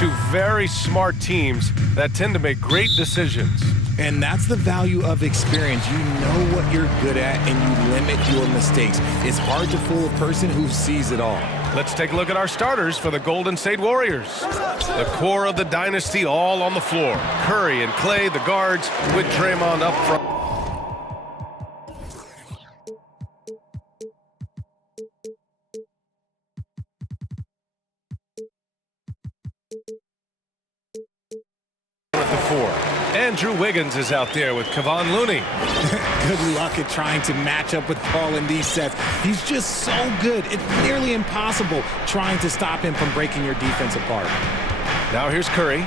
two very smart teams that tend to make great decisions. And that's the value of experience. You know what you're good at and you limit your mistakes. It's hard to fool a person who sees it all. Let's take a look at our starters for the Golden State Warriors. The core of the dynasty all on the floor. Curry and Clay, the guards, with Draymond up front. With the four. Andrew Wiggins is out there with Kevon Looney. Good luck at trying to match up with Paul in these sets. He's just so good. It's nearly impossible trying to stop him from breaking your defense apart. Now here's Curry.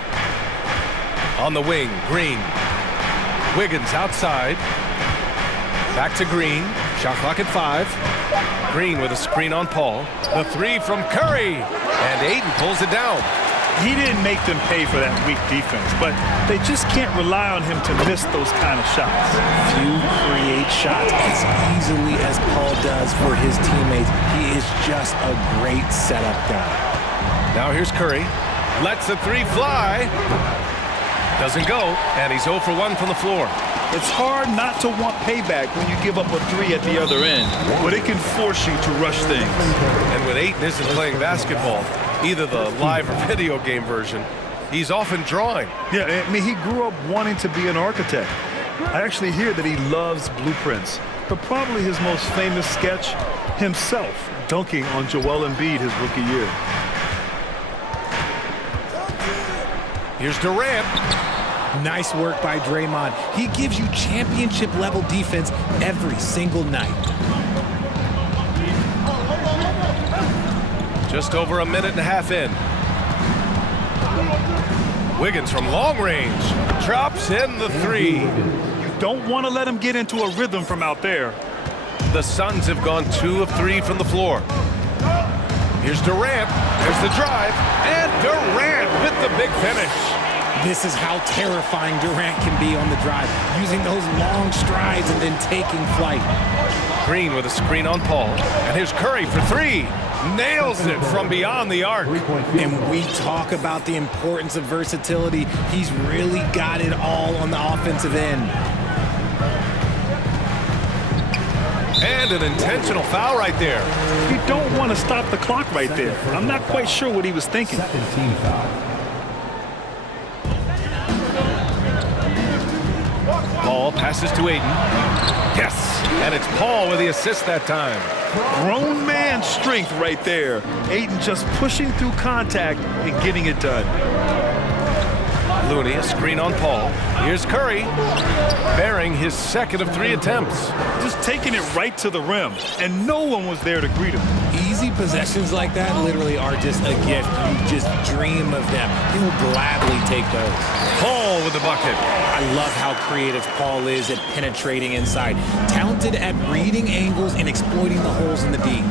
On the wing, Green. Wiggins outside. Back to Green. Shot clock at 5. Green with a screen on Paul. The three from Curry. And Ayton pulls it down. He didn't make them pay for that weak defense, but they just can't rely on him to miss those kind of shots. Few create shots as easily as Paul does for his teammates. He is just a great setup guy. Now here's Curry. Lets the three fly. Doesn't go, and he's 0 for 1 from the floor. It's hard not to want payback when you give up a three at the other end, but it can force you to rush things. And when Ayton isn't playing basketball, either the live or video game version, he's often drawing. Yeah, I mean, he grew up wanting to be an architect. I actually hear that he loves blueprints, but probably his most famous sketch, himself dunking on Joel Embiid his rookie year. Here's Durant. Nice work by Draymond. He gives you championship-level defense every single night. Just over a minute and a half in. Wiggins from long range drops in the three. You don't want to let him get into a rhythm from out there. The Suns have gone 2 of 3 from the floor. Here's Durant. There's the drive. And Durant with the big finish. This is how terrifying Durant can be on the drive, using those long strides and then taking flight. Green with a screen on Paul. And here's Curry for 3. Nails it from beyond the arc. And we talk about the importance of versatility. He's really got it all on the offensive end. And an intentional foul right there. You don't want to stop the clock right there. I'm not quite sure what he was thinking. Paul passes to Ayton. Yes, and it's Paul with the assist that time. Grown man strength right there. Ayton just pushing through contact and getting it done. Looney, a screen on Paul. Here's Curry, bearing his second of 3 attempts. Just taking it right to the rim, and no one was there to greet him. Easy possessions like that literally are just a gift. You just dream of them. He'll gladly take those. Paul with the bucket. I love how creative Paul is at penetrating inside. Talented at reading angles and exploiting the holes in the D.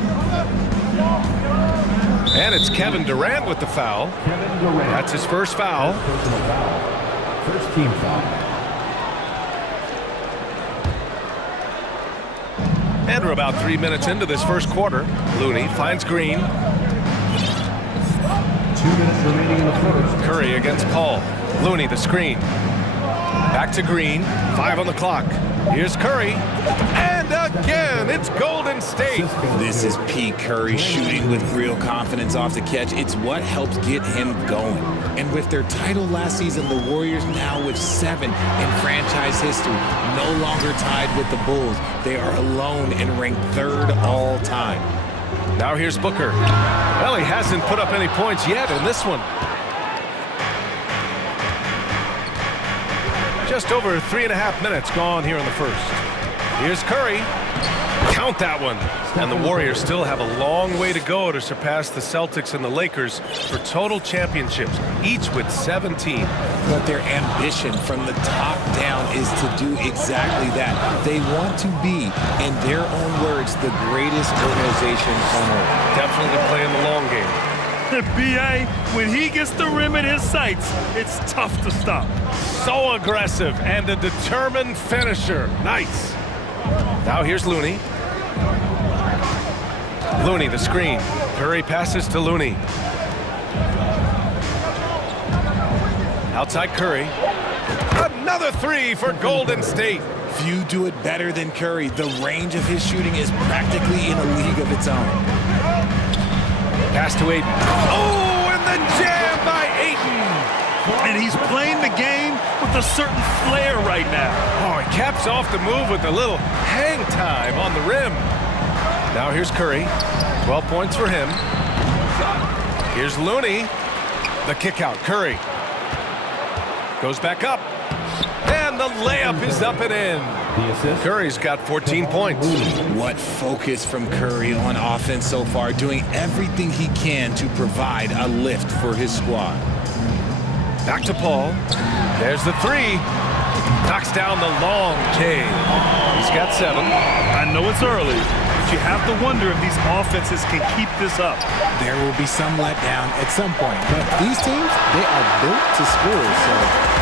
And it's Kevin Durant with the foul. That's his first foul. First team foul. And we're about 3 minutes into this first quarter. Looney finds Green. 2 minutes remaining in the first. Curry against Paul. Looney the screen. Back to Green. 5 on the clock. Here's Curry. And again, it's Golden State. This is P. Curry shooting with real confidence off the catch. It's what helps get him going. And with their title last season, the Warriors now with 7 in franchise history, no longer tied with the Bulls. They are alone and ranked 3rd all time. Now here's Booker. Well, he hasn't put up any points yet in this one. Just over 3.5 minutes gone here in the first. Here's Curry. Count that one. And the Warriors still have a long way to go to surpass the Celtics and the Lakers for total championships, each with 17. But their ambition from the top down is to do exactly that. They want to be, in their own words, the greatest organization on earth. Definitely playing the long game. B.A., when he gets the rim in his sights, it's tough to stop. So aggressive and a determined finisher. Nice. Now here's Looney. Looney the screen. Curry passes to Looney. Outside Curry. Another three for Golden State. Few do it better than Curry. The range of his shooting is practically in a league of its own. Pass to Ayton. Oh, and the jam by Ayton. And he's playing the game with a certain flair right now. Oh, he caps off the move with a little hang time on the rim. Now here's Curry. 12 points for him. Here's Looney. The kick out. Curry goes back up. And the layup is up and in. Curry's got 14 points. What focus from Curry on offense so far, doing everything he can to provide a lift for his squad. Back to Paul. There's the three. Knocks down the long J. He's got 7. I know it's early, but you have to wonder if these offenses can keep this up. There will be some letdown at some point, but these teams, they are built to score. So,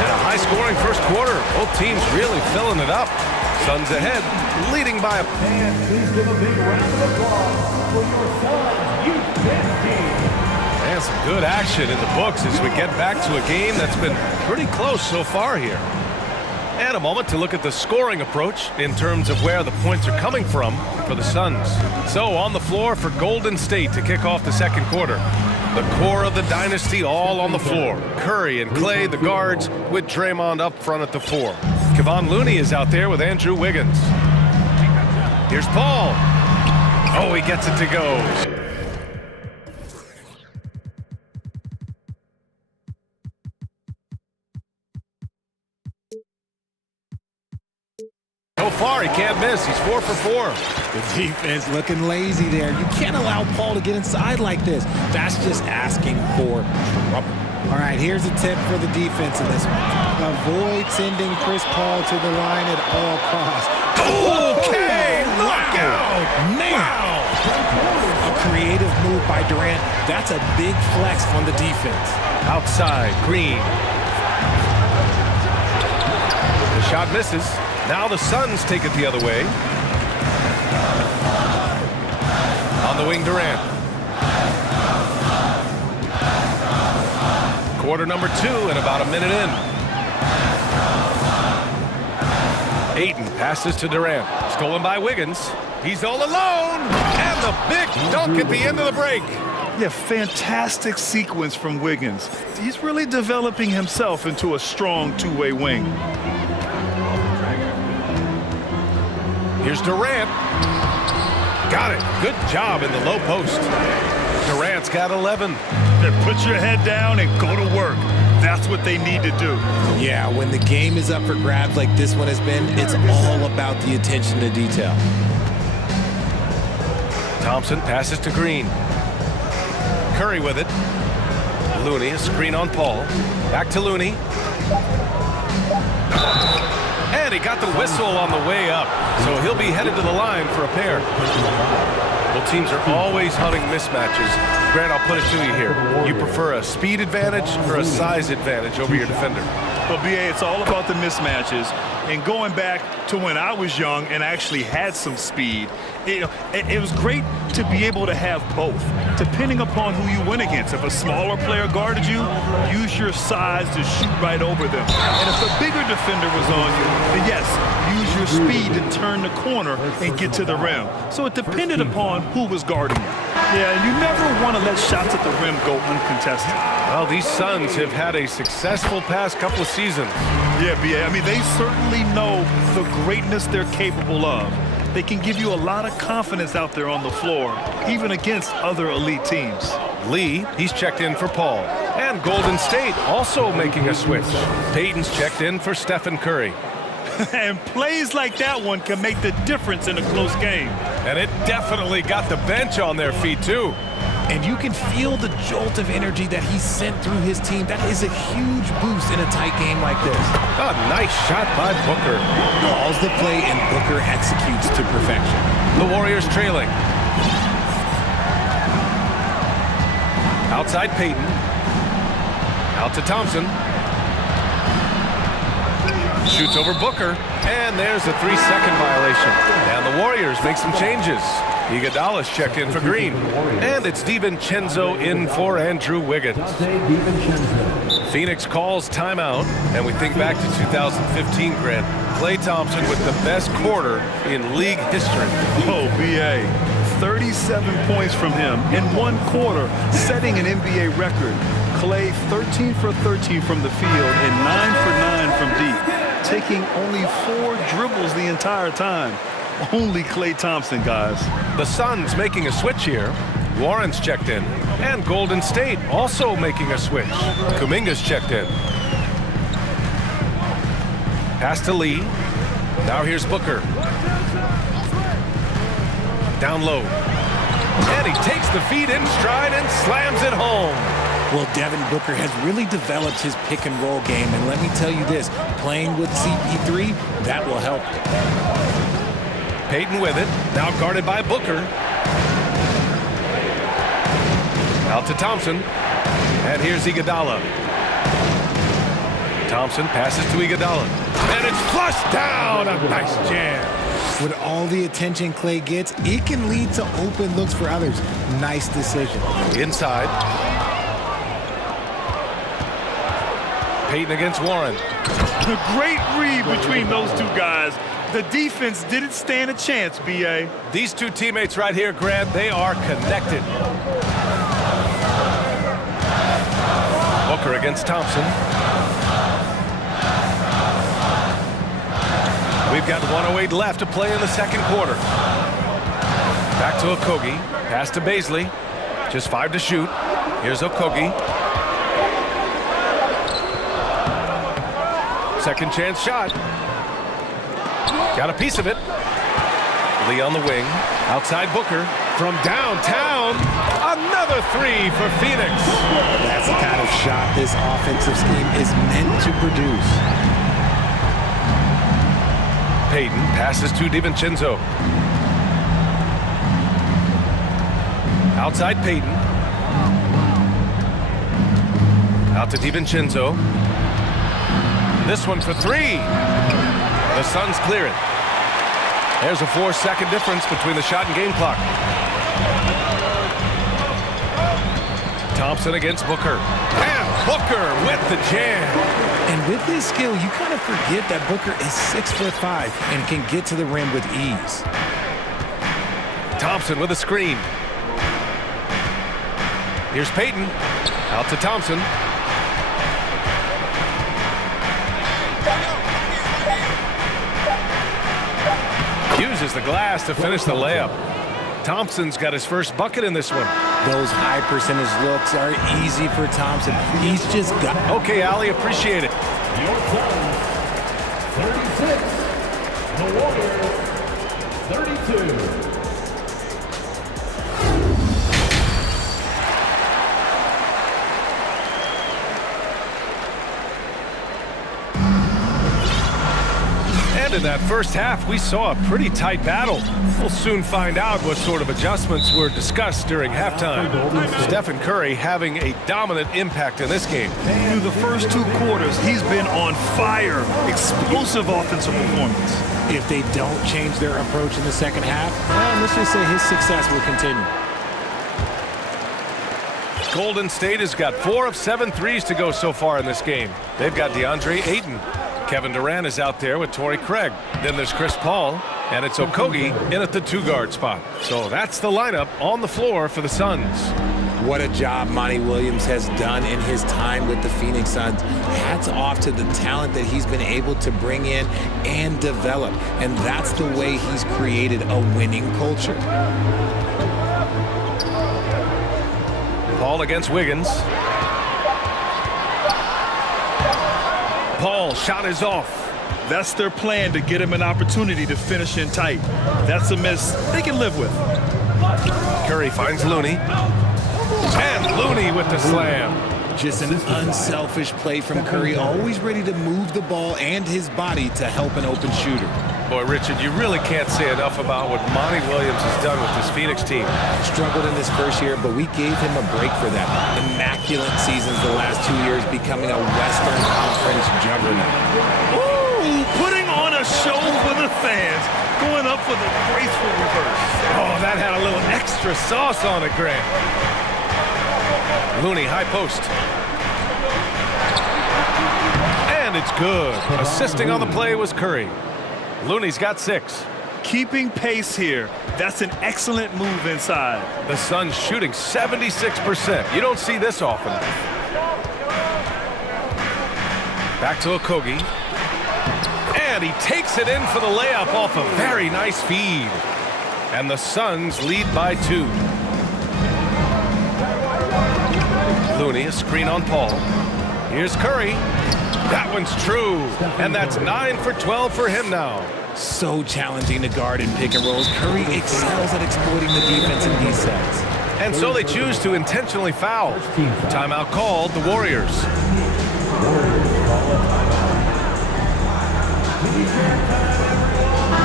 and a high-scoring first quarter. Both teams really filling it up. Suns ahead, leading by a... And please give a big round of applause for your Suns Youth 15. And some good action in the books as we get back to a game that's been pretty close so far here. And a moment to look at the scoring approach in terms of where the points are coming from for the Suns. So on the floor for Golden State to kick off the second quarter. The core of the dynasty all on the floor. Curry and Clay, the guards, with Draymond up front at the 4. Kevon Looney is out there with Andrew Wiggins. Here's Paul. Oh, he gets it to go. So far, he can't miss. He's 4 for 4. The defense looking lazy there. You can't allow Paul to get inside like this. That's just asking for trouble. All right, here's a tip for the defense in this one. Avoid sending Chris Paul to the line at all costs. Okay, look out! Man! A creative move by Durant. That's a big flex on the defense. Outside, Green. The shot misses. Now the Suns take it the other way. On the wing, Durant. Quarter number 2 and about a minute in. Ayton passes to Durant. Stolen by Wiggins. He's all alone. And the big dunk at the end of the break. Yeah, fantastic sequence from Wiggins. He's really developing himself into a strong two-way wing. Here's Durant. Got it. Good job in the low post. Durant's got 11. Then put your head down and go to work. That's what they need to do. Yeah, when the game is up for grabs like this one has been, it's all about the attention to detail. Thompson passes to Green. Curry with it. Looney, a screen on Paul. Back to Looney. And he got the whistle on the way up, so he'll be headed to the line for a pair. Well, teams are always hunting mismatches. Grant, I'll put it to you here. You prefer a speed advantage or a size advantage over your defender? Well, BA, it's all about the mismatches. And going back to when I was young and actually had some speed, it was great to be able to have both, depending upon who you win against. If a smaller player guarded you, use your size to shoot right over them. And if a bigger defender was on you, then yes, use your speed to turn the corner and get to the rim. So it depended upon who was guarding you. Yeah, you never want to let shots at the rim go uncontested. Well, these Suns have had a successful past couple of seasons. Yeah, BA, I mean, they certainly know the greatness they're capable of. They can give you a lot of confidence out there on the floor, even against other elite teams. Lee, he's checked in for Paul. And Golden State also making a switch. Payton's checked in for Stephen Curry. And plays like that one can make the difference in a close game. And it definitely got the bench on their feet, too. And you can feel the jolt of energy that he sent through his team. That is a huge boost in a tight game like this. A nice shot by Booker. Calls the play and Booker executes to perfection. The Warriors trailing. Outside Payton. Out to Thompson. Shoots over Booker. And there's a 3-second violation. And the Warriors make some changes. Iguodala's checked in for Green. And it's DiVincenzo in for Andrew Wiggins. Phoenix calls timeout, and we think back to 2015, Grant. Klay Thompson with the best quarter in league history. Oh, B.A. 37 points from him in one quarter, setting an NBA record. Klay 13 for 13 from the field and 9 for 9 from deep, taking only 4 dribbles the entire time. Only Klay Thompson, guys. The Suns making a switch here. Warren's checked in. And Golden State also making a switch. Kuminga's checked in. Pass to Lee. Now here's Booker. Down low. And he takes the feed in stride and slams it home. Well, Devin Booker has really developed his pick-and-roll game, and let me tell you this, playing with CP3, that will help. Payton with it, now guarded by Booker. Out to Thompson, and here's Iguodala. Thompson passes to Iguodala, and it's flushed down, a nice jam. With all the attention Klay gets, it can lead to open looks for others. Nice decision. Inside. Payton against Warren. The great read between those two guys. The defense didn't stand a chance, B.A. These two teammates right here, Grant, they are connected. Booker against Thompson. We've got 1:08 left to play in the second quarter. Back to Okogie. Pass to Baisley. Just 5 to shoot. Here's Okogie. Second chance shot. Got a piece of it. Lee on the wing. Outside Booker. From downtown. Another 3 for Phoenix. That's the kind of shot this offensive scheme is meant to produce. Payton passes to DiVincenzo. Outside Payton. Out to DiVincenzo. This one for 3. The Suns clear it. There's a 4-second difference between the shot and game clock. Thompson against Booker. And Booker with the jam. And with his skill, you kind of forget that Booker is 6'5" and can get to the rim with ease. Thompson with a screen. Here's Payton. Out to Thompson. Uses the glass to finish the layup. Thompson's got his first bucket in this one. Those high percentage looks are easy for Thompson. He's just got... Okay, Ali, appreciate it. Your time, 36. The Warriors, 32. And in that first half, we saw a pretty tight battle. We'll soon find out what sort of adjustments were discussed during halftime. Stephen Curry having a dominant impact in this game. Through the first 2 quarters, he's been on fire. Explosive offensive performance. If they don't change their approach in the second half, well, let's just say his success will continue. Golden State has got 4 of 7 threes to go so far in this game. They've got DeAndre Ayton. Kevin Durant is out there with Torrey Craig. Then there's Chris Paul, and it's Okogie in at the 2-guard spot. So that's the lineup on the floor for the Suns. What a job Monty Williams has done in his time with the Phoenix Suns. Hats off to the talent that he's been able to bring in and develop. And that's the way he's created a winning culture. Paul against Wiggins. Paul, shot is off. That's their plan, to get him an opportunity to finish in tight. That's a miss they can live with. Curry finds Looney. And Looney with the slam. Just an unselfish play from Curry, always ready to move the ball and his body to help an open shooter. Boy, Richard, you really can't say enough about what Monty Williams has done with this Phoenix team. Struggled in this first year, but we gave him a break for that. Immaculate seasons the last 2 years, becoming a Western Conference juggernaut. Ooh, putting on a show for the fans. Going up for the graceful reverse. Oh, that had a little extra sauce on it, Grant. Looney, high post. And it's good. Assisting on the play was Curry. Looney's got 6. Keeping pace here. That's an excellent move inside. The Suns shooting 76%. You don't see this often. Back to Okogie. And he takes it in for the layup off a very nice feed. And the Suns lead by 2. Looney, a screen on Paul. Here's Curry. That one's true. And that's 9 for 12 for him now. So challenging to guard in pick and rolls. Curry excels at exploiting the defense in these sets. And so they choose to intentionally foul. Timeout called, the Warriors.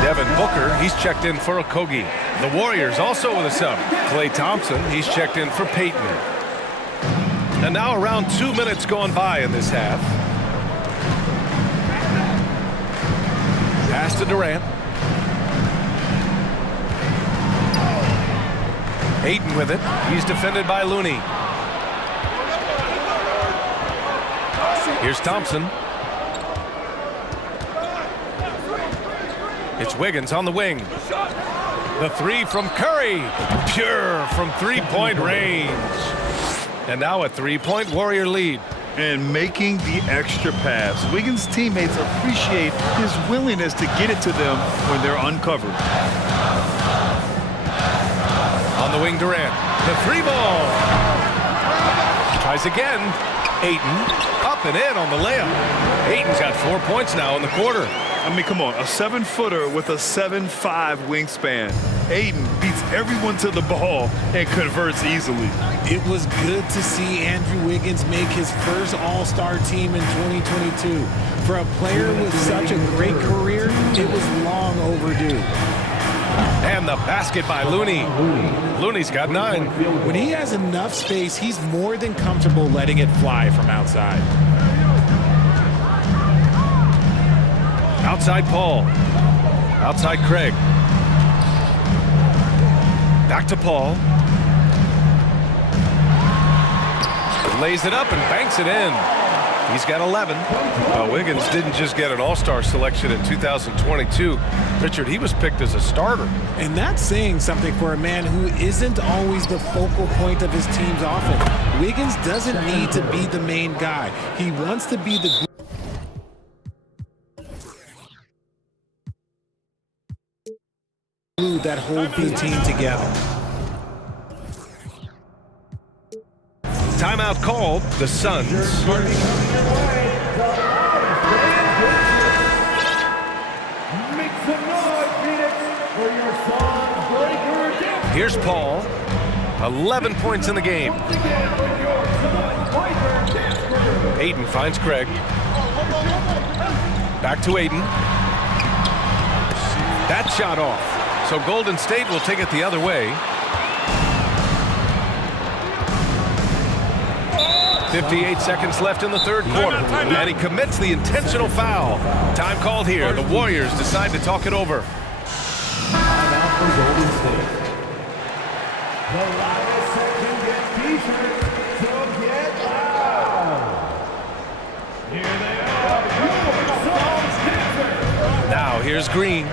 Devin Booker, he's checked in for Okogie. The Warriors also with a sub. Klay Thompson, he's checked in for Peyton. And now around 2 minutes gone by in this half. Pass to Durant. Ayton with it. He's defended by Looney. Here's Thompson. It's Wiggins on the wing. The 3 from Curry. Pure from three-point range. And now a 3-point Warrior lead. And making the extra pass. Wiggins' teammates appreciate his willingness to get it to them when they're uncovered. On the wing, Durant. The 3-ball. Tries again. Ayton up and in on the layup. Ayton's got 4 points now in the quarter. I mean, come on, a 7-footer with a 7'5" wingspan. Ayton beats everyone to the ball and converts easily. It was good to see Andrew Wiggins make his first All-Star team in 2022. For a player with such a great career, it was long overdue. And the basket by Looney. Looney's got 9. When he has enough space, he's more than comfortable letting it fly from outside. Outside Paul. Outside Craig. Back to Paul. Lays it up and banks it in. He's got 11. Wiggins didn't just get an All-Star selection in 2022. Richard, he was picked as a starter. And that's saying something for a man who isn't always the focal point of his team's offense. Wiggins doesn't need to be the main guy. He wants to be the glue that holds the team together. Timeout called, the Suns. Here's Paul. 11 points in the game. Ayton finds Craig. Back to Ayton. That shot off. So Golden State will take it the other way. 58 seconds left in the third quarter. And he commits the intentional foul. Time called here. The Warriors decide to talk it over. Timeout for Golden State. The loudest section gets t-shirts, so get loud. Here they are, your Suns dancers. Now here's Green.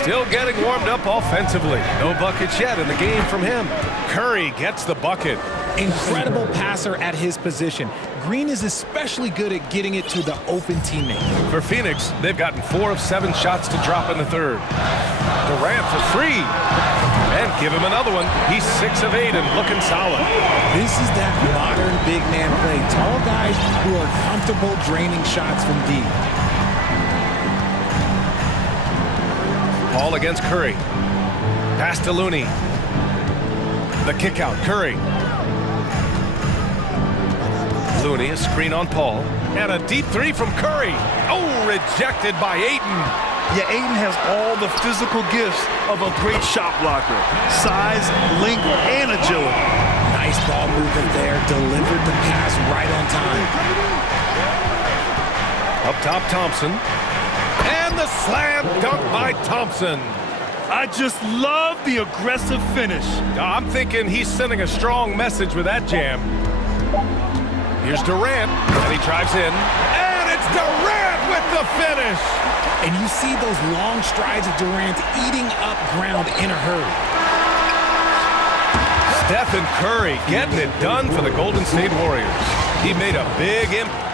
Still getting warmed up offensively. No buckets yet in the game from him. Curry gets the bucket. Incredible passer at his position. Green is especially good at getting it to the open teammate. For Phoenix, they've gotten 4 of 7 shots to drop in the third. Durant for 3. And give him another one. He's 6 of 8 and looking solid. This is that modern big man play. Tall guys who are comfortable draining shots from deep. Paul against Curry. Pass to Looney. The kick out, Curry. Looney, a screen on Paul. And a deep 3 from Curry. Oh, rejected by Ayton. Yeah, Ayton has all the physical gifts of a great shot blocker. Size, length, and agility. Nice ball movement there. Delivered the pass right on time. Up top, Thompson. And the slam dunk by Thompson. I just love the aggressive finish. I'm thinking he's sending a strong message with that jam. Here's Durant, and he drives in. And It's Durant with the finish. And you see those long strides of Durant eating up ground in a hurry. Stephen Curry getting it done for the Golden State Warriors. He made a big impact.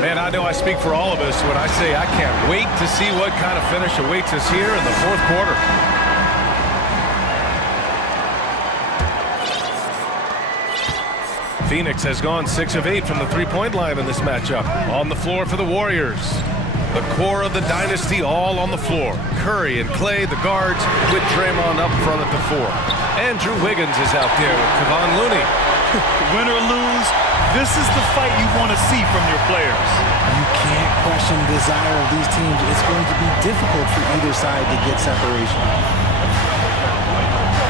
Man, I know I speak for all of us when I say I can't wait to see what kind of finish awaits us here in the fourth quarter. Phoenix has gone 6 of 8 from the three-point line in this matchup. On the floor for the Warriors. The core of the dynasty all on the floor. Curry and Clay, the guards, with Draymond up front at the 4. Andrew Wiggins is out there with Kevon Looney. Win or lose, this is the fight you want to see from your players. You can't question the desire of these teams. It's going to be difficult for either side to get separation.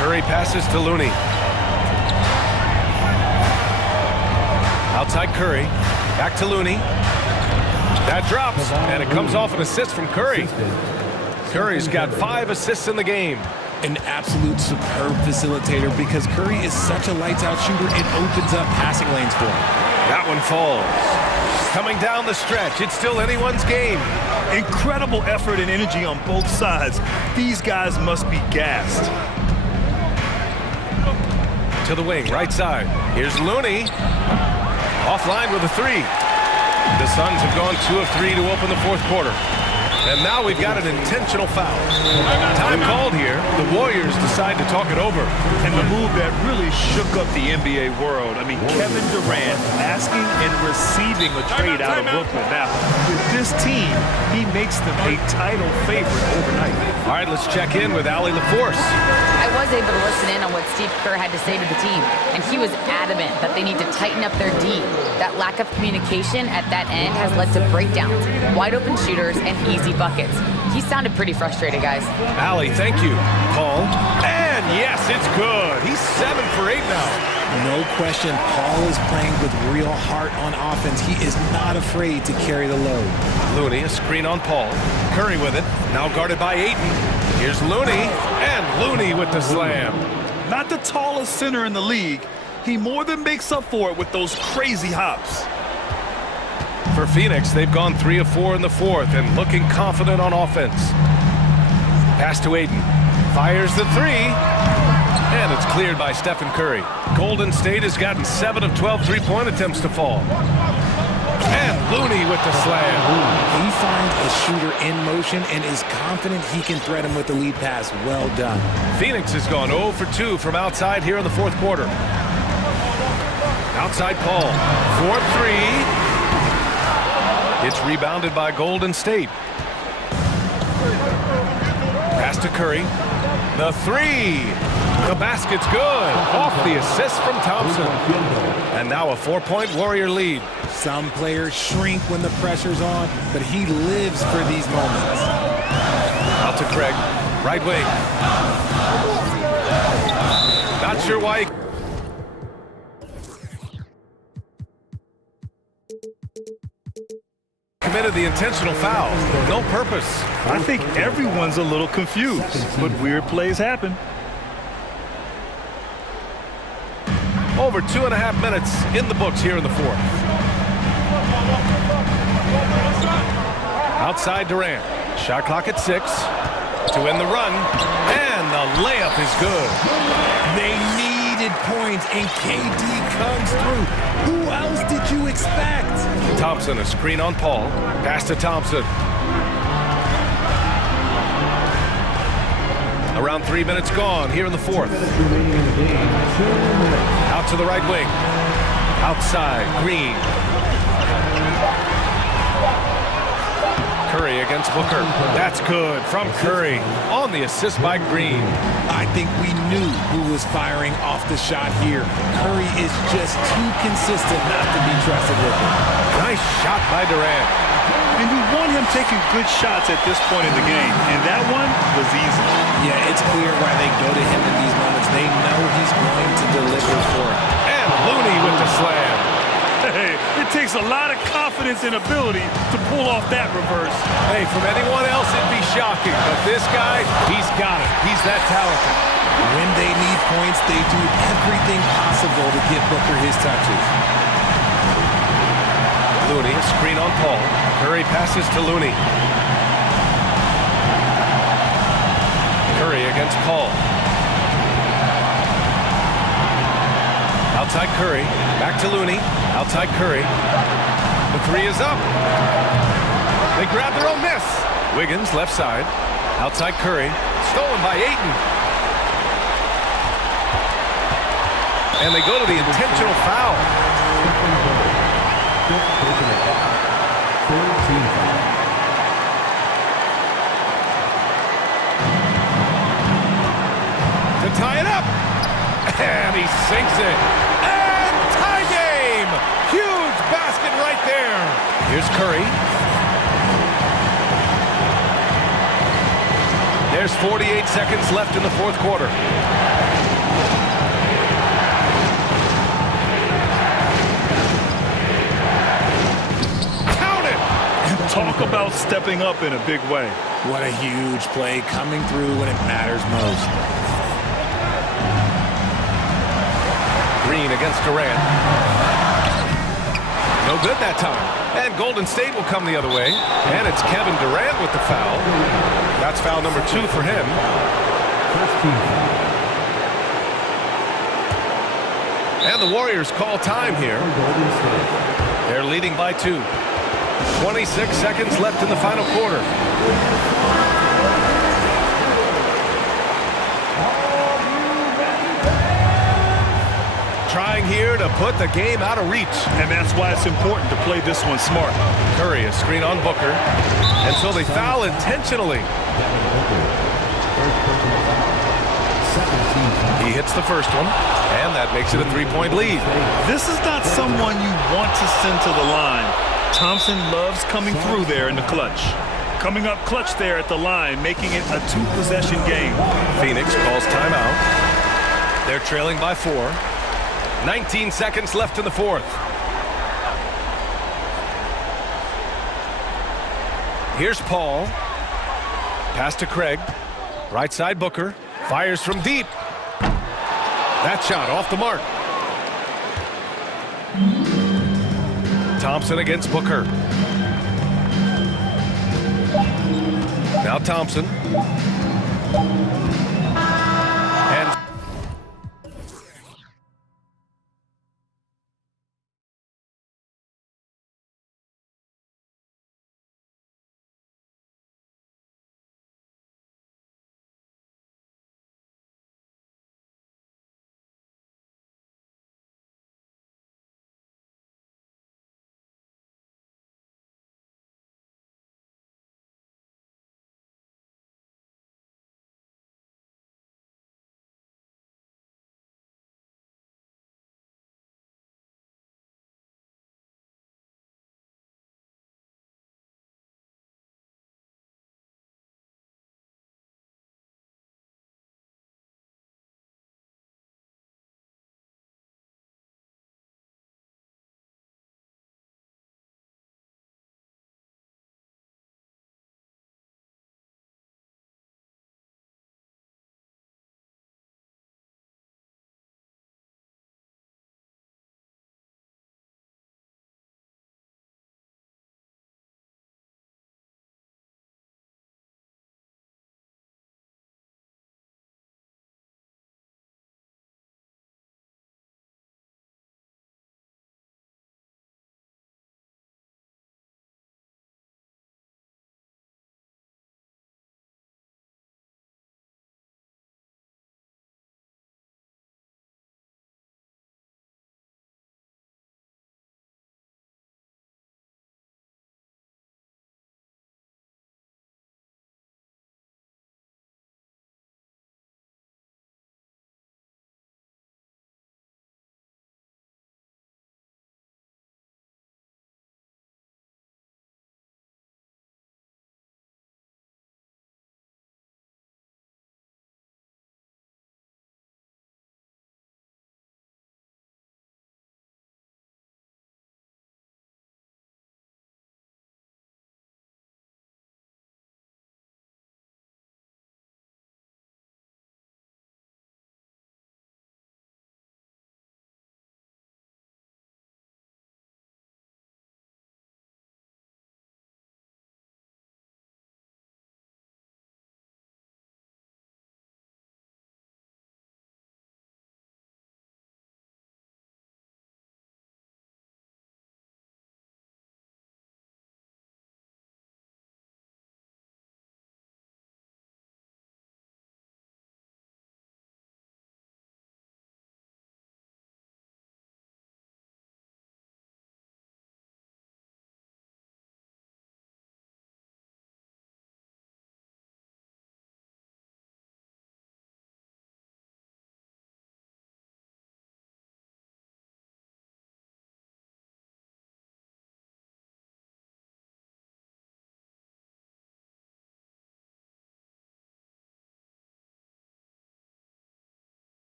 Curry passes to Looney. Outside Curry, back to Looney. That drops, and it comes off an assist from Curry. Curry's got 5 assists in the game. An absolute superb facilitator because Curry is such a lights-out shooter, it opens up passing lanes for him. That one falls. Coming down the stretch, it's still anyone's game. Incredible effort and energy on both sides. These guys must be gassed. To the wing, right side. Here's Looney. Offline with a 3. The Suns have gone 2 of 3 to open the fourth quarter. And now we've got an intentional foul. Time called here. The Warriors decide to talk it over. And the move that really shook up the NBA world. I mean, Kevin Durant asking and receiving a trade out of Brooklyn. Now, with this team, he makes them a title favorite overnight. All right, let's check in with Allie LaForce. I was able to listen in on what Steve Kerr had to say to the team, and he was adamant that they need to tighten up their D. That lack of communication at that end has led to breakdowns, wide open shooters, and easy buckets. He sounded pretty frustrated, guys. Allie, thank you. Paul. And yes, it's good. He's 7 for 8 now. No question, Paul is playing with real heart on offense. He is not afraid to carry the load. Looney, a screen on Paul. Curry with it, now guarded by Ayton. Here's Looney, and Looney with the slam. Not the tallest center in the league. He more than makes up for it with those crazy hops. For Phoenix, they've gone 3 of 4 in the fourth and looking confident on offense. Pass to Ayton. Fires the 3. And it's cleared by Stephen Curry. Golden State has gotten 7 of 12 three-point attempts to fall. And Looney with the slam. He finds a shooter in motion and is confident he can threat him with the lead pass. Well done. Phoenix has gone 0 for 2 from outside here in the fourth quarter. Outside Paul. 4-3. It's rebounded by Golden State. Pass to Curry. The 3. The basket's good. Off the assist from Thompson. And now a 4-point Warrior lead. Some players shrink when the pressure's on, but he lives for these moments. Out to Craig. Right wing. Not sure why. Committed the intentional foul. No purpose. I think everyone's a little confused, but weird plays happen. Over 2.5 minutes in the books here in the fourth. Outside Durant. Shot clock at 6. To end the run. And the layup is good. They needed points, and KD comes through. Who else did you expect? Thompson, a screen on Paul. Pass to Thompson. Around 3 minutes gone here in the fourth. Out to the right wing. Outside, Green. Curry against Booker. That's good from Curry on the assist by Green. I think we knew who was firing off the shot here. Curry is just too consistent not to be trusted with it. Nice shot by Durant. And you want him taking good shots at this point in the game, and that one was easy. Yeah, it's clear why they go to him in these moments. They know he's going to deliver for it. And Looney with the slam. Hey, it takes a lot of confidence and ability to pull off that reverse. Hey, from anyone else, it'd be shocking. But this guy, he's got it. He's that talented. When they need points, they do everything possible to get Booker his touches. Looney, screen on Paul. Curry passes to Looney. Curry against Paul. Outside Curry, back to Looney. Outside Curry. The three is up. They grab their own miss. Wiggins, left side. Outside Curry. Stolen by Ayton. And they go to the intentional foul. To tie it up. And he sinks it. And tie game. Huge basket right there. Here's Curry. There's 48 seconds left in the fourth quarter. Count it. Talk about stepping up in a big way. What a huge play coming through when it matters most. Green against Durant. No good that time. And Golden State will come the other way. And it's Kevin Durant with the foul. That's foul number 2 for him. And the Warriors call time here. They're leading by 2. 26 seconds left in the final quarter. Trying here to put the game out of reach. And that's why it's important to play this one smart. Curry, a screen on Booker. And so they foul intentionally. He hits the first one, and that makes it a 3-point lead. This is not someone you want to send to the line. Thompson loves coming through there in the clutch. Coming up clutch there at the line, making it a 2-possession game. Phoenix calls timeout. They're trailing by 4. 19 seconds left in the fourth. Here's Paul. Pass to Craig. Right side Booker. Fires from deep. That shot off the mark. Thompson against Booker. Now Thompson.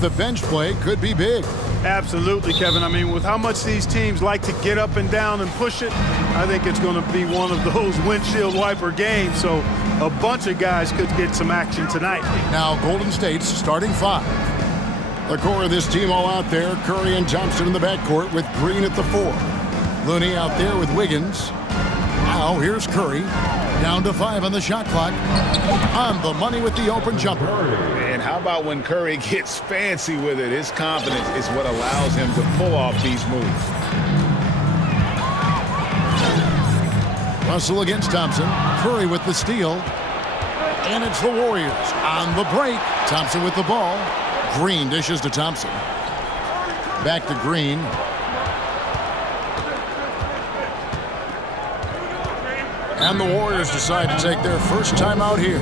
The bench play could be big. Absolutely, Kevin. I mean, with how much these teams like to get up and down and push it, I think it's going to be one of those windshield wiper games. So a bunch of guys could get some action tonight. Now Golden State's starting five. The core of this team all out there. Curry and Thompson in the backcourt with Green at the 4. Looney out there with Wiggins. Now here's Curry. Down to 5 on the shot clock. On the money with the open jumper. And how about when Curry gets fancy with it? His confidence is what allows him to pull off these moves. Russell against Thompson. Curry with the steal. And it's the Warriors on the break. Thompson with the ball. Green dishes to Thompson. Back to Green. And the Warriors decide to take their first time out here.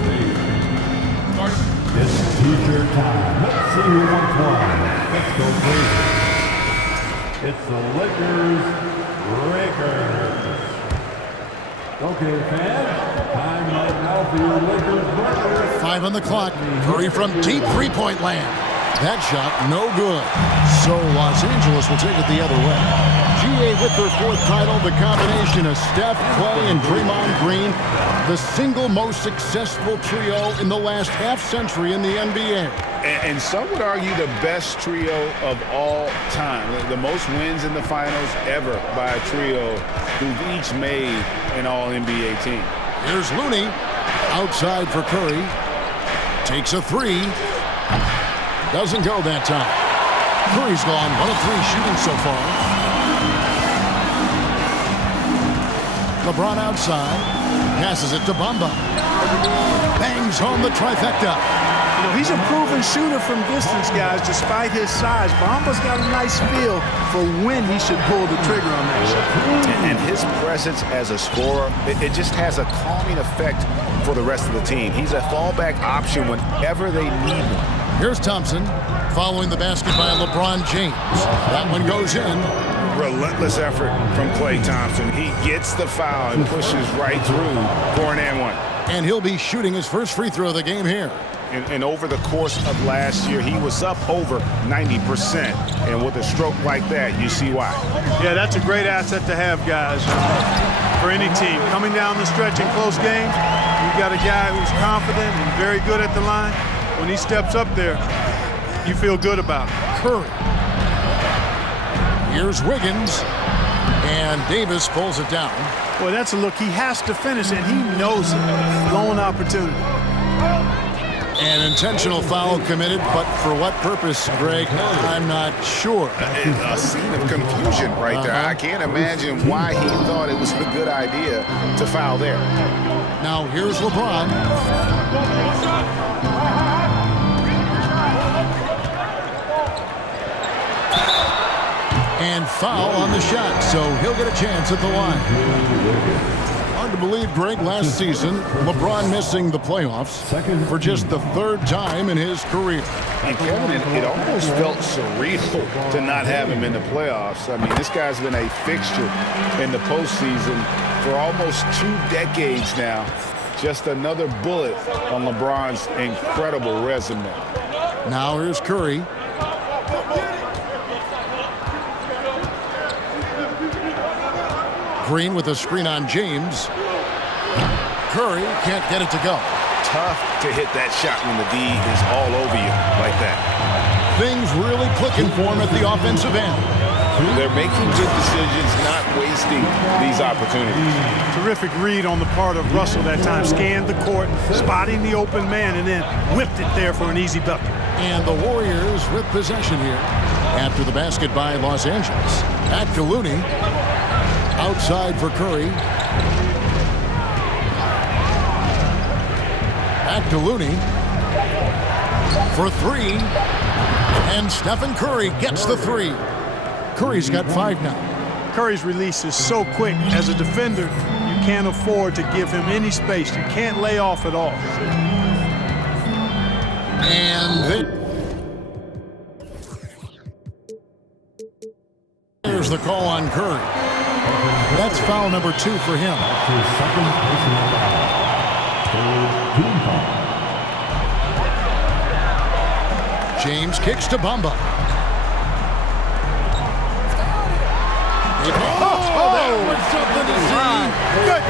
It's t-shirt time. Let's see who wants one. Let's go crazy. It's the Lakers. Okay, fans. Time right now for your Lakers. 5 on the clock. Curry from deep three-point land. That shot, no good. So Los Angeles will take it the other way. GA with their 4th title, the combination of Steph, Clay, and Draymond Green, the single most successful trio in the last half-century in the NBA. And some would argue the best trio of all time. The most wins in the finals ever by a trio who've each made an all-NBA team. Here's Looney, outside for Curry. Takes a 3. Doesn't go that time. Curry's gone 1 of 3 shooting so far. LeBron outside, passes it to Bamba. Bangs home the trifecta. You know, he's a proven shooter from distance, guys, despite his size. Bamba's got a nice feel for when he should pull the trigger on that shot. And his presence as a scorer, it just has a calming effect for the rest of the team. He's a fallback option whenever they need one. Here's Thompson, following the basket by LeBron James. That one goes in. Relentless effort from Klay Thompson. He gets the foul and pushes right through for an and one. And he'll be shooting his first free throw of the game here. And over the course of last year, he was up over 90%. And with a stroke like that, you see why. Yeah, that's a great asset to have, guys, for any team. Coming down the stretch in close games, you've got a guy who's confident and very good at the line. When he steps up there, you feel good about it. Curry. Here's Wiggins, and Davis pulls it down. Boy, that's a look. He has to finish, and he knows it. Lone opportunity. An intentional foul committed, but for what purpose, Greg, I'm not sure. A scene of confusion right there. I can't imagine why he thought it was a good idea to foul there. Now here's LeBron. And foul on the shot, so he'll get a chance at the line. Hard to believe, Greg, last season, LeBron missing the playoffs for just the 3rd time in his career. And Kevin, it almost felt surreal to not have him in the playoffs. I mean, this guy's been a fixture in the postseason for almost 2 decades now. Just another bullet on LeBron's incredible resume. Now here's Curry. Green with a screen on James. Curry can't get it to go. Tough to hit that shot when the D is all over you like that. Things really clicking for him at the offensive end. They're making good decisions, not wasting these opportunities. Terrific read on the part of Russell that time. Scanned the court, spotting the open man, and then whipped it there for an easy bucket. And the Warriors with possession here after the basket by Los Angeles. Back to Looney. Outside for Curry. Back to Looney. For 3. And Stephen Curry gets the 3. Curry's got 5 now. Curry's release is so quick. As a defender, you can't afford to give him any space. You can't lay off at all. And there's the call on Curry. That's foul number 2 for him. James kicks to Bamba. That was something to see. Good.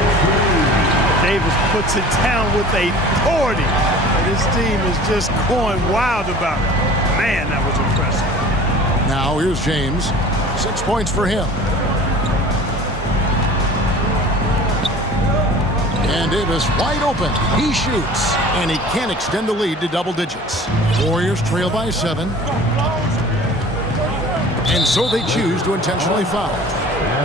Davis puts it down with authority. And his team is just going wild about it. Man, that was impressive. Now here's James. 6 points for him. And Davis wide open. He shoots. And he can't extend the lead to double digits. Warriors trail by 7. And so they choose to intentionally foul.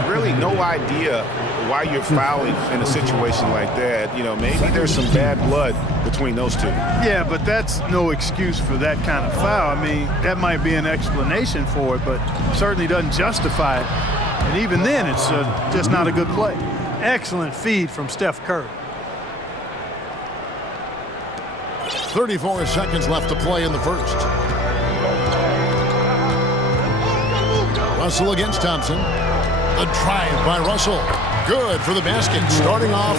Really no idea why you're fouling in a situation like that. You know, maybe there's some bad blood between those two. Yeah, but that's no excuse for that kind of foul. I mean, that might be an explanation for it, but certainly doesn't justify it. And even then, it's just not a good play. Excellent feed from Steph Curry. 34 seconds left to play in the first. Russell against Thompson. A drive by Russell. Good for the basket. Starting off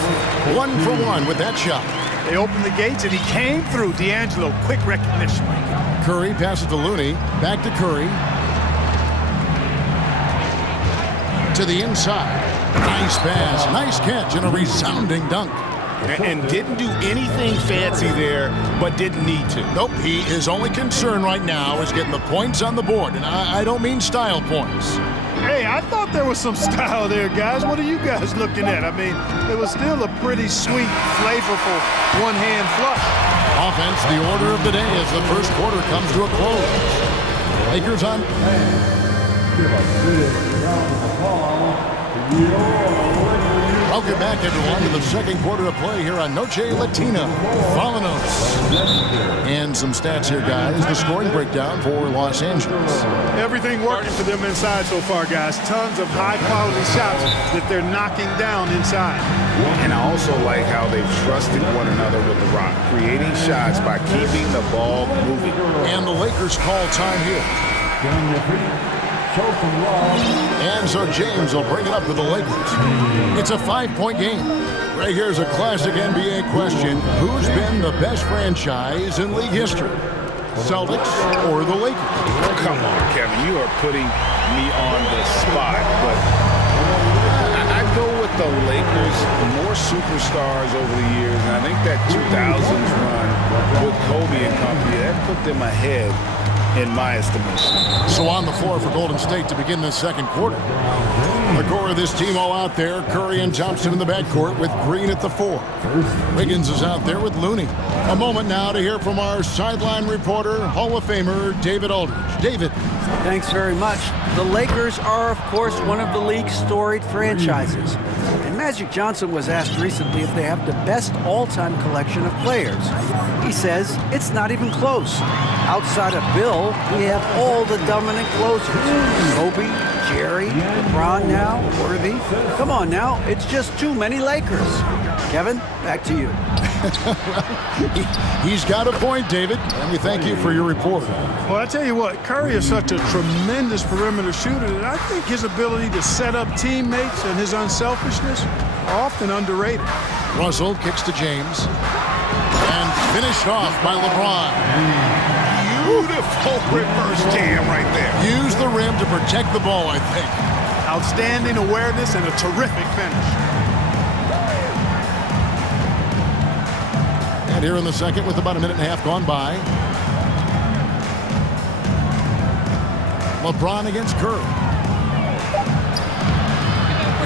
1 for 1 with that shot. They opened the gates and he came through. D'Angelo, quick recognition. Curry passes to Looney. Back to Curry. To the inside. Nice pass. Nice catch and a resounding dunk. And didn't do anything fancy there, but didn't need to. Nope, his only concern right now is getting the points on the board. And I don't mean style points. Hey, I thought there was some style there, guys. What are you guys looking at? I mean, it was still a pretty sweet, flavorful one-hand flush. Offense, the order of the day as the first quarter comes to a close. Lakers on. Welcome back, everyone, to the second quarter of play here on Noche Latina. Vámonos. And some stats here, guys. The scoring breakdown for Los Angeles. Everything working for them inside so far, guys. Tons of high-quality shots that they're knocking down inside. And I also like how they've trusted one another with the rock, creating shots by keeping the ball moving. And the Lakers call time here. And so James will bring it up to the Lakers. It's a 5-point game. Right here's a classic NBA question. Who's been the best franchise in league history? Celtics or the Lakers? Come on, Kevin, you are putting me on the spot, but I'd go with the Lakers. More superstars over the years, and I think that 2000s run with Kobe and company, that put them ahead in my estimation. So on the floor for Golden State to begin this second quarter. The core of this team all out there. Curry and Thompson in the backcourt with Green at the 4. Wiggins is out there with Looney. A moment now to hear from our sideline reporter, Hall of Famer David Aldridge. David. Thanks very much. The Lakers are, of course, one of the league's storied franchises. And Magic Johnson was asked recently if they have the best all-time collection of players. He says it's not even close. Outside of Bill, we have all the dominant closers. Kobe, Jerry, LeBron now, Worthy. Come on now, it's just too many Lakers. Kevin, back to you. He's got a point, David, and we thank you for your report. Well, I tell you what, Curry is such a tremendous perimeter shooter that I think his ability to set up teammates and his unselfishness are often underrated. Russell kicks to James. And finished off by LeBron. Beautiful reverse jam right there. Use the rim to protect the ball, I think. Outstanding awareness and a terrific finish. And here in the second with about a minute and a half gone by. LeBron against Curry.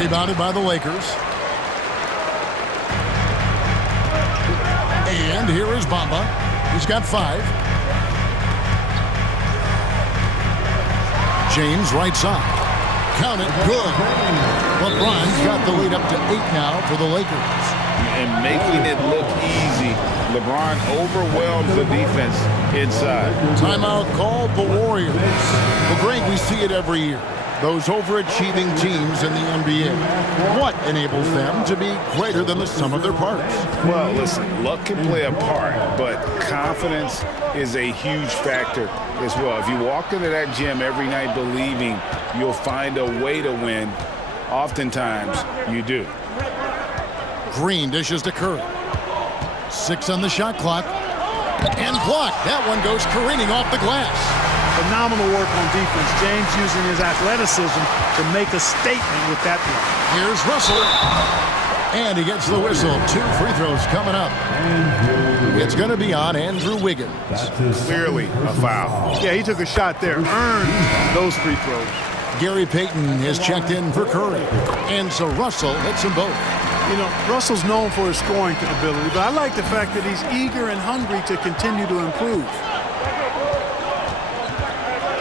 Rebounded by the Lakers. And here is Bamba. He's got 5. James right side. Count it. Good. LeBron's got the lead up to 8 now for the Lakers. And making it look easy. LeBron overwhelms the defense inside. Timeout called the Warriors. Well, Greg, we see it every year. those overachieving teams in the NBA? What enables them to be greater than the sum of their parts? Well, listen, luck can play a part, but confidence is a huge factor as well. If you walk into that gym every night believing you'll find a way to win, oftentimes you do. Green dishes to Curry. 6 on the shot clock. And blocked. That one goes careening off the glass. Phenomenal work on defense. James using his athleticism to make a statement with that block. Here's Russell. And he gets the whistle. 2 free throws coming up. It's going to be on Andrew Wiggins. Clearly a foul. Yeah, he took a shot there. Earned those free throws. Gary Payton is checked in for Curry. And so Russell hits them both. You know, Russell's known for his scoring ability, but I like the fact that he's eager and hungry to continue to improve.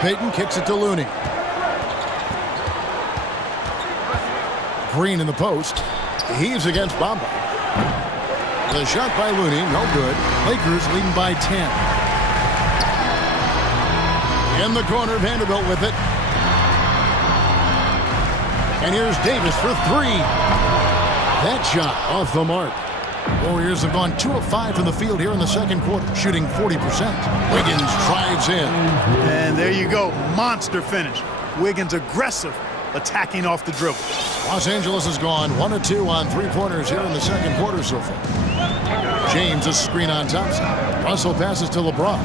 Payton kicks it to Looney. Green in the post. Heaves against Bamba. The shot by Looney, no good. Lakers leading by 10. In the corner, Vanderbilt with it. And here's Davis for 3. That shot off the mark. Warriors have gone 2 of 5 from the field here in the second quarter, shooting 40%. Wiggins drives in. And there you go, monster finish. Wiggins aggressive, attacking off the dribble. Los Angeles has gone 1 of 2 on 3-pointers here in the second quarter so far. James a screen on Thompson. Russell passes to LeBron.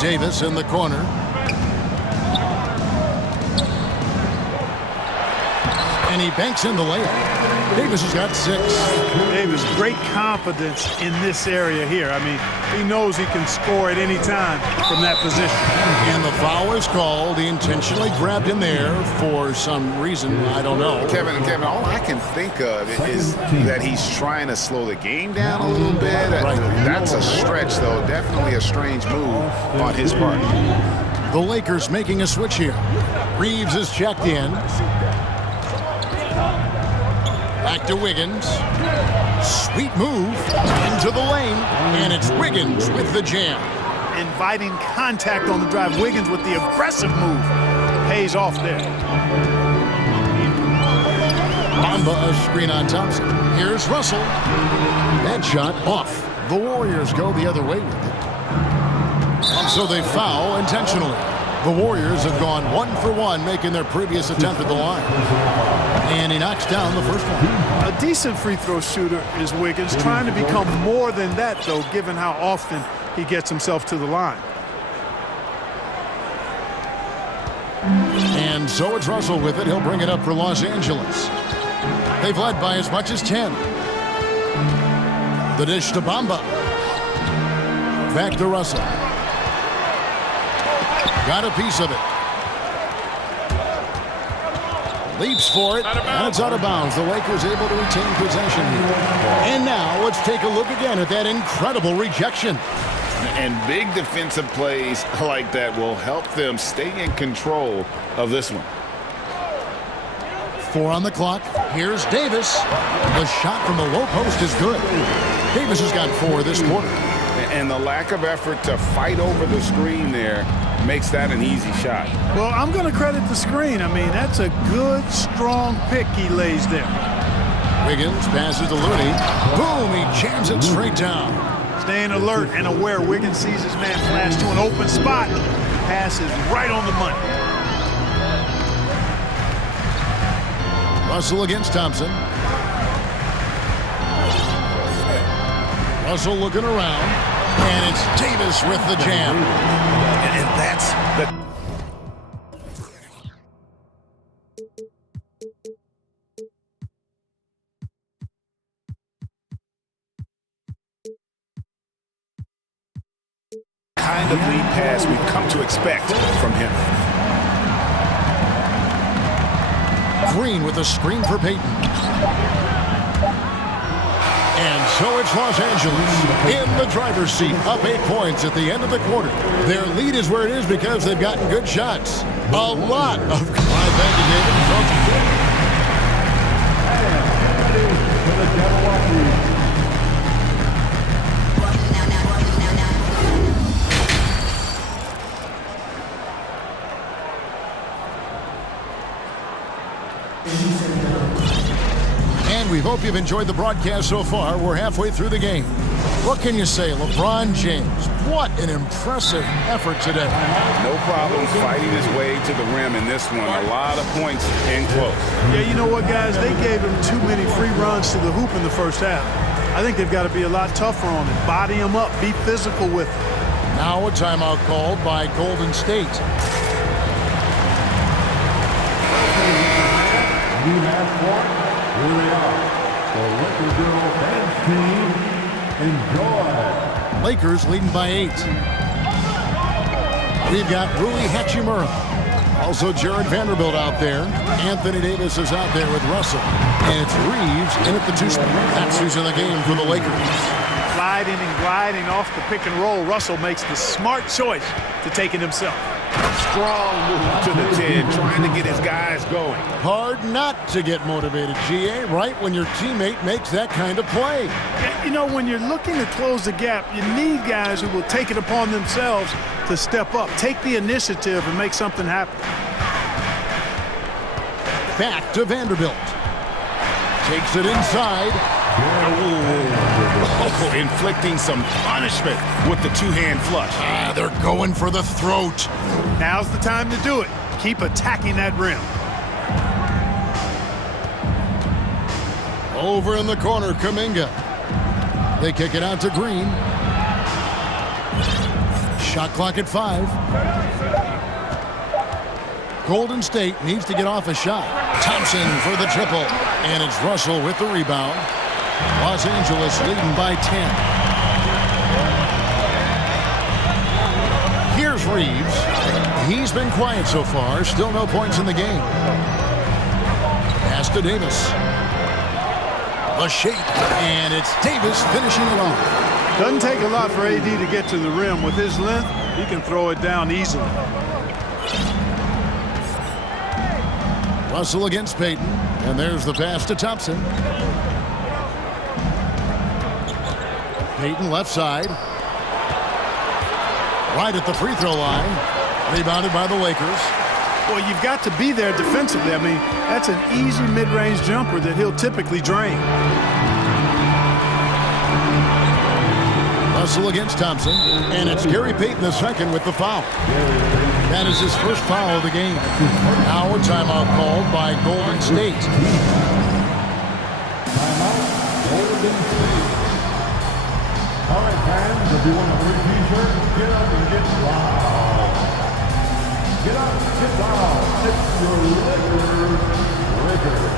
Davis in the corner. And he banks in the layup. Davis has got 6. Davis, great confidence in this area here. I mean, he knows he can score at any time from that position. And the foul is called. He intentionally grabbed him there for some reason. I don't know. Kevin, all I can think of is that he's trying to slow the game down a little bit. Right. That's a stretch, though. Definitely a strange move on his part. The Lakers making a switch here. Reeves is checked in. Back to Wiggins. Sweet move into the lane. And it's Wiggins with the jam. Inviting contact on the drive. Wiggins with the aggressive move. Pays off there. Bamba a screen on Thompson. Here's Russell. That shot off. The Warriors go the other way with it. And so they foul intentionally. The Warriors have gone 1 for 1, making their previous attempt at the line. And he knocks down the first one. A decent free throw shooter is Wiggins, trying to become more than that, though, given how often he gets himself to the line. And so it's Russell with it. He'll bring it up for Los Angeles. They've led by as much as 10. The dish to Bamba. Back to Russell. Got a piece of it. Leaps for it, and it's out of bounds. The Lakers able to retain possession here. And now let's take a look again at that incredible rejection. And big defensive plays like that will help them stay in control of this one. 4 on the clock. Here's Davis. The shot from the low post is good. Davis has got 4 this quarter. And the lack of effort to fight over the screen there makes that an easy shot. Well, I'm going to credit the screen. I mean, that's a good, strong pick he lays there. Wiggins passes to Looney. Boom, he jams it straight down. Staying alert and aware. Wiggins sees his man flash to an open spot. Pass is right on the money. Russell against Thompson. Russell looking around. And it's Davis with the jam. And that's the... kind of lead pass we've come to expect from him. Green with a screen for Payton. And so it's Los Angeles in the driver's seat, up 8 points at the end of the quarter. Their lead is where it is because they've gotten good shots. A lot of... Thank you, David. hope you've enjoyed the broadcast so far. We're halfway through the game. What can you say, LeBron James? What an impressive effort today. No problem fighting his way to the rim in this one. A lot of points and close. Yeah, you know what, guys? They gave him too many free runs to the hoop in the first half. I think they've got to be a lot tougher on him. Body him up. Be physical with him. Now a timeout called by Golden State. You have one. Here they are. The Lakers girl dance team. Enjoy. Lakers leading by 8. We've got Rui Hachimura. Also Jared Vanderbilt out there. Anthony Davis is out there with Russell. And it's Reeves in at the 2 spot. That's who's in the game for the Lakers. Gliding and gliding off the pick and roll. Russell makes the smart choice to take it himself. Strong move to the 10, trying to get his guys going. Hard not to get motivated, GA, right when your teammate makes that kind of play. You know, when you're looking to close the gap, you need guys who will take it upon themselves to step up, take the initiative and make something happen. Back to Vanderbilt. Takes it inside. Oh, inflicting some punishment with the two-hand flush. They're going for the throat. Now's the time to do it. Keep attacking that rim. Over in the corner, Kuminga. They kick it out to Green. Shot clock at 5. Golden State needs to get off a shot. Thompson for the triple. And it's Russell with the rebound. Los Angeles leading by 10. Here's Reeves. He's been quiet so far. Still no points in the game. Pass to Davis. The shape. And it's Davis finishing it off. Doesn't take a lot for AD to get to the rim. With his length, he can throw it down easily. Russell against Payton. And there's the pass to Thompson. Payton left side. Right at the free throw line. Rebounded by the Lakers. Well, you've got to be there defensively. I mean, that's an easy mid-range jumper that he'll typically drain. Russell against Thompson. And it's Gary Payton II with the foul. That is his first foul of the game. Now a timeout called by Golden State. Timeout. Golden State. All right, fans, if you want a free t-shirt, get up and get loud. Get up, get loud. It's your Lakers.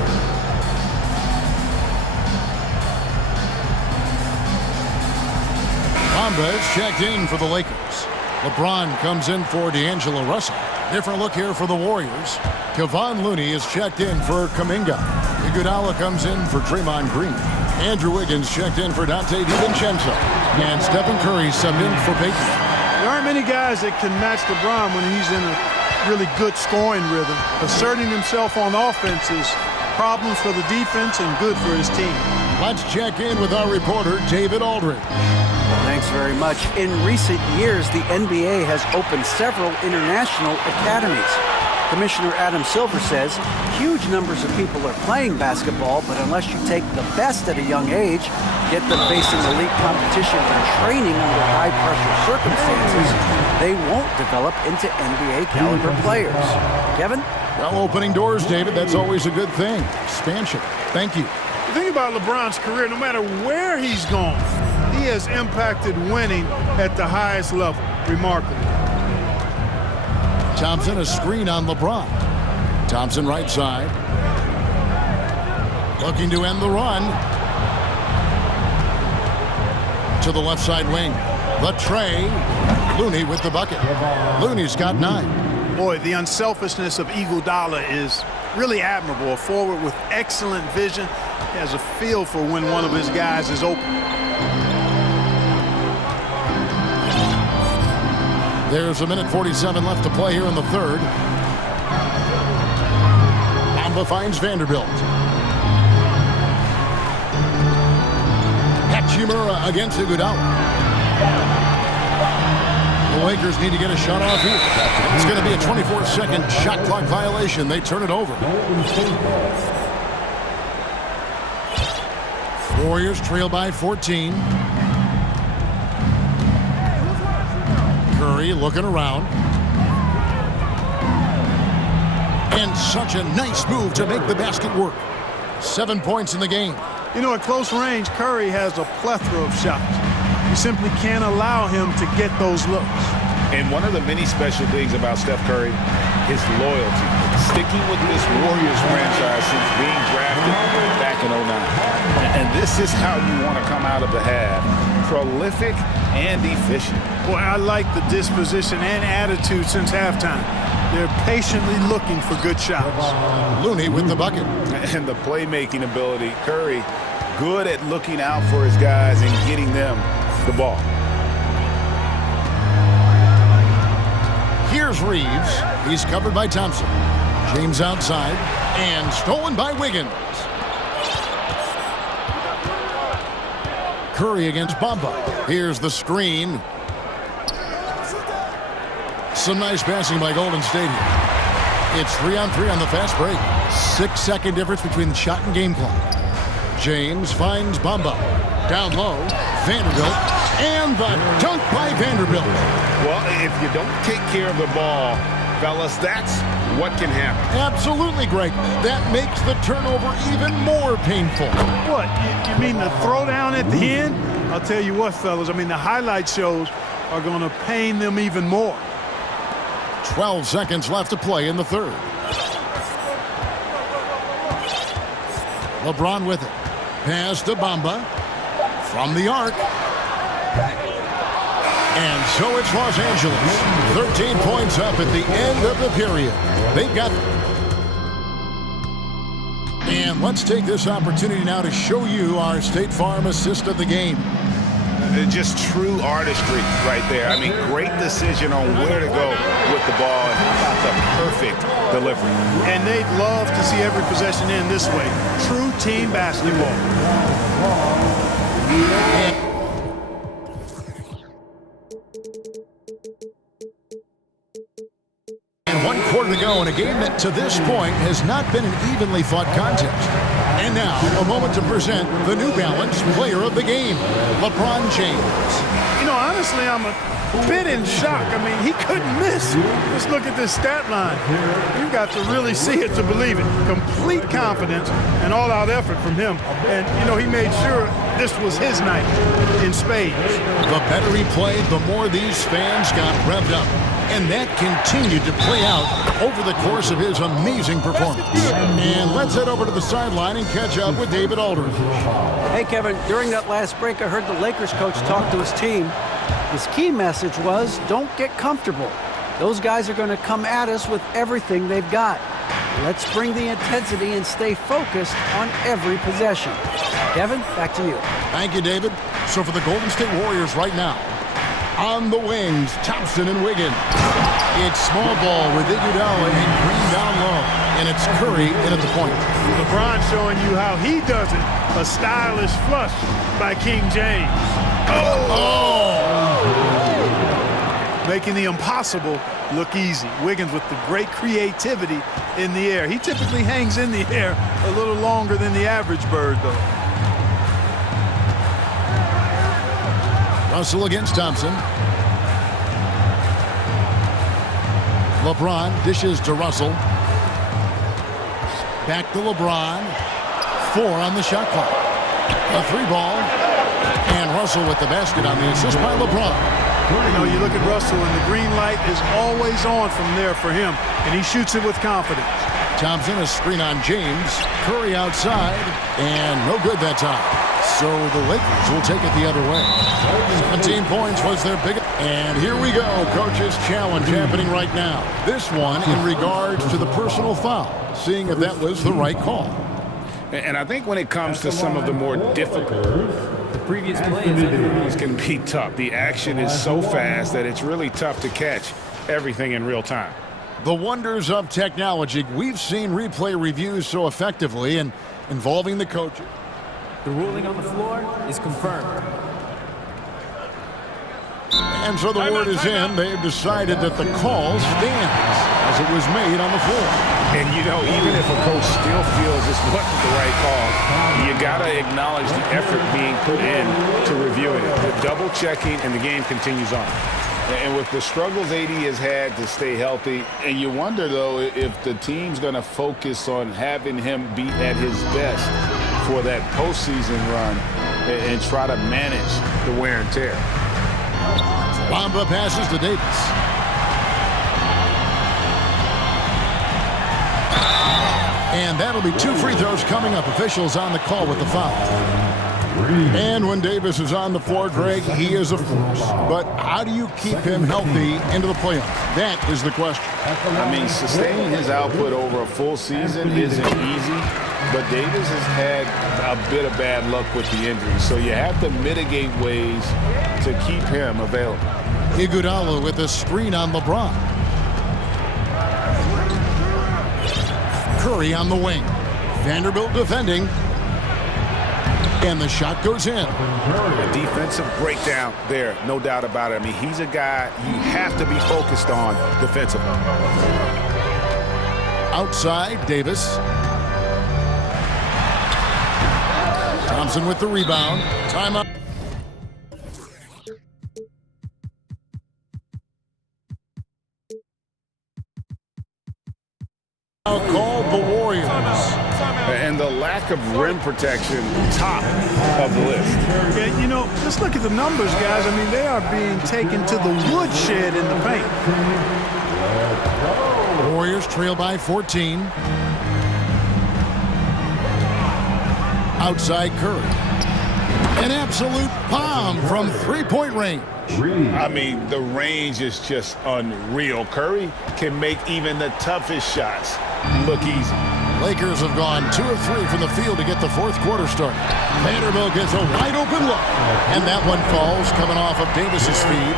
Mamba is checked in for the Lakers. LeBron comes in for D'Angelo Russell. Different look here for the Warriors. Kevon Looney is checked in for Kuminga. Iguodala comes in for Draymond Green. Andrew Wiggins checked in for Dante DiVincenzo. And Stephen Curry subbed in for Payton. There aren't many guys that can match LeBron when he's in a really good scoring rhythm. Asserting himself on offense is problems for the defense and good for his team. Let's check in with our reporter, David Aldridge. Thanks very much. In recent years, the NBA has opened several international academies. Commissioner Adam Silver says huge numbers of people are playing basketball, but unless you take the best at a young age, get them facing elite competition and training under high-pressure circumstances, they won't develop into NBA-caliber players. Kevin? Well, opening doors, David, that's always a good thing. Expansion. Thank you. The thing about LeBron's career, no matter where he's gone, he has impacted winning at the highest level. Remarkable. Thompson, a screen on LeBron. Thompson right side. Looking to end the run. To the left side wing. The tray. Looney with the bucket. Looney's got 9. Boy, the unselfishness of Iguodala is really admirable. A forward with excellent vision. He has a feel for when one of his guys is open. There's a minute 47 left to play here in the third. Mamba finds Vanderbilt. Hachimura against Iguodala. The Lakers need to get a shot off here. It's going to be a 24-second shot clock violation. They turn it over. Warriors trail by 14. Curry looking around. And such a nice move to make the basket work. 7 points in the game. You know, at close range, Curry has a plethora of shots. You simply can't allow him to get those looks. And one of the many special things about Steph Curry, his loyalty. Sticking with this Warriors franchise since being drafted back in 09. And this is how you want to come out of the half. Prolific and efficient. Boy, I like the disposition and attitude since halftime. They're patiently looking for good shots. Looney with the bucket. And the playmaking ability. Curry, good at looking out for his guys and getting them the ball. Here's Reeves. He's covered by Thompson. James outside. And stolen by Wiggins. Curry against Bamba. Here's the screen. Some nice passing by Golden State here. It's 3-on-3 on the fast break. 6-second difference between the shot and game clock. James finds Bamba. Down low, Vanderbilt. And the dunk by Vanderbilt. Well, if you don't take care of the ball, fellas, that's what can happen. Absolutely, Greg. That makes the turnover even more painful. What, you mean the throwdown at the end? I'll tell you what, fellas, I mean, the highlight shows are going to pain them even more. 12 seconds left to play in the third. LeBron with it. Pass to Bamba. From the arc. And so it's Los Angeles. 13 points up at the end of the period. They've got... And let's take this opportunity now to show you our State Farm assist of the game. Just true artistry right there. I mean, great decision on where to go with the ball, and how about the perfect delivery. And they'd love to see every possession end this way. True team basketball. And 1 quarter to go in a game that to this point has not been an evenly fought contest. And now, a moment to present the New Balance Player of the Game, LeBron James. You know, honestly, I'm a bit in shock. I mean, he couldn't miss. Just look at this stat line. You've got to really see it to believe it. Complete confidence and all-out effort from him. And, you know, he made sure this was his night in spades. The better he played, the more these fans got revved up. And that continued to play out over the course of his amazing performance. And let's head over to the sideline and catch up with David Aldridge. Hey, Kevin, during that last break, I heard the Lakers coach talk to his team. His key message was, don't get comfortable. Those guys are going to come at us with everything they've got. Let's bring the intensity and stay focused on every possession. Kevin, back to you. Thank you, David. So for the Golden State Warriors right now, on the wings, Thompson and Wiggins. It's small ball with Iguodala and Green down low. And it's Curry in at the point. LeBron showing you how he does it. A stylish flush by King James. Making the impossible look easy. Wiggins with the great creativity in the air. He typically hangs in the air a little longer than the average bird, though. Russell against Thompson. LeBron dishes to Russell. Back to LeBron. 4 on the shot clock. A 3-ball. And Russell with the basket on the assist by LeBron. You know, you look at Russell and the green light is always on from there for him. And he shoots it with confidence. Thompson, a screen on James. Curry outside. And no good that time. So the Lakers will take it the other way. 17 points was their biggest. And here we go, coach's challenge happening right now. This one in regards to the personal foul, seeing if that was the right call. And I think when it comes to some of the more difficult, the previous plays can be tough. The action is so fast that it's really tough to catch everything in real time. The wonders of technology. We've seen replay reviews so effectively and involving the coaches. The ruling on the floor is confirmed. And so the word is in. They've decided that the call stands as it was made on the floor. And, you know, even if a coach still feels this wasn't the right call, you got to acknowledge the effort being put in to reviewing it. The double checking, and the game continues on. And with the struggles AD has had to stay healthy, and you wonder, though, if the team's going to focus on having him be at his best for that postseason run and try to manage the wear and tear. Bamba passes to Davis. And that'll be 2 free throws coming up. Officials on the call with the foul. And when Davis is on the floor, Greg, he is a force. But how do you keep him healthy into the playoffs? That is the question. I mean, sustaining his output over a full season isn't easy, but Davis has had a bit of bad luck with the injury. So you have to mitigate ways to keep him available. Iguodala with a screen on LeBron. Curry on the wing. Vanderbilt defending. And the shot goes in. A defensive breakdown there, no doubt about it. I mean, he's a guy you have to be focused on defensively. Outside, Davis. Thompson with the rebound. Timeout. Called the Warriors. And the lack of rim protection, top of the list. Yeah, you know, let's look at the numbers, guys. I mean, they are being taken to the woodshed in the paint. Warriors trail by 14. Outside Curry. An absolute bomb from three-point range. I mean, the range is just unreal. Curry can make even the toughest shots look easy. Lakers have gone 2 of 3 from the field to get the fourth quarter started. Vanderbilt gets a wide-open look. And that one falls coming off of Davis's feed.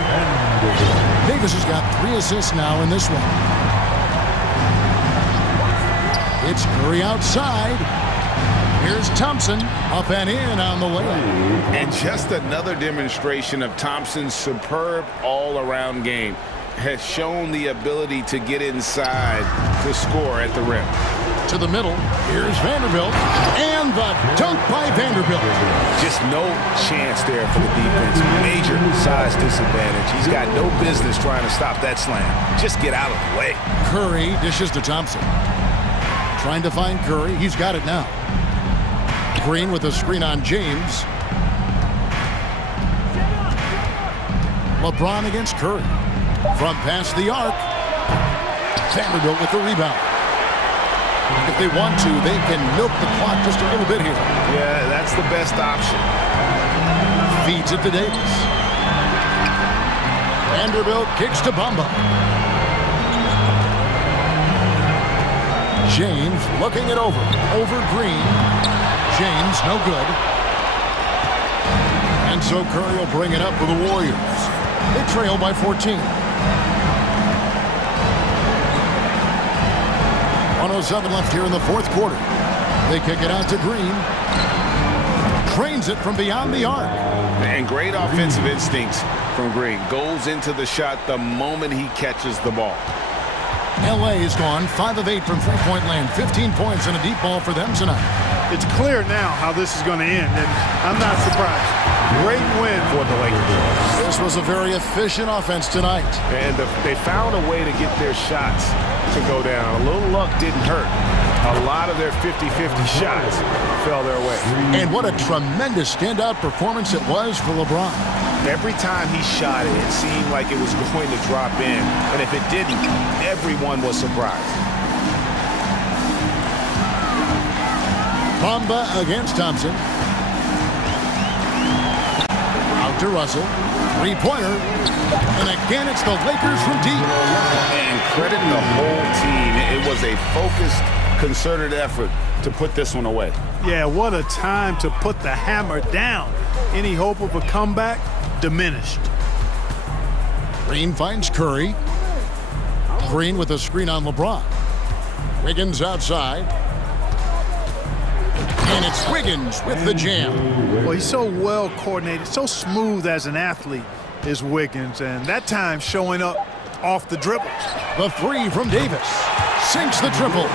Davis has got 3 assists now in this one. It's Curry outside. Here's Thompson up and in on the layup. And just another demonstration of Thompson's superb all-around game. Has shown the ability to get inside to score at the rim. To the middle, here's Vanderbilt, and the dunk by Vanderbilt. Just no chance there for the defense. Major size disadvantage. He's got no business trying to stop that slam. Just get out of the way. Curry dishes to Thompson. Trying to find Curry. He's got it now. Green with a screen on James. LeBron against Curry. From past the arc. Vanderbilt with the rebound. If they want to, they can milk the clock just a little bit here. Yeah, that's the best option. Feeds it to Davis. Vanderbilt kicks to Bamba. James looking it over. Over Green. James, no good. And so Curry will bring it up for the Warriors. They trail by 14. 1:07 left here in the fourth quarter. They kick it out to Green. Trains it from beyond the arc. And great offensive instincts from Green. Goes into the shot the moment he catches the ball. LA has gone 5 of 8 from three-point land. 15 points and a deep ball for them tonight. It's clear now how this is going to end, and I'm not surprised. Great win for the Lakers. This was a very efficient offense tonight. And they found a way to get their shots to go down. A little luck didn't hurt. A lot of their 50-50 shots fell their way. And what a tremendous standout performance it was for LeBron. Every time he shot it, it seemed like it was going to drop in. And if it didn't, everyone was surprised. Bamba against Thompson. Out to Russell. Three-pointer. And again, it's the Lakers from deep. And credit the whole team. It was a focused, concerted effort to put this one away. Yeah, what a time to put the hammer down. Any hope of a comeback diminished. Green finds Curry. Green with a screen on LeBron. Wiggins outside. And it's Wiggins with the jam. Well, he's so well coordinated, so smooth as an athlete. is Wiggins, and that time showing up off the dribble. The three from Davis. Sinks the triple.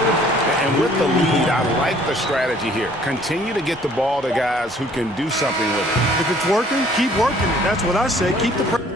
And with the lead, I like the strategy here. Continue to get the ball to guys who can do something with it. If it's working, keep working it. That's what I say. Keep the pressure.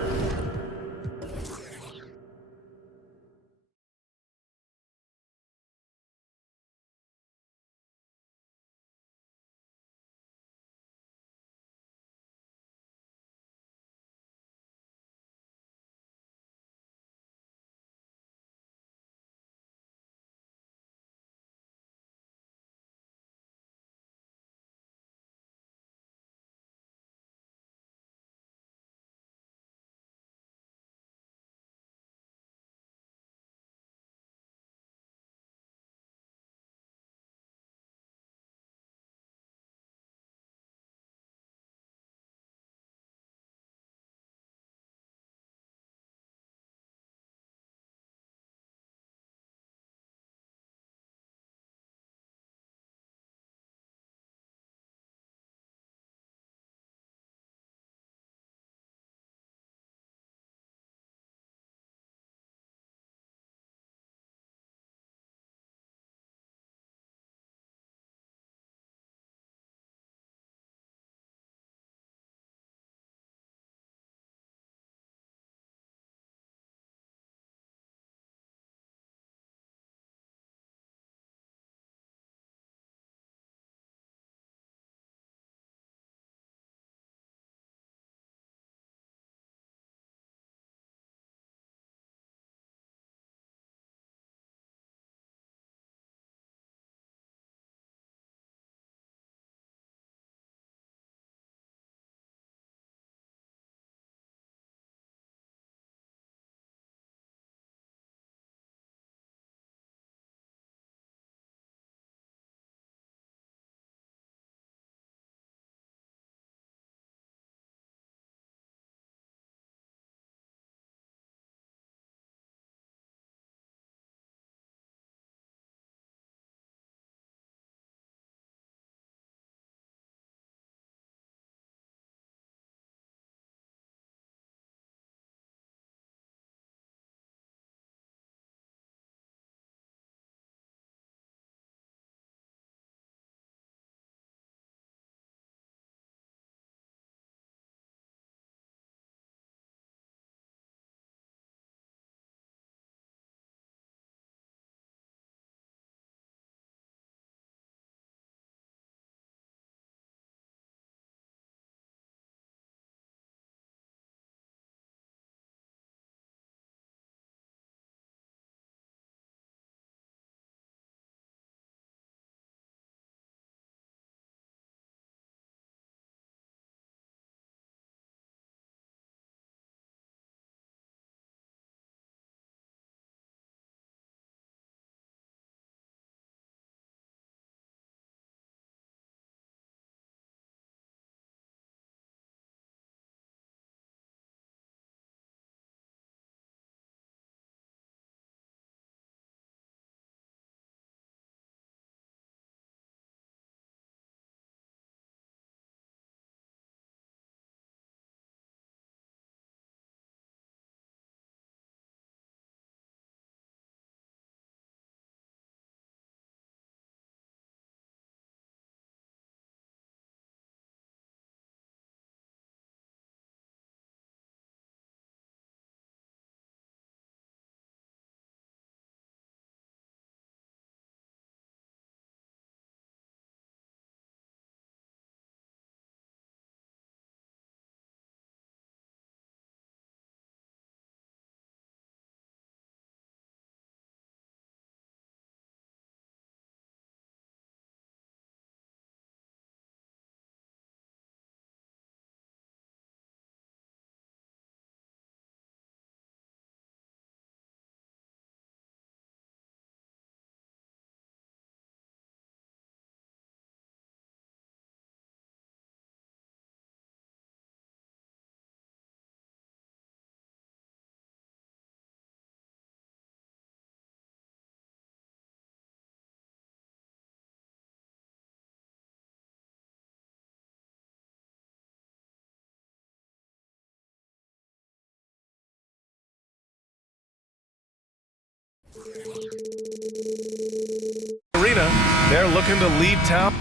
They're looking to leave town.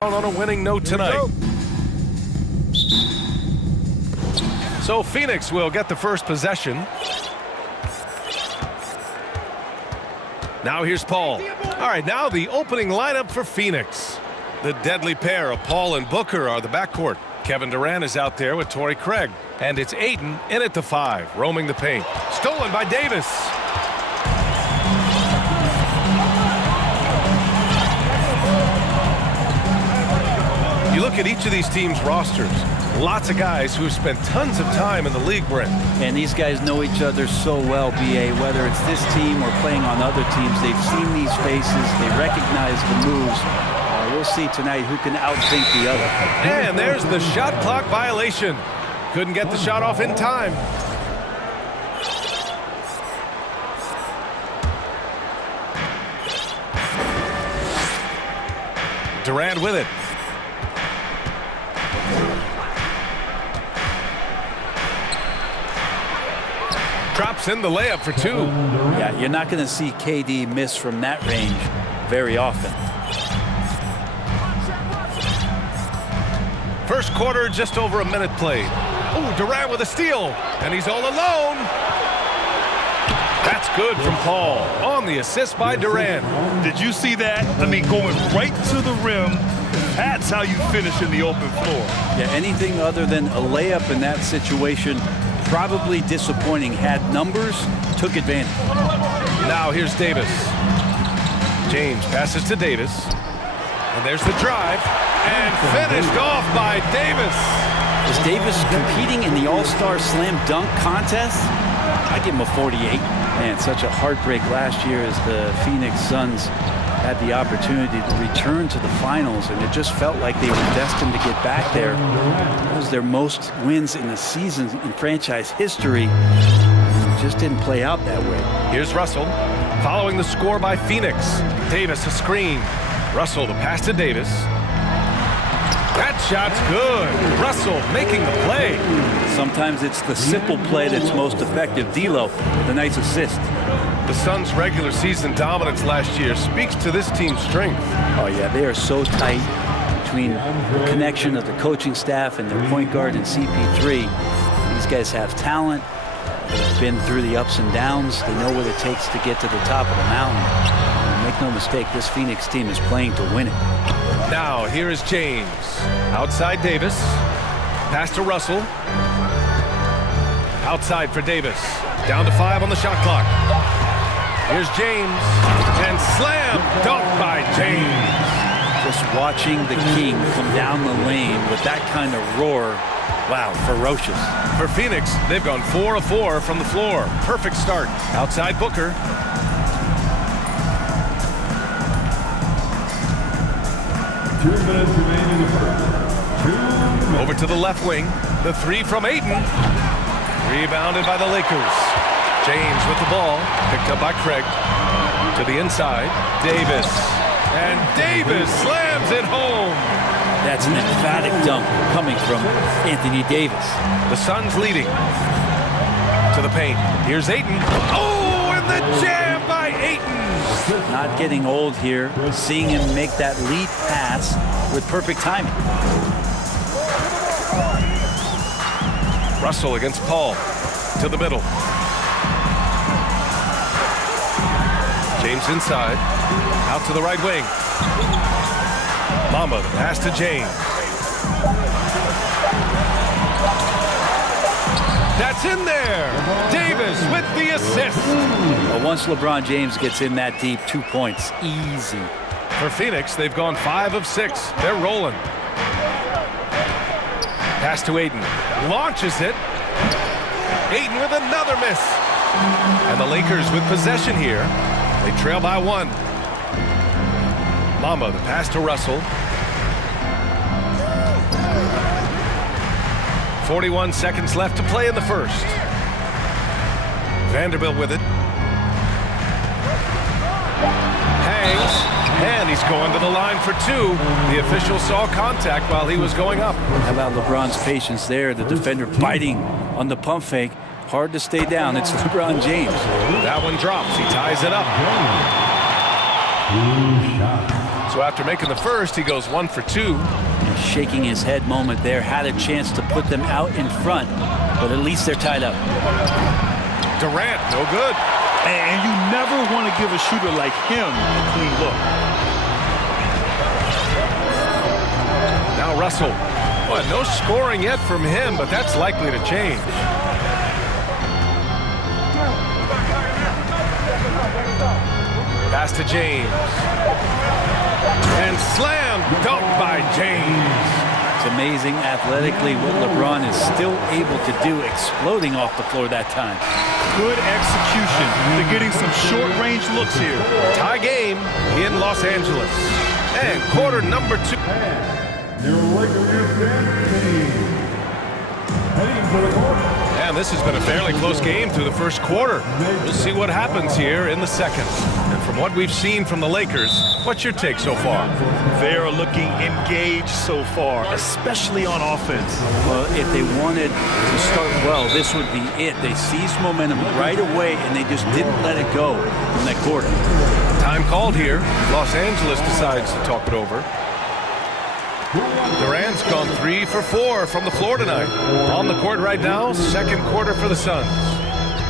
On a winning note tonight. So Phoenix will get the first possession. Now here's Paul. All right, now the opening lineup for Phoenix. The deadly pair of Paul and Booker are the backcourt. Kevin Durant is out there with Torrey Craig. And it's Ayton in at the 5, roaming the paint. Stolen by Davis. You look at each of these teams' rosters. Lots of guys who have spent tons of time in the league, Brent. And these guys know each other so well, B.A. Whether it's this team or playing on other teams, they've seen these faces. They recognize the moves. We'll see tonight who can outthink the other. And there's the shot clock violation. Couldn't get the shot off in time. Durant with it. Drops in the layup for 2. Yeah, you're not going to see KD miss from that range very often. First quarter, just over a minute played. Oh, Durant with a steal, and he's all alone. That's good from Paul on the assist by Durant. Did you see that? I mean, going right to the rim. That's how you finish in the open floor. Yeah, anything other than a layup in that situation, probably disappointing. Had numbers, took advantage. Now here's Davis. James passes to Davis. And there's the drive. And finished off by Davis. Is Davis competing in the All-Star Slam Dunk contest? I give him a 48. Man, such a heartbreak last year as the Phoenix Suns had the opportunity to return to the finals, and it just felt like they were destined to get back there. It was their most wins in the season in franchise history. It just didn't play out that way. Here's Russell, following the score by Phoenix. Davis a screen. Russell the pass to Davis. That shot's good. Russell making the play. Sometimes it's the simple play that's most effective. D'Lo with a nice assist. The Suns' regular season dominance last year speaks to this team's strength. Oh, yeah, they are so tight between the connection of the coaching staff and their point guard and CP3. These guys have talent. They've been through the ups and downs. They know what it takes to get to the top of the mountain. And make no mistake, this Phoenix team is playing to win it. Now, here is James. Outside Davis. Pass to Russell. Outside for Davis. Down to 5 on the shot clock. Here's James. And slam dunk by James. Just watching the King come down the lane with that kind of roar. Wow, ferocious. For Phoenix, they've gone 4 of 4 from the floor. Perfect start. Outside Booker. Over to the left wing. The 3 from Ayton. Rebounded by the Lakers. James with the ball. Picked up by Craig. To the inside. Davis. And Davis slams it home. That's an emphatic dunk coming from Anthony Davis. The Suns leading. To the paint. Here's Ayton. Oh, and the jam by Ayton. Not getting old here. Seeing him make that lead pass with perfect timing. Russell against Paul. To the middle. James inside. Out to the right wing. Mamba, the pass to James. That's in there. Davis with the assist. Well, once LeBron James gets in that deep, 2 points, easy. For Phoenix, they've gone 5 of 6. They're rolling. Pass to Ayton. Launches it. Ayton with another miss. And the Lakers with possession here. They trail by 1. Mamba, the pass to Russell. 41 seconds left to play in the first. Vanderbilt with it. Hangs. And he's going to the line for 2. The official saw contact while he was going up. How about LeBron's patience there? The defender biting on the pump fake. Hard to stay down. It's LeBron James. That one drops. He ties it up. So after making the first, he goes 1 for 2. And shaking his head moment there. Had a chance to put them out in front, but at least they're tied up. Durant, no good. And you never want to give a shooter like him a clean look. Now Russell. Well, no scoring yet from him, but that's likely to change. Pass to James. And slam dunk by James. It's amazing athletically what LeBron is still able to do, exploding off the floor that time. Good execution. They're getting some short-range looks here. Tie game in Los Angeles. And quarter number 2. Your Lakers team. Heading to the court. And this has been a fairly close game through the first quarter. We'll see what happens here in the second. And from what we've seen from the Lakers, what's your take so far? They are looking engaged so far, especially on offense. Well, if they wanted to start well, this would be it. They seized momentum right away, and they just didn't let it go in that quarter. Time called here. Los Angeles decides to talk it over. Durant's gone 3 for 4 from the floor tonight. On the court right now, second quarter for the Suns.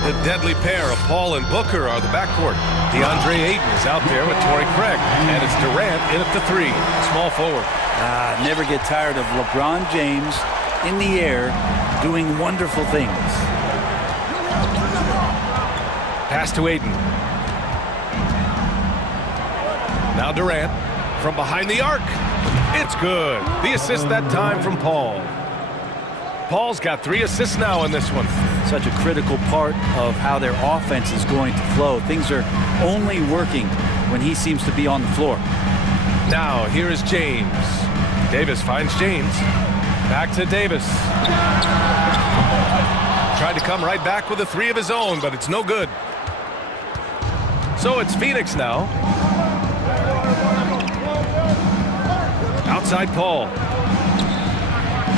The deadly pair of Paul and Booker are the backcourt. DeAndre Ayton is out there with Torrey Craig. And it's Durant in at the 3, small forward. Never get tired of LeBron James in the air doing wonderful things. Pass to Ayton. Now Durant from behind the arc. It's good. The assist that time from Paul. Paul's got 3 assists now in this one. Such a critical part of how their offense is going to flow. Things are only working when he seems to be on the floor. Now here is James. Davis finds James. Back to Davis. Tried to come right back with a 3 of his own, but it's no good. So it's Phoenix now. Outside Paul.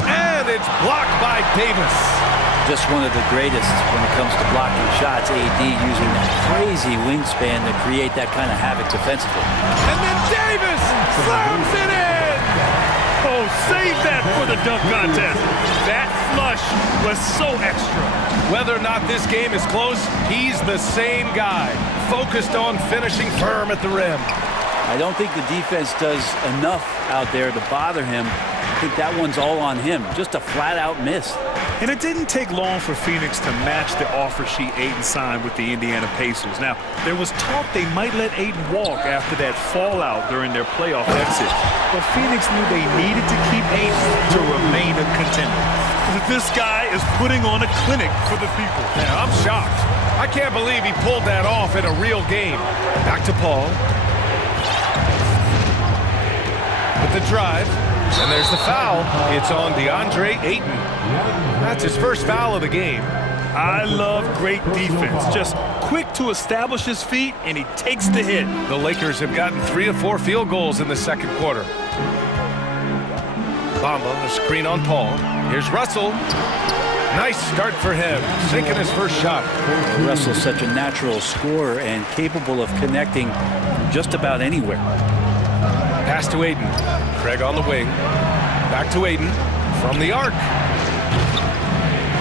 And it's blocked by Davis. Just one of the greatest when it comes to blocking shots. AD using that crazy wingspan to create that kind of havoc defensively. And then Davis slams it in! Oh, save that for the dunk contest. That flush was so extra. Whether or not this game is close, he's the same guy. Focused on finishing firm at the rim. I don't think the defense does enough out there to bother him. I think that one's all on him. Just a flat-out miss. And it didn't take long for Phoenix to match the offer sheet Ayton signed with the Indiana Pacers. Now, there was talk they might let Ayton walk after that fallout during their playoff exit. But Phoenix knew they needed to keep Ayton to remain a contender. This guy is putting on a clinic for the people. Yeah, I'm shocked. I can't believe he pulled that off in a real game. Back to Paul. With the drive, and there's the foul. It's on DeAndre Ayton. That's his first foul of the game. I love great defense. Just quick to establish his feet, and he takes the hit. The Lakers have gotten 3 of 4 field goals in the second quarter. Bamba, a screen on Paul. Here's Russell. Nice start for him, sinking his first shot. Russell's such a natural scorer and capable of connecting from just about anywhere. Pass to Ayton. Craig on the wing. Back to Ayton from the arc.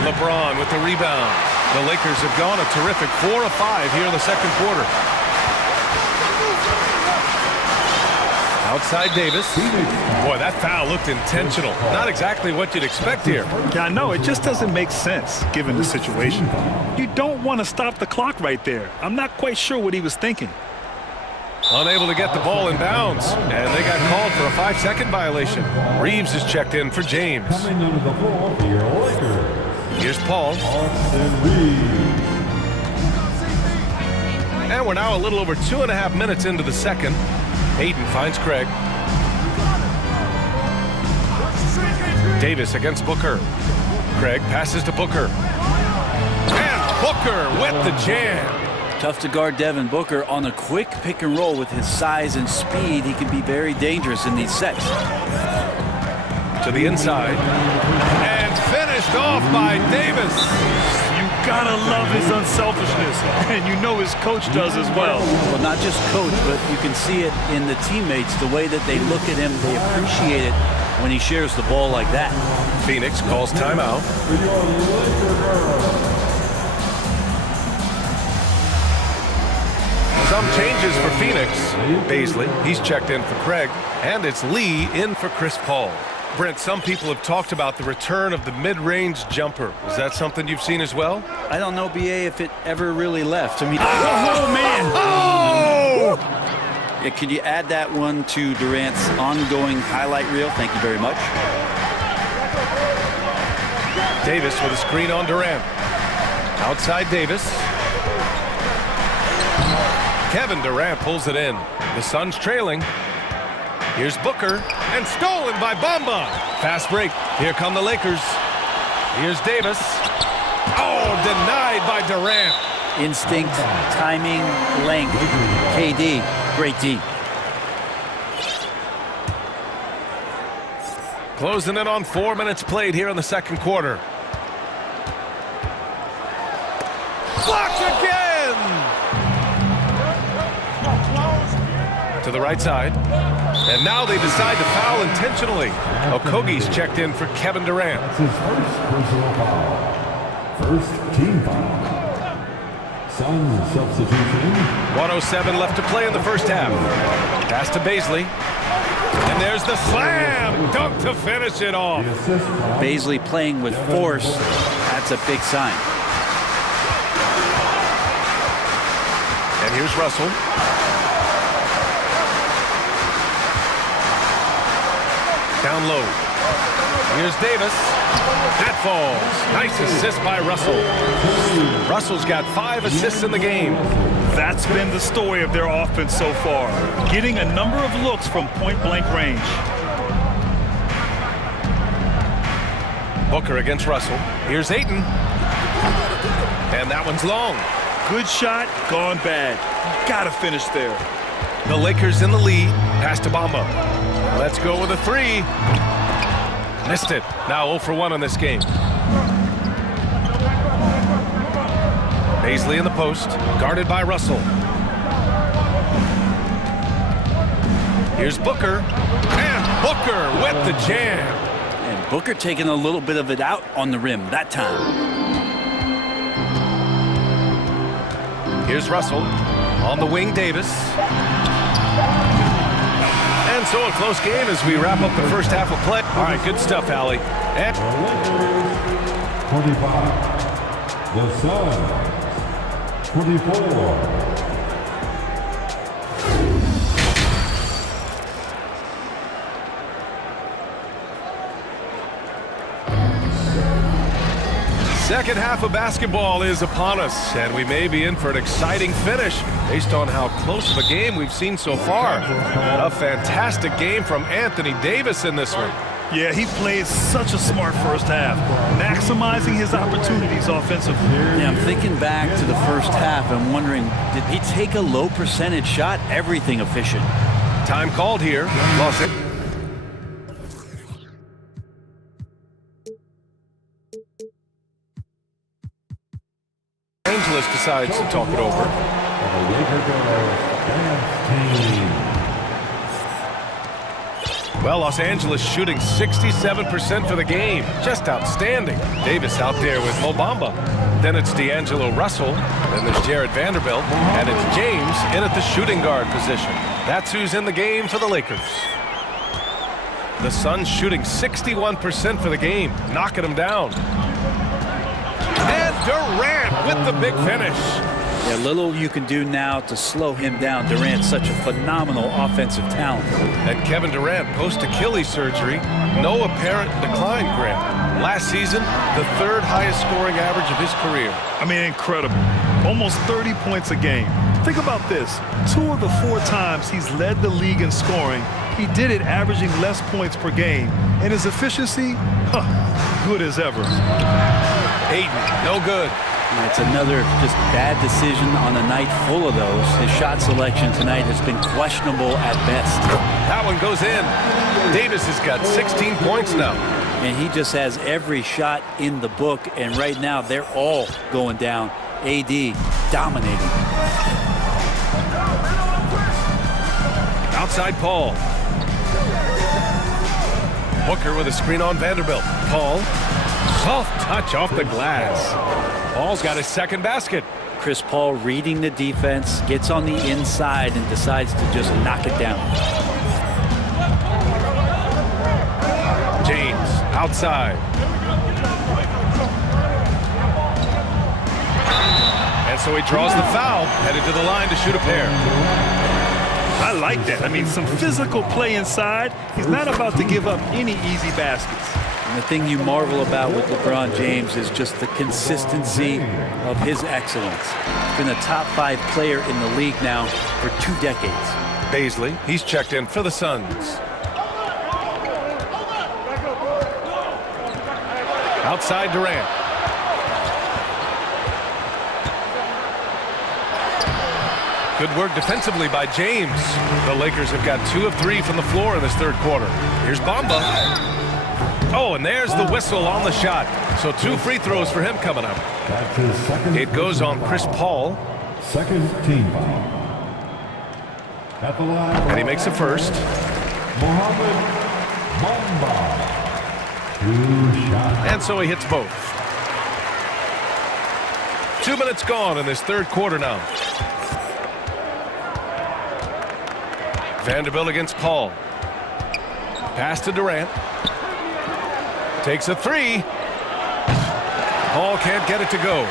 LeBron with the rebound. The Lakers have gone a terrific 4 of 5 here in the second quarter. Outside Davis. Boy, that foul looked intentional. Not exactly what you'd expect here. Yeah, I know. It just doesn't make sense given the situation. You don't want to stop the clock right there. I'm not quite sure what he was thinking. Unable to get the ball in bounds. And they got called for a 5-second violation. Reeves is checked in for James. Coming into the floor for your Lakers. Here's Paul. And we're now a little over 2.5 minutes into the second. Hayden finds Craig. Davis against Booker. Craig passes to Booker. And Booker with the jam. Tough to guard Devin Booker on a quick pick and roll with his size and speed. He can be very dangerous in these sets. To the inside. And finished off by Davis. Gotta love his unselfishness, and you know his coach does as well. Well, not just coach, but you can see it in the teammates, the way that they look at him. They appreciate it when he shares the ball like that. Phoenix calls timeout. Some changes for Phoenix. Baisley, he's checked in for Craig, and it's Lee in for Chris Paul. Brent, some people have talked about the return of the mid-range jumper. Is that something you've seen as well? I don't know, BA, if it ever really left. I mean, oh man! Oh! Yeah, could you add that one to Durant's ongoing highlight reel? Thank you very much. Davis with a screen on Durant. Outside Davis. Kevin Durant pulls it in. The Suns trailing. Here's Booker, and stolen by Bamba. Fast break. Here come the Lakers. Here's Davis. Oh, denied by Durant. Instinct, timing, length. KD, great D. Closing in on 4 minutes played here in the second quarter. Blocked again! To the right side. And now they decide to foul intentionally. Okogie's checked in for Kevin Durant. That's his first personal foul. First team foul. Suns substitution. 1:07 left to play in the first half. Pass to Baisley. And there's the slam dunk to finish it off. Baisley playing with force. That's a big sign. And here's Russell. Down low. Here's Davis. That falls. Nice assist by Russell. Russell's got 5 assists in the game. That's been the story of their offense so far. Getting a number of looks from point-blank range. Booker against Russell. Here's Ayton. And that one's long. Good shot, gone bad. Gotta finish there. The Lakers in the lead. Pass to Bamba. Let's go with a 3. Missed it. Now 0 for 1 on this game. Baisley in the post. Guarded by Russell. Here's Booker. And Booker with the jam. And Booker taking a little bit of it out on the rim that time. Here's Russell. On the wing, Davis. And so a close game as we wrap up the first half of play. All right, good stuff, Allie. And 25. The Suns. 24. Second half of basketball is upon us, and we may be in for an exciting finish based on how close of a game we've seen so far. A fantastic game from Anthony Davis in this one. Yeah, he played such a smart first half, maximizing his opportunities offensively. Yeah, I'm thinking back to the first half. I'm wondering, did he take a low percentage shot? Everything efficient. Time called here. Los Angeles decides to talk it over. Well, Los Angeles shooting 67% for the game. Just outstanding. Davis out there with Mo Bamba. Then it's D'Angelo Russell. Then there's Jared Vanderbilt. And it's James in at the shooting guard position. That's who's in the game for the Lakers. The Suns shooting 61% for the game, knocking them down. And Durant with the big finish. Yeah, little you can do now to slow him down. Durant's such a phenomenal offensive talent. And Kevin Durant, post-Achilles surgery, no apparent decline, Grant. Last season, the third highest scoring average of his career. I mean, incredible. Almost 30 points a game. Think about this. 2 of the 4 times he's led the league in scoring, he did it averaging less points per game. And his efficiency, good as ever. Ayton, no good. It's another just bad decision on a night full of those. His shot selection tonight has been questionable at best. That one goes in. Davis has got 16 points now. And he just has every shot in the book, and right now they're all going down. AD dominating. Outside Paul. Booker with a screen on Vanderbilt. Paul, soft touch off the glass. Paul's got his second basket. Chris Paul reading the defense, gets on the inside and decides to just knock it down. James, outside. And so he draws the foul, headed to the line to shoot a pair. I like that. I mean, some physical play inside. He's not about to give up any easy baskets. And the thing you marvel about with LeBron James is just the consistency of his excellence. He's been a top 5 player in the league now for 2 decades. Baisley, he's checked in for the Suns. Outside Durant. Good work defensively by James. The Lakers have got 2 of 3 from the floor in this third quarter. Here's Bamba. Oh, and there's the whistle on the shot. So 2 free throws for him coming up. That's his second. It goes on Chris Paul. Second team foul. At the line. And he makes the first. Mohamed Bamba. 2 shots. And so he hits both. 2 minutes gone in this third quarter now. Vanderbilt against Paul. Pass to Durant. Takes a 3. Paul can't get it to go.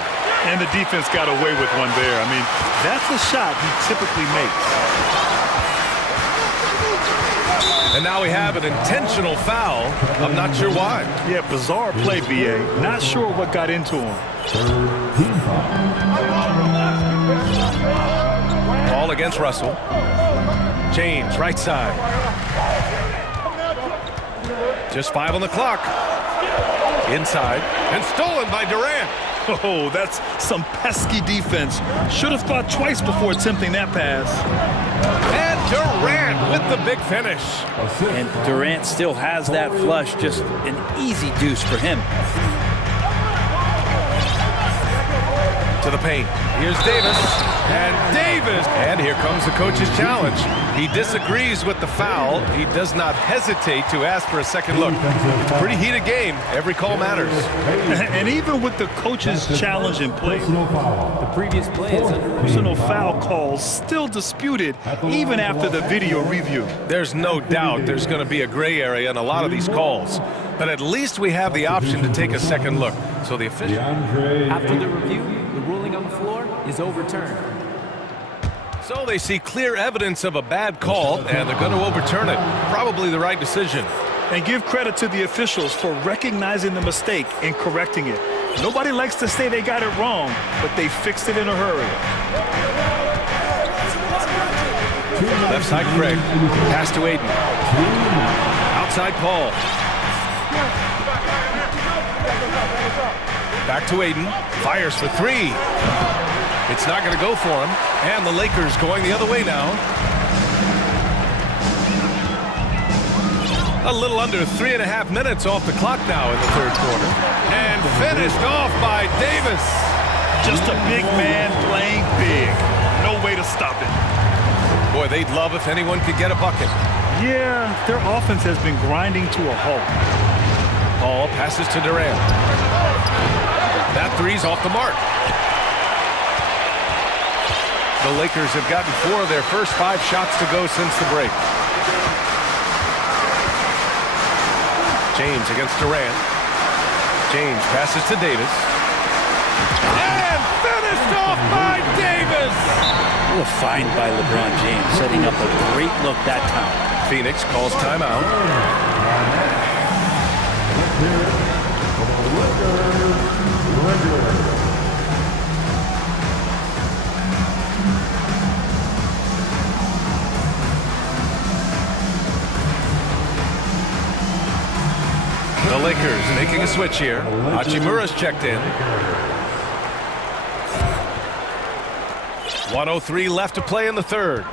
And the defense got away with one there. I mean, that's a shot he typically makes. And now we have an intentional foul. I'm not sure why. Yeah, bizarre play, BA. Not sure what got into him. Paul against Russell. James, right side. Just 5 on the clock. Inside. And stolen by Durant. Oh, that's some pesky defense. Should have thought twice before attempting that pass. And Durant with the big finish. And Durant still has that flush. Just an easy deuce for him. To the paint. Here's Davis. And Davis. And here comes the coach's challenge. He disagrees with the foul. He does not hesitate to ask for a second look. It's a pretty heated game. Every call matters. And even with the coach's challenge in play, the previous play is personal foul calls still disputed even after the video review. There's no doubt there's going to be a gray area in a lot of these calls. But at least we have the option to take a second look. So the official... After the review, the ruling on the floor is overturned. So they see clear evidence of a bad call, and they're going to overturn it. Probably the right decision. And give credit to the officials for recognizing the mistake and correcting it. Nobody likes to say they got it wrong, but they fixed it in a hurry. Left side Craig. Pass to Ayton. Outside Paul. Back to Ayton. Fires for 3. It's not going to go for him. And the Lakers going the other way now. A little under 3.5 minutes off the clock now in the third quarter. And finished off by Davis. Just a big man playing big. No way to stop it. Boy, they'd love if anyone could get a bucket. Yeah, their offense has been grinding to a halt. Paul passes to Durant. That 3's off the mark. The Lakers have gotten 4 of their first 5 shots to go since the break. James against Durant. James passes to Davis. And finished off by Davis! What a find by LeBron James, setting up a great look that time. Phoenix calls timeout. The Lakers making a switch here. Hachimura's checked in. 1:03 left to play in the third.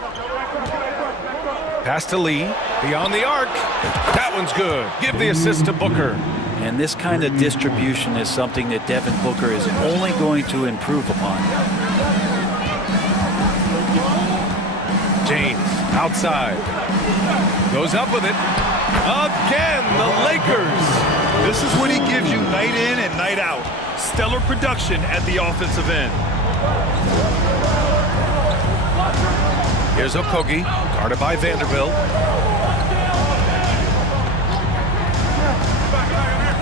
Pass to Lee. Beyond the arc. That one's good. Give the assist to Booker. And this kind of distribution is something that Devin Booker is only going to improve upon. James outside. Goes up with it. Again, the Lakers. This is what he gives you night in and night out. Stellar production at the offensive end. Here's Okogie, guarded by Vanderbilt.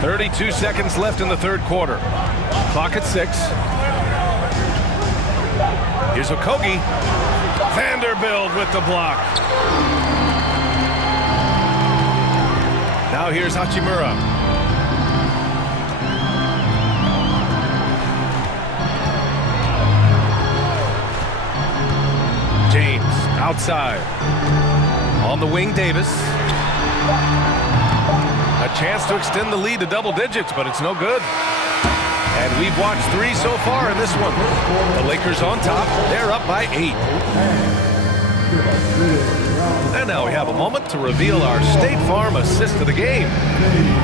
32 seconds left in the third quarter. Clock at 6. Here's Okogie. Vanderbilt with the block. Now here's Hachimura. James outside. On the wing, Davis. A chance to extend the lead to double digits, but it's no good. And we've watched 3 so far in this one. The Lakers on top. They're up by 8. And now we have a moment to reveal our State Farm assist of the game.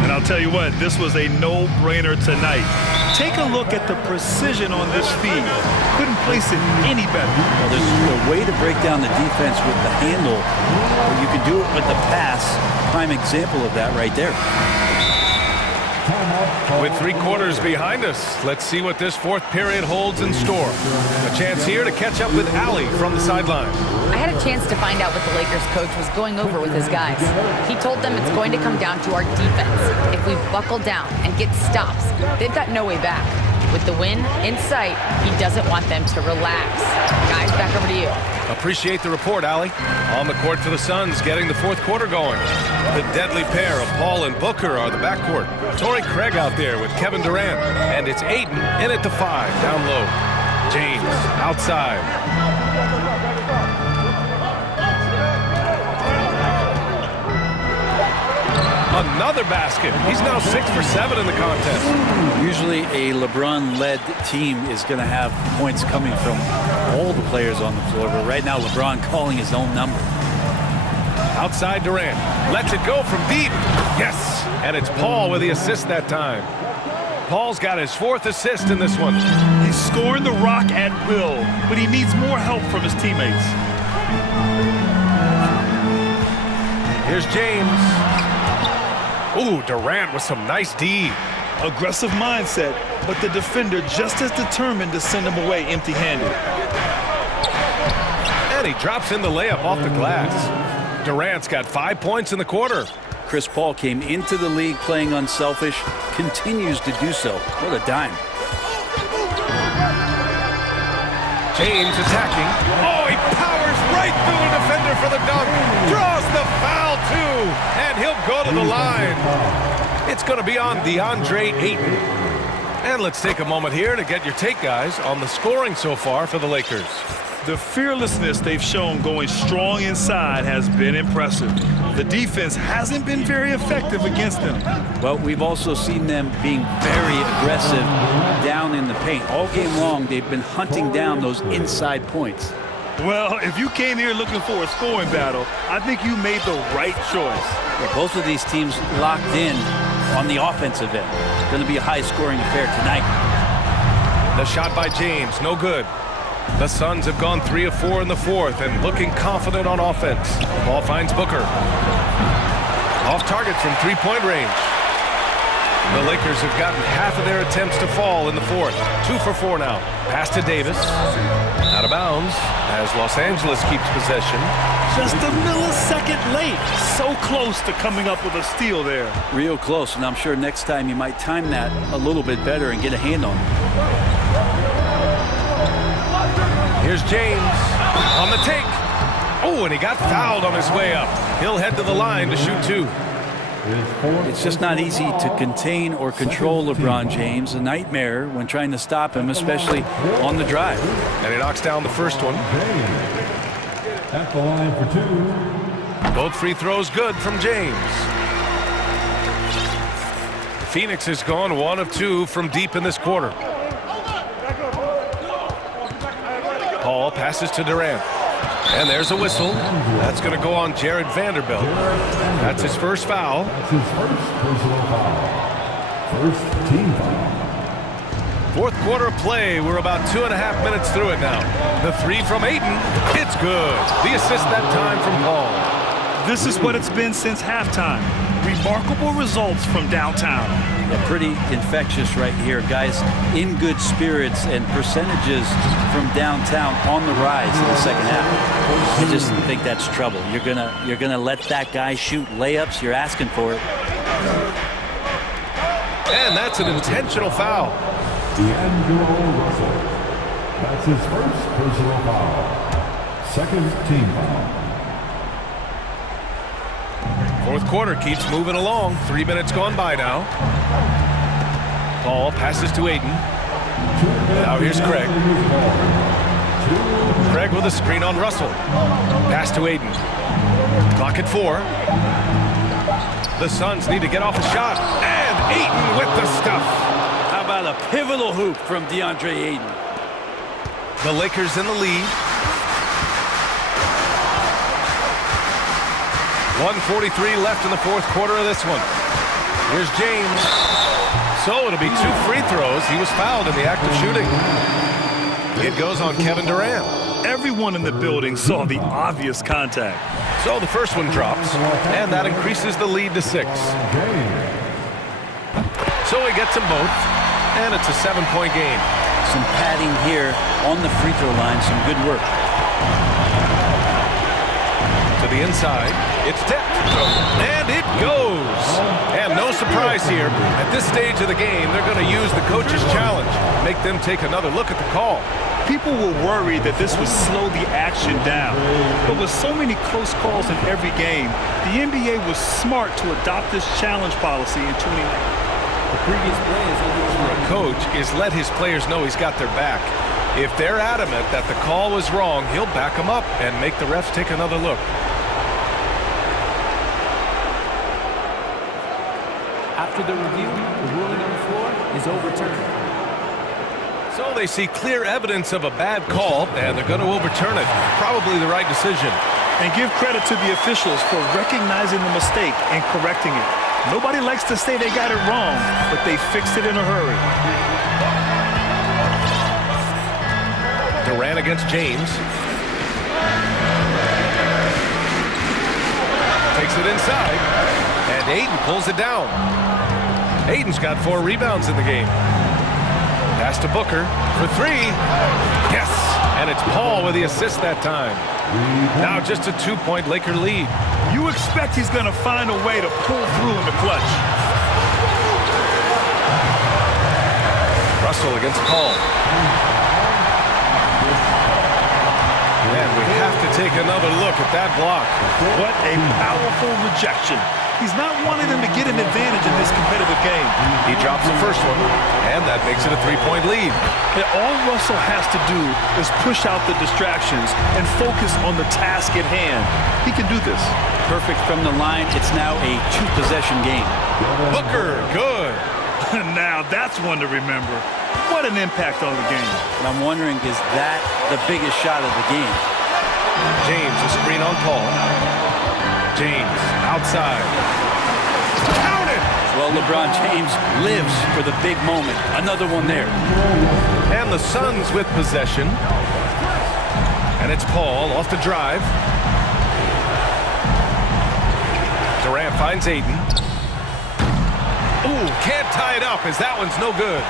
And I'll tell you what, this was a no-brainer tonight. Take a look at the precision on this feed. Couldn't place it any better. Well, there's a way to break down the defense with the handle. You can do it with the pass. Prime example of that right there. With 3 quarters behind us, let's see what this fourth period holds in store. A chance here to catch up with Allie from the sideline. I had a chance to find out what the Lakers coach was going over with his guys. He told them it's going to come down to our defense. If we buckle down and get stops, they've got no way back. With the win in sight, he doesn't want them to relax. Guys, back over to you. Appreciate the report, Allie. On the court for the Suns, getting the fourth quarter going. The deadly pair of Paul and Booker are the backcourt. Torrey Craig out there with Kevin Durant. And it's Ayton in at the 5, down low. James outside. Another basket. He's now 6 for 7 in the contest. Usually a LeBron-led team is going to have points coming from all the players on the floor, but right now LeBron calling his own number. Outside Durant. Lets it go from deep. Yes. And it's Paul with the assist that time. Paul's got his 4th assist in this one. He's scoring the rock at will, but he needs more help from his teammates. Here's James. Ooh, Durant with some nice D. Aggressive mindset, but the defender just as determined to send him away empty-handed. And he drops in the layup off the glass. Durant's got 5 points in the quarter. Chris Paul came into the league playing unselfish, continues to do so. What a dime. James attacking. Oh, he powers right through the defender for the dunk. Draws the foul, too. And he'll go to the line. It's going to be on DeAndre Ayton. And let's take a moment here to get your take, guys, on the scoring so far for the Lakers. The fearlessness they've shown going strong inside has been impressive. The defense hasn't been very effective against them. Well, we've also seen them being very aggressive down in the paint. All game long, they've been hunting down those inside points. Well, if you came here looking for a scoring battle, I think you made the right choice. Well, both of these teams locked in on the offensive end. Going to be a high-scoring affair tonight. The shot by James, no good. The Suns have gone 3 of 4 in the fourth and looking confident on offense. Ball finds Booker. Off target from 3-point range. The Lakers have gotten half of their attempts to fall in the fourth. 2 for 4 now. Pass to Davis. Out of bounds as Los Angeles keeps possession. Just a millisecond late. So close to coming up with a steal there. Real close, and I'm sure next time you might time that a little bit better and get a hand on it. Here's James on the take. Oh, and he got fouled on his way up. He'll head to the line to shoot 2. It's just not easy to contain or control LeBron James. A nightmare when trying to stop him, especially on the drive. And he knocks down the first one. At the line for 2. Both free throws good from James. Phoenix has gone 1 of 2 from deep in this quarter. Paul passes to Durant. And there's a whistle. That's going to go on Jared Vanderbilt. That's his first foul. That's his first personal foul. First team foul. Fourth quarter of play. We're about 2.5 minutes through it now. The 3 from Ayton. It's good. The assist that time from Paul. This is what it's been since halftime. Remarkable results from downtown. Yeah, pretty infectious right here. Guys in good spirits and percentages from downtown on the rise in the second half. I just think that's trouble. You're gonna let that guy shoot layups. You're asking for it. And that's an intentional foul. D'Angelo Russell. That's his first personal foul. Second team foul. Fourth quarter keeps moving along. 3 minutes gone by now. Paul passes to Ayton. Now here's Craig. Craig with a screen on Russell. Pass to Ayton. Clock at 4. The Suns need to get off a shot. And Ayton with the stuff. How about a pivotal hoop from DeAndre Ayton? The Lakers in the lead. 1:43 left in the fourth quarter of this one. Here's James. So it'll be 2 free throws. He was fouled in the act of shooting. It goes on Kevin Durant. Everyone in the building saw the obvious contact. So the first one drops, and that increases the lead to 6. So he gets them both, and it's a 7-point game. Some padding here on the free throw line. Some good work. To the inside, it's tipped, and it goes. And no surprise here, at this stage of the game, they're going to use the coach's challenge, make them take another look at the call. People were worried that this would slow the action down. But with so many close calls in every game, the NBA was smart to adopt this challenge policy in 2019. The previous play is over. For a coach is let his players know he's got their back. If they're adamant that the call was wrong, he'll back them up and make the refs take another look. After the review, the ruling on the floor is overturned. So they see clear evidence of a bad call, and they're going to overturn it. Probably the right decision. And give credit to the officials for recognizing the mistake and correcting it. Nobody likes to say they got it wrong, but they fixed it in a hurry. Durant against James. Takes it inside, and Ayton pulls it down. Ayton's got 4 rebounds in the game. Pass to Booker for 3. Yes! And it's Paul with the assist that time. Now just a 2-point Laker lead. You expect he's going to find a way to pull through in the clutch. Russell against Paul. And we have to take another look at that block. What a powerful rejection. He's not wanting them to get an advantage in this competitive game. He drops the first one, and that makes it a 3-point lead. And all Russell has to do is push out the distractions and focus on the task at hand. He can do this. Perfect from the line. It's now a 2-possession game. Booker, good. Now that's one to remember. What an impact on the game. But I'm wondering, is that the biggest shot of the game? James, a screen on Paul. James, outside. Counted! Well, LeBron James lives for the big moment. Another one there. And the Suns with possession. And it's Paul off the drive. Durant finds Ayton. Ooh, can't tie it up as that one's no good.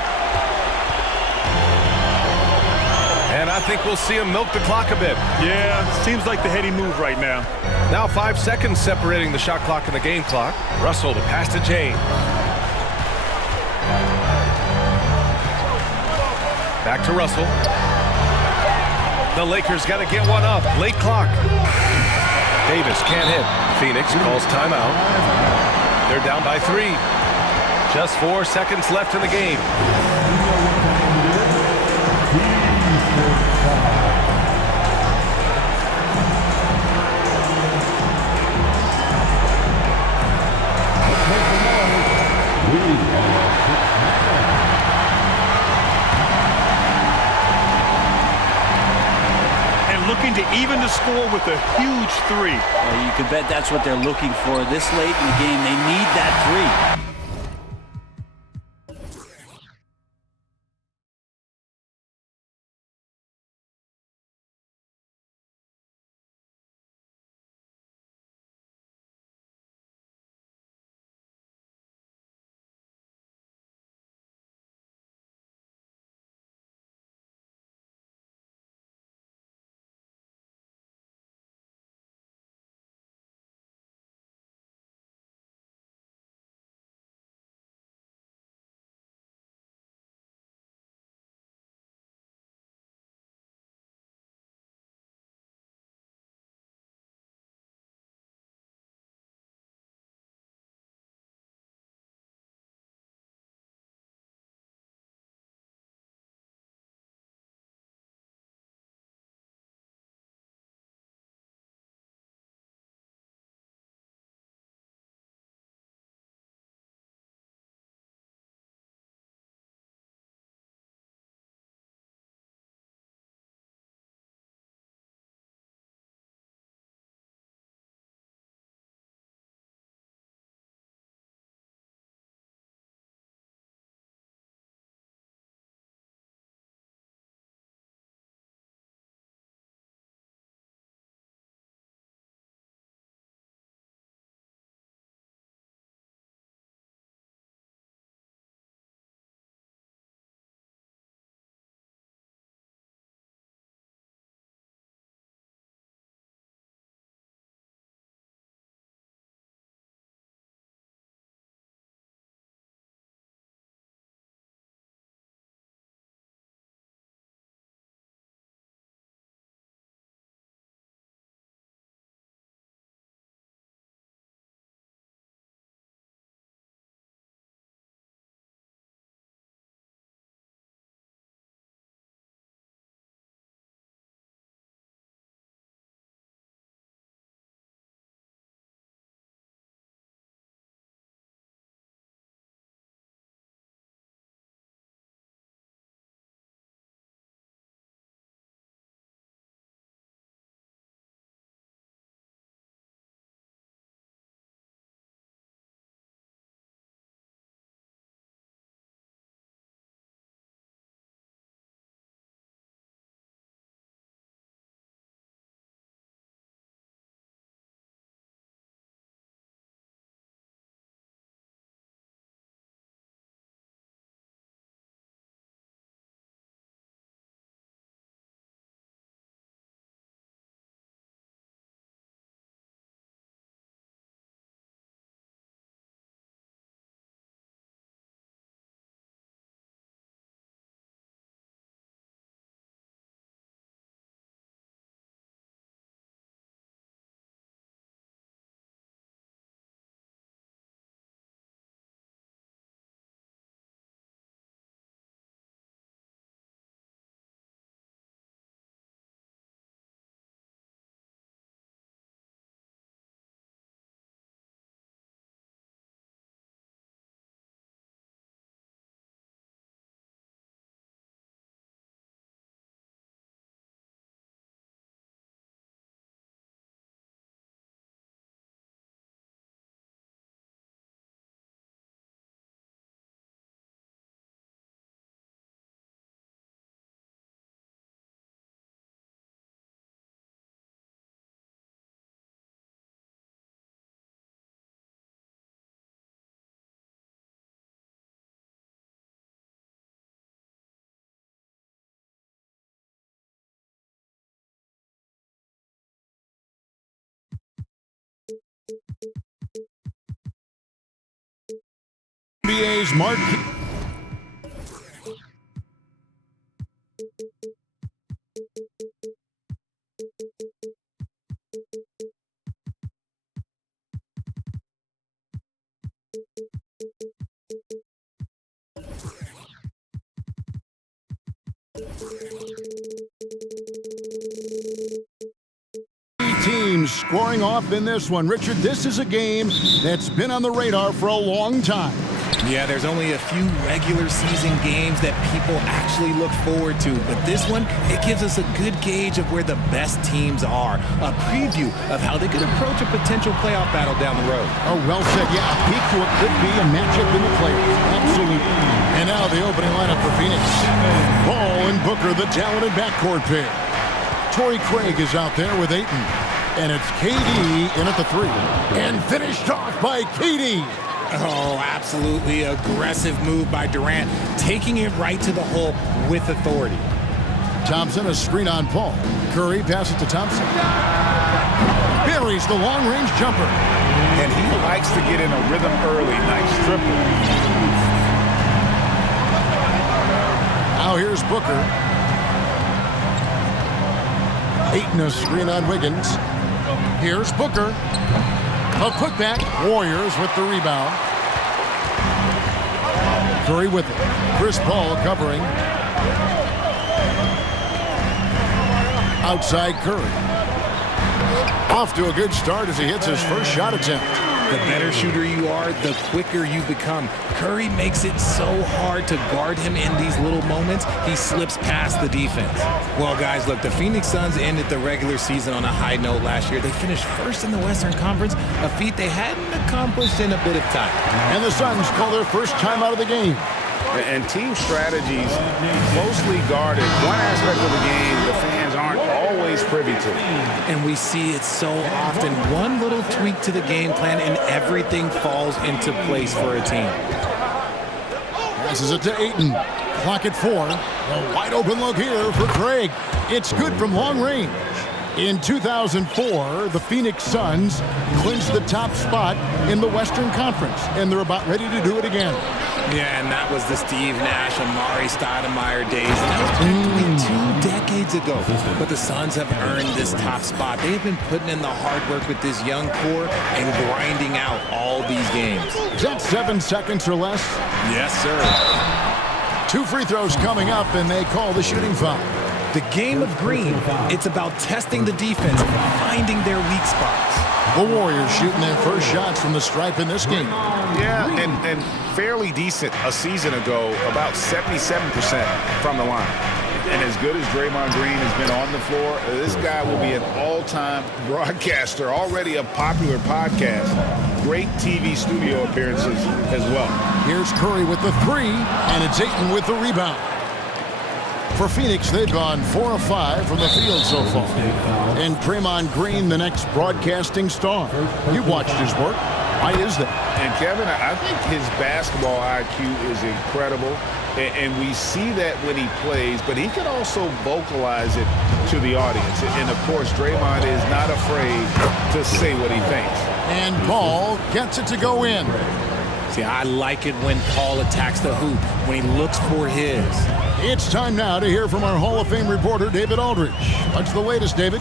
And I think we'll see him milk the clock a bit. Yeah, seems like the heady move right now. Now 5 seconds separating the shot clock and the game clock. Russell to pass to James. Back to Russell. The Lakers got to get one up. Late clock. Davis can't hit. Phoenix calls timeout. They're down by 3. Just 4 seconds left in the game. Looking to even the score with a huge 3. Well, you can bet that's what they're looking for this late in the game. They need that 3. NBA's marquee. Teams scoring off in this one. Richard, this is a game that's been on the radar for a long time. Yeah, there's only a few regular season games that people actually look forward to, but this one, it gives us a good gauge of where the best teams are, a preview of how they could approach a potential playoff battle down the road. Oh, well said. Yeah, a peek to what could be a matchup in the playoffs. Absolutely. And now the opening lineup for Phoenix. Ball and Booker, the talented backcourt pair. Torrey Craig is out there with Ayton. And it's KD in at the 3. And finished off by KD. Oh, absolutely aggressive move by Durant, taking it right to the hole with authority. Thompson, a screen on Paul. Curry passes to Thompson. Buries the long-range jumper. And he likes to get in a rhythm early. Nice triple. Now here's Booker. Ayton, a screen on Wiggins. Here's Booker. A putback. Warriors with the rebound. Curry with it. Chris Paul covering. Outside Curry. Off to a good start as he hits his first shot attempt. The better shooter you are, the quicker you become. Curry makes it so hard to guard him in these little moments. He slips past the defense. Well, guys, look, the Phoenix Suns ended the regular season on a high note last year. They finished first in the Western Conference, a feat they hadn't accomplished in a bit of time. And the Suns call their first time out of the game. And team strategies closely guarded. One aspect of the game the fans aren't always privy to. And we see it so often. One little tweak to the game plan and everything falls into place for a team. Passes it to Ayton. Clock at 4. A wide open look here for Craig. It's good from long range. In 2004, the Phoenix Suns clinched the top spot in the Western Conference, and they're about ready to do it again. Yeah, and that was the Steve Nash, Amari Stoudemire days. That was practically 2 decades ago. But the Suns have earned this top spot. They have been putting in the hard work with this young core and grinding out all these games. Is that 7 seconds or less? Yes, sir. 2 free throws coming up, and they call the shooting foul. The game of green, it's about testing the defense, finding their weak spots. The Warriors shooting their first shots from the stripe in this game. Yeah, and fairly decent a season ago, about 77% from the line. And as good as Draymond Green has been on the floor, this guy will be an all-time broadcaster, already a popular podcast. Great TV studio appearances as well. Here's Curry with the 3, and it's Ayton with the rebound. For Phoenix, they've gone 4 of 5 from the field so far. And Draymond Green, the next broadcasting star. You've watched his work. Why is that? And Kevin, I think his basketball IQ is incredible. And we see that when he plays, but he can also vocalize it to the audience. And of course, Draymond is not afraid to say what he thinks. And Paul gets it to go in. See, I like it when Paul attacks the hoop, when he looks for his. It's time now to hear from our Hall of Fame reporter, David Aldridge. What's the latest, David?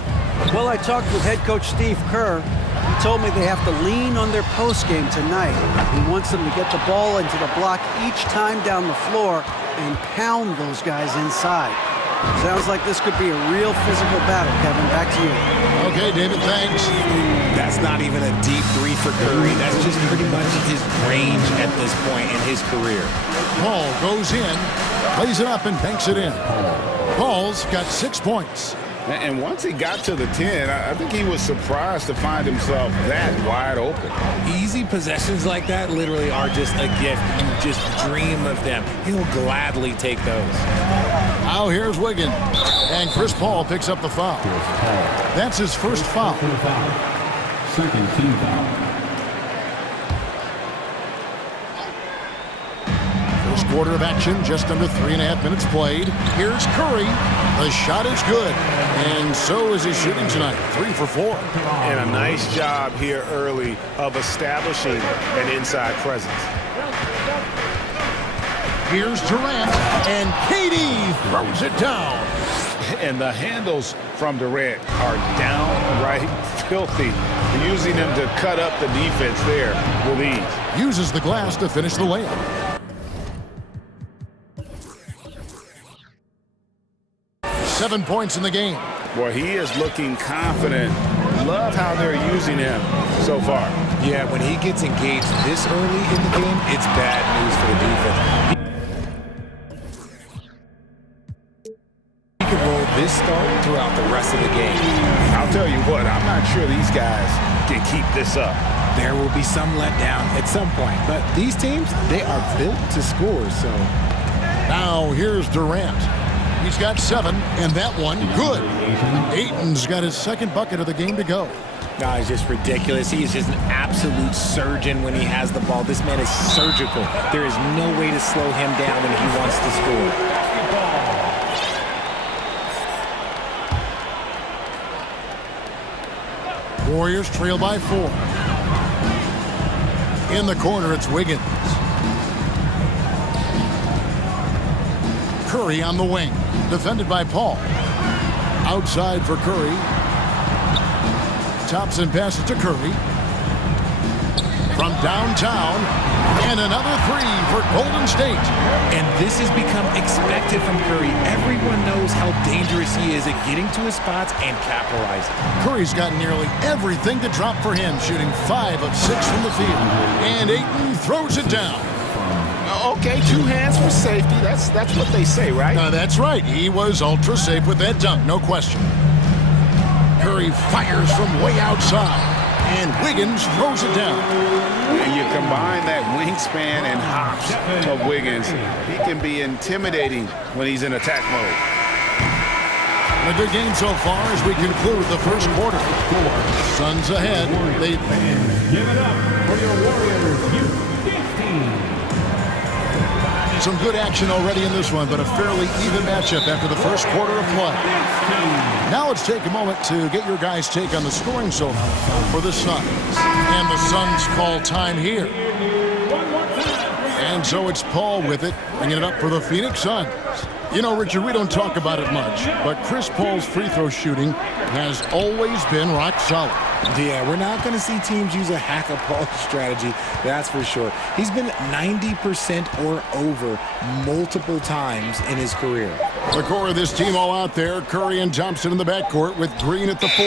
Well, I talked with head coach Steve Kerr. He told me they have to lean on their postgame tonight. He wants them to get the ball into the block each time down the floor and pound those guys inside. Sounds like this could be a real physical battle, Kevin. Back to you. Okay, David, thanks. That's not even a deep 3 for Curry. That's just pretty much his range at this point in his career. Paul goes in, plays it up, and banks it in. Paul's got 6 points. And once he got to the 10, I think he was surprised to find himself that wide open. Easy possessions like that literally are just a gift. You just dream of them. He'll gladly take those. Now here's Wiggins. And Chris Paul picks up the foul. That's his first foul. Second team foul. First quarter of action, just under 3.5 minutes played. Here's Curry. The shot is good. And so is his shooting tonight. 3 for 4. And a nice job here early of establishing an inside presence. Here's Durant, and KD throws it down. And the handles from Durant are downright filthy. Using them to cut up the defense there with ease. Uses the glass to finish the layup. 7 points in the game. Boy, he is looking confident. Love how they're using him so far. Yeah, when he gets engaged this early in the game, it's bad news for the defense. He can roll this start throughout the rest of the game. I'll tell you what, I'm not sure these guys can keep this up. There will be some letdown at some point, but these teams, they are built to score, so. Now here's Durant. He's got 7, and that one good. Ayton's got his second bucket of the game to go. No, it's just ridiculous. He is just an absolute surgeon when he has the ball. This man is surgical. There is no way to slow him down when he wants to score. Warriors trail by 4. In the corner, it's Wiggins. Curry on the wing, defended by Paul. Outside for Curry. Thompson passes to Curry. From downtown, and another 3 for Golden State. And this has become expected from Curry. Everyone knows how dangerous he is at getting to his spots and capitalizing. Curry's got nearly everything to drop for him, shooting 5 of 6 from the field. And Ayton throws it down. Okay, 2 hands for safety. That's what they say, right? That's right. He was ultra safe with that dunk, no question. Curry fires from way outside, and Wiggins throws it down. And you combine that wingspan and hops of Wiggins, he can be intimidating when he's in attack mode. A good game so far as we conclude the first quarter. Suns ahead. Give it up for your Warriors youth team. Some good action already in this one, but a fairly even matchup after the first quarter of play. Now let's take a moment to get your guys' take on the scoring so far for the Suns. And the Suns call time here. And so it's Paul with it, bringing it up for the Phoenix Suns. You know, Richard, we don't talk about it much, but Chris Paul's free throw shooting has always been rock solid. Yeah, we're not going to see teams use a hack-a-Paul strategy, that's for sure. He's been 90% or over multiple times in his career. The core of this team all out there, Curry and Thompson in the backcourt with Green at the 4.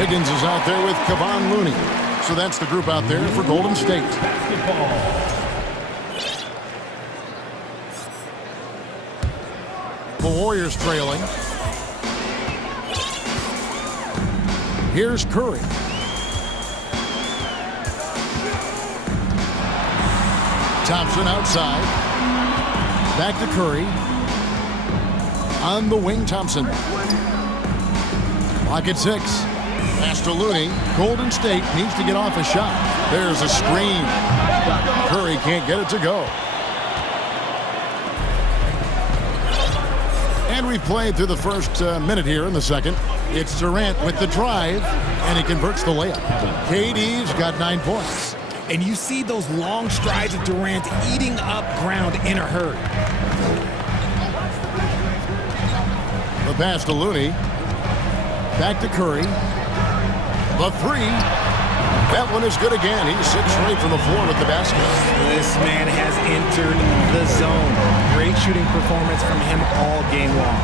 Wiggins is out there with Kevon Looney. So that's the group out there for Golden State. The Warriors trailing. Here's Curry. Thompson outside. Back to Curry. On the wing, Thompson. Clock at 6. Pass to Looney. Golden State needs to get off a shot. There's a screen. Curry can't get it to go. And we played through the first minute here in the second. It's Durant with the drive, and he converts the layup. KD's got 9 points. And you see those long strides of Durant eating up ground in a hurry. The pass to Looney. Back to Curry. The 3. That one is good again. He's 6 straight from the floor with the basket. This man has entered the zone. Great shooting performance from him all game long.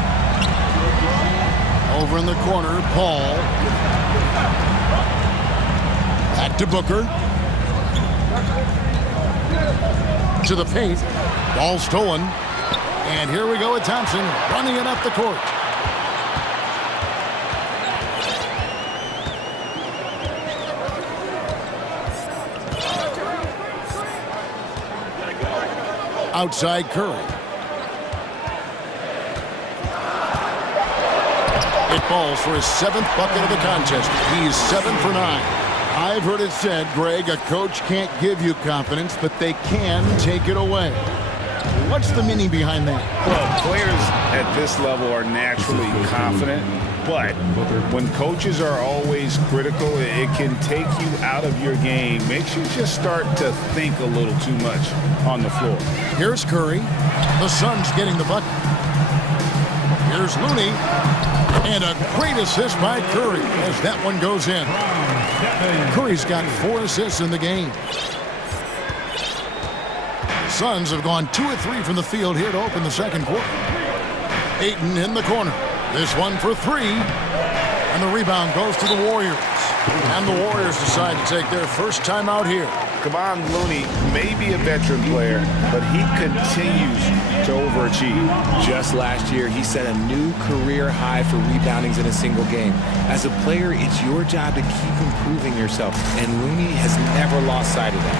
Over in the corner, Paul. Back to Booker. To the paint. Ball stolen. And here we go with Thompson running it up the court. Outside Curry. It falls for his 7th bucket of the contest. He's 7 for 9. I've heard it said, Greg, a coach can't give you confidence, but they can take it away. What's the meaning behind that? Well, players at this level are naturally confident, But when coaches are always critical, it can take you out of your game. Makes you just start to think a little too much on the floor. Here's Curry. The Suns getting the bucket. Here's Looney. And a great assist by Curry as that one goes in. Curry's got 4 assists in the game. The Suns have gone 2 of 3 from the field here to open the second quarter. Ayton in the corner. This one for 3. And the rebound goes to the Warriors. And the Warriors decide to take their first time out here. Kevon Looney may be a veteran player, but he continues to overachieve. Just last year, he set a new career high for reboundings in a single game. As a player, it's your job to keep improving yourself, and Looney has never lost sight of that.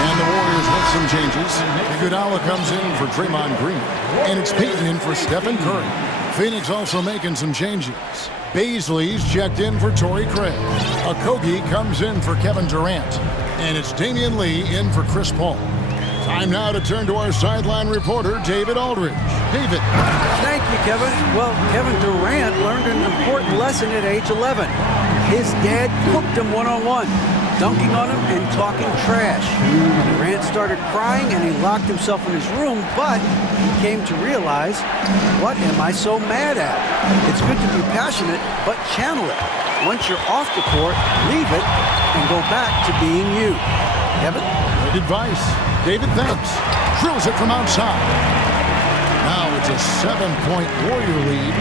And the Warriors with some changes. Iguodala comes in for Draymond Green. And it's Payton in for Stephen Curry. Phoenix also making some changes. Baisley's checked in for Torrey Craig. Okogie comes in for Kevin Durant. And it's Damian Lee in for Chris Paul. Time now to turn to our sideline reporter, David Aldridge. David. Thank you, Kevin. Well, Kevin Durant learned an important lesson at age 11. His dad cooked him one-on-one, dunking on him and talking trash. Durant started crying and he locked himself in his room, but he came to realize, what am I so mad at? It's good to be passionate, but channel it. Once you're off the court, leave it and go back to being you. Kevin? Good advice. David, thanks. Drills it from outside. Now it's a 7-point Warrior lead.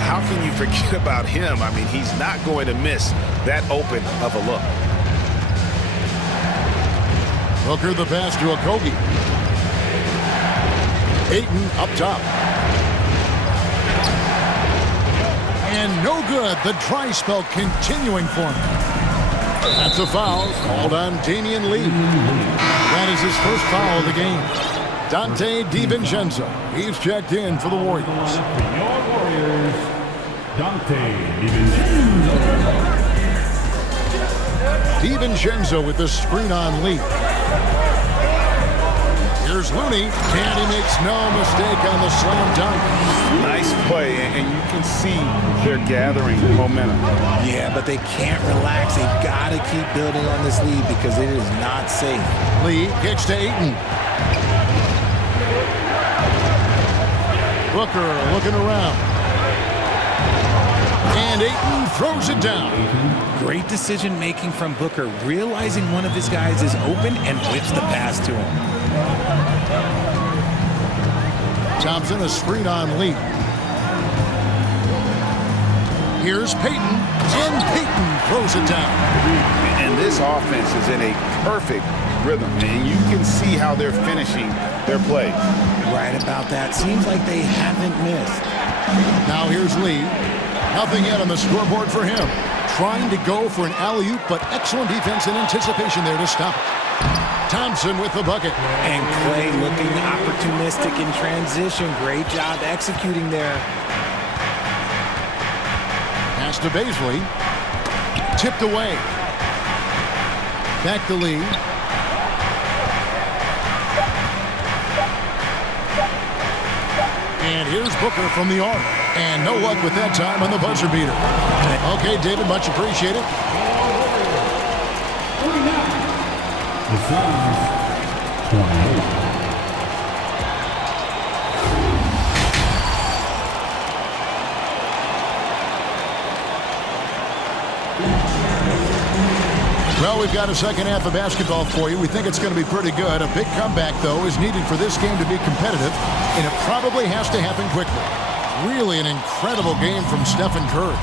How can you forget about him? I mean, he's not going to miss that open of a look. Booker the pass to Okogie. Ayton up top. And no good. The dry spell continuing for him. That's a foul called on Damian Lee. That is his first foul of the game. Dante DiVincenzo. He's checked in for the Warriors. Your Warriors, Dante DiVincenzo. DiVincenzo with the screen on Lee. Here's Looney, and he makes no mistake on the slam dunk. Nice play, and you can see they're gathering momentum. Yeah, but they can't relax. They've got to keep building on this lead because it is not safe. Lee kicks to Ayton. Booker looking around. And Ayton throws it down. Great decision-making from Booker, realizing one of his guys is open and whips the pass to him. Thompson, a screen on Lee. Here's Payton, and Payton throws it down. And this offense is in a perfect rhythm, and you can see how they're finishing their play. Right about that. Seems like they haven't missed. Now here's Lee. Nothing yet on the scoreboard for him. Trying to go for an alley-oop, but excellent defense and anticipation there to stop it. Thompson with the bucket. And Clay looking opportunistic in transition. Great job executing there. Pass to Baisley. Tipped away. Back to Lee. And here's Booker from the arc. And no luck with that time on the buzzer beater. Okay, David, much appreciated. The Suns, 28. Well, we've got a second half of basketball for you. We think it's going to be pretty good. A big comeback, though, is needed for this game to be competitive, and it probably has to happen quickly. Really an incredible game from Stephen Curry.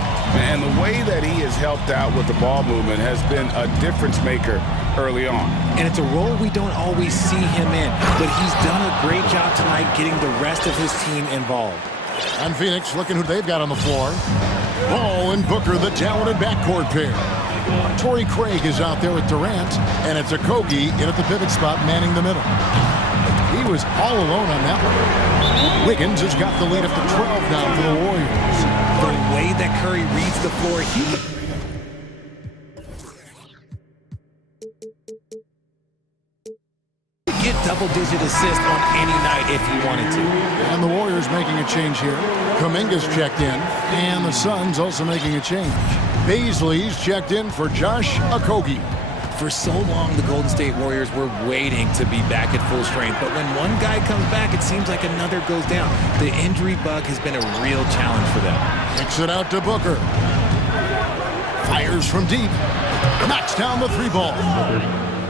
And the way that he has helped out with the ball movement has been a difference maker early on. And it's a role we don't always see him in, but he's done a great job tonight getting the rest of his team involved. On Phoenix, looking who they've got on the floor. Ball and Booker, the talented backcourt pair. Torrey Craig is out there with Durant, and it's Okogie in at the pivot spot manning the middle. He was all alone on that one. Wiggins has got the lead up to 12 now for the Warriors. The way that Curry reads the floor, he get double-digit assist on any night if he wanted to. And the Warriors making a change here. Kuminga's checked in, and the Suns also making a change. Baisley's checked in for Josh Okogie. For so long, the Golden State Warriors were waiting to be back at full strength, but when one guy comes back, it seems like another goes down. The injury bug has been a real challenge for them. Kicks it out to Booker. Fires from deep. Knocks down the three ball.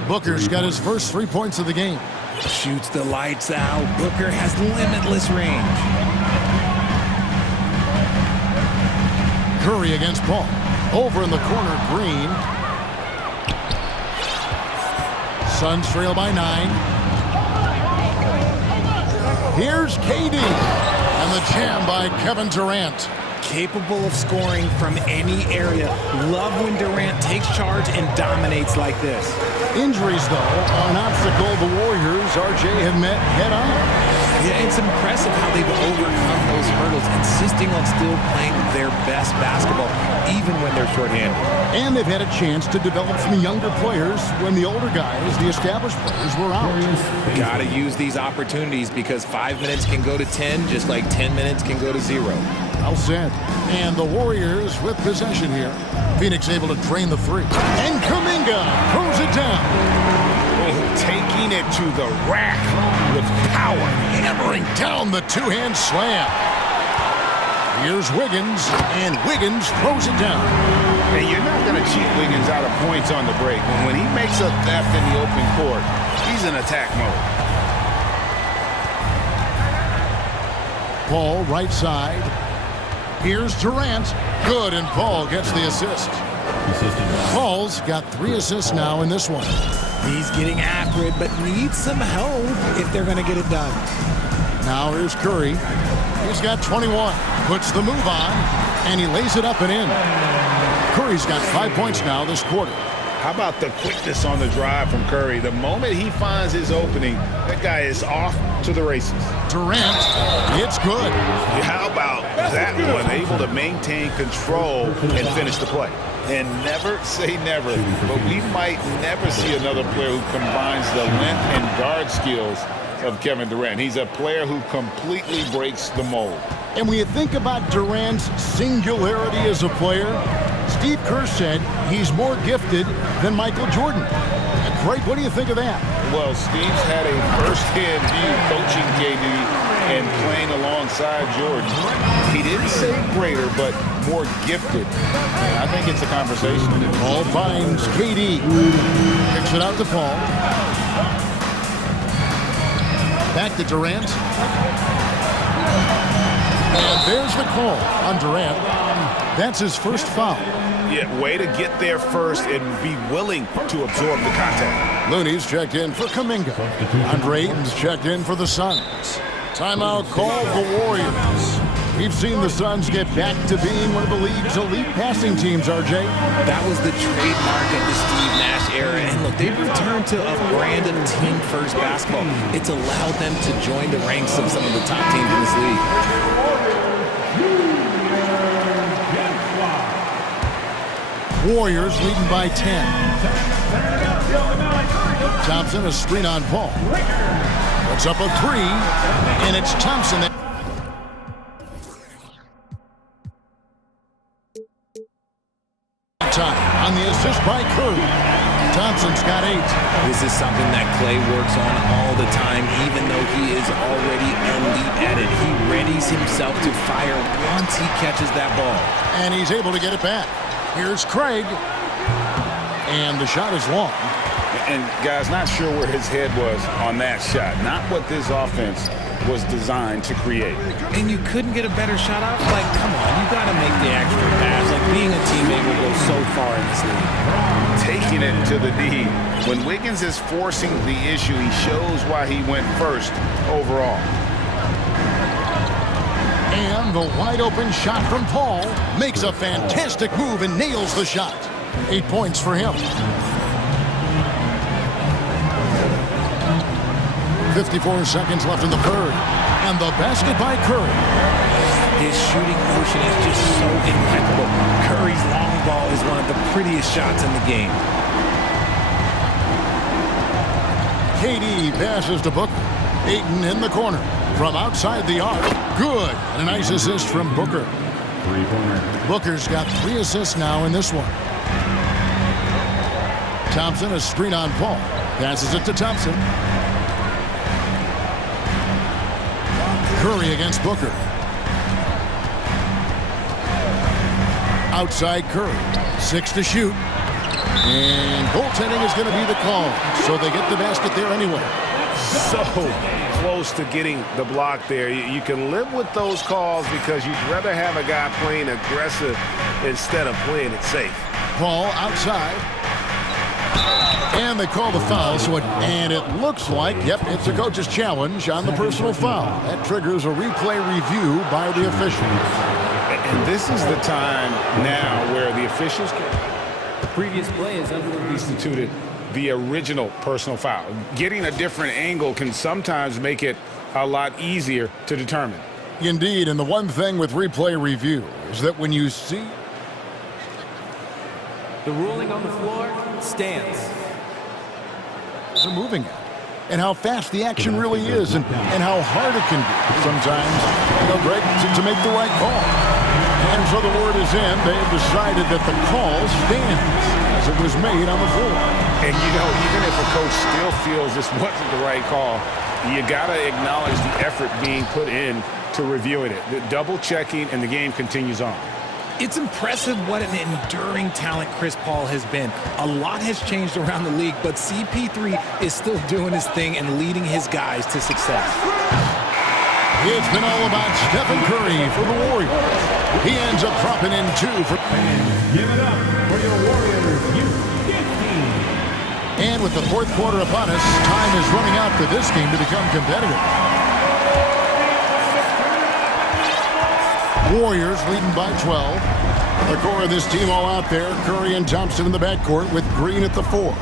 Booker's got his first 3 points of the game. Shoots the lights out. Booker has limitless range. Curry against Paul. Over in the corner, Green. Suns trail by 9. Here's KD. And the jam by Kevin Durant. Capable of scoring from any area. Love when Durant takes charge and dominates like this. Injuries, though, are an obstacle the Warriors, RJ, have met head-on. Yeah, it's impressive how they've overcome those hurdles, insisting on still playing their best basketball, even when they're shorthanded. And they've had a chance to develop some younger players when the older guys, the established players, were out. Gotta use these opportunities because 5 minutes can go to 10, just like 10 minutes can go to 0. Well said. And the Warriors with possession here. Phoenix able to drain the three. And Kuminga throws it down. Taking it to the rack with power. Hammering down the two-hand slam. Here's Wiggins, and Wiggins throws it down. And you're not going to cheat Wiggins out of points on the break. When he makes a theft in the open court, he's in attack mode. Paul, right side. Here's Durant. Good, and Paul gets the assist. Paul's got 3 assists now in this one. He's getting after it, but needs some help if they're going to get it done. Now here's Curry. He's got 21. Puts the move on, and he lays it up and in. Curry's got 5 points now this quarter. How about the quickness on the drive from Curry? The moment he finds his opening, that guy is off to the races. Durant, it's good. How about that one? Able to maintain control and finish the play. And never say never, but we might never see another player who combines the length and guard skills of Kevin Durant. He's a player who completely breaks the mold. And when you think about Durant's singularity as a player, Steve Kerr said he's more gifted than Michael Jordan. Craig, what do you think of that? Well, Steve's had a first-hand view coaching KD and playing alongside Jordan. He didn't say greater, but more gifted. And I think it's a conversation. Paul finds KD. Kicks it out to Paul. Back to Durant. And there's the call on Durant. That's his first foul. Yeah, way to get there first and be willing to absorb the contact. Looney's checked in for Kuminga. Andre Ayton's checked in for the Suns. Timeout called the Warriors. We've seen the Suns get back to being one of the league's elite passing teams, RJ. That was the trademark of the Steve Nash era. And look, they've returned to a brand of team-first basketball. It's allowed them to join the ranks of some of the top teams in this league. Warriors leading by 10. Thompson, a screen on Paul. Puts up a 3, and it's Thompson that... Time on the assist by Curry. Thompson's got 8. This is something that Clay works on all the time, even though he is already elite at it. He readies himself to fire once he catches that ball. And he's able to get it back. Here's Craig. And the shot is long. And, guys, not sure where his head was on that shot. Not what this offense was designed to create. And you couldn't get a better shot off? Like, come on, you got to make the extra pass. Like, being a teammate will go so far in this league. Taking it to the D. When Wiggins is forcing the issue, he shows why he went first overall. And the wide-open shot from Paul makes a fantastic move and nails the shot. 8 points for him. 54 seconds left in the third. And the basket by Curry. His shooting motion is just so impeccable. Curry's long ball is one of the prettiest shots in the game. KD passes to Booker. Ayton in the corner. From outside the arc. Good. And a nice assist from Booker. Booker's got 3 assists now in this one. Thompson, a screen on Paul. Passes it to Thompson. Curry against Booker. Outside Curry. 6 to shoot. And goaltending is going to be the call. So they get the basket there anyway. So close to getting the block there. You can live with those calls because you'd rather have a guy playing aggressive instead of playing it safe. Paul outside. And they call the foul. And it looks like, yep, it's a coach's challenge on the personal foul. That triggers a replay review by the officials. And this is the time now where the officials Previous play is instituted the original personal foul. Getting a different angle can sometimes make it a lot easier to determine. Indeed, and the one thing with replay review is that when you see the ruling on the floor stands. They're moving it, and how fast the action really is, and how hard it can be sometimes, Greg, to make the right call. And so the word is in. They have decided that the call stands as it was made on the floor. And, even if a coach still feels this wasn't the right call, you got to acknowledge the effort being put in to reviewing it. The double checking, and the game continues on. It's impressive what an enduring talent Chris Paul has been. A lot has changed around the league, but CP3 is still doing his thing and leading his guys to success. It's been all about Stephen Curry for the Warriors. He ends up dropping in 2 for... Give it up for your Warriors U15. And with the fourth quarter upon us, time is running out for this game to become competitive. Warriors leading by 12. The core of this team all out there. Curry and Thompson in the backcourt with Green at the 4.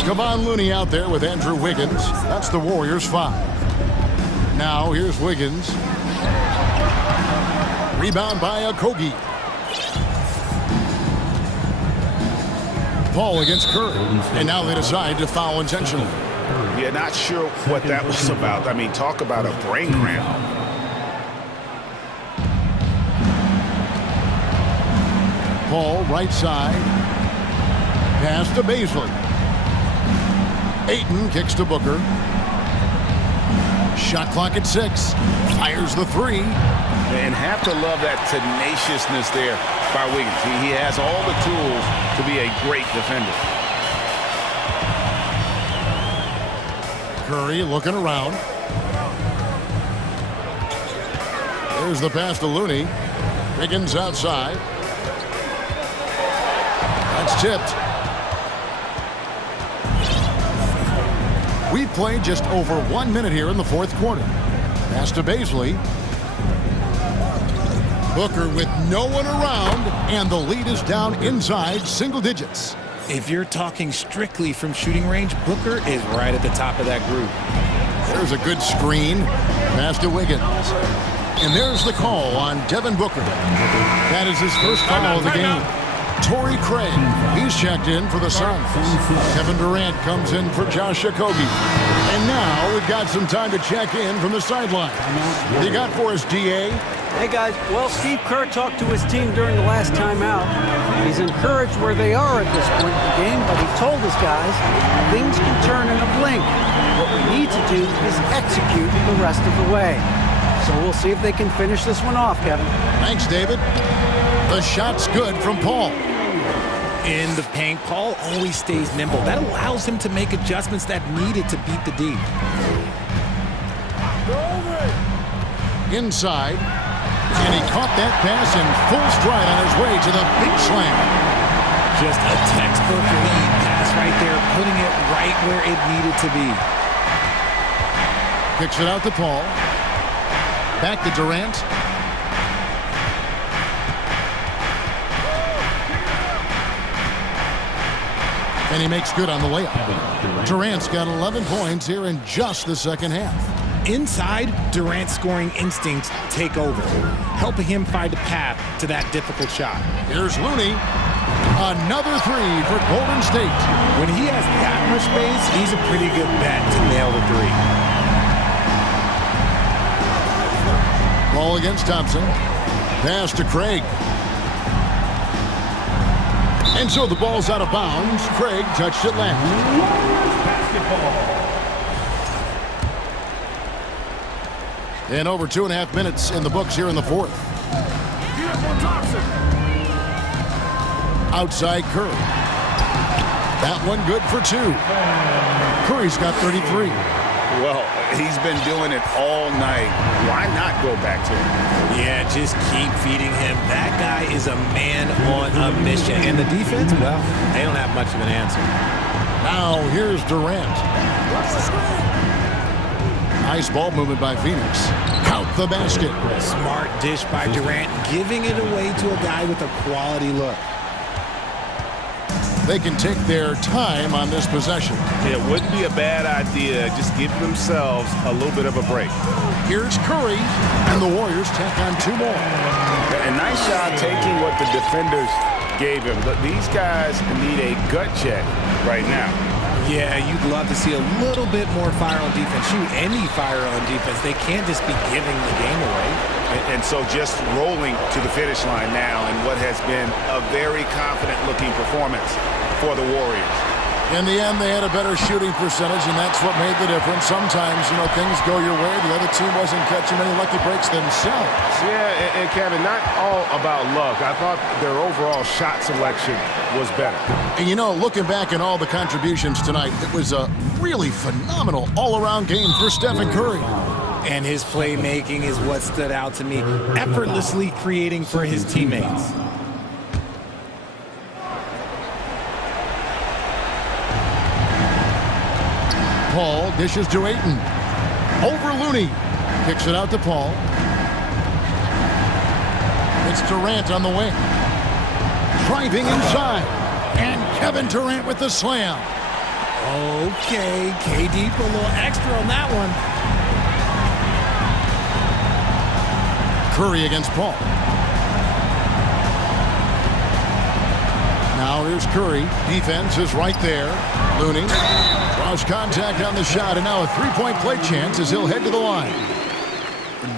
Kevon Looney out there with Andrew Wiggins. That's the Warriors' 5. Now, here's Wiggins. Rebound by Okogie. Paul against Curry. And now they decide to foul intentionally. Yeah, not sure what that was about. I mean, talk about a brain cramp. Paul, right side. Pass to Baisley. Ayton kicks to Booker. Shot clock at 6. Fires the 3. And have to love that tenaciousness there by Wiggins. He has all the tools to be a great defender. Curry looking around. There's the pass to Looney. Wiggins outside. That's tipped. We played just over 1 minute here in the fourth quarter. Pass to Baisley. Booker with no one around, and the lead is down inside single digits. If you're talking strictly from shooting range, Booker is right at the top of that group. There's a good screen. Pass to Wiggins. And there's the call on Devin Booker. That is his first foul of the game. Torrey Craig, he's checked in for the Suns. Kevin Durant comes in for Josh Okogie. And now we've got some time to check in from the sideline. What do you got for us, DA? Hey, guys. Well, Steve Kerr talked to his team during the last timeout. He's encouraged where they are at this point in the game, but he told his guys things can turn in a blink. What we need to do is execute the rest of the way. So we'll see if they can finish this one off, Kevin. Thanks, David. The shot's good from Paul. In the paint, Paul always stays nimble. That allows him to make adjustments that needed to beat the D. Inside. And he caught that pass in full stride on his way to the big slam. Just a textbook lead pass right there, putting it right where it needed to be. Kicks it out to Paul. Back to Durant. And he makes good on the layup. Durant's got 11 points here in just the second half. Inside, Durant's scoring instincts take over, helping him find a path to that difficult shot. Here's Looney. Another three for Golden State. When he has that much space, he's a pretty good bet to nail the three. Ball against Thompson. Pass to Craig. And so the ball's out of bounds. Craig touched it left. And over 2.5 minutes in the books here in the fourth. Outside Curry. That one good for 2. Curry's got 33. Well, he's been doing it all night. Why not go back to him? Yeah, just keep feeding him. That guy is a man on a mission. And the defense, well, they don't have much of an answer. Now here's Durant. Nice ball movement by Phoenix. Count the basket. Smart dish by Durant, giving it away to a guy with a quality look. They can take their time on this possession. It wouldn't be a bad idea. Just give themselves a little bit of a break. Here's Curry, and the Warriors tack on 2 more. A nice shot taking what the defenders gave him. But these guys need a gut check right now. Yeah, you'd love to see a little bit more fire on defense. Shoot, any fire on defense. They can't just be giving the game away. And so just rolling to the finish line now in what has been a very confident-looking performance for the Warriors. In the end, they had a better shooting percentage, and that's what made the difference. Sometimes, things go your way. The other team wasn't catching many lucky breaks themselves. Yeah, and Kevin, not all about luck. I thought their overall shot selection was better. And looking back at all the contributions tonight, it was a really phenomenal all-around game for Stephen Curry. And his playmaking is what stood out to me, effortlessly creating for his teammates. Paul dishes to Ayton. Over Looney. Kicks it out to Paul. It's Durant on the wing. Driving inside. And Kevin Durant with the slam. Okay, KD put a little extra on that one. Curry against Paul. Now here's Curry. Defense is right there. Looney draws contact on the shot, and now a three-point play chance as he'll head to the line.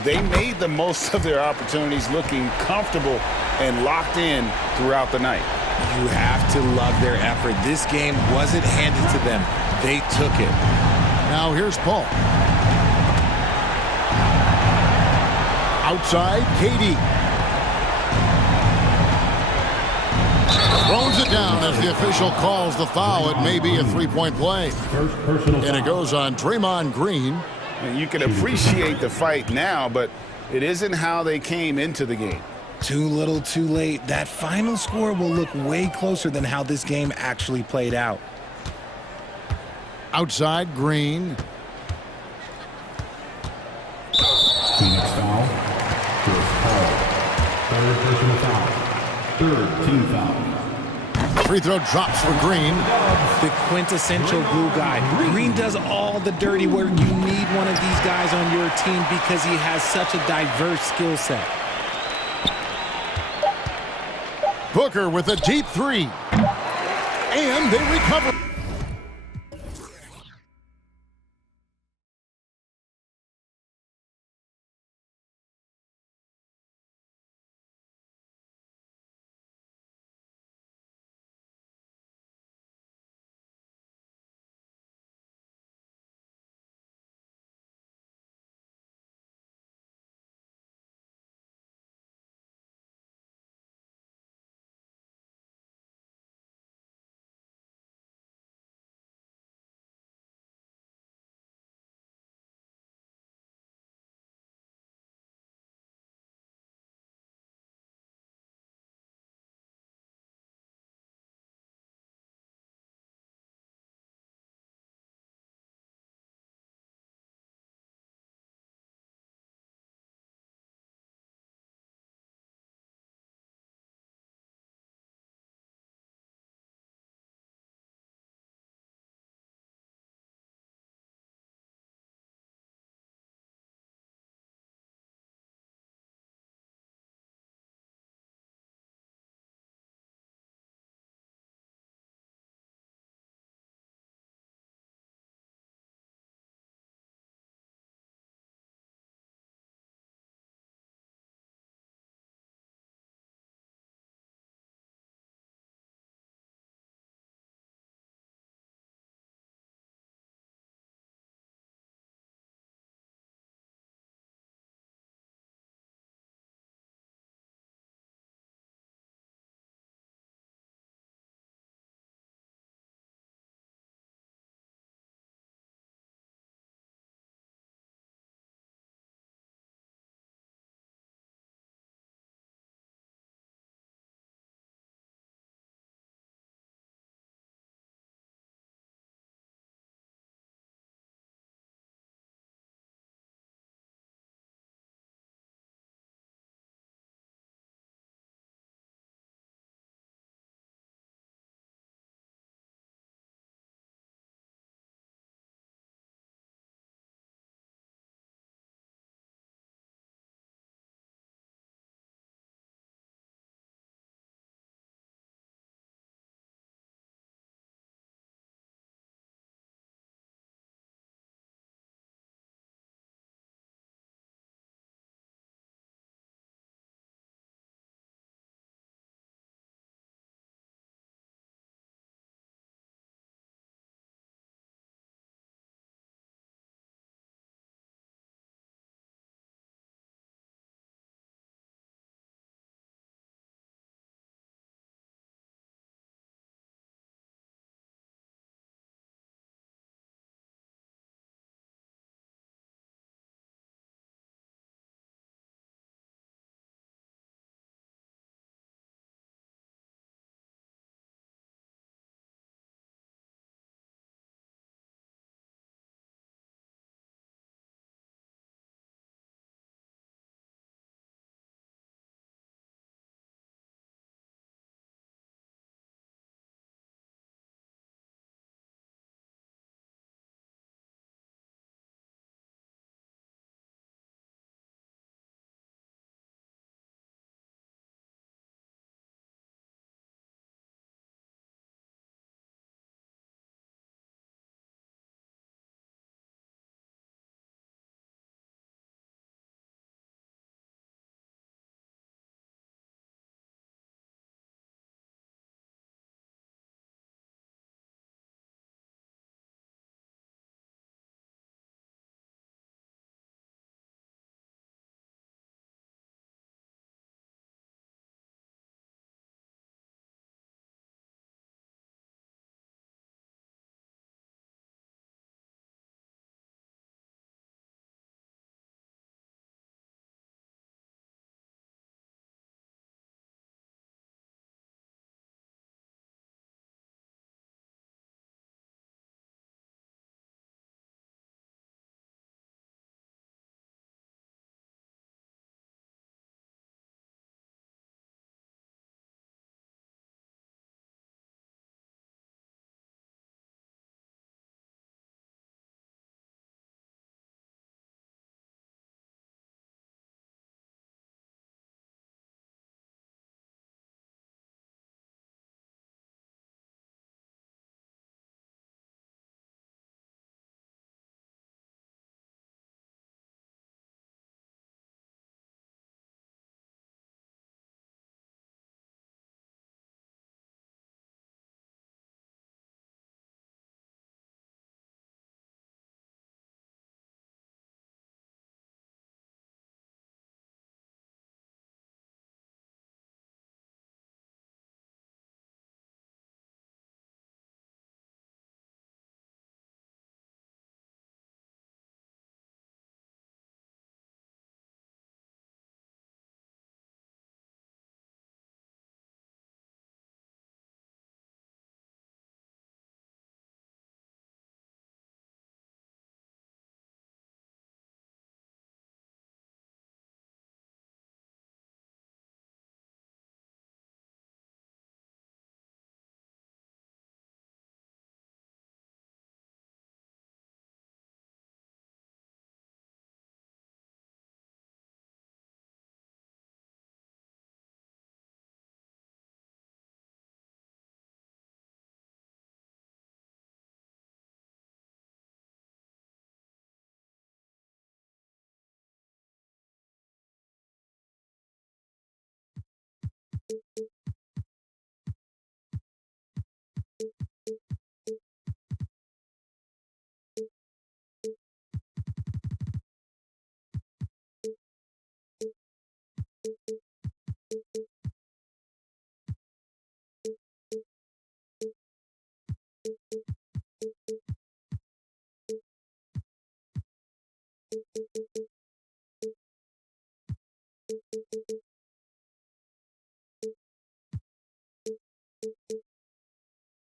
They made the most of their opportunities, looking comfortable and locked in throughout the night. You have to love their effort. This game wasn't handed to them. They took it. Now here's Paul. Outside, KD. Throws it down as the official calls the foul. It may be a three-point play. And it goes on Draymond Green. And you can appreciate the fight now, but it isn't how they came into the game. Too little, too late. That final score will look way closer than how this game actually played out. Outside, Green. Phoenix foul. Chris Paul. Third personal foul. Third team foul. Free throw drops for Green. The quintessential glue guy. Green does all the dirty work. You need one of these guys on your team because he has such a diverse skill set. Booker with a deep three. And they recover.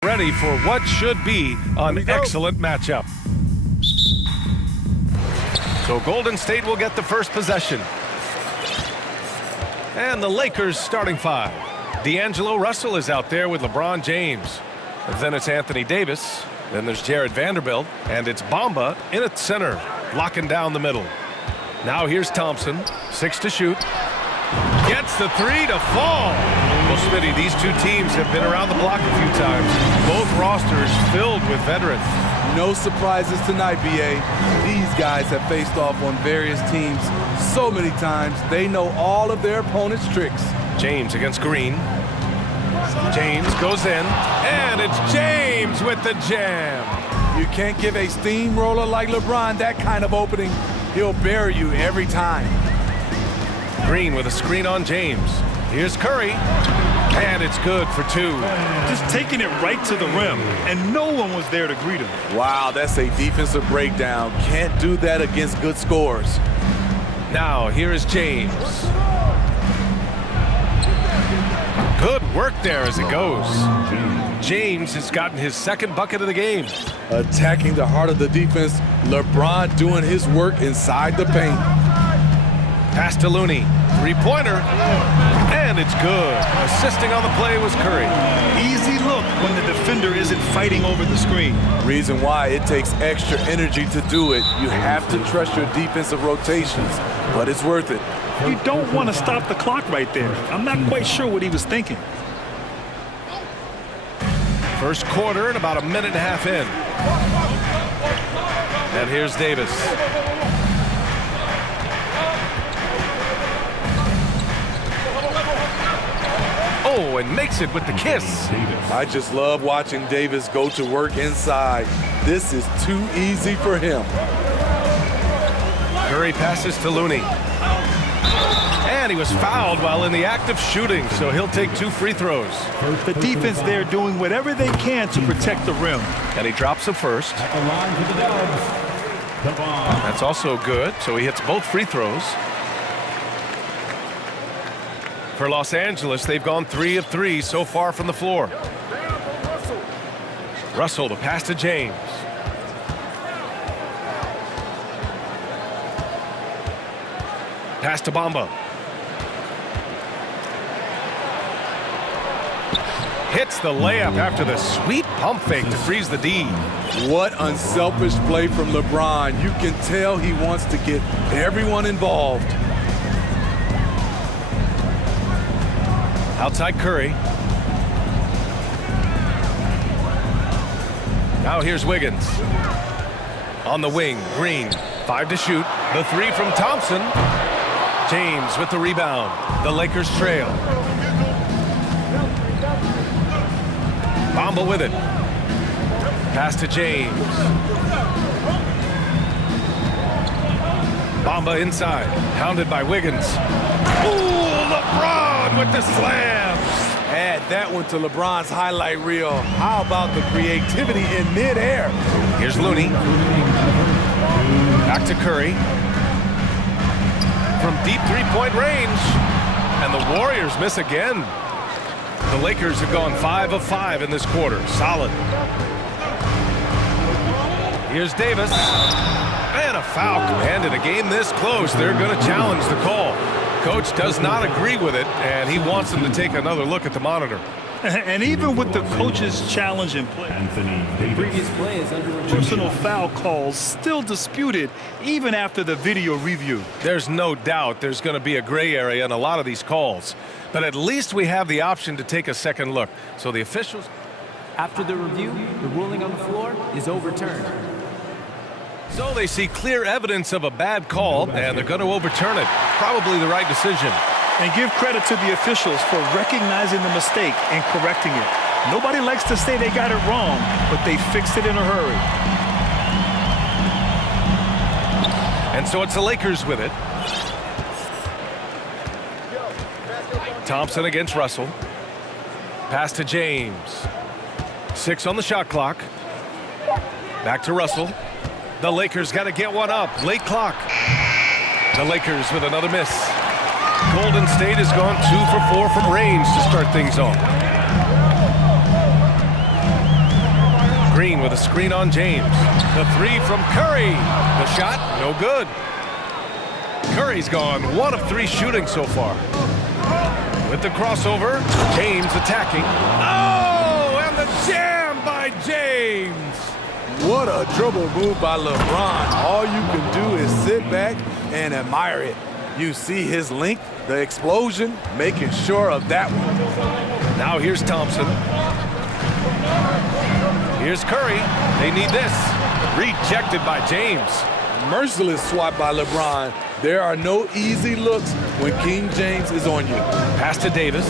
Ready for what should be an excellent matchup. So Golden State will get the first possession. And the Lakers starting five. D'Angelo Russell is out there with LeBron James. And then it's Anthony Davis. Then there's Jared Vanderbilt. And it's Bamba in at center, locking down the middle. Now here's Thompson, 6 to shoot. Gets the 3 to fall. Well, Smitty, these two teams have been around the block a few times. Both rosters filled with veterans. No surprises tonight, B.A. These guys have faced off on various teams so many times, they know all of their opponent's tricks. James against Green. James goes in, and it's James with the jam. You can't give a steamroller like LeBron that kind of opening. He'll bury you every time. Green with a screen on James. Here's Curry, and it's good for 2. Just taking it right to the rim, and no one was there to greet him. Wow, that's a defensive breakdown. Can't do that against good scores. Now, here is James. Good work there as it goes. James has gotten his second bucket of the game. Attacking the heart of the defense, LeBron doing his work inside the paint. Pass to Looney. Three-pointer. And it's good. Assisting on the play was Curry. Easy look when the defender isn't fighting over the screen. Reason why it takes extra energy to do it. You have to trust your defensive rotations, but it's worth it. You don't want to stop the clock right there. I'm not quite sure what he was thinking. First quarter and about a minute and a half in. And here's Davis. Oh, and makes it with the kiss. I just love watching Davis go to work inside. This is too easy for him. Curry passes to Looney. And he was fouled while in the act of shooting, so he'll take 2 free throws. The defense there doing whatever they can to protect the rim. And he drops the first. That's also good, so he hits both free throws. For Los Angeles, they've gone 3 of 3 so far from the floor. Russell to pass to James. Pass to Bamba. Hits the layup after the sweet pump fake to freeze the D. What unselfish play from LeBron. You can tell he wants to get everyone involved. Outside Curry. Now here's Wiggins. On the wing, Green. 5 to shoot. The 3 from Thompson. James with the rebound. The Lakers trail. Bamba with it. Pass to James. Bamba inside. Hounded by Wiggins. Ooh, LeBron with the slam. Add that one to LeBron's highlight reel. How about the creativity in midair? Here's Looney. Back to Curry. From deep three-point range. And the Warriors miss again. The Lakers have gone 5 of 5 in this quarter. Solid. Here's Davis. And a foul commanded. A game this close, they're going to challenge the call. Coach does not agree with it, and he wants them to take another look at the monitor. And even with the coach's challenge in play, the previous play is under review. Personal foul calls still disputed even after the video review. There's no doubt there's going to be a gray area in a lot of these calls, but at least we have the option to take a second look. So the officials... After the review, the ruling on the floor is overturned. So they see clear evidence of a bad call, and they're going to overturn it. Probably the right decision. And give credit to the officials for recognizing the mistake and correcting it. Nobody likes to say they got it wrong, but they fixed it in a hurry. And so it's the Lakers with it. Thompson against Russell. Pass to James. 6 on the shot clock. Back to Russell. The Lakers got to get one up. Late clock. The Lakers with another miss. Golden State has gone 2 for 4 from range to start things off. Green with a screen on James. The three from Curry. The shot, no good. Curry's gone 1 of 3 shooting so far. With the crossover, James attacking. Oh, and the jam by James. What a dribble move by LeBron. All you can do is sit back and admire it. You see his length, the explosion, making sure of that one. Now here's Thompson. Here's Curry. They need this. Rejected by James. Merciless swat by LeBron. There are no easy looks when King James is on you. Pass to Davis.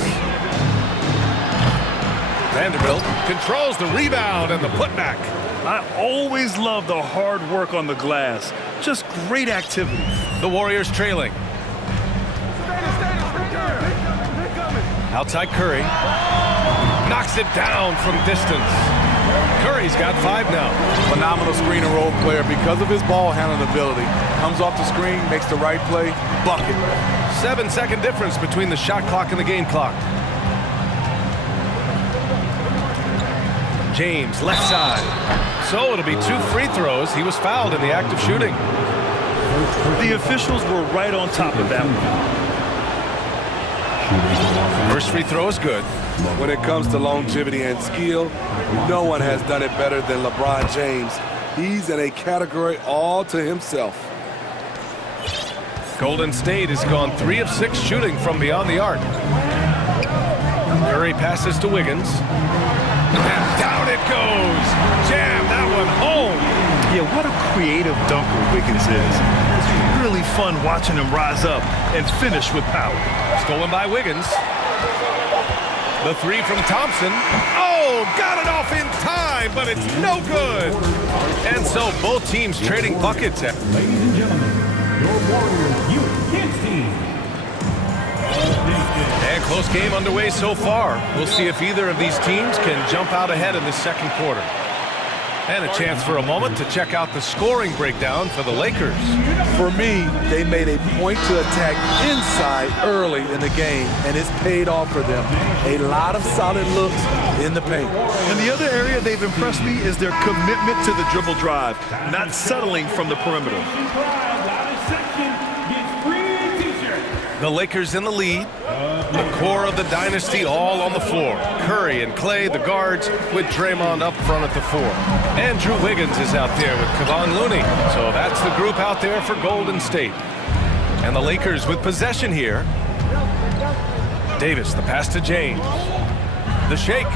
Vanderbilt controls the rebound and the putback. I always love the hard work on the glass. Just great activity. The Warriors trailing. Outside Curry. Knocks it down from distance. Curry's got 5 now. Phenomenal screen and roll player because of his ball handling ability. Comes off the screen, makes the right play, bucket. 7-second difference between the shot clock and the game clock. James, left side. So it'll be 2 free throws. He was fouled in the act of shooting. The officials were right on top of that one. First free throw is good. When it comes to longevity and skill, no one has done it better than LeBron James. He's in a category all to himself. Golden State has gone 3 of 6 shooting from beyond the arc. Curry passes to Wiggins. And down it goes. Jam that one home. Yeah, what a creative dunker Wiggins is. It's really fun watching him rise up and finish with power. Stolen by Wiggins. The 3 from Thompson. Oh, got it off in time, but it's no good. And so both teams trading buckets. Ladies and gentlemen, your Warriors Youth Kids team. And close game underway so far. We'll see if either of these teams can jump out ahead in the second quarter. And a chance for a moment to check out the scoring breakdown for the Lakers. For me, they made a point to attack inside early in the game, and it's paid off for them. A lot of solid looks in the paint. And the other area they've impressed me is their commitment to the dribble drive, not settling from the perimeter. The Lakers in the lead. The core of the dynasty all on the floor. Curry and Clay, the guards, with Draymond up front at the 4. Andrew Wiggins is out there with Kevon Looney. So that's the group out there for Golden State. And the Lakers with possession here. Davis, the pass to James. The shake.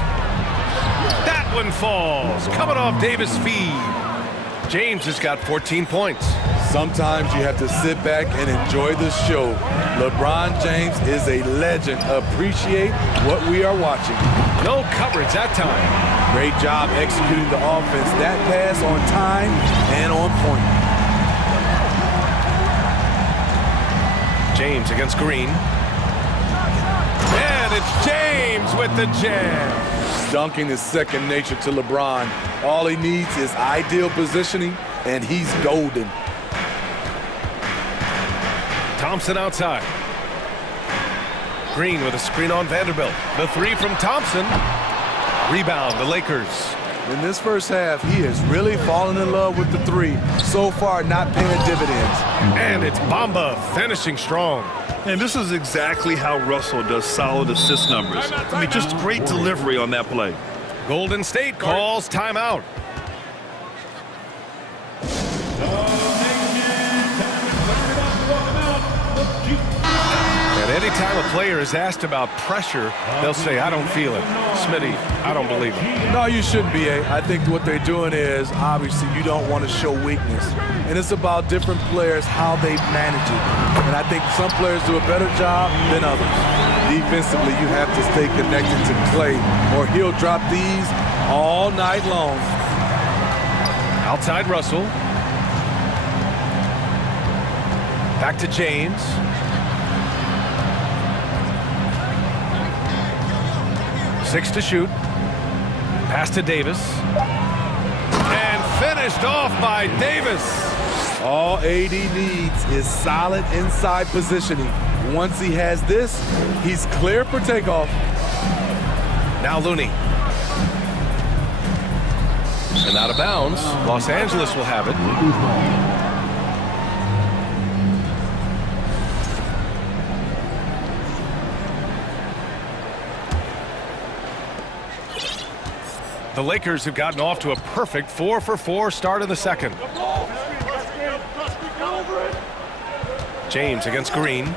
That one falls. Coming off Davis' feed. James has got 14 points. Sometimes you have to sit back and enjoy the show. LeBron James is a legend. Appreciate what we are watching. No coverage that time. Great job executing the offense. That pass on time and on point. James against Green. And it's James with the jam. Dunking is second nature to LeBron. All he needs is ideal positioning, and he's golden. Thompson outside. Green with a screen on Vanderbilt. The 3 from Thompson. Rebound, the Lakers. In this first half, he has really fallen in love with the 3. So far, not paying dividends. And it's Bamba finishing strong. And this is exactly how Russell does solid assist numbers. I mean, just great delivery on that play. Golden State calls timeout. And anytime a player is asked about pressure, they'll say, I don't feel it. Smitty, I don't believe it. No, you shouldn't be. I think what they're doing is, obviously, you don't want to show weakness. And it's about different players, how they manage it. And I think some players do a better job than others. Defensively, you have to stay connected to Clay, or he'll drop these all night long. Outside Russell. Back to James. Six to shoot. Pass to Davis. And finished off by Davis. All AD needs is solid inside positioning. Once he has this, he's clear for takeoff. Now Looney. And out of bounds. Los Angeles will have it. The Lakers have gotten off to a perfect 4-for-4 start in the second. James against Green.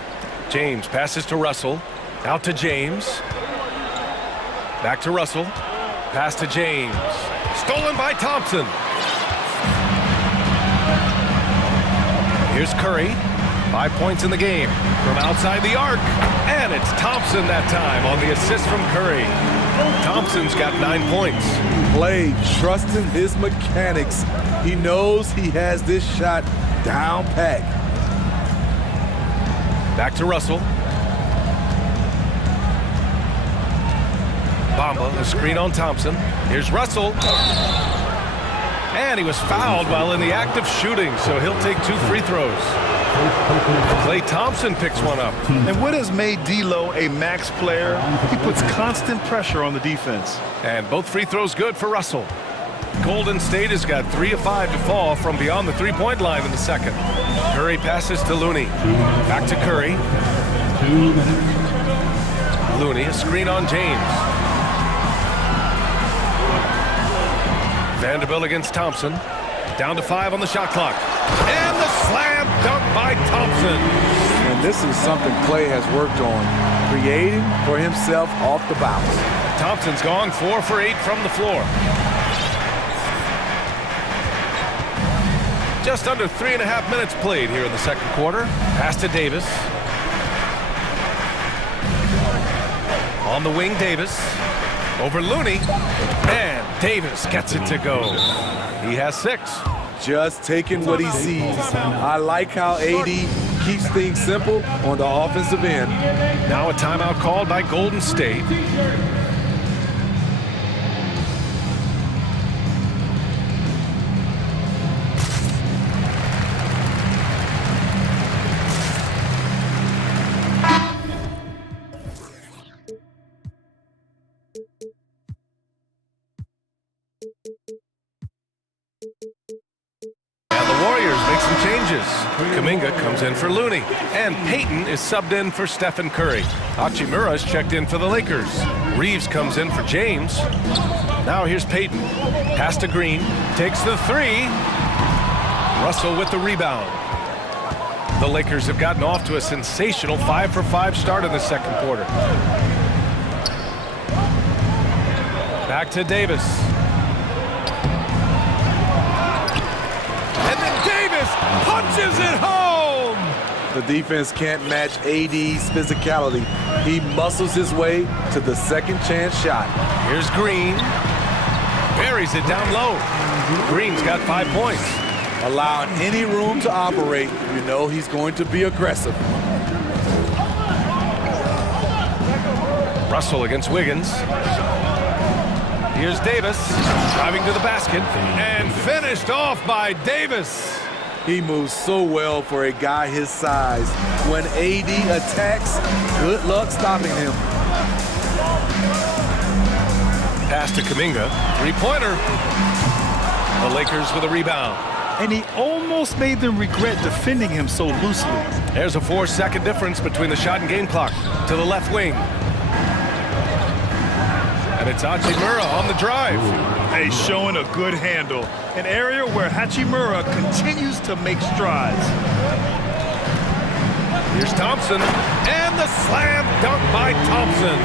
James passes to Russell. Out to James. Back to Russell. Pass to James. Stolen by Thompson. Here's Curry. 5 points in the game from outside the arc. And it's Thompson that time on the assist from Curry. Thompson's got 9 points. Play, trusting his mechanics. He knows he has this shot down pat. Back to Russell. Bamba, a screen on Thompson. Here's Russell. And he was fouled while in the act of shooting, so he'll take 2 free throws. Klay Thompson picks one up. And what has made D'Lo a max player? He puts constant pressure on the defense. And both free throws good for Russell. Golden State has got 3 of 5 to fall from beyond the three-point line in the second. Curry passes to Looney. Back to Curry. Looney, a screen on James. Vanderbilt against Thompson. Down to 5 on the shot clock. And the slam dunk by Thompson. And this is something Klay has worked on, creating for himself off the bounce. Thompson's gone 4 for 8 from the floor. Just under 3.5 minutes played here in the second quarter. Pass to Davis. On the wing, Davis. Over Looney. And Davis gets it to go. He has 6. Just taking what he sees. I like how AD keeps things simple on the offensive end. Now a timeout called by Golden State. Kuminga comes in for Looney, and Payton is subbed in for Stephen Curry. Hachimura is checked in for the Lakers. Reeves comes in for James. Now here's Payton. Pass to Green, takes the 3. Russell with the rebound. The Lakers have gotten off to a sensational 5 for 5 start in the second quarter. Back to Davis. Punches it home! The defense can't match AD's physicality. He muscles his way to the second chance shot. Here's Green. Buries it down low. Green's got 5 points. Allowing any room to operate, you know he's going to be aggressive. Russell against Wiggins. Here's Davis, driving to the basket, and finished off by Davis. He moves so well for a guy his size. When AD attacks, good luck stopping him. Pass to Kuminga, 3-pointer. The Lakers with a rebound. And he almost made them regret defending him so loosely. There's a 4-second difference between the shot and game clock. To the left wing. And it's Hachimura on the drive. Hey, showing a good handle. An area where Hachimura continues to make strides. Here's Thompson. And the slam dunk by Thompson.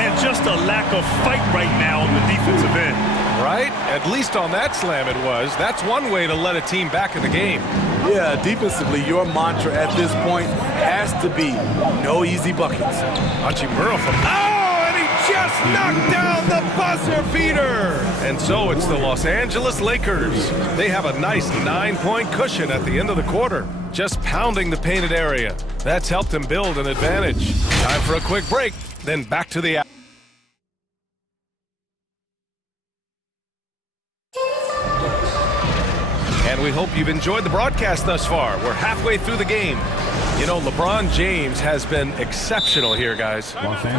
And just a lack of fight right now on the defensive end. Right? At least on that slam it was. That's one way to let a team back in the game. Yeah, defensively, your mantra at this point has to be no easy buckets. Hachimura from... just knocked down the buzzer beater. And so it's the Los Angeles Lakers. They have a nice 9-point cushion at the end of the quarter, just pounding the painted area. That's helped them build an advantage. Time for a quick break, then back to the... And we hope you've enjoyed the broadcast thus far. We're halfway through the game. You know, LeBron James has been exceptional here, guys.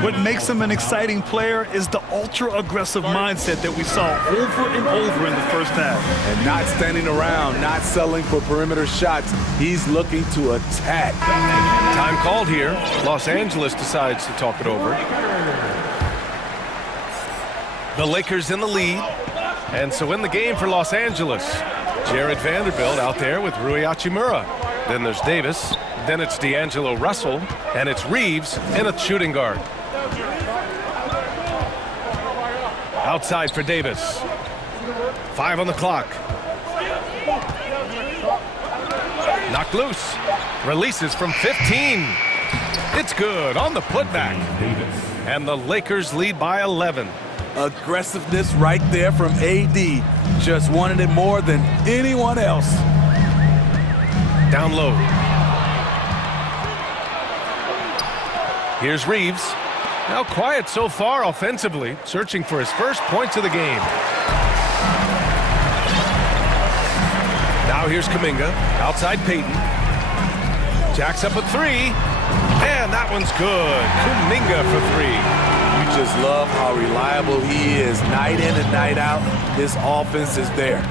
What makes him an exciting player is the ultra-aggressive mindset that we saw over and over in the first half. And not standing around, not settling for perimeter shots. He's looking to attack. Time called here. Los Angeles decides to talk it over. The Lakers in the lead. And so in the game for Los Angeles, Jared Vanderbilt out there with Rui Hachimura. Then there's Davis. Then it's D'Angelo Russell. And it's Reeves in a shooting guard. Outside for Davis. 5 on the clock. Knocked loose. Releases from 15. It's good on the putback. And the Lakers lead by 11. Aggressiveness right there from AD. Just wanted it more than anyone else. Down low. Here's Reeves. Now quiet so far offensively, searching for his first points of the game. Now here's Kuminga. Outside Payton. Jacks up a 3. And that one's good. Kuminga for 3. You just love how reliable he is night in and night out. This offense is there.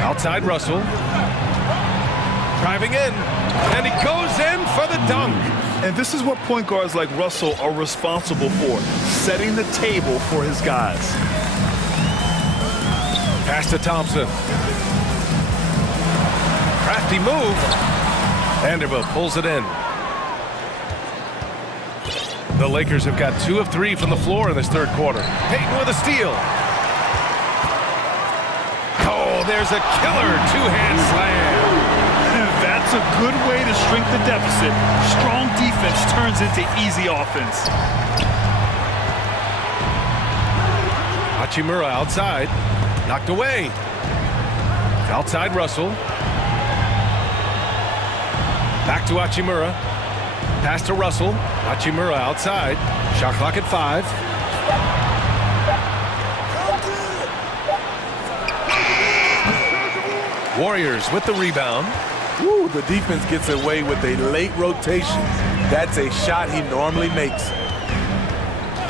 Outside Russell. Driving in. And he goes in for the dunk. And this is what point guards like Russell are responsible for, setting the table for his guys. Pass to Thompson. Crafty move. Vanderbilt pulls it in. The Lakers have got 2 of 3 from the floor in this third quarter. Payton with a steal. Oh, there's a killer two-hand slam. That's a good way to shrink the deficit. Strong defense turns into easy offense. Hachimura outside. Knocked away. Outside Russell. Back to Hachimura. Pass to Russell. Hachimura outside. Shot clock at 5. Warriors with the rebound. Woo, the defense gets away with a late rotation. That's a shot he normally makes.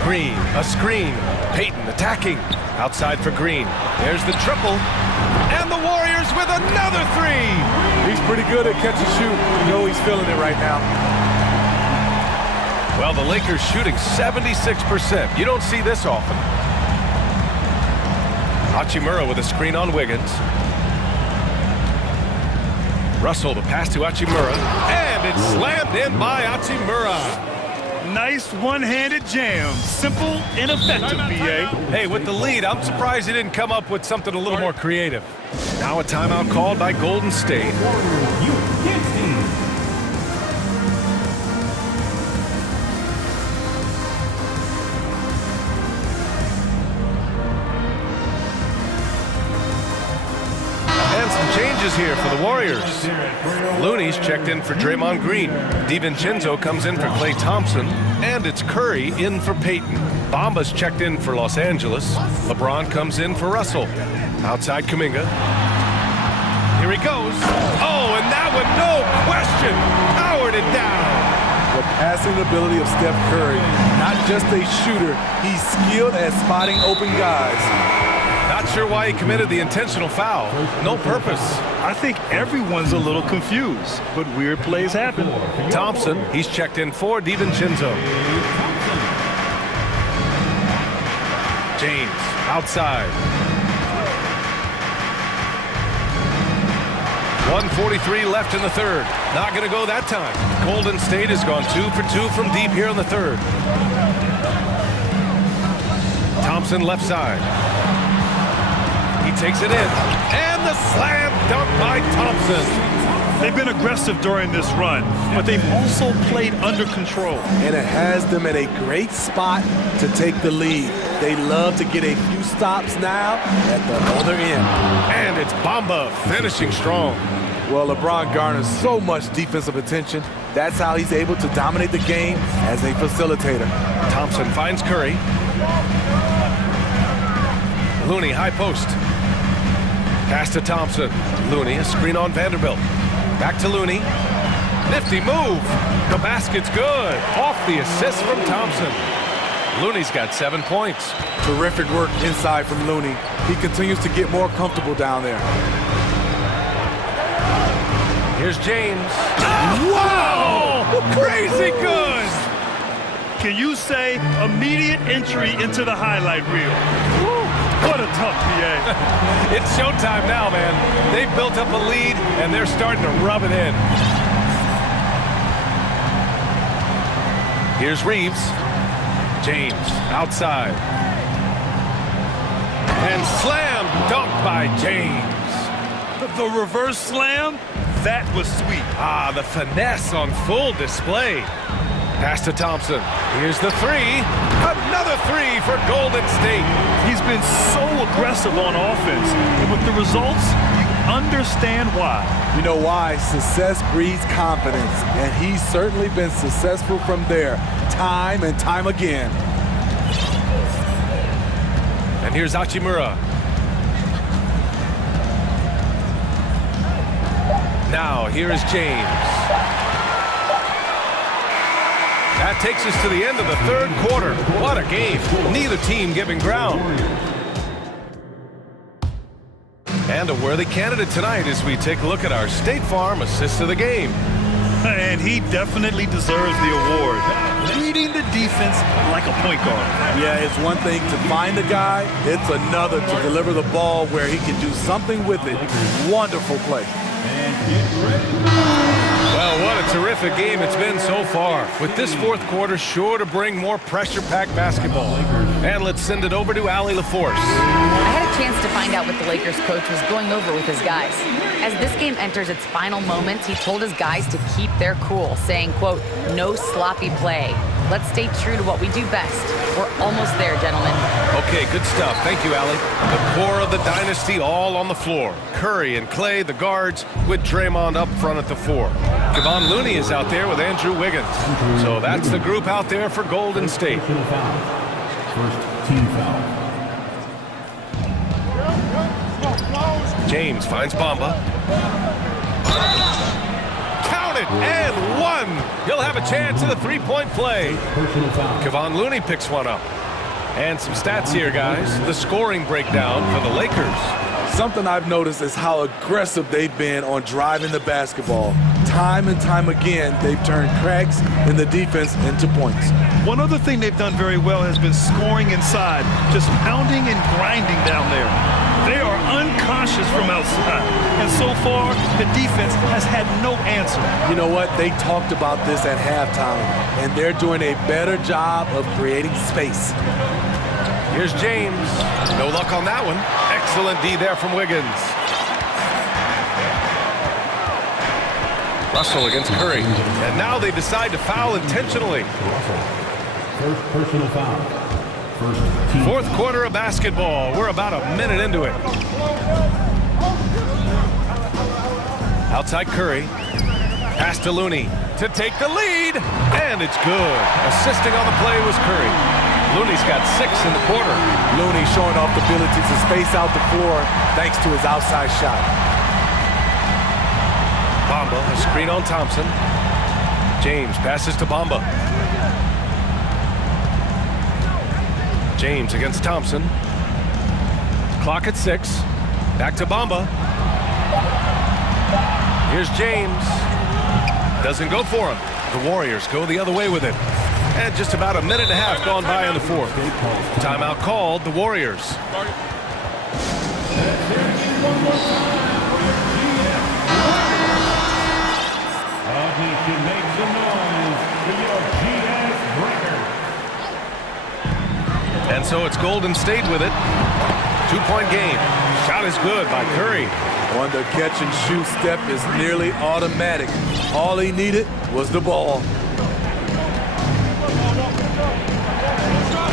Green, a screen. Payton attacking. Outside for Green. There's the triple. And the Warriors with another 3. He's pretty good at catch and shoot. You know he's feeling it right now. Well, the Lakers shooting 76%. You don't see this often. Hachimura with a screen on Wiggins. Russell, the pass to Hachimura. And it's slammed in by Hachimura. Nice one-handed jam. Simple and effective, B.A. Hey, with the lead, I'm surprised he didn't come up with something a little more creative. Now a timeout called by Golden State. Changes here for the Warriors. Looney's checked in for Draymond Green. DiVincenzo comes in for Klay Thompson. And it's Curry in for Payton. Bamba's checked in for Los Angeles. LeBron comes in for Russell. Outside Kuminga. Here he goes. Oh, and that one, no question, powered it down. The passing ability of Steph Curry. Not just a shooter, he's skilled at spotting open guys. Not sure why he committed the intentional foul. No purpose. I think everyone's a little confused, but weird plays happen. Thompson, he's checked in for DiVincenzo. James, outside. 1:43 left in the third. Not going to go that time. Golden State has gone 2 for 2 from deep here in the third. Thompson left side. He takes it in. And the slam dunk by Thompson. They've been aggressive during this run, but they've also played under control. And it has them at a great spot to take the lead. They love to get a few stops now at the other end. And it's Bamba finishing strong. Well, LeBron garners so much defensive attention. That's how he's able to dominate the game as a facilitator. Thompson finds Curry. Looney, high post. Pass to Thompson. Looney, a screen on Vanderbilt. Back to Looney. Nifty move. The basket's good. Off the assist from Thompson. Looney's got 7 points. Terrific work inside from Looney. He continues to get more comfortable down there. Here's James. Wow! Crazy good! Can you say immediate entry into the highlight reel? Woo, what a tough PA. It's showtime now, man. They've built up a lead, and they're starting to rub it in. Here's Reeves. James, outside. And slam dunk by James. The reverse slam, that was sweet. Ah, the finesse on full display. Pass to Thompson. Here's the three. Another three for Golden State. He's been so aggressive on offense. And with the results, you understand why. You know why? Success breeds confidence. And he's certainly been successful from there, time and time again. And here's Hachimura. Now, here is James. That takes us to the end of the third quarter. What a game. Neither team giving ground. And a worthy candidate tonight as we take a look at our State Farm assist of the game. And he definitely deserves the award. Reading the defense like a point guard. Yeah, it's one thing to find the guy. It's another to deliver the ball where he can do something with it. Wonderful play. Well, what a terrific game it's been so far. With this fourth quarter sure to bring more pressure-packed basketball. And let's send it over to Allie LaForce. I had a chance to find out what the Lakers coach was going over with his guys. As this game enters its final moments, he told his guys to keep their cool, saying, quote, "No sloppy play. Let's stay true to what we do best. We're almost there, gentlemen." Okay, good stuff. Thank you, Allie. The core of the dynasty all on the floor. Curry and Clay, the guards, with Draymond up front at the 4. Kevon Looney is out there with Andrew Wiggins. So that's the group out there for Golden State. First team foul. James finds Bamba. Count it, and one. He'll have a chance at a three-point play. Kevon Looney picks one up. And some stats here, guys. The scoring breakdown for the Lakers. Something I've noticed is how aggressive they've been on driving the basketball. Time and time again, they've turned cracks in the defense into points. One other thing they've done very well has been scoring inside, just pounding and grinding down there. They are unconscious from outside, and so far, the defense has had no answer. You know what? They talked about this at halftime, and they're doing a better job of creating space. Here's James. No luck on that one. Excellent D there from Wiggins. Russell against Curry. And now they decide to foul intentionally. First personal foul. First team. Fourth quarter of basketball. We're about a minute into it. Outside Curry. Pass to Looney to take the lead. And it's good. Assisting on the play was Curry. Looney's got 6 in the quarter. Looney showing off the ability to space out the floor thanks to his outside shot. Bamba, a screen on Thompson. James passes to Bamba. James against Thompson. Clock at 6. Back to Bamba. Here's James. Doesn't go for him. The Warriors go the other way with it. And just about a minute and a half gone by in the fourth. Timeout called, the Warriors. And so it's Golden State with it. 2-point game. Shot is good by Curry. On the catch and shoot step is nearly automatic. All he needed was the ball.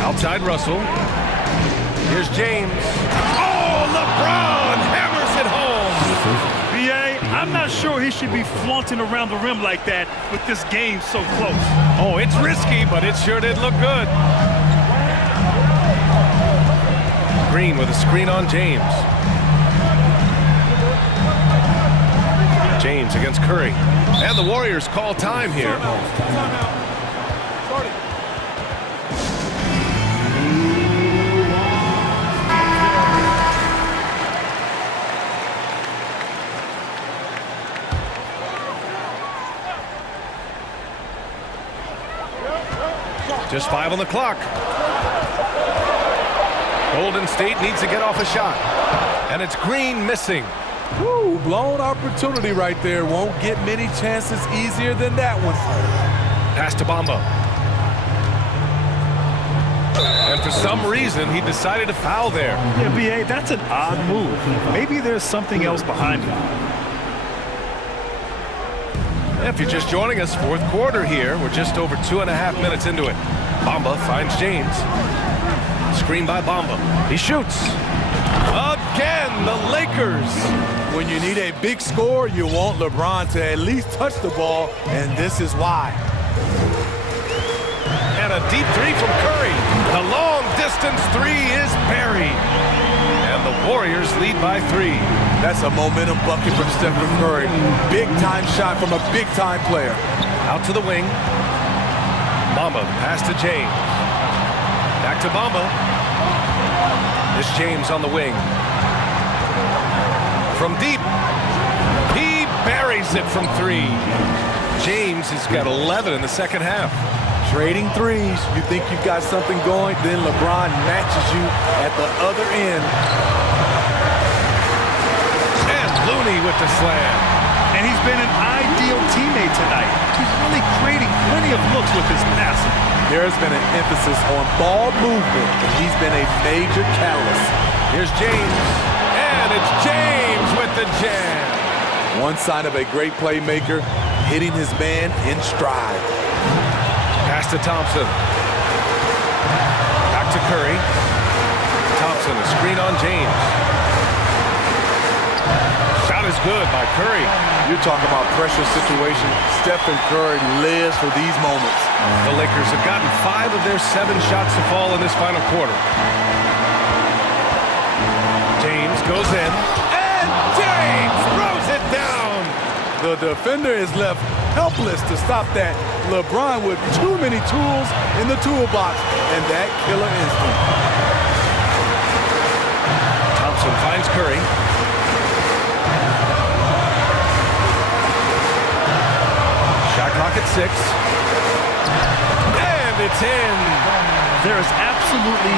Outside Russell. Here's James. Oh, LeBron hammers it home. B.A., I'm not sure he should be flaunting around the rim like that with this game so close. Oh, it's risky, but it sure did look good. Green with a screen on James. James against Curry. And the Warriors call time here. Just 5 on the clock. Golden State needs to get off a shot. And it's Green missing. Woo, blown opportunity right there. Won't get many chances easier than that one. Pass to Bamba. And for some reason, he decided to foul there. Yeah, B.A., that's an odd move. Maybe there's something else behind it. If you're just joining us, fourth quarter here. We're just over 2.5 minutes into it. Bamba finds James. Screen by Bamba. He shoots. Again, the Lakers. When you need a big score, you want LeBron to at least touch the ball, and this is why. And a deep three from Curry. The long-distance three is buried. And the Warriors lead by 3. That's a momentum bucket from Stephen Curry. Big-time shot from a big-time player. Out to the wing. Bamba, pass to James. Back to Bamba. This James on the wing. From deep. He buries it from 3. James has got 11 in the second half. Trading threes. You think you've got something going, then LeBron matches you at the other end. And Looney with the slam. And he's been an ideal teammate tonight. He's really creating plenty of looks with his passing. There's been an emphasis on ball movement, and he's been a major catalyst. Here's James. And it's James with the jam. One sign of a great playmaker, hitting his man in stride. Pass to Thompson. Back to Curry. Thompson, a screen on James. Shot is good by Curry. You're talking about pressure situation. Stephen Curry lives for these moments. The Lakers have gotten 5 of their 7 shots to fall in this final quarter. James goes in. And James throws it down. The defender is left helpless to stop that. LeBron with too many tools in the toolbox and that killer instinct. Thompson finds Curry. Shot clock at 6. And it's in. There is absolutely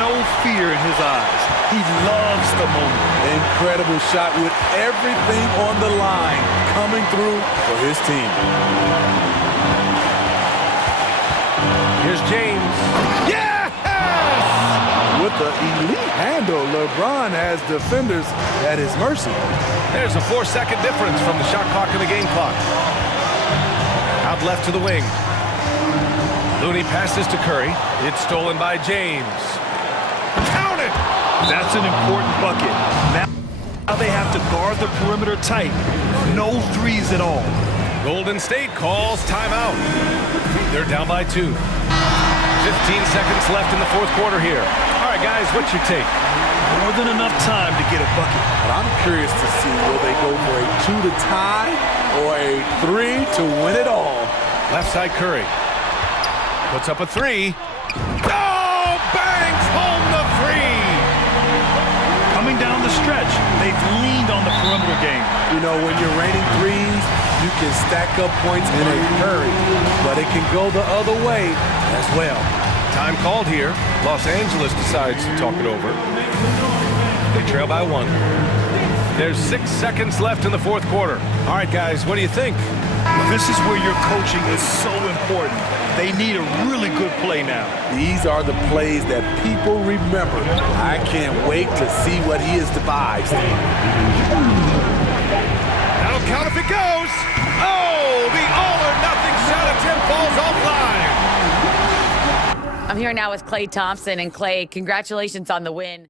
no fear in his eyes. He loves the moment. Incredible shot with everything on the line coming through for his team. Here's James. Yes! With the elite handle, LeBron has defenders at his mercy. There's a 4-second difference from the shot clock and the game clock. Out left to the wing. Looney passes to Curry. It's stolen by James. Count it! That's an important bucket. Now they have to guard the perimeter tight. No threes at all. Golden State calls timeout. They're down by 2. 15 seconds left in the fourth quarter here. All right, guys, what's your take? More than enough time to get a bucket. But I'm curious to see, will they go for a 2 to tie or a 3 to win it all? Left side Curry. Puts up a 3. Oh, bangs home the 3. Coming down the stretch, they've leaned on the perimeter game. You know, when you're raining threes, you can stack up points in a hurry, but it can go the other way as well. Time called here. Los Angeles decides to talk it over. They trail by 1. There's 6 seconds left in the fourth quarter. All right, guys, what do you think? This is where your coaching is so important. They need a really good play now. These are the plays that people remember. I can't wait to see what he has devised. That'll count if it goes. Oh, the all-or-nothing shot attempt falls offline. I'm here now with Klay Thompson. And Klay, congratulations on the win.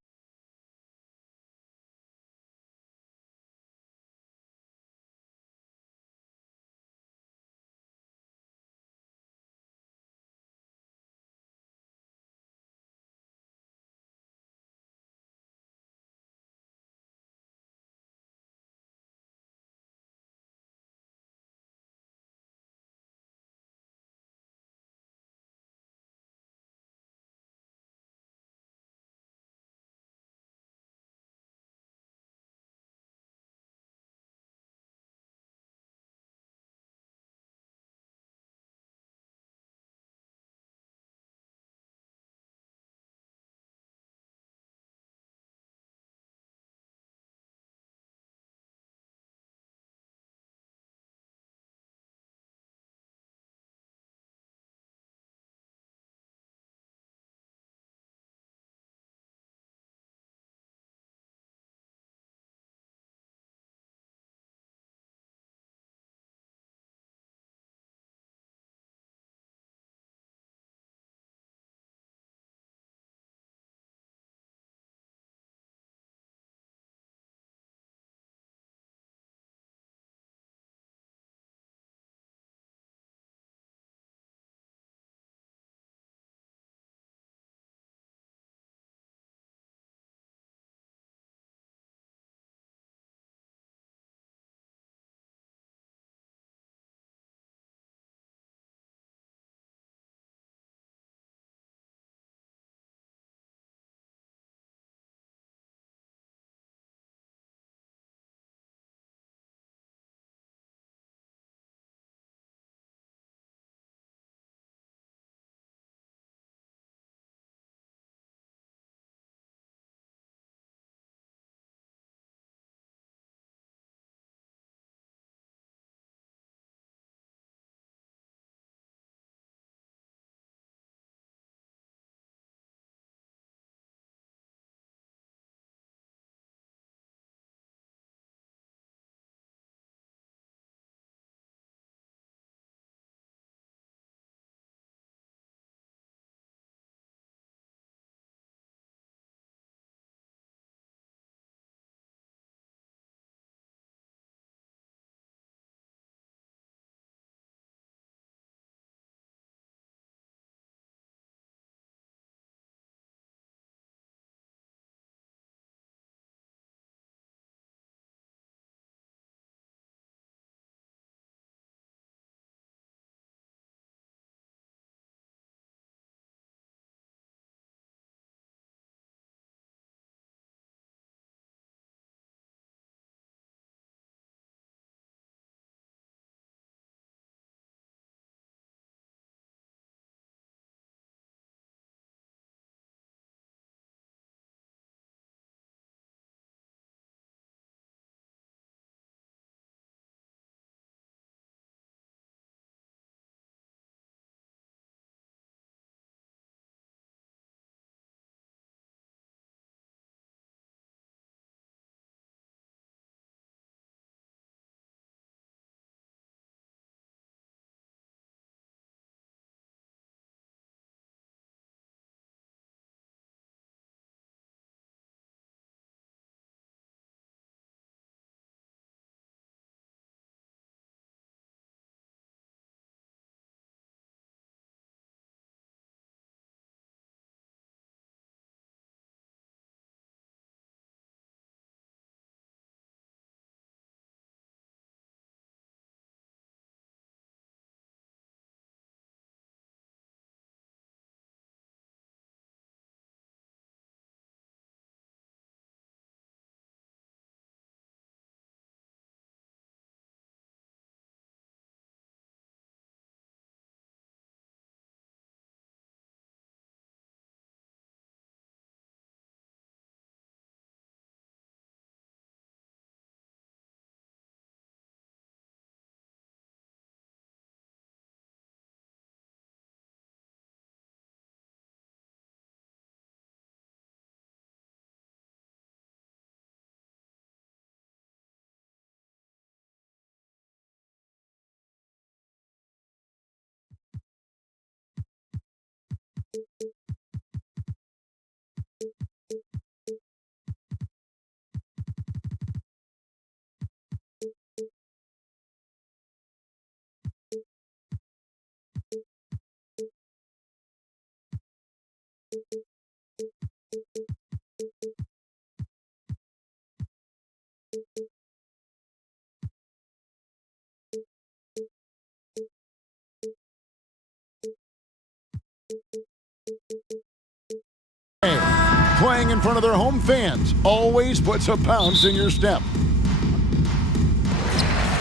Playing in front of their home fans always puts a bounce in your step.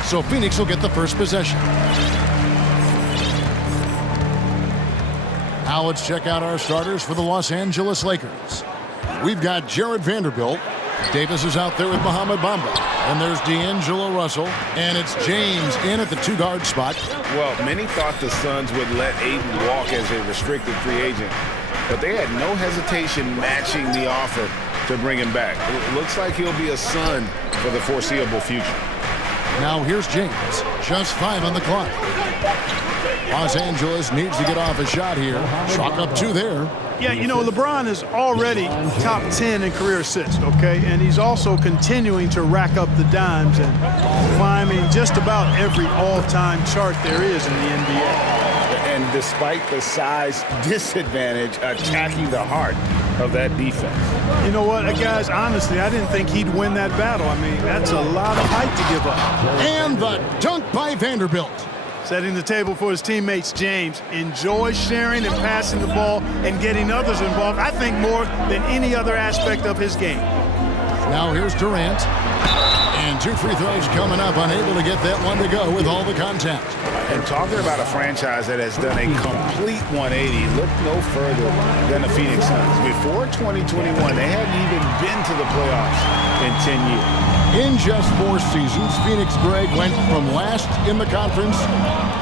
So Phoenix will get the first possession. Now let's check out our starters for the Los Angeles Lakers. We've got Jared Vanderbilt. Davis is out there with Mohamed Bamba. And there's D'Angelo Russell. And it's James in at the two-guard spot. Well, many thought the Suns would let Ayton walk as a restricted free agent, but they had no hesitation matching the offer to bring him back. It looks like he'll be a Sun for the foreseeable future. Now here's James. Just 5 on the clock. Los Angeles needs to get off a shot here. Chalk up 2 there. Yeah, you know, LeBron is already top 10 in career assists, okay? And he's also continuing to rack up the dimes and climbing just about every all-time chart there is in the NBA. And despite the size disadvantage, attacking the heart of that defense. You know what, guys, honestly, I didn't think he'd win that battle. I mean, that's a lot of height to give up. And the dunk by Vanderbilt. Setting the table for his teammates, James enjoys sharing and passing the ball and getting others involved, I think, more than any other aspect of his game. Now here's Durant. And 2 free throws coming up, unable to get that one to go with all the contact. And talking about a franchise that has done a complete 180, look no further than the Phoenix Suns. Before 2021, they hadn't even been to the playoffs in 10 years. In just 4 seasons, Phoenix, Greg, went from last in the conference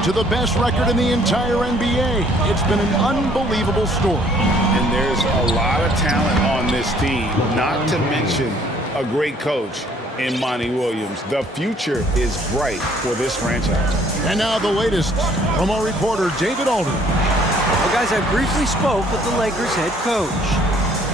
to the best record in the entire NBA. It's been an unbelievable story. And there's a lot of talent on this team, not to mention a great coach in Monty Williams. The future is bright for this franchise. And now the latest from our reporter, David Alder. Well, guys, I briefly spoke with the Lakers head coach.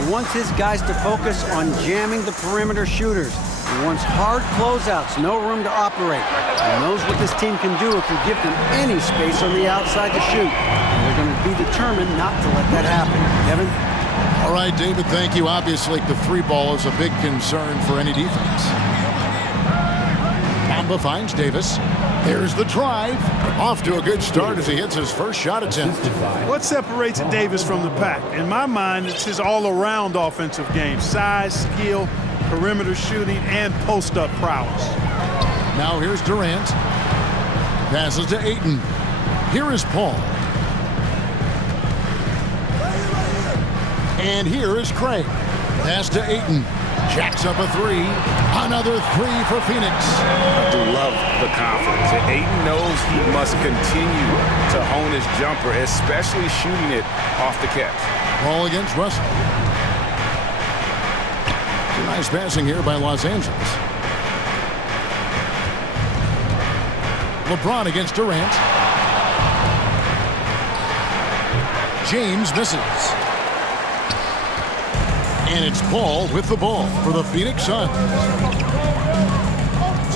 He wants his guys to focus on jamming the perimeter shooters. He wants hard closeouts, no room to operate. He knows what this team can do if you give them any space on the outside to shoot. And they're going to be determined not to let that happen. Kevin? All right, David, thank you. Obviously, the 3 ball is a big concern for any defense. Bamba finds Davis. There's the drive. Off to a good start as he hits his first shot attempt. What separates Davis from the pack? In my mind, it's his all-around offensive game. Size, skill, perimeter shooting, and post-up prowess. Now here's Durant. Passes to Ayton. Here is Paul. And here is Craig. Pass to Ayton. Jacks up a 3. Another 3 for Phoenix. I do love the confidence. Ayton knows he must continue to hone his jumper, especially shooting it off the catch. Ball against Russell. Nice passing here by Los Angeles. LeBron against Durant. James misses. And it's Paul with the ball for the Phoenix Suns.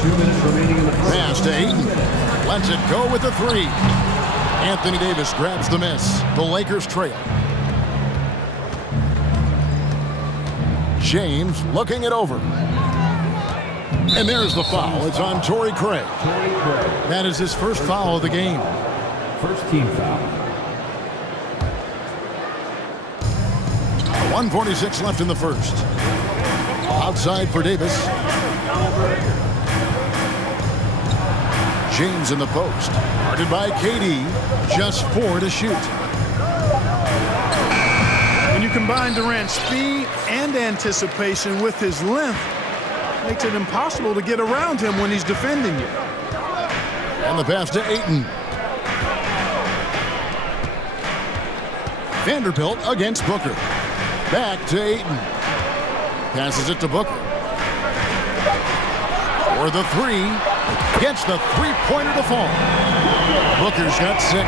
2 minutes remaining in the first. Pass to Ayton. Lets it go with the 3. Anthony Davis grabs the miss. The Lakers trail. James looking it over. And there's the foul. It's on Torrey Craig. That is his first foul of the game. First team foul. 1:46 left in the first. Outside for Davis. James in the post. Guarded by KD. Just 4 to shoot. When you combine Durant's speed and anticipation with his length, makes it impossible to get around him when he's defending you. And the pass to Ayton. Vanderbilt against Booker. Back to Ayton. Passes it to Booker. For the 3. Gets the 3-pointer to fall. Booker's got 6.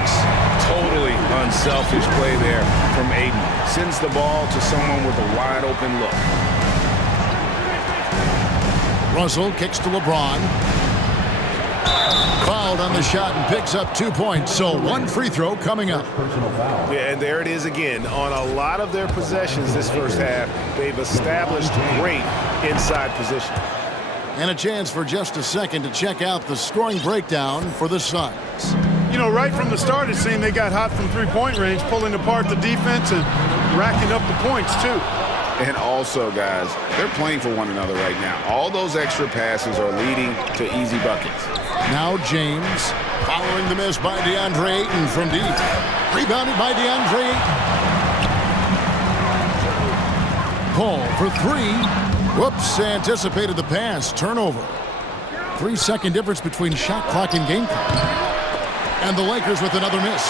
Totally unselfish play there from Aiden. Sends the ball to someone with a wide open look. Russell kicks to LeBron. Fouled on the shot and picks up 2 points. So one free throw coming up. Yeah, and there it is again. On a lot of their possessions this first half, they've established great inside position. And a chance for just a second to check out the scoring breakdown for the Suns. You know, right from the start, it seemed they got hot from three-point range, pulling apart the defense and racking up the points, too. And also, guys, they're playing for one another right now. All those extra passes are leading to easy buckets. Now James, following the miss by DeAndre Ayton from deep. Rebounded by DeAndre Ayton. Paul for three. Whoops, anticipated the pass. Turnover. 3-second difference between shot clock and game clock. And the Lakers with another miss.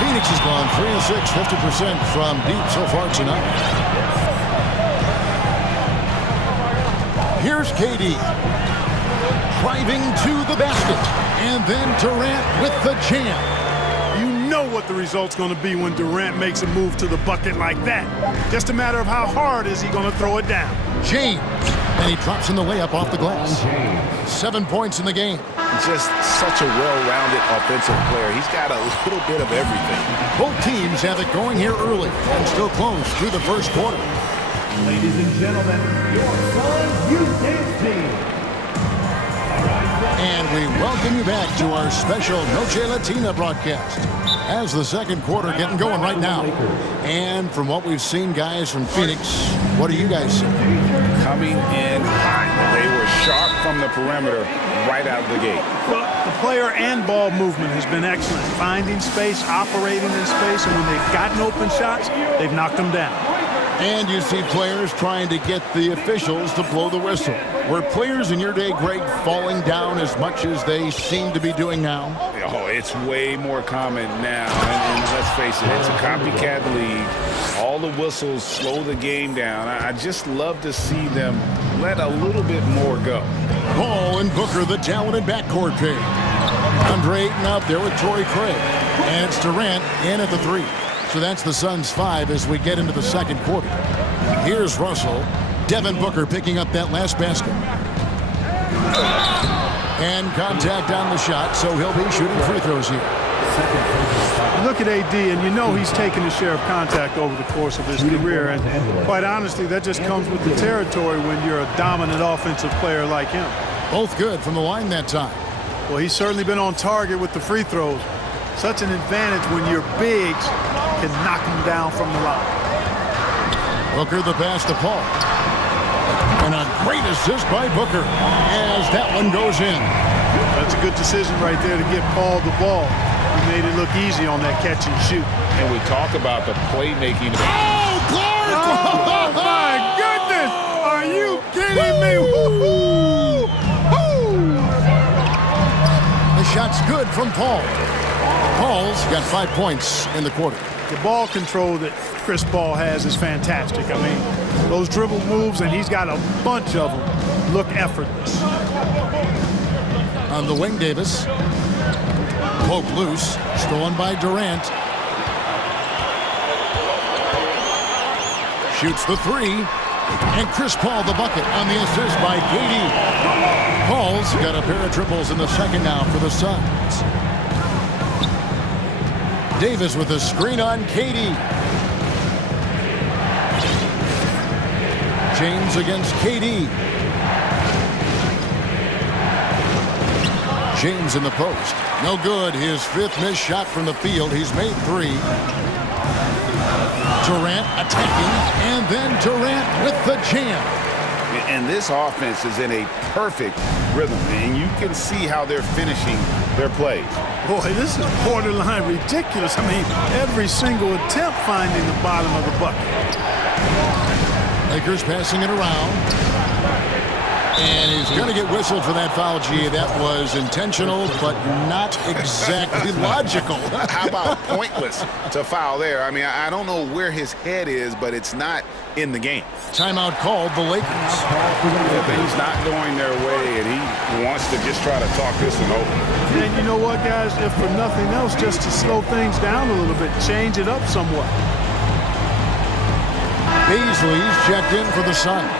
Phoenix has gone 3 of 6, 50% from deep so far tonight. Here's KD. Driving to the basket. And then Durant with the jam. You know what the result's going to be when Durant makes a move to the bucket like that. Just a matter of how hard is he going to throw it down. James. And he drops in the layup off the glass. 7 points in the game. Just such a well-rounded offensive player. He's got a little bit of everything. Both teams have it going here early and still close through the first quarter. Ladies and gentlemen, your Suns Youth Dance Team. And we welcome you back to our special Noche Latina broadcast. As the second quarter getting going right now. And from what we've seen, guys, from Phoenix, what do you guys see? Coming in hot. They were sharp from the perimeter right out of the gate. Well, the player and ball movement has been excellent. Finding space, operating in space, and when they've gotten open shots, they've knocked them down. And you see players trying to get the officials to blow the whistle. Were players in your day, Greg, falling down as much as they seem to be doing now? Oh, it's way more common now. And let's face it, it's a copycat league. All the whistles slow the game down. I just love to see them let a little bit more go. Paul and Booker, the talented backcourt pair. Andre Ayton out there with Torrey Craig. And it's Durant in at the three. So that's the Suns' 5 as we get into the second quarter. Here's Russell. Devin Booker picking up that last basket. And contact on the shot, so he'll be shooting free throws here. Look at AD, and you know he's taken a share of contact over the course of his career. And quite honestly, that just comes with the territory when you're a dominant offensive player like him. Both good from the line that time. Well, he's certainly been on target with the free throws. Such an advantage when your bigs can knock him down from the line. Booker the pass to Paul. And a great assist by Booker as that one goes in. That's a good decision right there to get Paul the ball. He made it look easy on that catch and shoot. And we talk about the playmaking. Oh, Clark! Oh, my goodness! Are you kidding me? Woo-hoo! Woo! The shot's good from Paul. Paul's got 5 points in the quarter. The ball control that Chris Paul has is fantastic. I mean, those dribble moves, and he's got a bunch of them, look effortless. On the wing, Davis. Poke loose. Stolen by Durant. Shoots the three. And Chris Paul the bucket on the assist by KD. Paul's got a pair of triples in the second now for the Suns. Davis with a screen on KD. James against KD. James in the post. No good. His 5th missed shot from the field. He's made 3. Durant attacking, and then Durant with the jam. And this offense is in a perfect rhythm, and you can see how they're finishing their plays. Boy, this is borderline ridiculous. I mean, every single attempt finding the bottom of the bucket. Lakers passing it around. And he's going to get whistled for that foul, G. That was intentional, but not exactly logical. How about pointless to foul there? I mean, I don't know where his head is, but it's not in the game. Timeout called the Lakers. Things not going their way, and he wants wants to just try to talk this one over. And you know what, guys? If for nothing else, just to slow things down a little bit, change it up somewhat. Beasley's checked in for the Suns.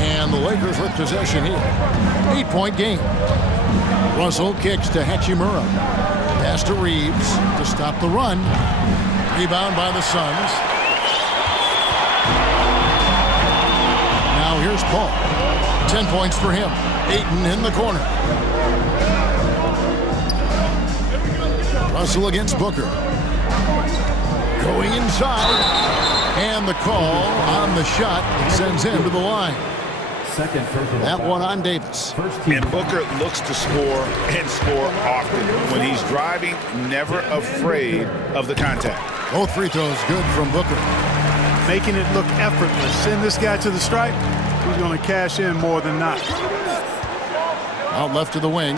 And the Lakers with possession here. 8-point game. Russell kicks to Hachimura. Pass to Reeves to stop the run. Rebound by the Suns. Now here's Paul. 10 points for him. Ayton in the corner. Russell against Booker. Going inside. And the call on the shot that sends him to the line. That one on Davis. And Booker looks to score and score often. When he's driving, never afraid of the contact. Both free throws good from Booker. Making it look effortless. Send this guy to the stripe. He's going to cash in more than not. Out left to the wing.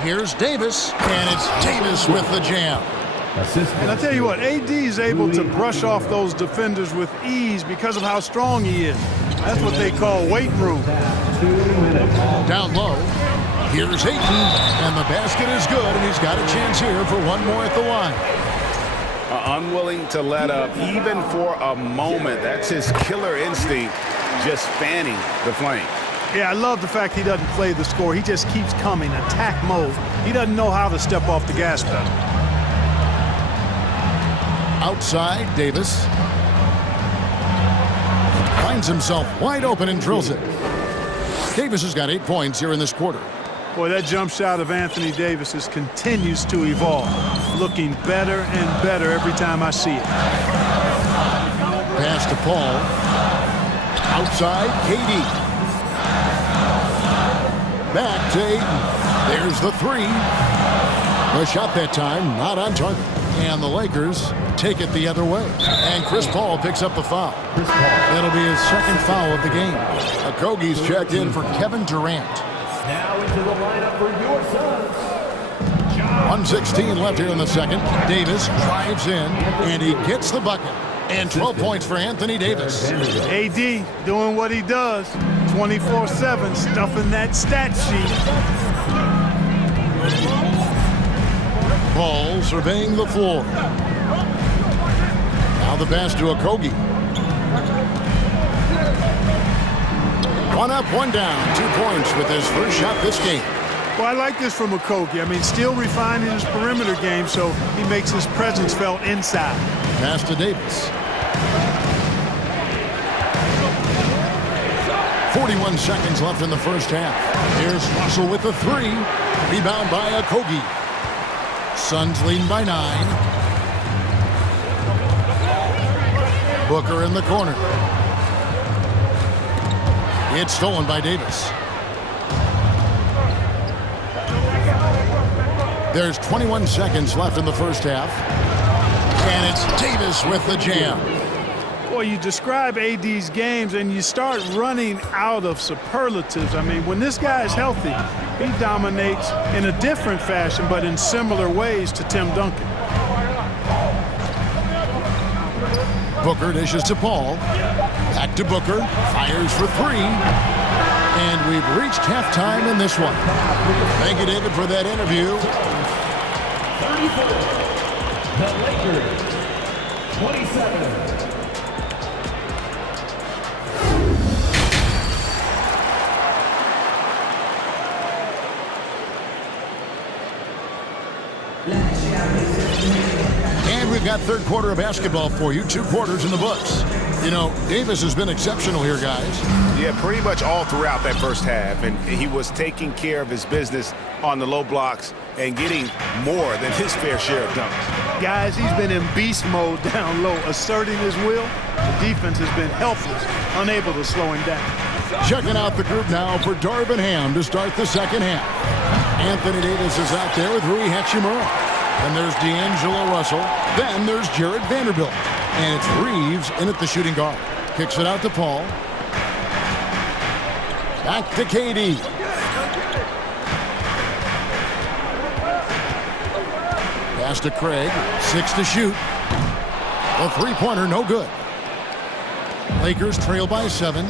Here's Davis. And it's Davis with the jam. And I tell you what, AD is able to brush off those defenders with ease because of how strong he is. That's what they call weight room. Down low. Here's Ayton. And the basket is good, and he's got a chance here for one more at the line. Unwilling to let up, even for a moment. That's his killer instinct, just fanning the flame. Yeah, I love the fact he doesn't play the score. He just keeps coming, attack mode. He doesn't know how to step off the gas pedal. Outside, Davis finds himself wide open and drills it. Davis has got 8 points here in this quarter. Boy, that jump shot of Anthony Davis continues to evolve. Looking better and better every time I see it. Pass to Paul. Outside, KD. Back to Ayton. There's the three. The shot that time, not on target. And the Lakers take it the other way. And Chris Paul picks up the foul. That'll be his second foul of the game. Okogie's checked in for Kevin Durant. Now into the lineup for your Suns. 1:16 left here in the second. Davis drives in, and he gets the bucket. And 12 points for Anthony Davis. AD doing what he does. 24/7, stuffing that stat sheet. Paul surveying the floor. Now the pass to Okogie. One up, one down. 2 points with his first shot this game. Well, I like this from Okogie. I mean, still refining his perimeter game, so he makes his presence felt inside. Pass to Davis. 41 seconds left in the first half. Here's Russell with the three. Rebound by Okogie. Suns leading by 9. Booker in the corner. It's stolen by Davis. There's 21 seconds left in the first half. And it's Davis with the jam. Boy, you describe AD's games and you start running out of superlatives. I mean, when this guy is healthy, he dominates in a different fashion, but in similar ways to Tim Duncan. Booker dishes to Paul. Back to Booker. Fires for three. And we've reached halftime in this one. Thank you, David, for that interview. 34. The Lakers. 27. And we've got third quarter of basketball for you. 2 quarters in the books. You know, Davis has been exceptional here, guys. Yeah, pretty much all throughout that first half. And he was taking care of his business on the low blocks and getting more than his fair share of dunks. Guys, he's been in beast mode down low, asserting his will. The defense has been helpless, unable to slow him down. Checking out the group now for Darvin Ham to start the second half. Anthony Davis is out there with Rui Hachimura. Then there's D'Angelo Russell. Then there's Jared Vanderbilt. And it's Reeves in at the shooting guard. Kicks it out to Paul. Back to KD. Pass to Craig. 6 to shoot. The three-pointer, no good. Lakers trail by 7.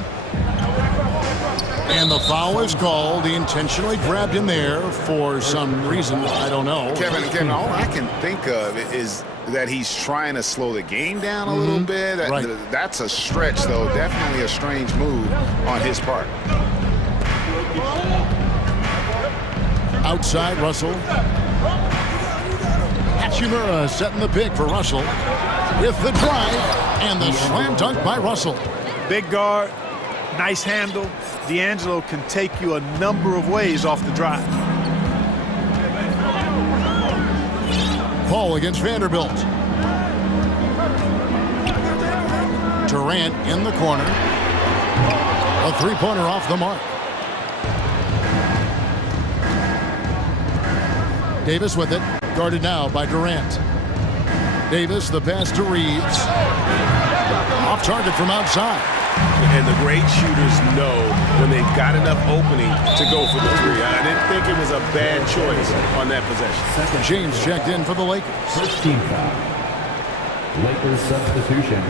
And the foul is called. He intentionally grabbed him there for some reason. I don't know. Kevin, all I can think of is that he's trying to slow the game down a little bit. Right. That's a stretch, though. Definitely a strange move on his part. Outside, Russell. Hachimura setting the pick for Russell. With the drive and the slam dunk by Russell. Big guard, nice handle. D'Angelo can take you a number of ways off the drive. Paul against Vanderbilt. Durant in the corner. A three-pointer off the mark. Davis with it. Guarded now by Durant. Davis, the pass to Reeves. Off target from outside. And the great shooters know when they've got enough opening to go for the three. I didn't think it was a bad choice on that possession. James checked in for the Lakers. First team foul. Lakers substitution.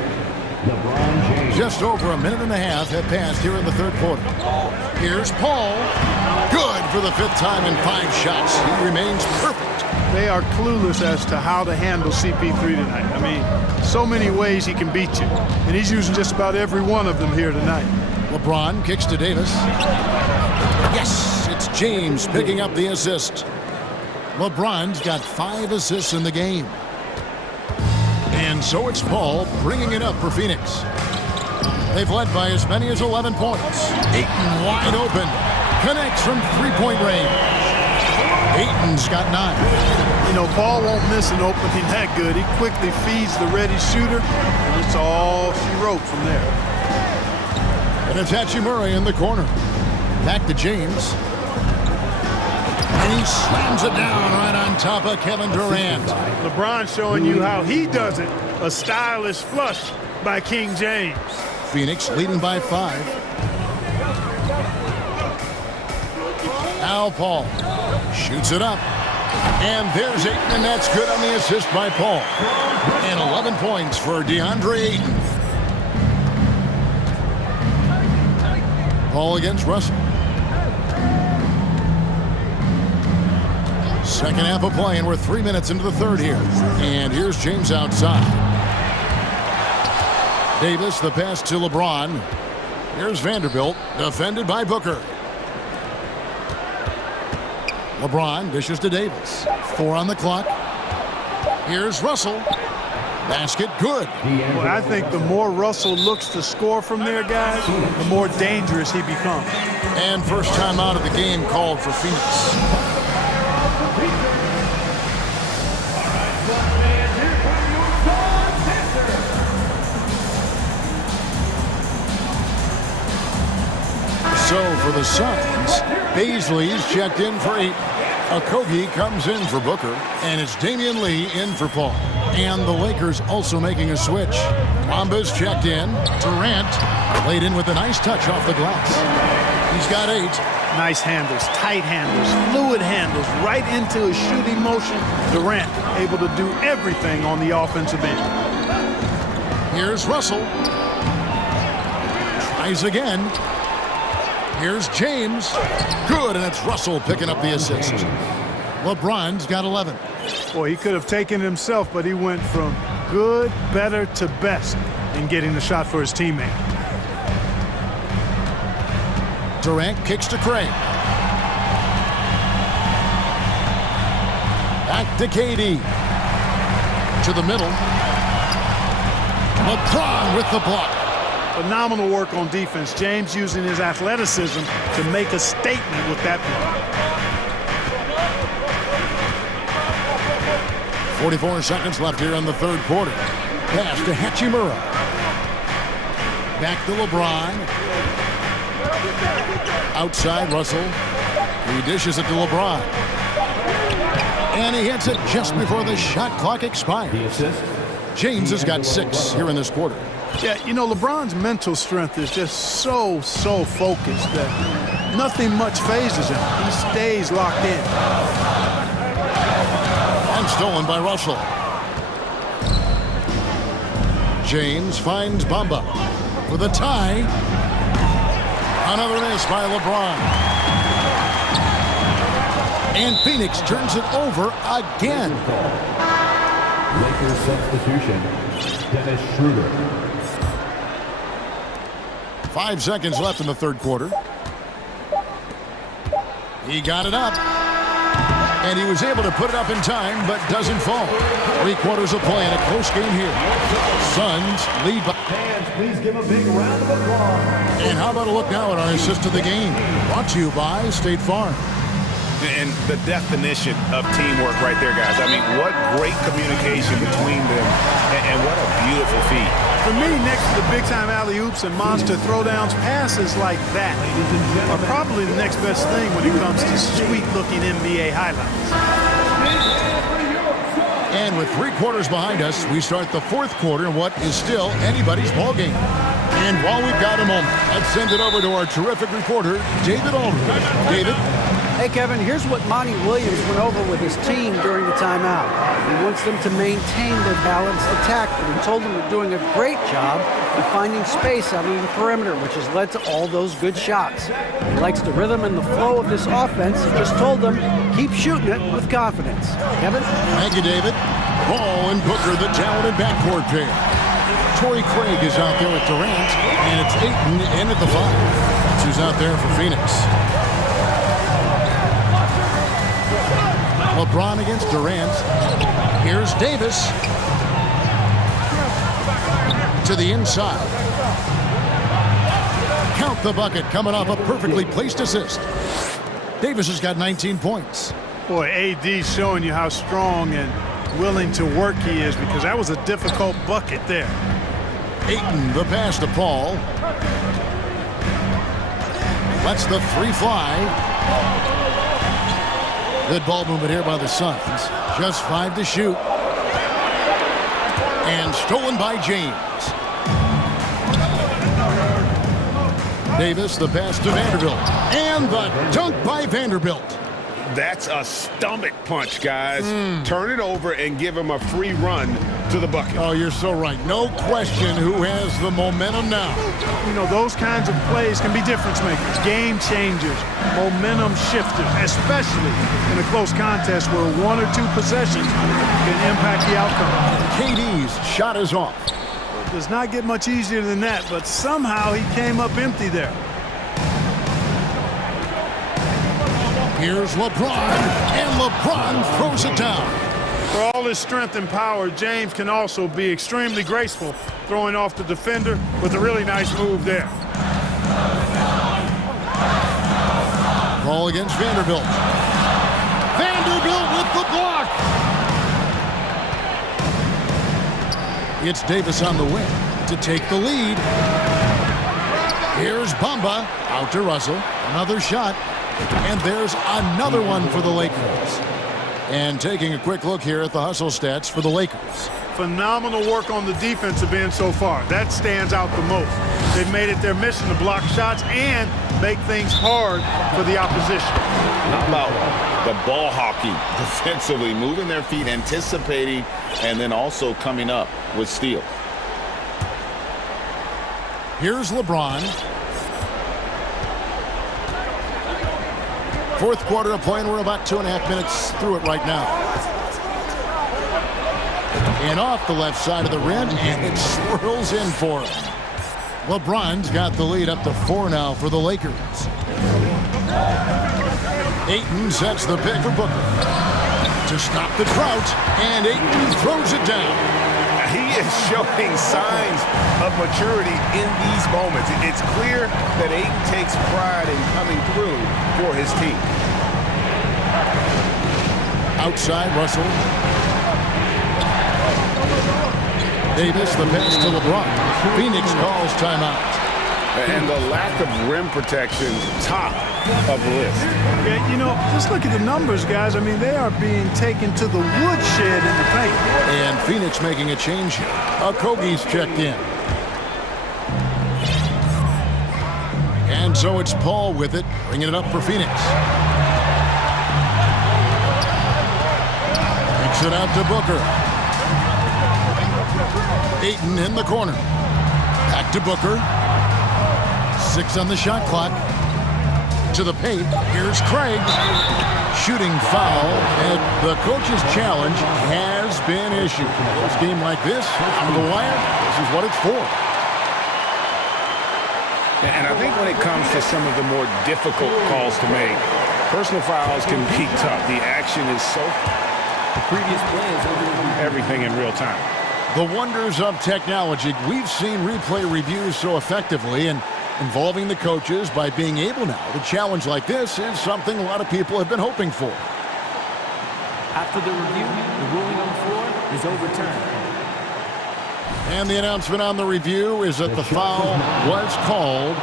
LeBron James. Just over a minute and a half have passed here in the third quarter. Here's Paul. Good for the 5th time in 5 shots. He remains perfect. They are clueless as to how to handle CP3 tonight. I mean, so many ways he can beat you. And he's using just about every one of them here tonight. LeBron kicks to Davis. Yes, it's James picking up the assist. LeBron's got 5 assists in the game. And so it's Paul bringing it up for Phoenix. They've led by as many as 11 points. Ayton wide open. Connects from three-point range. Ayton's got 9. You know, Paul won't miss an opening that good. He quickly feeds the ready shooter, and it's all she wrote from there. And it's Hachimura in the corner. Back to James. And he slams it down right on top of Kevin Durant. LeBron showing you how he does it. A stylish flush by King James. Phoenix leading by 5. Now Paul shoots it up. And there's Ayton, and that's good on the assist by Paul. And 11 points for DeAndre Ayton. Paul against Russell. Second half of play, and we're 3 minutes into the third here. And here's James outside. Davis, the pass to LeBron. Here's Vanderbilt, defended by Booker. LeBron dishes to Davis. 4 on the clock. Here's Russell. Basket good. Well, I think the more Russell looks to score from there, guys, the more dangerous he becomes. And first time out of the game called for Phoenix. So for the Suns, Baisley's checked in for 8. Okogie comes in for Booker, and it's Damian Lee in for Paul. And the Lakers also making a switch. Wamba's checked in. Durant laid in with a nice touch off the glass. He's got 8. Nice handles, tight handles, fluid handles, right into a shooting motion. Durant able to do everything on the offensive end. Here's Russell. Tries again. Here's James. Good, and it's Russell picking up the assist. LeBron's got 11. Boy, he could have taken it himself, but he went from good, better to best in getting the shot for his teammate. Durant kicks to Craig. Back to KD. To the middle. LeBron with the block. Phenomenal work on defense. James using his athleticism to make a statement with that block. 44 seconds left here in the third quarter. Pass to Hachimura. Back to LeBron. Outside Russell. He dishes it to LeBron. And he hits it just before the shot clock expires. James has got 6 here in this quarter. Yeah, you know, LeBron's mental strength is just so focused that nothing much phases him. He stays locked in. And stolen by Russell. James finds Bamba for the tie. Another miss by LeBron. And Phoenix turns it over again. Lakers substitution, Dennis Schroeder. 5 seconds left in the third quarter. He got it up. And he was able to put it up in time, but doesn't fall. 3 quarters of play in a close game here. Suns lead by... Fans, please give a big round of applause. And how about a look now at our assist of the game? Brought to you by State Farm. And the definition of teamwork right there, guys. I mean, what great communication between them, and what a beautiful feat. For me, next to the big-time alley-oops and monster throwdowns, passes like that are probably the next best thing when it comes to sweet-looking NBA highlights. And with 3 quarters behind us, we start the fourth quarter in what is still anybody's ballgame. And while we've got a moment, let's send it over to our terrific reporter, David Aldridge. David? Hey, Kevin, here's what Monty Williams went over with his team during the timeout. He wants them to maintain their balanced attack, but he told them they're doing a great job of finding space out on the perimeter, which has led to all those good shots. He likes the rhythm and the flow of this offense. He just told them, keep shooting it with confidence. Kevin? Thank you, David. Ball and Booker, the talented backcourt pair. Torrey Craig is out there with Durant, and it's Ayton in at the 5. That's who's out there for Phoenix. LeBron against Durant. Here's Davis. To the inside. Count the bucket, coming off a perfectly placed assist. Davis has got 19 points. Boy, AD's showing you how strong and willing to work he is, because that was a difficult bucket there. Ayton, the pass to Paul. Lets the 3 fly. Good ball movement here by the Suns. Just 5 to shoot. And stolen by James. Davis, the pass to Vanderbilt. And the dunk by Vanderbilt. That's a stomach punch, guys. Turn it over and give him a free run to the bucket. Oh, you're so right. No question who has the momentum now. You know, those kinds of plays can be difference makers, game changers, momentum shifters, especially in a close contest where 1 or 2 possessions can impact the outcome. KD's shot is off. It does not get much easier than that, but somehow he came up empty there. Here's LeBron, and LeBron throws it down. For all his strength and power, James can also be extremely graceful, throwing off the defender with a really nice move there. Ball against Vanderbilt. Vanderbilt with the block. It's Davis on the wing to take the lead. Here's Bamba out to Russell. Another shot. And there's another one for the Lakers. And taking a quick look here at the hustle stats for the Lakers. Phenomenal work on the defensive end so far. That stands out the most. They've made it their mission to block shots and make things hard for the opposition. How about the ball hockey defensively, moving their feet, anticipating, and then also coming up with steals. Here's LeBron. Fourth quarter of play, and we're about 2.5 minutes through it right now. And off the left side of the rim, and it swirls in for him. LeBron's got the lead up to 4 now for the Lakers. Ayton sets the pick for Booker to stop the drought, and Ayton throws it down. He is showing signs of maturity in these moments. It's clear that Ayton takes pride in coming through for his team. Outside, Russell. Davis, the pass to LeBron. Phoenix calls timeout. And the lack of rim protection, top of the list. Yeah, you know, just look at the numbers, guys. I mean, they are being taken to the woodshed in the paint. And Phoenix making a change here. Okogie's checked in. And so it's Paul with it, bringing it up for Phoenix. Kicks it out to Booker. Ayton in the corner. Back to Booker. 6 on the shot clock. To the paint. Here's Craig. Shooting foul, and the coach's challenge has been issued. A game like this, on the wire, this is what it's for. And I think when it comes to some of the more difficult calls to make, personal fouls can be tough. The action is so... The previous play is everything in real time. The wonders of technology. We've seen replay reviews so effectively, and involving the coaches by being able now to challenge like this is something a lot of people have been hoping for. After the review, the ruling on the floor is overturned. And the announcement on the review is that the foul was called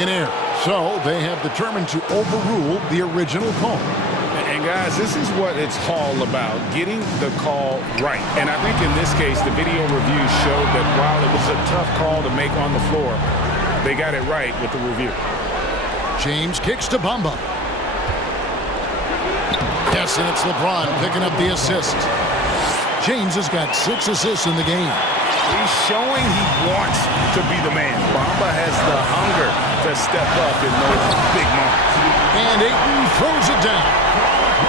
in error. So they have determined to overrule the original call. And guys, this is what it's all about, getting the call right. And I think in this case, the video review showed that while it was a tough call to make on the floor, they got it right with the review. James kicks to Bamba. Yes, and it's LeBron picking up the assist. James has got 6 assists in the game. He's showing he wants to be the man. Bamba has the hunger to step up in those big moments. And Ayton throws it down.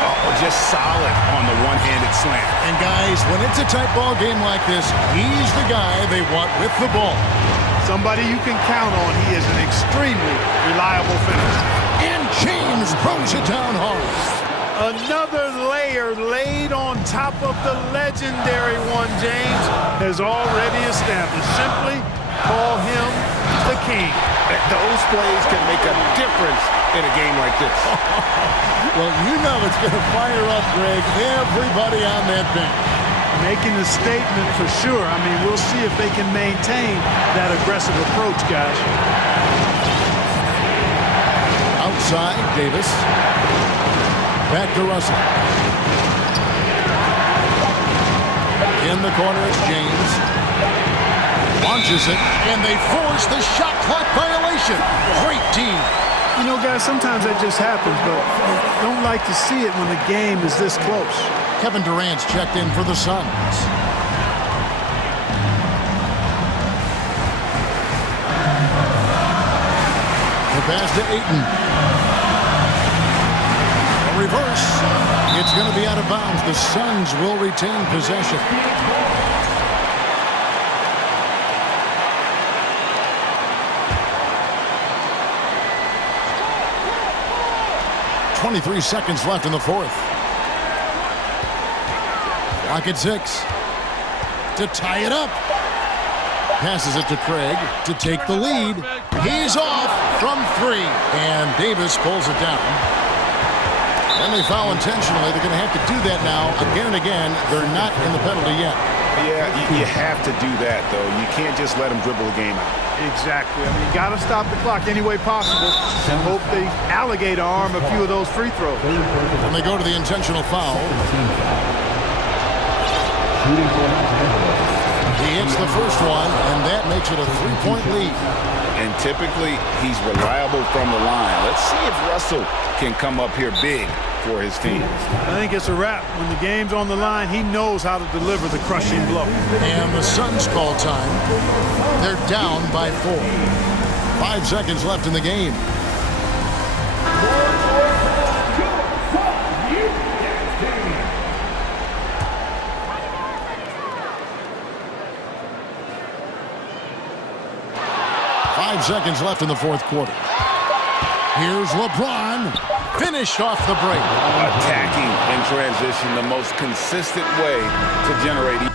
Oh, just solid on the one-handed slam. And guys, when it's a tight ball game like this, he's the guy they want with the ball. Somebody you can count on. He is an extremely reliable finisher. And James throws it down hard. Another layer laid on top of the legendary one James has already established. Simply call him the king. Those plays can make a difference in a game like this. Well, you know it's going to fire up, Greg, everybody on that bench. Making a statement for sure. I mean, we'll see if they can maintain that aggressive approach, guys. Outside, Davis. Back to Russell. In the corner, it's James. Launches it, and they force the shot clock violation. Great team. You know, guys, sometimes that just happens, but I don't like to see it when the game is this close. Kevin Durant's checked in for the Suns. The pass to Ayton. A reverse. It's going to be out of bounds. The Suns will retain possession. .23 seconds left in the fourth. Clock at 6. To tie it up. Passes it to Craig to take the lead. He's off from 3. And Davis pulls it down. When they foul intentionally, they're going to have to do that now again and again. They're not in the penalty yet. Yeah, you have to do that, though. You can't just let them dribble the game out. Exactly. I mean, you got to stop the clock any way possible and hope they alligator arm a few of those free throws. And they go to the intentional foul. He hits the first one, and that makes it a 3-point lead. And typically, he's reliable from the line. Let's see if Russell can come up here big for his team. I think it's a wrap. When the game's on the line, he knows how to deliver the crushing blow. And the Suns call time. They're down by 4. 5 seconds left in the game. Seconds left in the fourth quarter. Here's LeBron. Finished off the break. Attacking in transition, the most consistent way to generate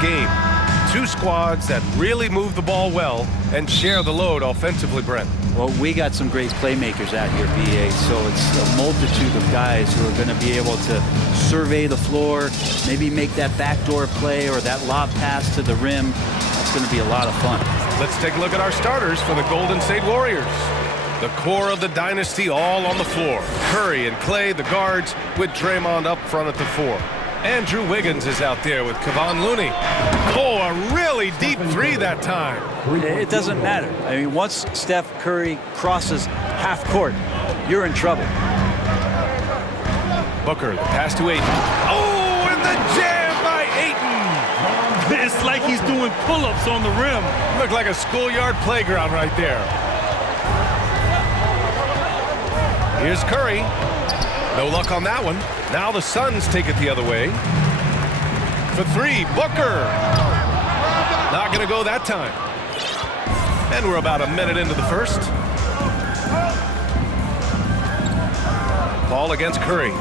game. Two squads that really move the ball well and share the load offensively, Brent. Well, we got some great playmakers out here, BA, so it's a multitude of guys who are going to be able to survey the floor, maybe make that backdoor play or that lob pass to the rim. It's going to be a lot of fun. Let's take a look at our starters for the Golden State Warriors. The core of the dynasty all on the floor. Curry and Clay, the guards, with Draymond up front at the 4. Andrew Wiggins is out there with Kevon Looney. Oh, a really deep three that time. It doesn't matter. I mean, once Steph Curry crosses half court, you're in trouble. Booker, the pass to Ayton. Oh, and the jam by Ayton. It's like he's doing pull-ups on the rim. Looked like a schoolyard playground right there. Here's Curry. No luck on that one. Now the Suns take it the other way. For 3, Booker. Not going to go that time. And we're about a minute into the first. Ball against Curry.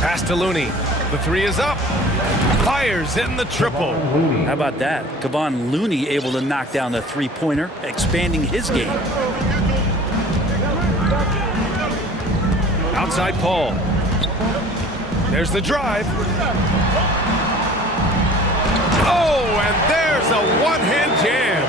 Pass to Looney. The 3 is up. Fires in the triple. How about that? Kevon Looney able to knock down the three-pointer, expanding his game. Outside Paul. There's the drive. Oh, and there's a one-hand jam.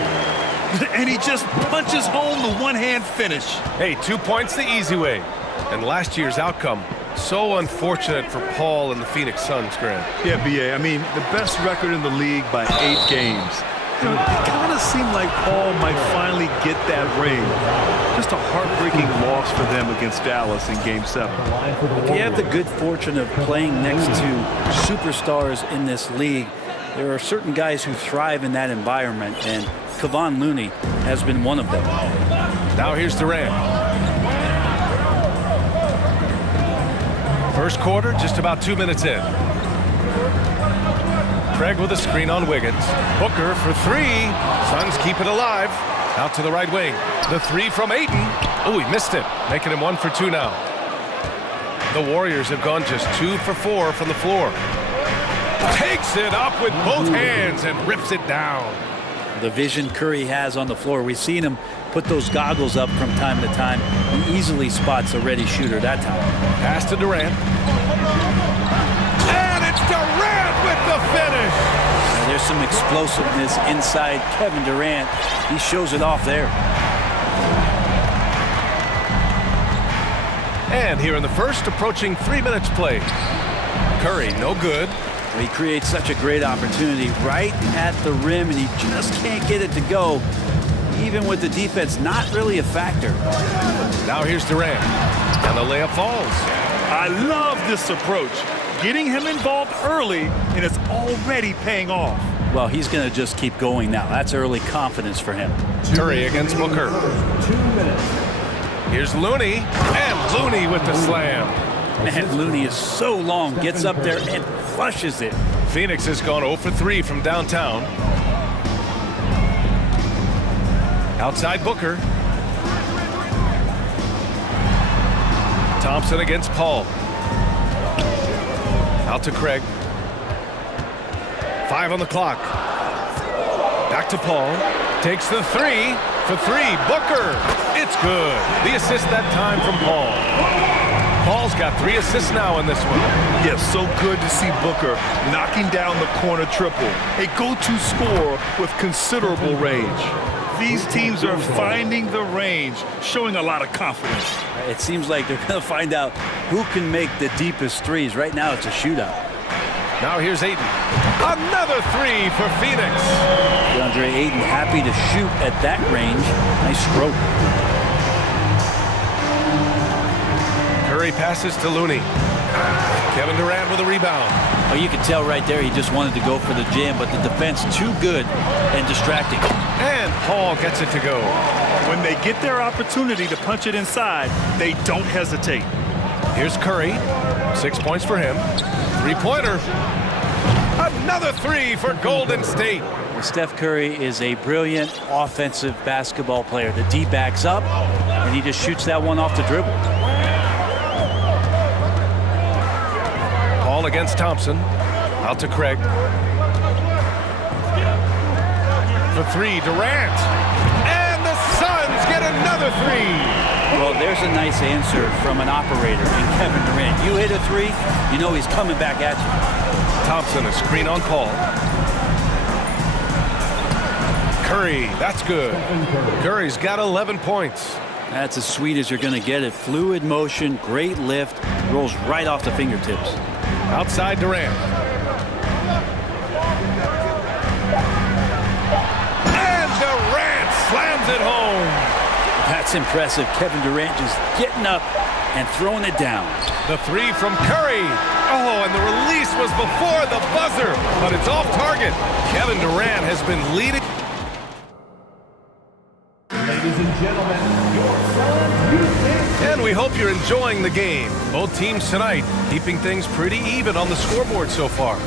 And he just punches home the one-hand finish. Hey, 2 points the easy way. And last year's outcome, so unfortunate for Paul and the Phoenix Suns, Grant. Yeah, BA, I mean, the best record in the league by 8 games. You know, it kind of seemed like Paul might finally get that ring. Just a heartbreaking loss for them against Dallas in Game 7. If you have the good fortune of playing next to superstars in this league, there are certain guys who thrive in that environment, and Kevon Looney has been one of them. Now here's Durant. First quarter, just about 2 minutes in. Craig with a screen on Wiggins. Booker for 3. Suns keep it alive. Out to the right wing. The 3 from Ayton. Oh, he missed it. Making him 1 for 2 now. The Warriors have gone just 2 for 4 from the floor. Takes it up with both hands and rips it down. The vision Curry has on the floor. We've seen him put those goggles up from time to time. He easily spots a ready shooter that time. Pass to Durant. And it's Durant with the finish. And there's some explosiveness inside Kevin Durant. He shows it off there. And here in the first, approaching 3 minutes played. Curry, no good. He creates such a great opportunity right at the rim, and he just can't get it to go, even with the defense not really a factor. Now here's Durant, and the layup falls. I love this approach. Getting him involved early, and it's already paying off. Well, he's going to just keep going now. That's early confidence for him. Curry against Booker. 2 minutes. Here's Looney, and Looney with the slam. Man, Looney is so long, gets up there and flushes it. Phoenix has gone 0 for 3 from downtown. Outside Booker. Thompson against Paul. Out to Craig. 5 on the clock. Back to Paul. Takes the 3 for 3. Booker. It's good. The assist that time from Paul. Paul's got 3 assists now in this one. Yes, so good to see Booker knocking down the corner triple. A go-to scorer with considerable range. These teams are finding the range, showing a lot of confidence. It seems like they're going to find out who can make the deepest threes. Right now, it's a shootout. Now here's Ayton. Another 3 for Phoenix. DeAndre Ayton happy to shoot at that range. Nice stroke. Curry passes to Looney. Kevin Durant with a rebound. Oh, you can tell right there he just wanted to go for the jam, but the defense too good and distracting. And Paul gets it to go. When they get their opportunity to punch it inside, they don't hesitate. Here's Curry. 6 points for him. 3-pointer. Another 3 for Golden State. Well, Steph Curry is a brilliant offensive basketball player. The D backs up, and he just shoots that one off the dribble. Paul against Thompson. Out to Craig. For three, Durant. And the Suns get another three. Well, there's a nice answer from an operator in Kevin Durant. You hit a three, you know he's coming back at you. Thompson, a screen on Paul. Curry, that's good. Curry's got 11 points. That's as sweet as you're going to get it. Fluid motion, great lift, rolls right off the fingertips. Outside Durant. And Durant slams it home. That's impressive. Kevin Durant just getting up and throwing it down. The three from Curry. Oh, and the release was before the buzzer, but it's off target. Kevin Durant has been leading. Ladies and gentlemen, your Suns Houston. And we hope you're enjoying the game. Both teams tonight keeping things pretty even on the scoreboard so far.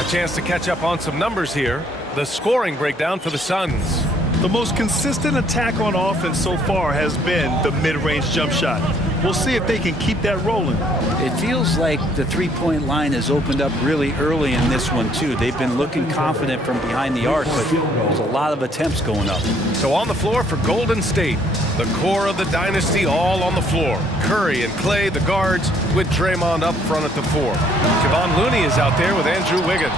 A chance to catch up on some numbers here. The scoring breakdown for the Suns. The most consistent attack on offense so far has been the mid-range jump shot. We'll see if they can keep that rolling. It feels like the three-point line has opened up really early in this one, too. They've been looking confident from behind the arc, but there's a lot of attempts going up. So on the floor for Golden State, the core of the dynasty all on the floor. Curry and Clay, the guards, with Draymond up front at the four. Kevon Looney is out there with Andrew Wiggins.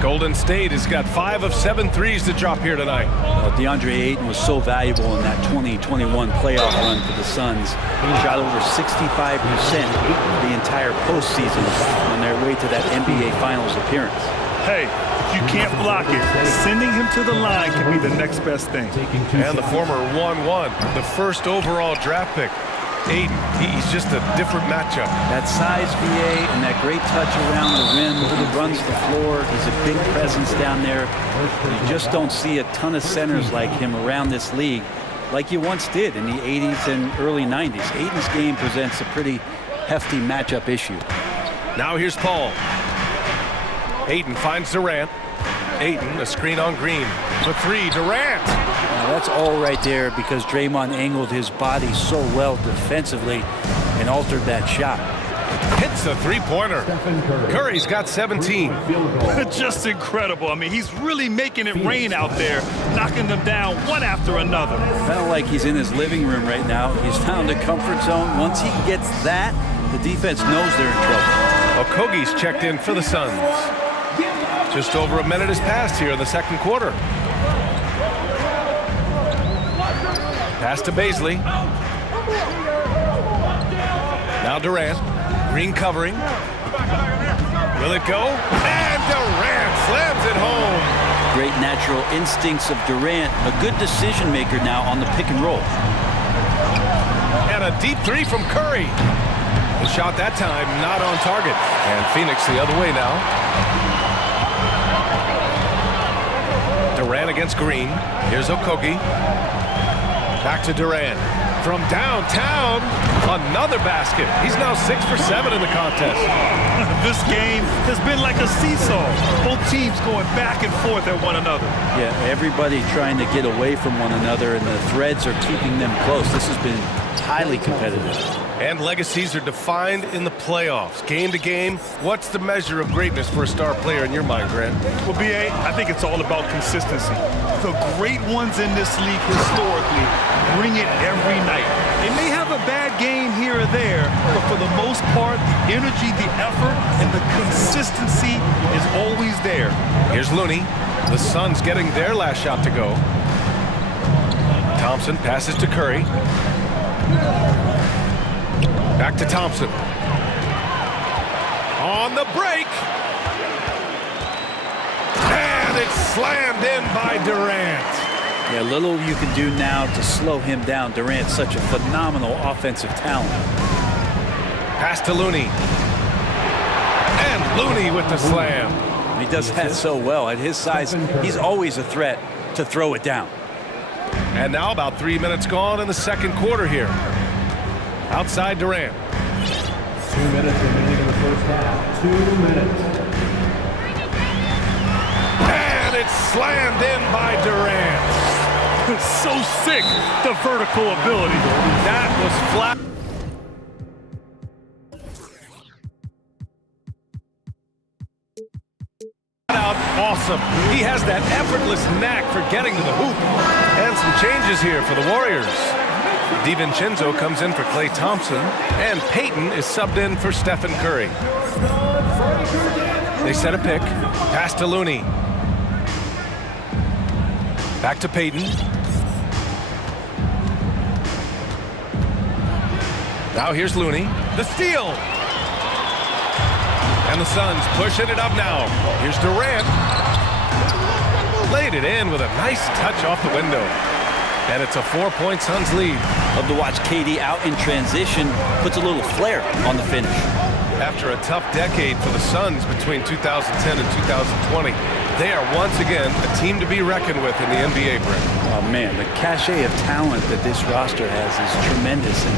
Golden State has got 5 of 7 threes to drop here tonight. DeAndre Ayton was so valuable in that 2021 playoff run for the Suns. He shot over 65% the entire postseason on their way to that NBA Finals appearance. Hey, if you can't block it, sending him to the line can be the next best thing. And the former 1-1, the first overall draft pick. Ayton, he's just a different matchup. That size VA and that great touch around the rim. He runs the floor. He's a big presence down there. You just don't see a ton of centers like him around this league like you once did in the 80s and early 90s. Ayton's game presents a pretty hefty matchup issue. Now here's Paul. Ayton finds Durant. Ayton, a screen on Green. For three, Durant. Now that's all right there because Draymond angled his body so well defensively and altered that shot. Hits a three-pointer. Curry's got 17. Just incredible. I mean, he's really making it rain out there, knocking them down one after another. Kind of like he's in his living room right now. He's found a comfort zone. Once he gets that, the defense knows they're in trouble. Okogie's checked in for the Suns. Just over a minute has passed here in the second quarter. Pass to Baisley. Now Durant. Green covering. Will it go? And Durant slams it home. Great natural instincts of Durant. A good decision maker now on the pick and roll. And a deep three from Curry. The shot that time not on target. And Phoenix the other way now. Durant against Green. Here's Okogie. Back to Durant. From downtown, another basket. He's now 6 for 7 in the contest. This game has been like a seesaw. Both teams going back and forth at one another. Yeah, everybody trying to get away from one another, and the threads are keeping them close. This has been highly competitive. And legacies are defined in the playoffs. Game to game, what's the measure of greatness for a star player in your mind, Grant? Well, B.A., I think it's all about consistency. The great ones in this league historically bring it every night. They may have a bad game here or there, but for the most part, the energy, the effort, and the consistency is always there. Here's Looney. The Suns getting their last shot to go. Thompson passes to Curry. Back to Thompson. On the break. And it's slammed in by Durant. Yeah, little you can do now to slow him down. Durant's such a phenomenal offensive talent. Pass to Looney. And Looney with the slam. He does that so well. At his size, he's always a threat to throw it down. And now about 3 minutes gone in the second quarter here. Outside Durant. 2 minutes remaining in the first half. 2 minutes. And it's slammed in by Durant. So sick, the vertical ability. That was flat. awesome. He has that effortless knack for getting to the hoop. And some changes here for the Warriors. DiVincenzo comes in for Klay Thompson, and Payton is subbed in for Stephen Curry. They set a pick. Pass to Looney. Back to Payton. Now here's Looney. The steal. And the Suns pushing it up now. Here's Durant. Laid it in with a nice touch off the window. And it's a 4-point Suns lead. Love to watch KD out in transition. Puts a little flair on the finish. After a tough decade for the Suns between 2010 and 2020, they are once again a team to be reckoned with in the NBA, Brent. Oh, man, the cachet of talent that this roster has is tremendous. And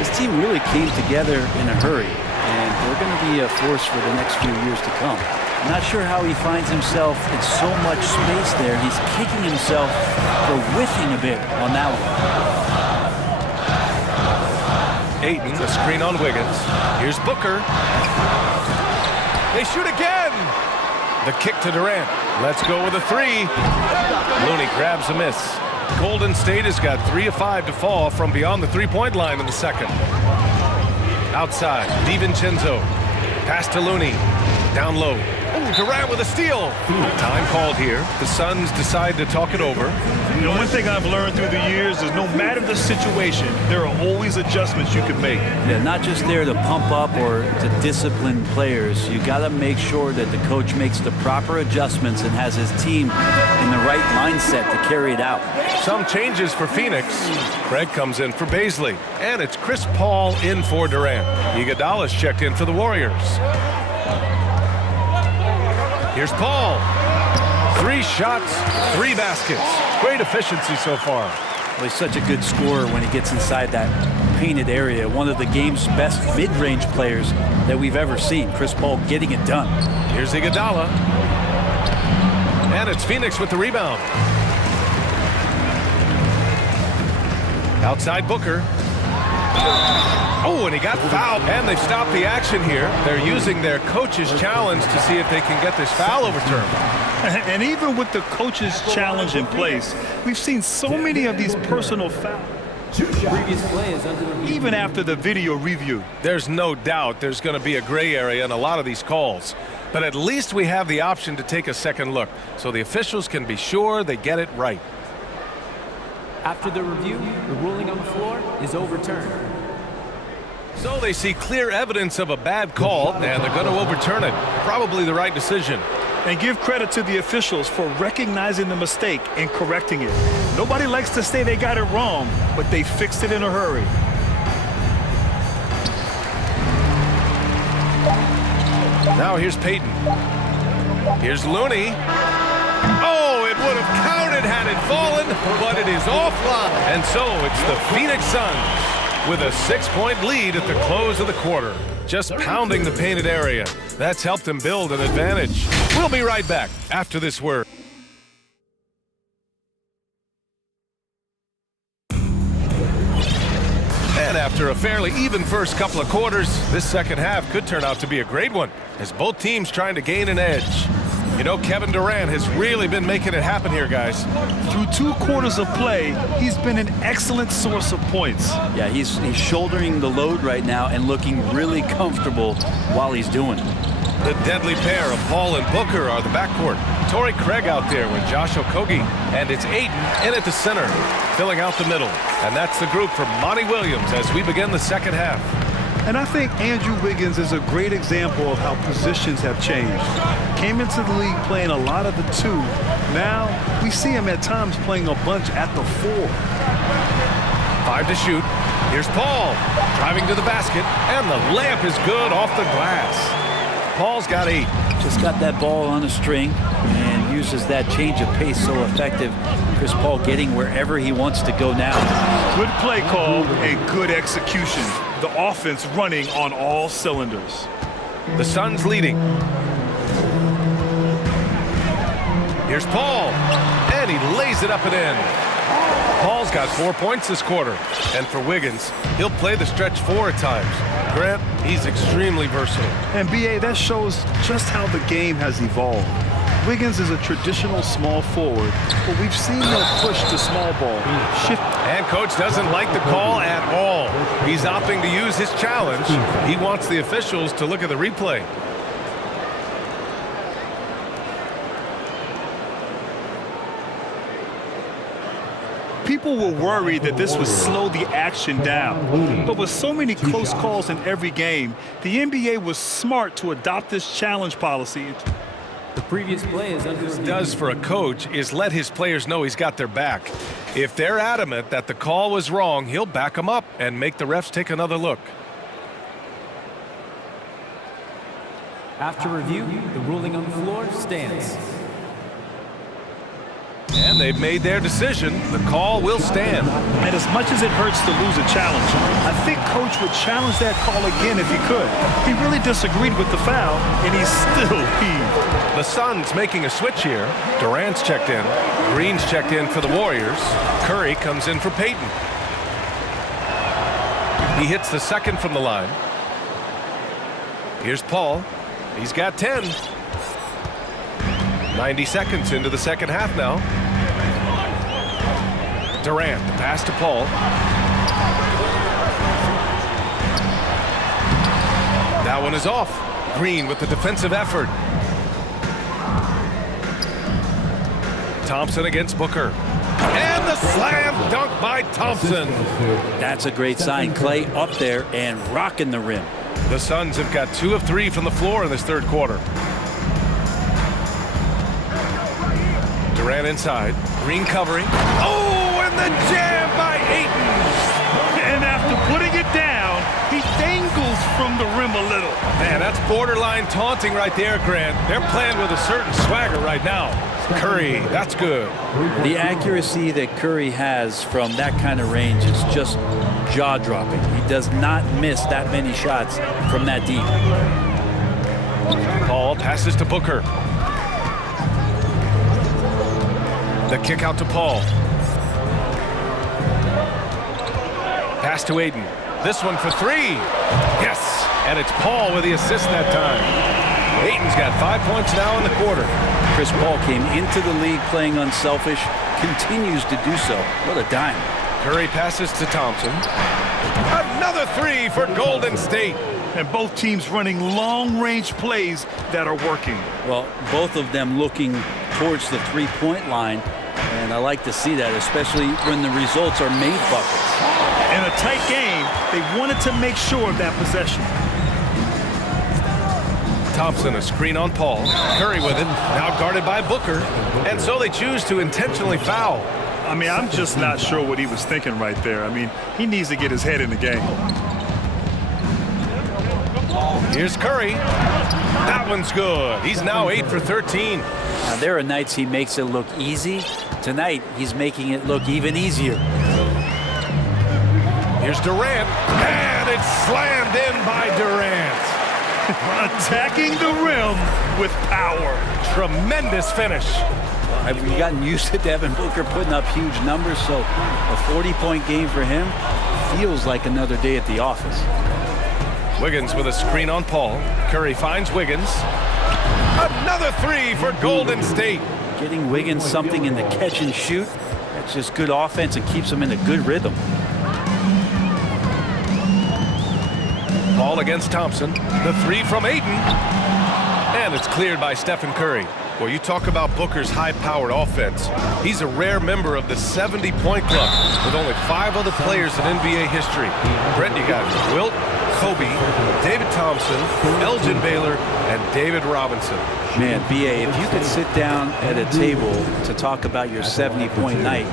this team really came together in a hurry. And they're going to be a force for the next few years to come. I'm not sure how he finds himself in so much space there. He's kicking himself for whiffing a bit on that one. Ayton, the screen on Wiggins. Here's Booker. They shoot again. The kick to Durant. Let's go with a three. Looney grabs a miss. Golden State has got 3 of 5 to fall from beyond the three-point line in the second. Outside, DiVincenzo. Pass to Looney. Down low. Oh, Durant with a steal. Time called here. The Suns decide to talk it over. You know, one thing I've learned through the years is no matter the situation, there are always adjustments you can make. Yeah, not just there to pump up or to discipline players. You got to make sure that the coach makes the proper adjustments and has his team in the right mindset to carry it out. Some changes for Phoenix. Craig comes in for Baisley. And it's Chris Paul in for Durant. Iguodala's checked in for the Warriors. Here's Paul. 3 shots, 3 baskets. Great efficiency so far. Well, he's such a good scorer when he gets inside that painted area. One of the game's best mid-range players that we've ever seen. Chris Paul getting it done. Here's Iguodala. And it's Phoenix with the rebound. Outside Booker. Oh, and he got fouled. And they've stopped the action here. They're using their coach's challenge to see if they can get this foul overturned. And even with the coach's challenge in place, we've seen so many of these personal fouls. Even after the video review. There's no doubt there's going to be a gray area in a lot of these calls. But at least we have the option to take a second look, so the officials can be sure they get it right. After the review, the ruling on the floor is overturned. So they see clear evidence of a bad call, and they're going to overturn it. Probably the right decision. And give credit to the officials for recognizing the mistake and correcting it. Nobody likes to say they got it wrong, but they fixed it in a hurry. Now here's Payton. Here's Looney. Oh, it would have counted had it fallen, but it is offline. And so it's the Phoenix Suns with a 6-point lead at the close of the quarter. Just pounding the painted area. That's helped them build an advantage. We'll be right back after this word. And after a fairly even first couple of quarters, this second half could turn out to be a great one, as both teams trying to gain an edge. You know, Kevin Durant has really been making it happen here, guys. Through 2 quarters of play, he's been an excellent source of points. Yeah, he's shouldering the load right now and looking really comfortable while he's doing it. The deadly pair of Paul and Booker are the backcourt. Torrey Craig out there with Josh Okogie, and it's Ayton in at the center, filling out the middle. And that's the group for Monty Williams as we begin the second half. And I think Andrew Wiggins is a great example of how positions have changed. Came into the league playing a lot of the 2. Now, we see him at times playing a bunch at the 4. 5 to shoot. Here's Paul, driving to the basket, and the layup is good off the glass. Paul's got 8. Just got that ball on a string and uses that change of pace so effective. Chris Paul getting wherever he wants to go now. Good play call and good execution. The offense running on all cylinders. The Suns leading. Here's Paul, and he lays it up and in. Paul's got 4 points this quarter. And for Wiggins, he'll play the stretch 4 at times. Grant, he's extremely versatile. And B.A., that shows just how the game has evolved. Wiggins is a traditional small forward, but we've seen them push the small ball. Shift. And coach doesn't like the call at all. He's opting to use his challenge. He wants the officials to look at the replay. People were worried that this would slow the action down. But with so many close calls in every game, the NBA was smart to adopt this challenge policy. The previous play is under review. Does for a coach is let his players know he's got their back. If they're adamant that the call was wrong, he'll back them up and make the refs take another look. After review, the ruling on the floor stands. And they've made their decision. The call will stand. And as much as it hurts to lose a challenge, I think Coach would challenge that call again if he could. He really disagreed with the foul, and he's still heaved. The Suns making a switch here. Durant's checked in. Green's checked in for the Warriors. Curry comes in for Payton. He hits the second from the line. Here's Paul. He's got 10. 90 seconds into the second half now. Durant, the pass to Paul. That one is off. Green with the defensive effort. Thompson against Booker. And the slam dunk by Thompson. That's a great sign. Clay up there and rocking the rim. The Suns have got 2 of 3 from the floor in this third quarter. Durant inside. Green covering. Oh, and the jam by Ayton. And after putting it down, he dangles from the rim a little. Man, that's borderline taunting right there, Grant. They're playing with a certain swagger right now. Curry, that's good. The accuracy that Curry has from that kind of range is just jaw-dropping. He does not miss that many shots from that deep. Paul passes to Booker. The kick out to Paul. Pass to Ayton. This one for 3. Yes, and it's Paul with the assist that time. Ayton's got 5 points now in the quarter. Chris Paul came into the league playing unselfish, continues to do so. What a dime. Curry passes to Thompson. Another 3 for Golden State. And both teams running long-range plays that are working. Well, both of them looking towards the three-point line, and I like to see that, especially when the results are made buckets. In a tight game, they wanted to make sure of that possession. Thompson, a screen on Paul. Curry with it, now guarded by Booker. And so they choose to intentionally foul. I mean, I'm just not sure what he was thinking right there. I mean, he needs to get his head in the game. Here's Curry. That one's good. He's now 8 for 13. Now, there are nights he makes it look easy. Tonight, he's making it look even easier. Here's Durant. And it's slammed in by Durant. Attacking the rim with power. Tremendous finish. Have we gotten used to Devin Booker putting up huge numbers? So a 40-point game for him feels like another day at the office. Wiggins with a screen on Paul. Curry finds Wiggins. Another 3 for Golden State. Getting Wiggins something in the catch and shoot, that's just good offense and keeps him in a good rhythm. Paul against Thompson. The 3 from Ayton. And it's cleared by Stephen Curry. Well, you talk about Booker's high-powered offense. He's a rare member of the 70-point club with only 5 other players in NBA history. Brent, you got Wilt, Kobe, David Thompson, Elgin Baylor, and David Robinson. Man, B.A., if you could sit down at a table to talk about your 70-point night,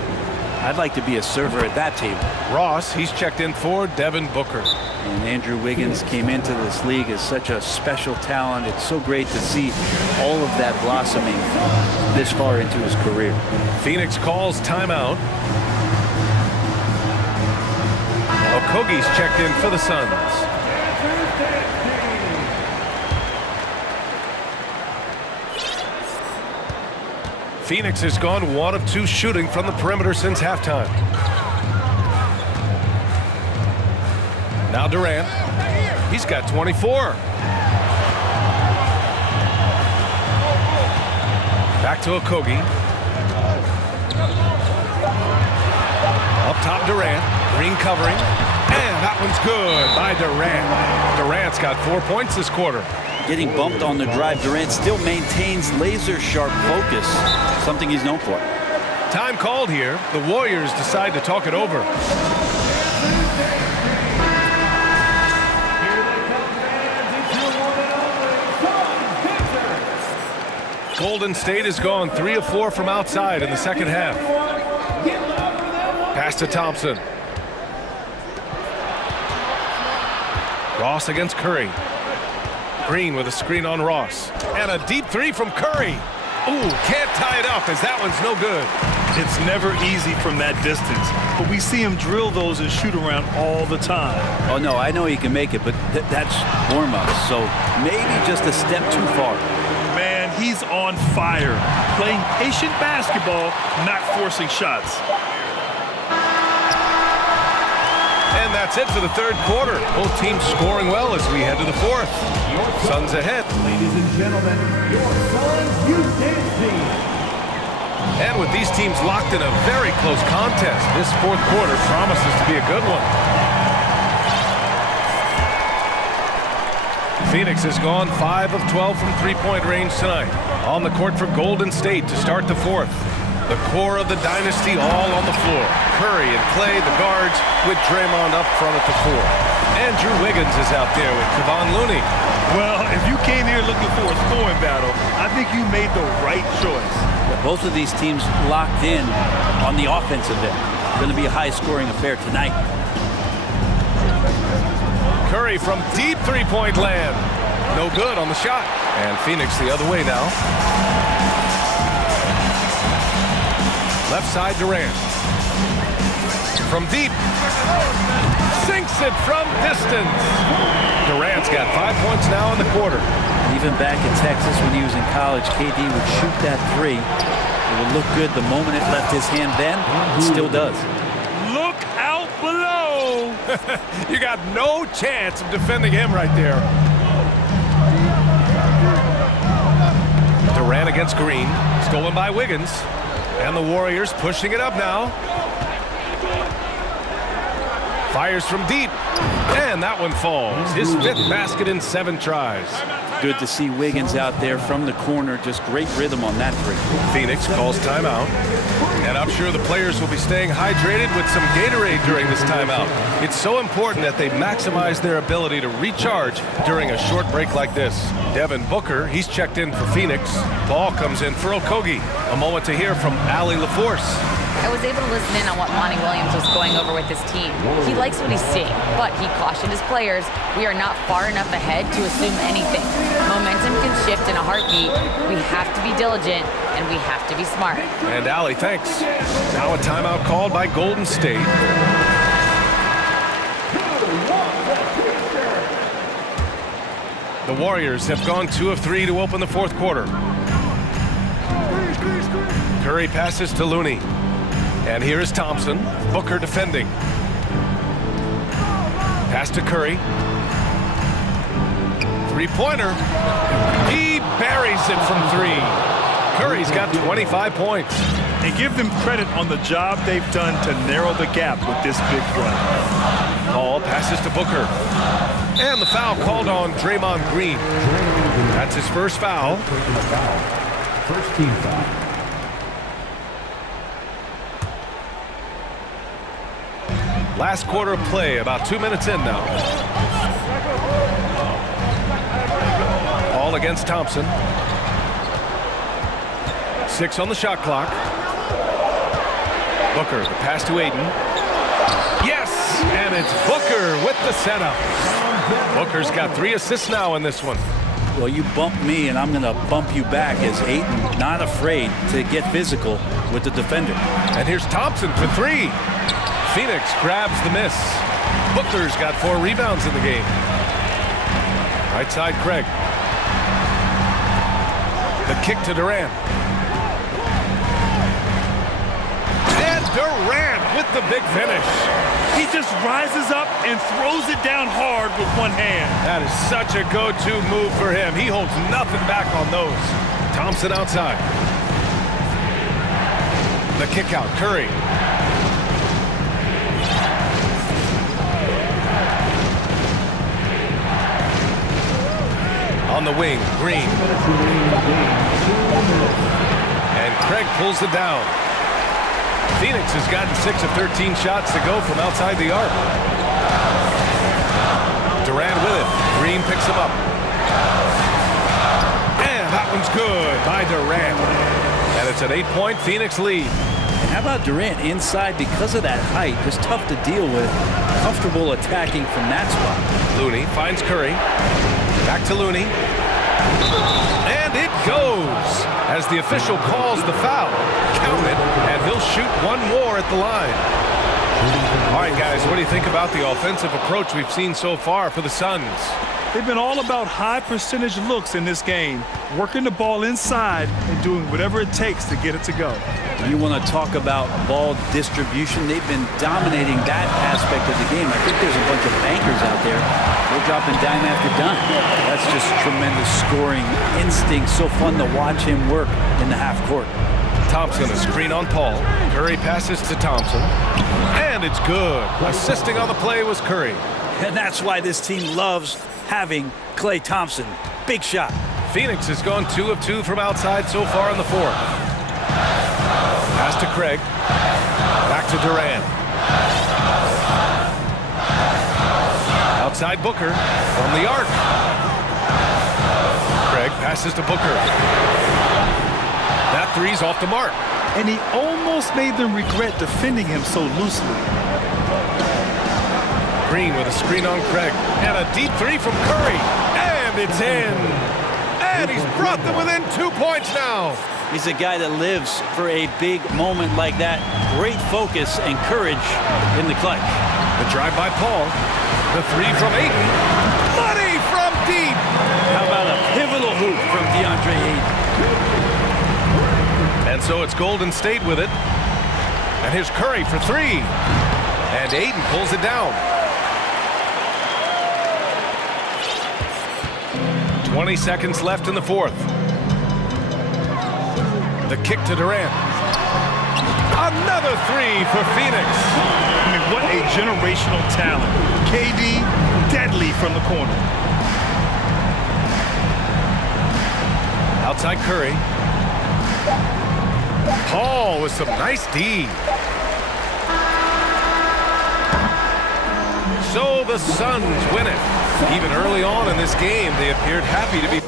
I'd like to be a server at that table. Ross, he's checked in for Devin Booker. And Andrew Wiggins came into this league as such a special talent. It's so great to see all of that blossoming this far into his career. Phoenix calls timeout. Okogie's checked in for the Suns. Phoenix has gone 1 of 2 shooting from the perimeter since halftime. Now Durant. He's got 24. Back to Okogie. Up top, Durant. Green covering. And that one's good by Durant. Durant's got 4 points this quarter. Getting bumped on the drive, Durant still maintains laser-sharp focus, something he's known for. Time called here. The Warriors decide to talk it over. Golden State has gone 3 of 4 from outside in the second half. Pass to Thompson. Ross against Curry. Green with a screen on Ross. And a deep three from Curry. Ooh, can't tie it up as that one's no good. It's never easy from that distance, but we see him drill those and shoot around all the time. Oh, no, I know he can make it, but that's warm-up, so maybe just a step too far. Man, he's on fire, playing patient basketball, not forcing shots. And that's it for the third quarter. Both teams scoring well as we head to the fourth. Suns ahead. Ladies and gentlemen, your Suns Houston team. And with these teams locked in a very close contest, this fourth quarter promises to be a good one. Phoenix has gone 5 of 12 from three-point range tonight. On the court for Golden State to start the fourth. The core of the dynasty all on the floor. Curry and Clay, the guards, with Draymond up front at the 4. Andrew Wiggins is out there with Kevon Looney. Well, if you came here looking for a scoring battle, I think you made the right choice. Both of these teams locked in on the offensive end. It's going to be a high-scoring affair tonight. Curry from deep three-point land. No good on the shot. And Phoenix the other way now. Left side, Durant. From deep. Sinks it from distance. Durant's got 5 points now in the quarter. Even back in Texas when he was in college, KD would shoot that three. It would look good the moment it left his hand then. It still does. Look out below! You got no chance of defending him right there. Durant against Green. Stolen by Wiggins. And the Warriors pushing it up now. Fires from deep. And that one falls. His 5th basket in 7 tries. Good to see Wiggins out there from the corner. Just great rhythm on that three. Phoenix calls timeout. And I'm sure the players will be staying hydrated with some Gatorade during this timeout. It's so important that they maximize their ability to recharge during a short break like this. Devin Booker, he's checked in for Phoenix. Ball comes in for Okogie. A moment to hear from Allie LaForce. I was able to listen in on what Monty Williams was going over with his team. He likes what he's seeing, but he cautioned his players, we are not far enough ahead to assume anything. Momentum can shift in a heartbeat. We have to be diligent, and we have to be smart. And Allie, thanks. Now a timeout called by Golden State. The Warriors have gone 2 of 3 to open the fourth quarter. Curry passes to Looney. And here is Thompson. Booker defending. Pass to Curry. Three-pointer. He buries it from 3. Curry's got 25 points. And give them credit on the job they've done to narrow the gap with this big run. Paul passes to Booker. And the foul called on Draymond Green. That's his first foul. First team foul. Last quarter of play, about 2 minutes in now. Paul against Thompson. 6 on the shot clock. Booker, the pass to Aiden. Yes, and it's Booker with the setup. Booker's got 3 assists now in this one. Well, you bump me, and I'm going to bump you back as Aiden not afraid to get physical with the defender. And here's Thompson for 3. Phoenix grabs the miss. Booker's got 4 rebounds in the game. Right side, Craig. The kick to Durant. And Durant with the big finish. He just rises up and throws it down hard with one hand. That is such a go-to move for him. He holds nothing back on those. Thompson outside. The kick out, Curry. On the wing, Green. And Craig pulls it down. Phoenix has gotten 6 of 13 shots to go from outside the arc. Durant with it. Green picks him up. And that one's good by Durant. And it's an 8-point Phoenix lead. And how about Durant inside because of that height? Just tough to deal with. Comfortable attacking from that spot. Looney finds Curry. Back to Looney. And it goes as the official calls the foul. Count it, and he'll shoot one more at the line. All right, guys, what do you think about the offensive approach we've seen so far for the Suns? They've been all about high percentage looks in this game, working the ball inside and doing whatever it takes to get it to go. You want to talk about ball distribution. They've been dominating that aspect of the game. I think there's a bunch of bankers out there. They're dropping dime after dime. That's just tremendous scoring instinct. So fun to watch him work in the half court. Thompson, a screen on Paul. Curry passes to Thompson. And it's good. Assisting on the play was Curry. And that's why this team loves having Klay Thompson. Big shot. Phoenix has gone 2 of 2 from outside so far in the fourth. Pass to Craig. Back to Durant. Outside Booker from the arc. Craig passes to Booker. That three's off the mark. And he almost made them regret defending him so loosely. Green with a screen on Craig. And a deep three from Curry. And it's in. And he's brought them within 2 points now. He's a guy that lives for a big moment like that. Great focus and courage in the clutch. The drive by Paul. The three from Ayton. Money from deep. How about a pivotal hoop from DeAndre Ayton? And so it's Golden State with it. And here's Curry for 3. And Ayton pulls it down. 20 seconds left in the fourth. The kick to Durant. Another 3 for Phoenix. I mean, what a generational talent. KD, deadly from the corner. Outside Curry. Paul with some nice D. So the Suns win it. Even early on in this game, they appeared happy to be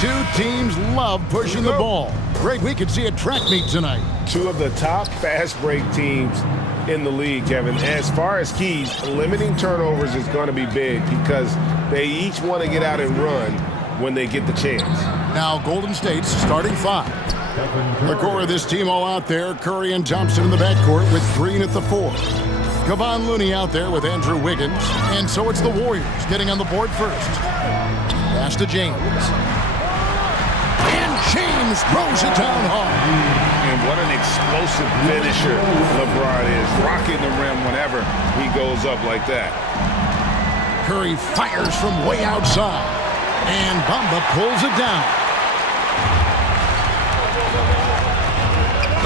two teams love pushing the ball. Great, we could see a track meet tonight. Two of the top fast break teams in the league, Kevin. As far as keys, limiting turnovers is going to be big because they each want to get out and run when they get the chance. Now Golden State's starting five. The core of this team all out there, Curry and Thompson in the backcourt with Green at the 4. Kevon Looney out there with Andrew Wiggins. And so it's the Warriors getting on the board first. Pass to James. And James throws it down hard. And what an explosive finisher LeBron is, rocking the rim whenever he goes up like that. Curry fires from way outside. And Bamba pulls it down.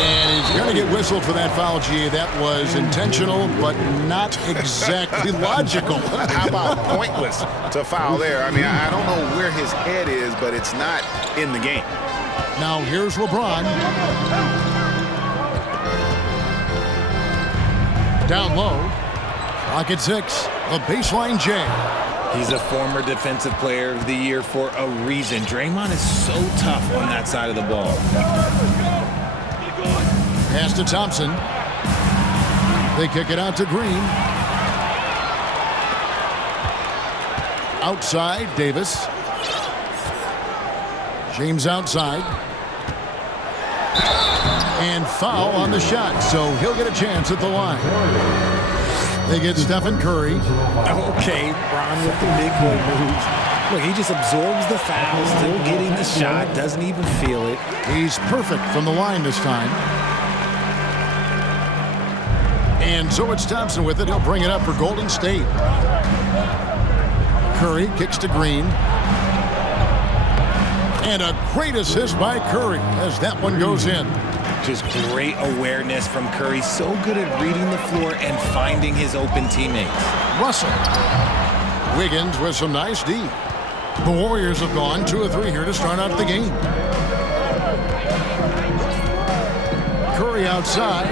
And he's going to get whistled for that foul, G. That was intentional, but not exactly logical. How about pointless to foul there? I mean, I don't know where his head is, but it's not in the game. Now here's LeBron. Down low. Clock at 6. The baseline J. He's a former Defensive Player of the Year for a reason. Draymond is so tough on that side of the ball. Pass to Thompson. They kick it out to Green. Outside, Davis. James outside. And foul on the shot, so he'll get a chance at the line. They get Stephen Curry. Okay, Bron with the big boy moves. Look, he just absorbs the foul, still getting the shot, doesn't even feel it. He's perfect from the line this time. And so it's Thompson with it. He'll bring it up for Golden State. Curry kicks to Green. And a great assist by Curry as that one goes in. Just great awareness from Curry. So good at reading the floor and finding his open teammates. Russell. Wiggins with some nice D. The Warriors have gone 2 of 3 here to start out the game. Curry outside.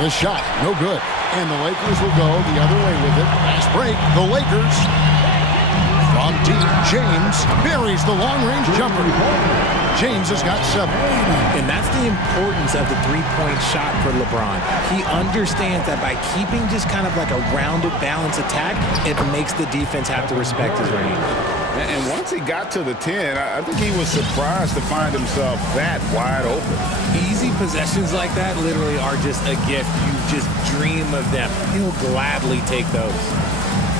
The shot, no good. And the Lakers will go the other way with it. Fast break, the Lakers. From deep, James buries the long-range jumper. James has got 7. And that's the importance of the three-point shot for LeBron. He understands that by keeping just kind of like a rounded, balanced attack, it makes the defense have to respect his range. And once he got to the 10, I think he was surprised to find himself that wide open. Easy possessions like that literally are just a gift. You just dream of them. He'll gladly take those.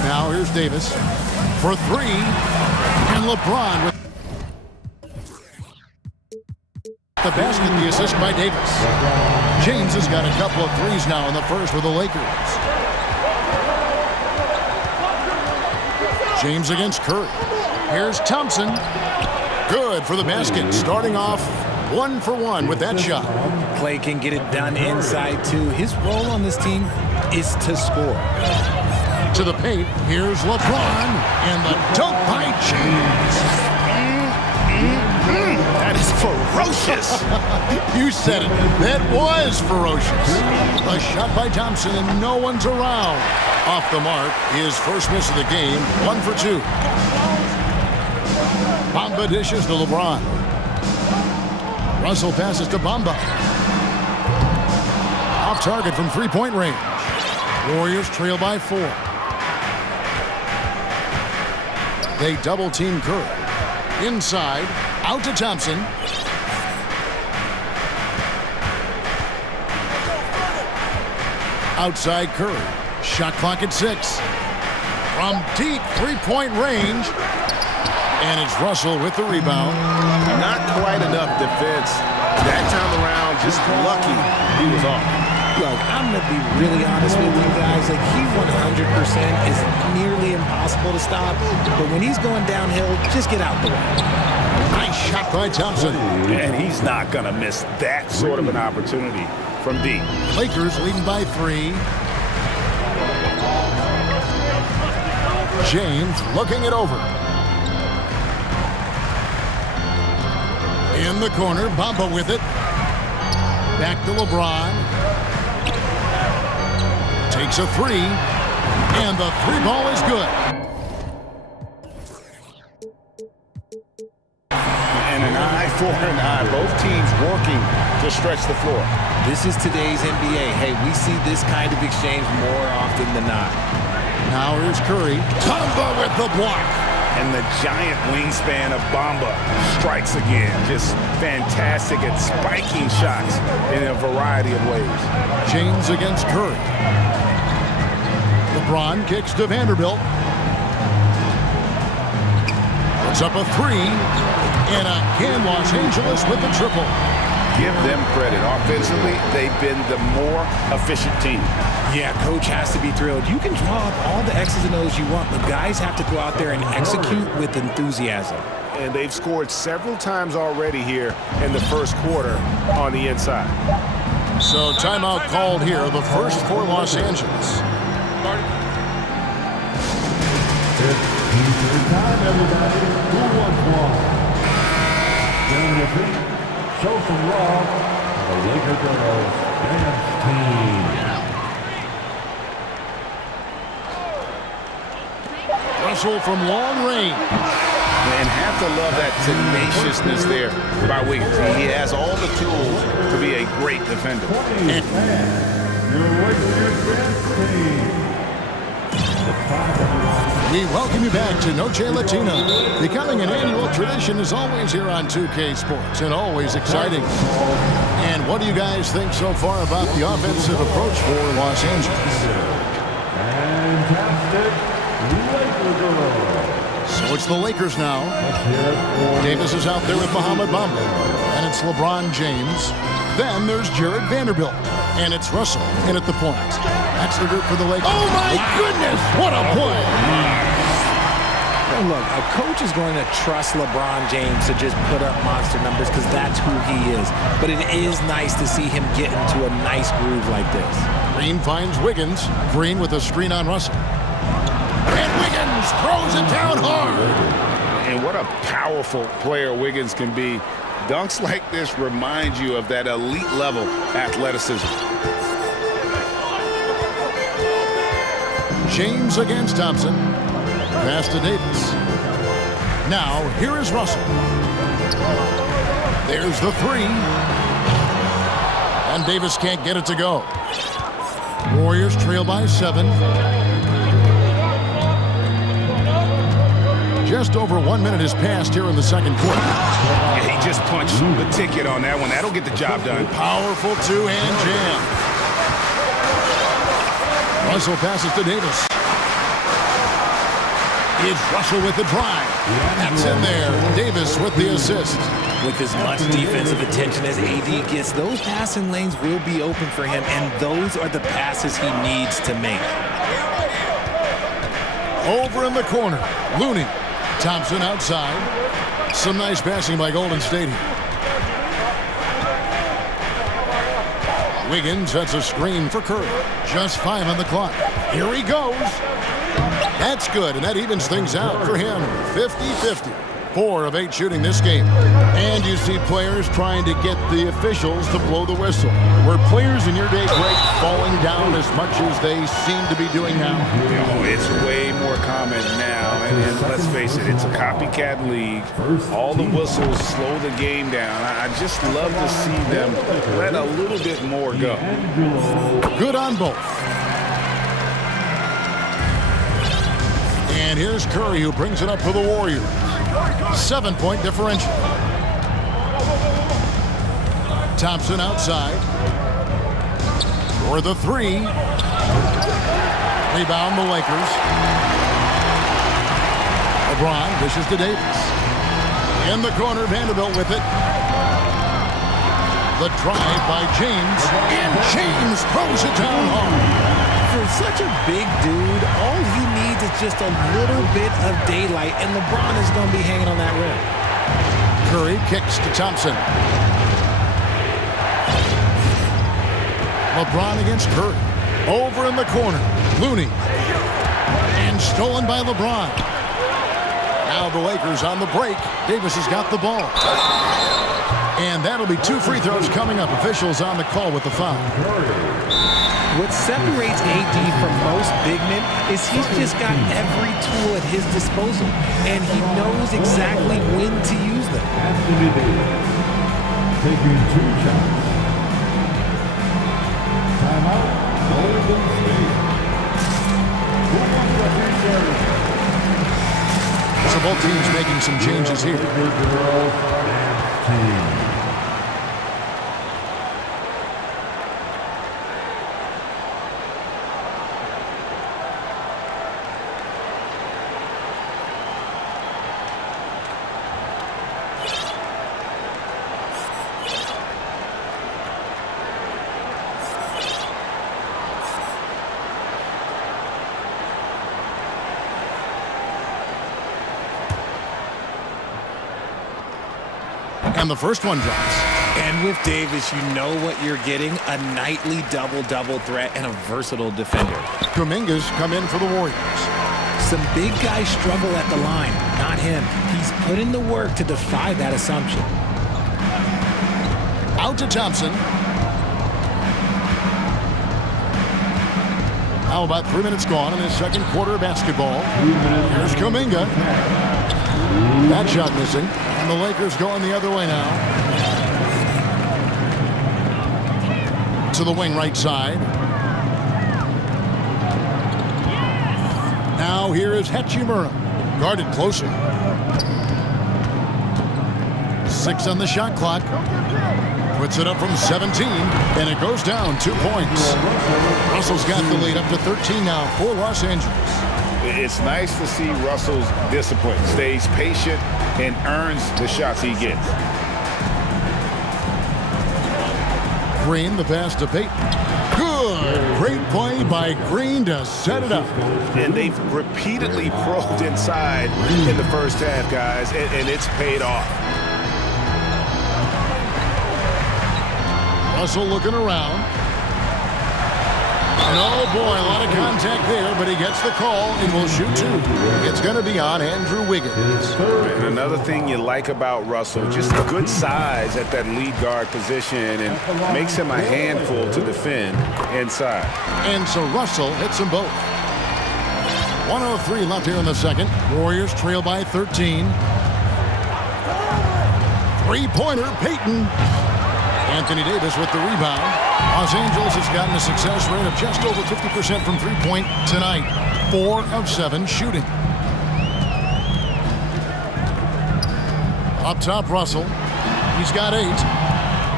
Now here's Davis for 3. And LeBron with the basket, the assist by Davis. James has got a couple of threes now in the first for the Lakers. James against Curry. Here's Thompson. Good for the basket. Starting off 1 for 1 with that shot. Clay can get it done inside, too. His role on this team is to score. To the paint. Here's LeBron. And the dunk by James. That is ferocious. You said it. That was ferocious. A shot by Thompson, and no one's around. Off the mark, his first miss of the game, 1 for 2. Bamba dishes to LeBron. Russell passes to Bamba. Off target from three-point range. Warriors trail by 4. They double-team Curry. Inside, out to Thompson. Outside Curry. Shot clock at 6. From deep three-point range. And it's Russell with the rebound. Not quite enough defense. That time around, just lucky he was off. Look, I'm going to be really honest with you guys. Like, he 100% is nearly impossible to stop. But when he's going downhill, just get out the way. Nice shot by Thompson. And he's not going to miss that sort of an opportunity from deep. Lakers leading by 3. James looking it over. In the corner, Bamba with it. Back to LeBron. Takes a 3. And the 3 ball is good. 4 and 9. Both teams working to stretch the floor. This is today's NBA. Hey, we see this kind of exchange more often than not. Now here's Curry. Bamba with the block. And the giant wingspan of Bamba strikes again. Just fantastic at spiking shots in a variety of ways. James against Curry. LeBron kicks to Vanderbilt. Puts up a 3. And again, Los Angeles with the triple. Give them credit. Offensively, they've been the more efficient team. Yeah, coach has to be thrilled. You can draw up all the X's and O's you want, but guys have to go out there and execute with enthusiasm. And they've scored several times already here in the first quarter on the inside. So timeout called here, the first for Los Angeles. Time, everybody. Who wants one? Down your feet. Show some love to the Laker girls dance team. Russell from long range. And have to love that tenaciousness there by Wiggins. He has all the tools to be a great defender. We welcome you back to Noche Latina. Becoming an annual tradition is always here on 2K Sports and always exciting. And what do you guys think so far about the offensive approach for Los Angeles? Fantastic. So it's the Lakers now. Davis is out there with Mohamed Bamba. And it's LeBron James. Then there's Jared Vanderbilt. And it's Russell in at the point. That's the group for the Lakers. Oh my goodness! What a play! Now look, a coach is going to trust LeBron James to just put up monster numbers because that's who he is. But it is nice to see him get into a nice groove like this. Green finds Wiggins. Green with a screen on Russell. And Wiggins throws it down hard. And what a powerful player Wiggins can be. Dunks like this remind you of that elite level athleticism. James against Thompson. Pass to Davis. Now, here is Russell. There's the 3. And Davis can't get it to go. Warriors trail by 7. Just over 1 minute has passed here in the second quarter. Yeah, he just punched the ticket on that one. That'll get the job done. Powerful two-hand jam. Russell passes to Davis. It's Russell with the drive. That's in there. Davis with the assist. With as much defensive attention as AD gets, those passing lanes will be open for him, and those are the passes he needs to make. Over in the corner, Looney. Thompson outside. Some nice passing by Golden State here. Wiggins sets a screen for Curry. Just 5 on the clock. Here he goes. That's good, and that evens things out for him. 50-50. 4 of 8 shooting this game. And you see players trying to get the officials to blow the whistle. Were players in your day break falling down as much as they seem to be doing now? Oh, it's way more common now. And let's face it, it's a copycat league. All the whistles slow the game down. I just love to see them let a little bit more go. Good on both. And here's Curry, who brings it up for the Warriors. 7-point differential. Thompson outside. For the 3. Rebound the Lakers. LeBron dishes to Davis. In the corner, Vanderbilt with it. The drive by James. And James throws it down hard. For such a big dude, all he needs is just a little bit of daylight, and LeBron is going to be hanging on that rim. Curry kicks to Thompson. LeBron against Curry. Over in the corner, Looney. And stolen by LeBron. Now the Lakers on the break. Davis has got the ball. And that'll be 2 free throws coming up. Officials on the call with the foul. What separates AD from most big men is he's just got every tool at his disposal, and he knows exactly when to use them. Anthony Davis taking 2 shots. Timeout, Golden State. So both teams making some changes here. And the first one drops. And with Davis, you know what you're getting, a nightly double-double threat and a versatile defender. Kuminga's come in for the Warriors. Some big guys struggle at the line, not him. He's put in the work to defy that assumption. Out to Thompson. Now about 3 minutes gone in the second quarter of basketball. Here's Kuminga. That shot missing. And the Lakers going the other way now. To the wing right side. Now here is Hachimura. Guarded closer. 6 on the shot clock. Puts it up from 17, and it goes down 2 points. Russell's got the lead up to 13 now for Los Angeles. It's nice to see Russell's discipline, stays patient, and earns the shots he gets. Green, the pass to Payton. Good. Great play by Green to set it up. And they've repeatedly probed inside in the first half, guys, and it's paid off. Russell looking around. And oh boy, a lot of contact there, but he gets the call and will shoot 2. It's going to be on Andrew Wiggins. And another thing you like about Russell, just good size at that lead guard position and makes him a handful to defend inside. And so Russell hits them both. 1:03 left here in the second. Warriors trail by 13. 3-pointer, Payton. Anthony Davis with the rebound. Los Angeles has gotten a success rate of just over 50% from three-point tonight. 4 of 7 shooting. Up top, Russell. He's got 8.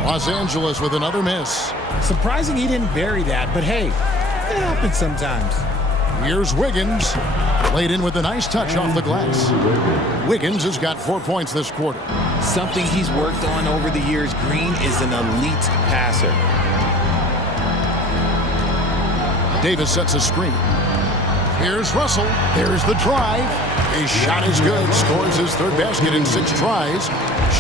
Los Angeles with another miss. Surprising he didn't bury that, but hey, it happens sometimes. Here's Wiggins. Laid in with a nice touch off the glass. Wiggins has got 4 points this quarter. Something he's worked on over the years. Green is an elite passer. Davis sets a screen. Here's Russell. There's the drive. His shot is good. Scores his 3rd basket in 6 tries.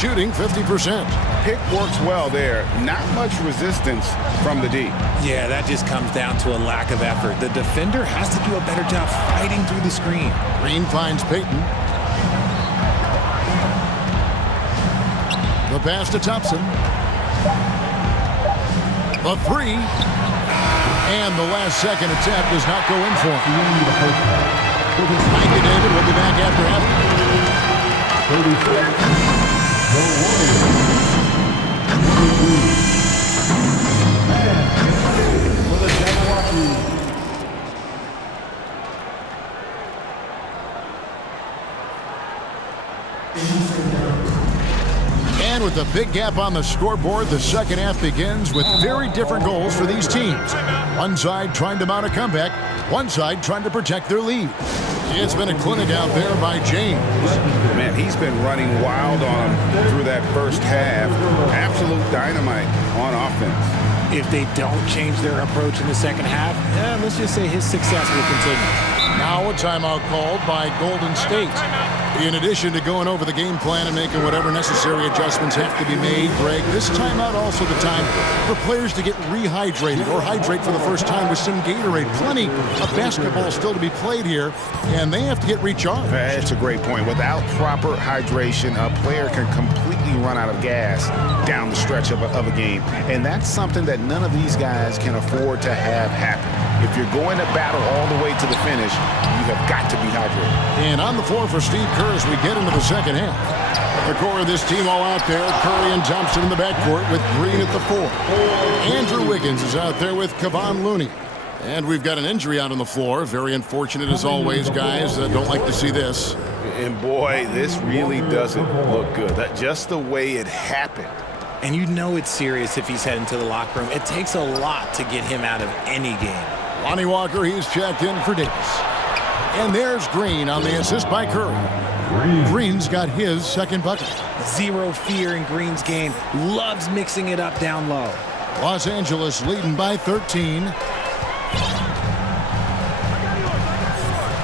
Shooting 50%. Pick works well there. Not much resistance from the D. Yeah, that just comes down to a lack of effort. The defender has to do a better job fighting through the screen. Green finds Payton. The pass to Thompson. The 3. And the last second attempt does not go in for him. Thank you, David. We'll be back after half. 36. The Warriors. For the Jabberwocky. And with a big gap on the scoreboard, the second half begins with very different goals for these teams. One side trying to mount a comeback, one side trying to protect their lead. It's been a clinic out there by James. Man, he's been running wild on him through that first half. Absolute dynamite on offense. If they don't change their approach in the second half, let's just say his success will continue. Now a timeout called by Golden State. In addition to going over the game plan and making whatever necessary adjustments have to be made, Greg, this timeout also the time for players to get rehydrated or hydrate for the first time with some Gatorade. Plenty of basketball still to be played here, and they have to get recharged. That's a great point. Without proper hydration, a player can completely run out of gas down the stretch of a game, and that's something that none of these guys can afford to have happen. If you're going to battle all the way to the finish, you have got to be hydrated. And on the floor for Steve Kerr as we get into the second half. The core of this team all out there. Curry and Thompson in the backcourt with Green at the 4. Andrew Wiggins is out there with Kevon Looney. And we've got an injury out on the floor. Very unfortunate as always, guys. Don't like to see this. And boy, this really doesn't look good. Just the way it happened. And you know it's serious if he's heading to the locker room. It takes a lot to get him out of any game. Lonnie Walker, he's checked in for Davis. And there's Green on the assist by Curry. Green's got his second bucket. Zero fear in Green's game. Loves mixing it up down low. Los Angeles leading by 13.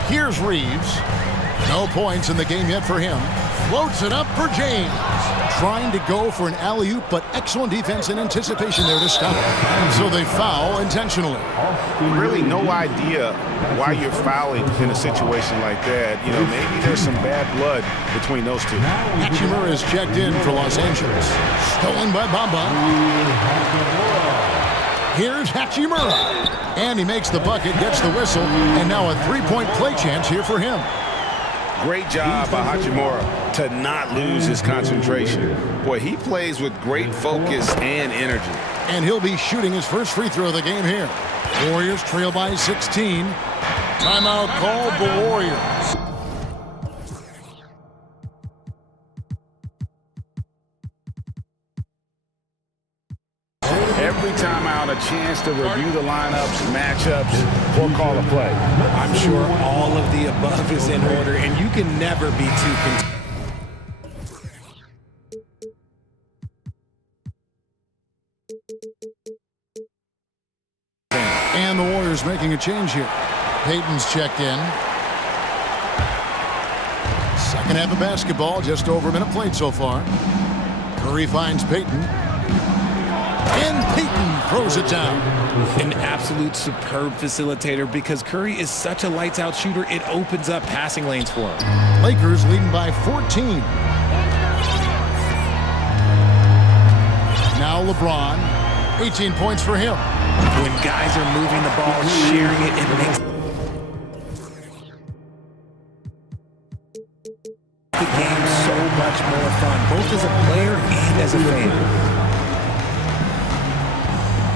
Here's Reeves. No points in the game yet for him. Floats it up for James. Trying to go for an alley-oop, but excellent defense and anticipation there to stop it. So they foul intentionally. Really no idea why you're fouling in a situation like that. You know, maybe there's some bad blood between those two. Hachimura is checked in for Los Angeles. Stolen by Bamba. Here's Hachimura. And he makes the bucket, gets the whistle, and now a three-point play chance here for him. Great job by Hachimura to not lose his concentration. Boy, he plays with great focus and energy. And he'll be shooting his first free throw of the game here. Warriors trail by 16. Timeout called the Warriors. Every timeout, a chance to review the lineups, matchups, or call a play. I'm sure all of the above is in order, and you can never be too content. And the Warriors making a change here. Payton's checked in. Second half of basketball, just over a minute played so far. Curry finds Payton. And Payton throws it down. An absolute superb facilitator because Curry is such a lights-out shooter, it opens up passing lanes for him. Lakers leading by 14. Now LeBron, 18 points for him. When guys are moving the ball, sharing it, it makes the game so much more fun, both as a player and as a fan.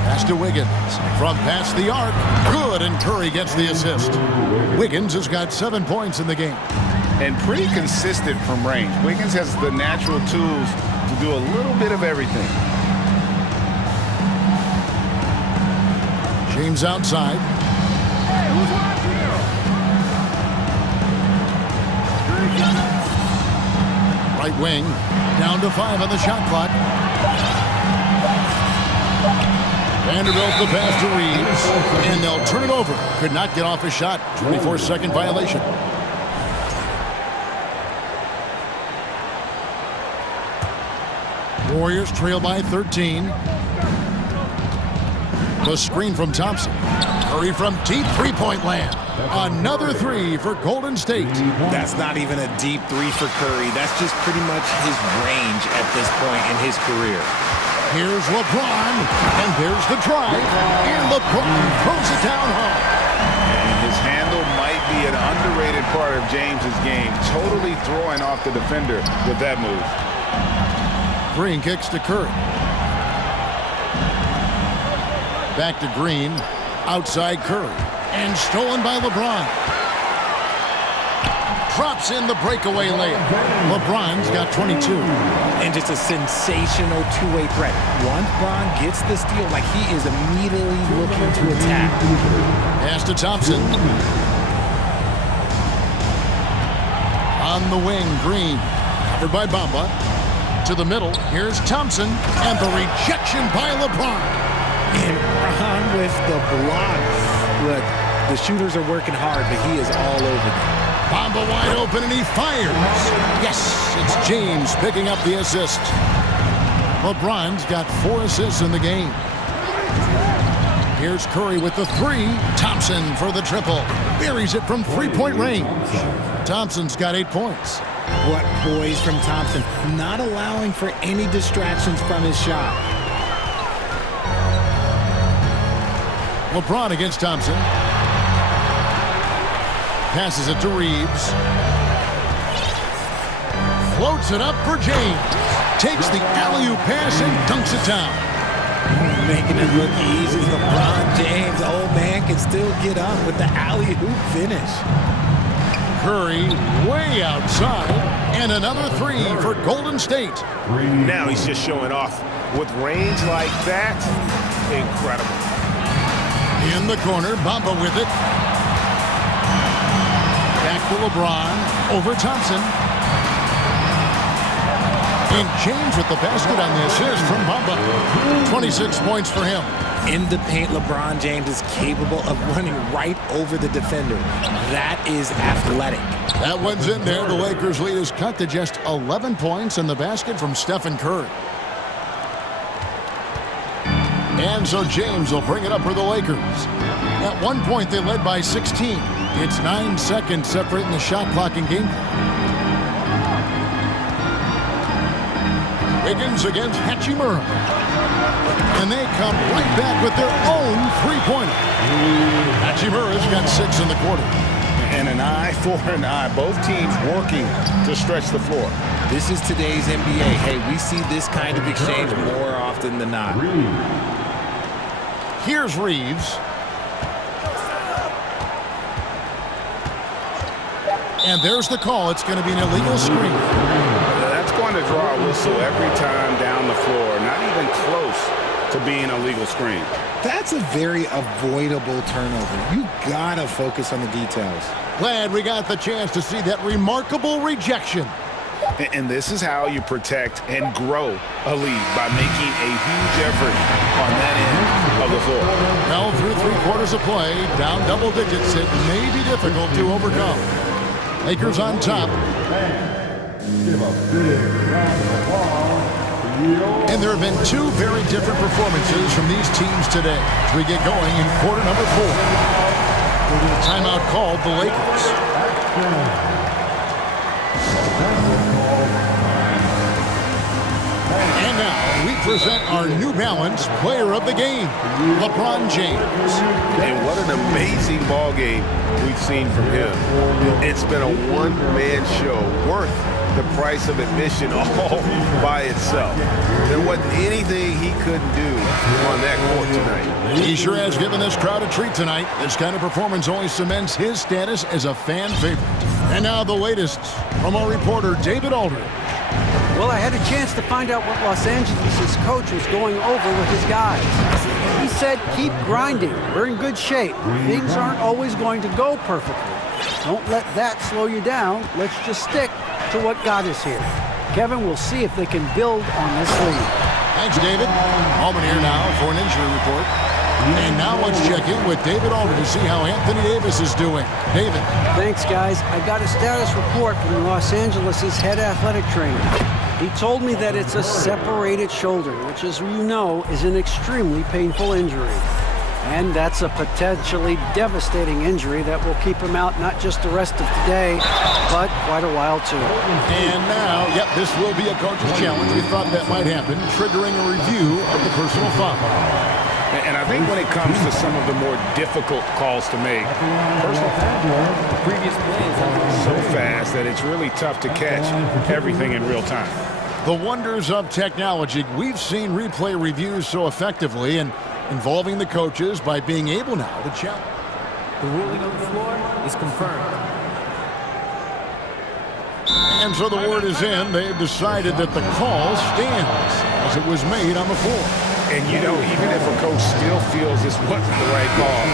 Pass to Wiggins. From past the arc. Good, and Curry gets the assist. Wiggins has got 7 points in the game. And pretty consistent from range. Wiggins has the natural tools to do a little bit of everything. James outside. Right wing. Down to 5 on the shot clock. Vanderbilt the pass to Reeves, and they'll turn it over. Could not get off a shot. 24-second violation. Warriors trail by 13. The screen from Thompson. Curry from deep three-point land. Another three for Golden State. That's not even a deep three for Curry. That's just pretty much his range at this point in his career. Here's LeBron, and there's the drive, and LeBron throws it down home. And his handle might be an underrated part of James's game, totally throwing off the defender with that move. Green kicks to Curry. Back to Green, outside Curry, and stolen by LeBron. Drops in the breakaway layup. LeBron's got 22. And just a sensational two-way threat. Once LeBron gets the steal, like he is immediately looking to attack. Pass to Thompson. On the wing, Green. Covered by Bamba. To the middle, here's Thompson. And the rejection by LeBron. And Ron with the block. Look, the shooters are working hard, but he is all over them. Bamba wide open, and he fires. Yes, it's James picking up the assist. LeBron's got 4 assists in the game. Here's Curry with the 3. Thompson for the triple. Buries it from three-point range. Thompson's got 8 points. What poise from Thompson, not allowing for any distractions from his shot. LeBron against Thompson. Passes it to Reeves. Floats it up for James. Takes the alley-oop pass and dunks it down. Making it look easy. LeBron James, the old man, can still get up with the alley-oop finish. Curry way outside, and another 3 for Golden State. Now he's just showing off. With range like that, incredible. In the corner, Bamba with it. Back to LeBron, over Thompson. And James with the basket on the assist from Bamba. 26 points for him. In the paint, LeBron James is capable of running right over the defender. That is athletic. That one's in there. The Lakers' lead is cut to just 11 points in the basket from Stephen Curry. And so James will bring it up for the Lakers. At one point, they led by 16. It's 9 seconds separating the shot clock and game clock. Wiggins against Hachimura. And they come right back with their own three-pointer. Hachimura's got 6 in the quarter. And an eye for an eye. Both teams working to stretch the floor. This is today's NBA. Hey, we see this kind of exchange more often than not. Here's Reeves. And there's the call. It's going to be an illegal screen. That's going to draw a whistle every time down the floor. Not even close to being a legal screen. That's a very avoidable turnover. You gotta focus on the details. Glad we got the chance to see that remarkable rejection. And this is how you protect and grow a lead, by making a huge effort on that end of the floor. Well, through 3 quarters of play, down double digits, it may be difficult to overcome. Lakers on top. And there have been 2 very different performances from these teams today as we get going in quarter number 4. Timeout called the Lakers. And now we present our New Balance Player of the Game, LeBron James. And what an amazing ball game we've seen from him. It's been a one-man show worth the price of admission all by itself. There wasn't anything he couldn't do on that court tonight. He sure has given this crowd a treat tonight. This kind of performance only cements his status as a fan favorite. And now the latest from our reporter, David Aldridge. Well, I had a chance to find out what Los Angeles' coach was going over with his guys. He said, keep grinding. We're in good shape. Things aren't always going to go perfectly. Don't let that slow you down. Let's just stick to what got us here. Kevin, we'll see if they can build on this lead. Thanks, David. Allman here now for an injury report. And now let's check in with David Aldridge to see how Anthony Davis is doing. David. Thanks, guys. I got a status report from Los Angeles' head athletic trainer. He told me that it's a separated shoulder, which, as you know, is an extremely painful injury. And that's a potentially devastating injury that will keep him out not just the rest of today, but quite a while too. And now, yep, this will be a coach's challenge. We thought that might happen, triggering a review of the personal foul. And I think when it comes to some of the more difficult calls to make, personal foul, previous plays so fast that it's really tough to catch everything in real time. The wonders of technology. We've seen replay reviews so effectively and involving the coaches by being able now to challenge. The ruling on the floor is confirmed. And so the word is in. They've decided that the call stands as it was made on the floor. And, you know, even if a coach still feels this wasn't the right call,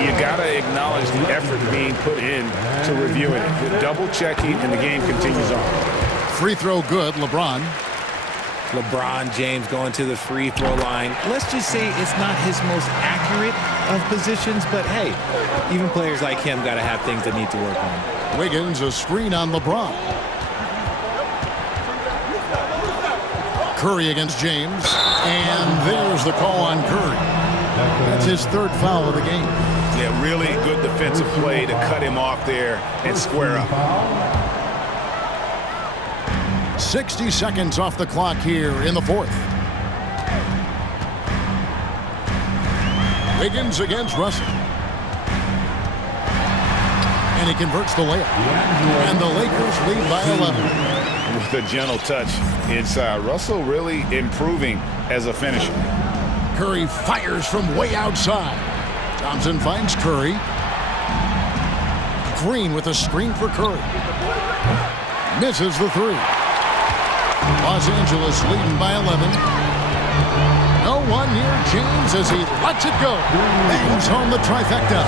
you got to acknowledge the effort being put in to reviewing it. The double checking, and the game continues on. Free throw good, LeBron. LeBron James going to the free throw line. Let's just say it's not his most accurate of positions, but hey, even players like him got to have things they need to work on. Wiggins, a screen on LeBron. Curry against James, and there's the call on Curry. That's his third foul of the game. Yeah, really good defensive play to cut him off there and square up. 60 seconds off the clock here in the fourth. Wiggins against Russell. And he converts the layup. And the Lakers lead by 11. With a gentle touch inside. Russell really improving as a finisher. Curry fires from way outside. Thompson finds Curry. Green with a screen for Curry. Misses the three. Los Angeles leading by 11. No one near James as he lets it go. Bangs home the trifecta.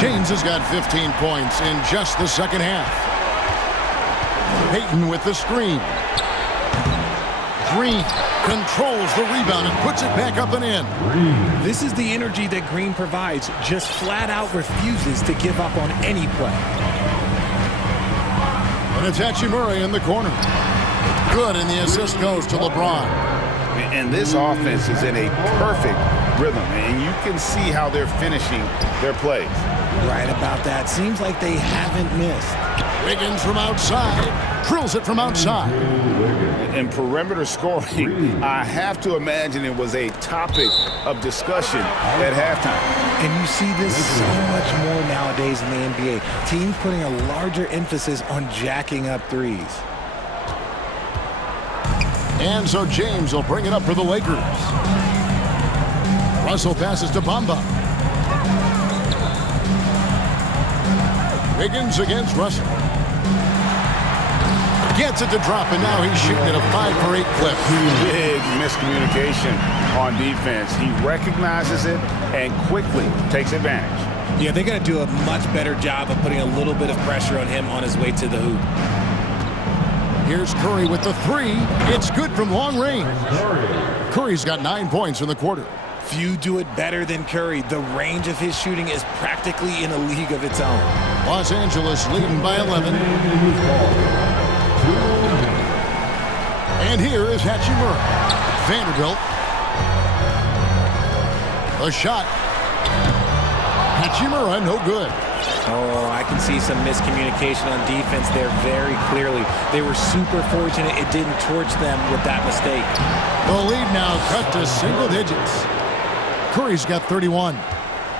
James has got 15 points in just the second half. Payton with the screen. Green controls the rebound and puts it back up and in. This is the energy that Green provides. Just flat out refuses to give up on any play. And it's Hachimura in the corner. Good, and the assist goes to LeBron. And this offense is in a perfect rhythm, and you can see how they're finishing their plays. Right about that. Seems like they haven't missed. Wiggins from outside. Drills it from outside. And perimeter scoring, I have to imagine it was a topic of discussion at halftime. And you see this so much more nowadays in the NBA. Teams putting a larger emphasis on jacking up threes. And so James will bring it up for the Lakers. Russell passes to Bamba. Wiggins against Russell. Gets it to drop, and now he's shooting at a 5-for-8 clip. Big miscommunication on defense. He recognizes it and quickly takes advantage. Yeah, they're going to do a much better job of putting a little bit of pressure on him on his way to the hoop. Here's Curry with the three. It's good from long range. Curry's got 9 points in the quarter. Few do it better than Curry. The range of his shooting is practically in a league of its own. Los Angeles leading by 11. And here is Hachimura. Vanderbilt. A shot. Hachimura, no good. Oh, I can see some miscommunication on defense there very clearly. They were super fortunate it didn't torch them with that mistake. The lead now cut to single digits. Curry's got 31.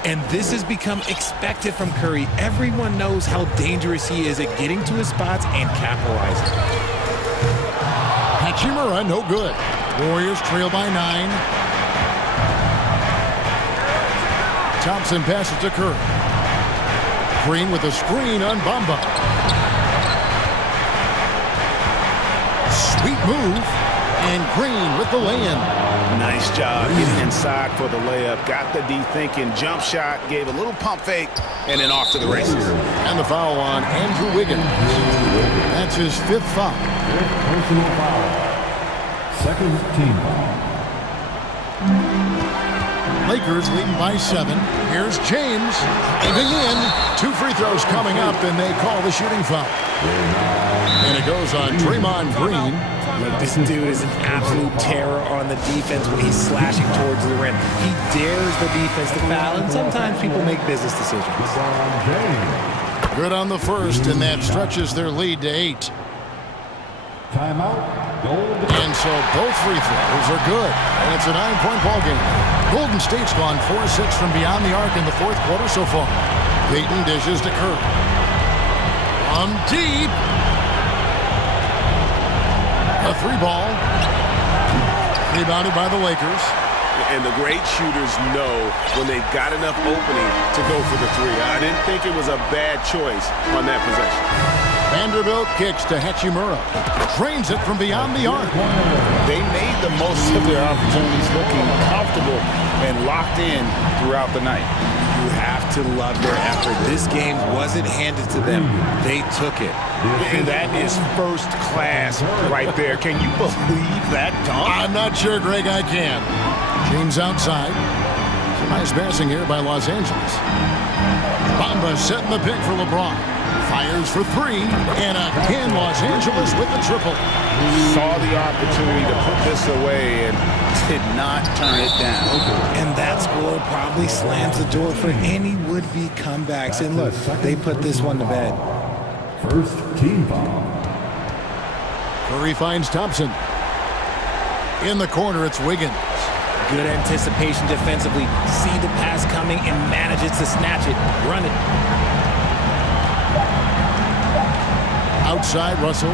And this has become expected from Curry. Everyone knows how dangerous he is at getting to his spots and capitalizing. Hachimura, no good. Warriors trail by 9. Thompson passes to Curry. Green with a screen on Bamba. Sweet move. And Green with the lay-in. Nice job getting inside for the layup. Got the D thinking. Jump shot. Gave a little pump fake. And then off to the races. And the foul on Andrew Wiggins. That's his 5th foul. 5th personal foul. 2nd team foul. Lakers leading by 7. Here's James. Driving in. 2 free throws coming up, and they call the shooting foul. And it goes on Draymond Green. Look, this dude is an absolute terror on the defense when he's slashing towards the rim. He dares the defense to foul, and sometimes people make business decisions. Good on the first, and that stretches their lead to 8. Timeout. And so both free throws are good, and it's a 9-point ball game. Golden State's gone 4-6 from beyond the arc in the 4th quarter so far. Payton dishes to Curry. From deep. A 3 ball. Rebounded by the Lakers. And the great shooters know when they've got enough opening to go for the 3. I didn't think it was a bad choice on that possession. Vanderbilt kicks to Hachimura. Drains it from beyond the arc. They made the most of their opportunities, looking comfortable and locked in throughout the night. You have to love their effort. This game wasn't handed to them. They took it. And that is first class right there. Can you believe that dunk? I'm not sure, Greg, I can. James outside. Some nice passing here by Los Angeles. Bamba setting the pick for LeBron. Fires for three, and again Los Angeles with the triple. Saw the opportunity to put this away and did not turn it down. And that score probably slams the door for any would-be comebacks. And look, they put this one to bed. First team foul. Curry finds Thompson. In the corner, it's Wiggins. Good anticipation defensively. See the pass coming and manages to snatch it. Run it. Outside, Russell.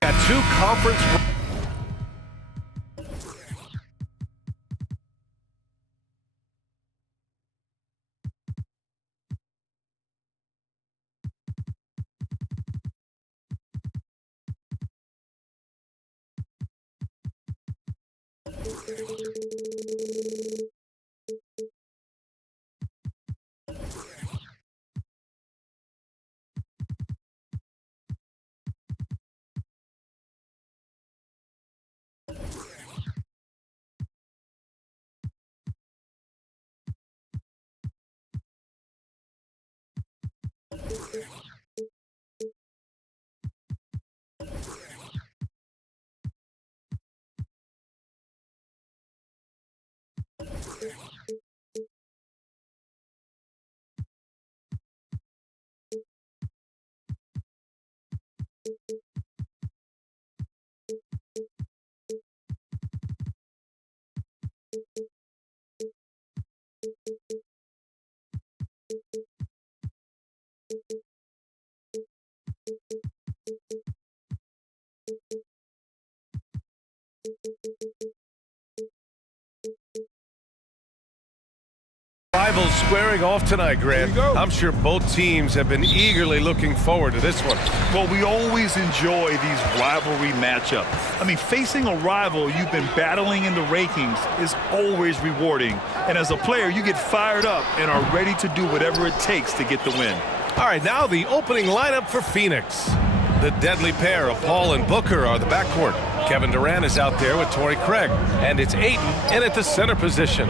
Got two conference. Rivals squaring off tonight, Grant. I'm sure both teams have been eagerly looking forward to this one. Well, we always enjoy these rivalry matchups. I mean, facing a rival you've been battling in the rankings is always rewarding. And as a player, you get fired up and are ready to do whatever it takes to get the win. All right, now the opening lineup for Phoenix. The deadly pair of Paul and Booker are the backcourt. Kevin Durant is out there with Torrey Craig. And it's Ayton in at the center position.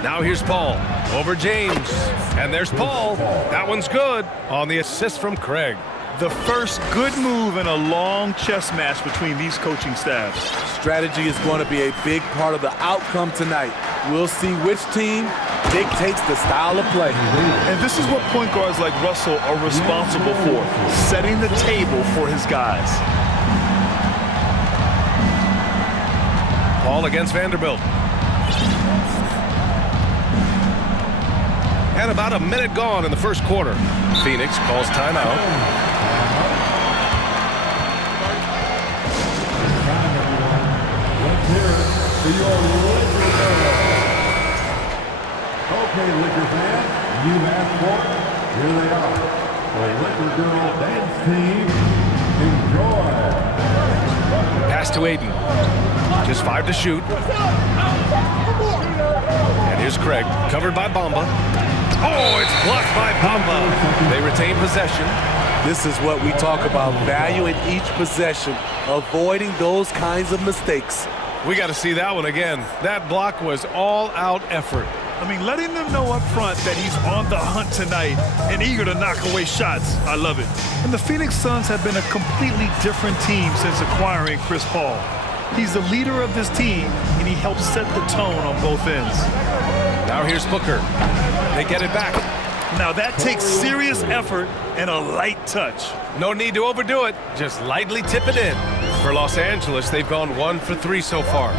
Now here's Paul over James. And there's Paul. That one's good on the assist from Craig. The first good move in a long chess match between these coaching staffs. Strategy is going to be a big part of the outcome tonight. We'll see which team dictates the style of play. And this is what point guards like Russell are responsible for, setting the table for his guys. Paul against Vanderbilt. And about a minute gone in the first quarter. Phoenix calls timeout. Let's hear it for your Laker fans. Okay, Laker fans, you've asked for it. Here they are. The Laker Girl Dance Team. Enjoy. Pass to Ayton. Just 5 to shoot. And here's Craig, covered by Bamba. Oh, it's blocked by Bamba. They retain possession. This is what we talk about, valuing each possession, avoiding those kinds of mistakes. We got to see that one again. That block was all-out effort. I mean, letting them know up front that he's on the hunt tonight and eager to knock away shots. I love it. And the Phoenix Suns have been a completely different team since acquiring Chris Paul. He's the leader of this team, and he helps set the tone on both ends. Now here's Booker. They get it back. Now that takes serious effort and a light touch. No need to overdo it. Just lightly tip it in. For Los Angeles, they've gone 1 for 3 so far.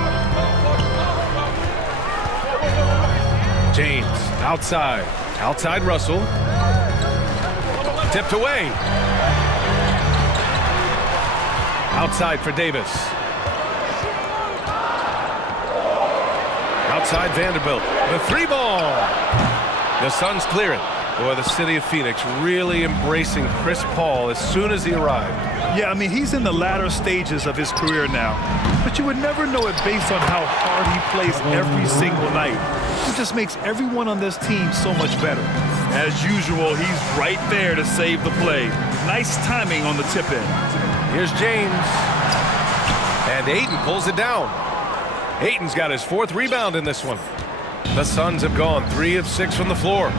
James, outside. Outside Russell. Tipped away. Outside for Davis. Outside Vanderbilt. The 3-ball. The Suns clear it. Boy, the city of Phoenix really embracing Chris Paul as soon as he arrived. Yeah, I mean, he's in the latter stages of his career now. But you would never know it based on how hard he plays every single night. It just makes everyone on this team so much better. As usual, he's right there to save the play. Nice timing on the tip in. Here's James. And Ayton pulls it down. Ayton's got his 4th rebound in this one. The Suns have gone 3 of 6 from the floor.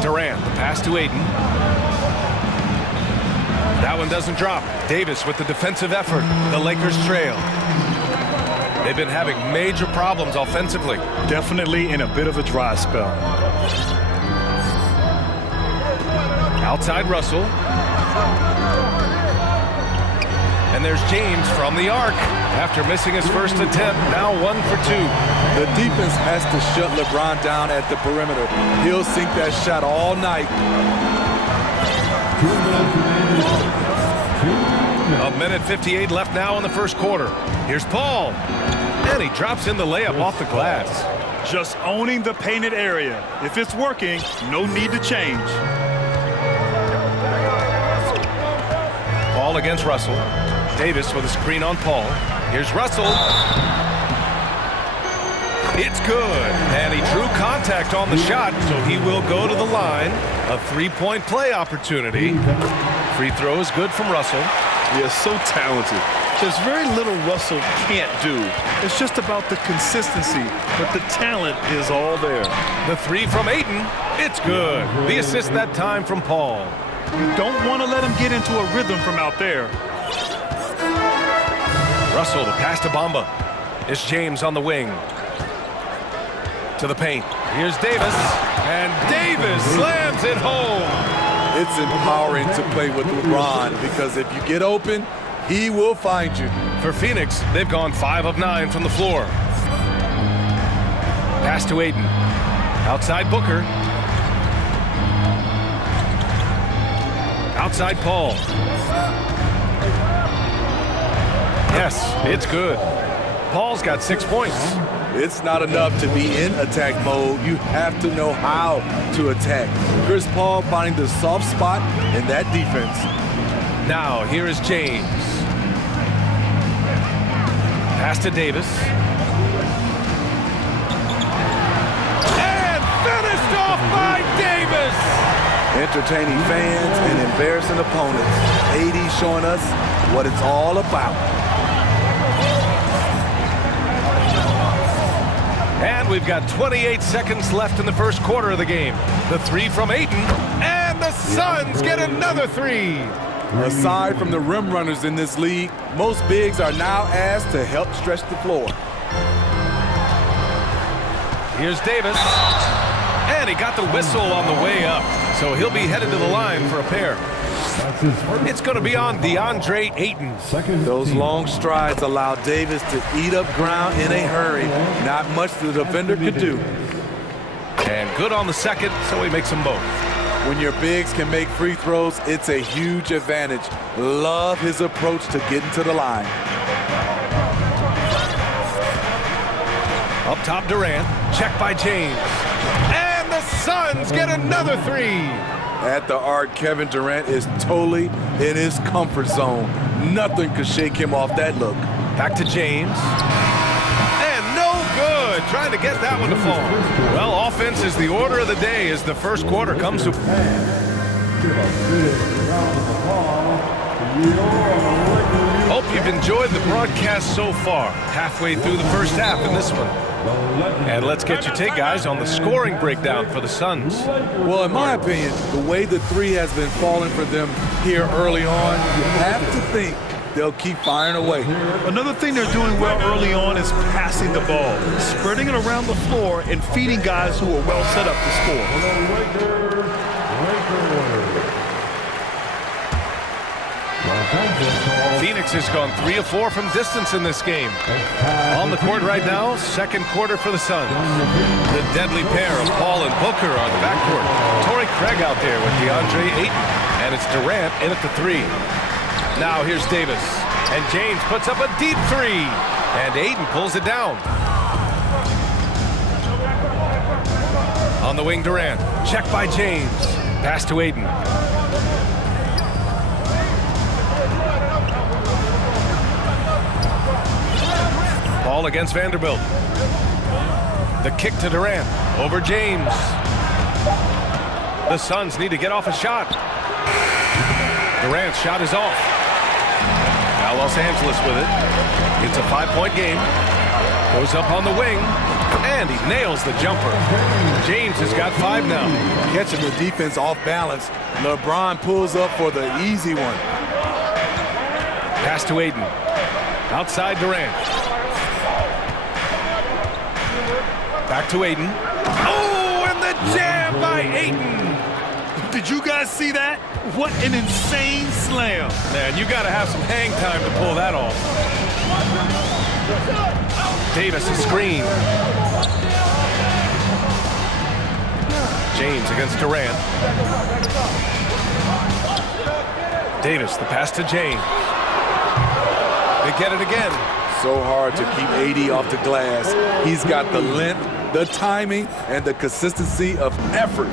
Durant, the pass to Ayton. That one doesn't drop. Davis with the defensive effort. The Lakers trail. They've been having major problems offensively. Definitely in a bit of a dry spell. Outside Russell. And there's James from the arc. After missing his first attempt, now 1 for 2. The defense has to shut LeBron down at the perimeter. He'll sink that shot all night. A minute 58 left now in the first quarter. Here's Paul. And he drops in the layup off the glass. Just owning the painted area. If it's working, no need to change. Paul against Russell. Davis with a screen on Paul. Here's Russell. It's good. And he drew contact on the shot, so he will go to the line. A three-point play opportunity. Free throw is good from Russell. He is so talented. There's very little Russell can't do. It's just about the consistency, but the talent is all there. The three from Ayton. It's good. The assist that time from Paul. You don't want to let him get into a rhythm from out there. Russell to pass to Bamba. It's James on the wing. To the paint. Here's Davis. And Davis slams it home. It's empowering to play with LeBron because if you get open, he will find you. For Phoenix, they've gone 5 of 9 from the floor. Pass to Ayton. Outside Booker. Outside Paul. Yes, it's good. Paul's got 6 points. It's not enough to be in attack mode. You have to know how to attack. Chris Paul finding the soft spot in that defense. Now, here is James. Pass to Davis. And finished off by Davis! Entertaining fans and embarrassing opponents. AD showing us what it's all about. And we've got 28 seconds left in the first quarter of the game. The three from Ayton, and the Suns get another three. Aside from the rim runners in this league, most bigs are now asked to help stretch the floor. Here's Davis, and he got the whistle on the way up, so he'll be headed to the line for a pair. It's going to be on DeAndre Ayton. Those long strides allow Davis to eat up ground in a hurry. Not much the defender could do. And good on the second, so he makes them both. When your bigs can make free throws, it's a huge advantage. Love his approach to getting to the line. Up top, Durant. Check by James. And the Suns get another three. At the arc, Kevin Durant is totally in his comfort zone. Nothing could shake him off that look. Back to James. And no good. Trying to get that one to fall. Well, offense is the order of the day as the first quarter comes to... Hope you've enjoyed the broadcast so far. Halfway through the first half in this one. And let's get your take, guys, on the scoring breakdown for the Suns. Well, in my opinion, the way the three has been falling for them here early on, you have to think they'll keep firing away. Another thing they're doing well early on is passing the ball, spreading it around the floor and feeding guys who are well set up to score. Phoenix has gone 3 of 4 from distance in this game. On the court right now, second quarter for the Suns. The deadly pair of Paul and Booker on the backcourt. Torrey Craig out there with DeAndre Ayton. And it's Durant in at the 3. Now here's Davis. And James puts up a deep 3. And Ayton pulls it down. On the wing, Durant. Check by James. Pass to Ayton. Ball against Vanderbilt. The kick to Durant. Over James. The Suns need to get off a shot. Durant's shot is off. Now Los Angeles with it. It's a 5-point game. Goes up on the wing. And he nails the jumper. James has got 5 now. Catching the defense off balance. LeBron pulls up for the easy one. Pass to Ayton. Outside Durant. Back to Ayton. Oh, and the jam by Ayton. Did you guys see that? What an insane slam. Man, you got to have some hang time to pull that off. Davis a screen. James against Durant. Davis, the pass to James. They get it again. So hard to keep AD off the glass. He's got the length, the timing, and the consistency of effort.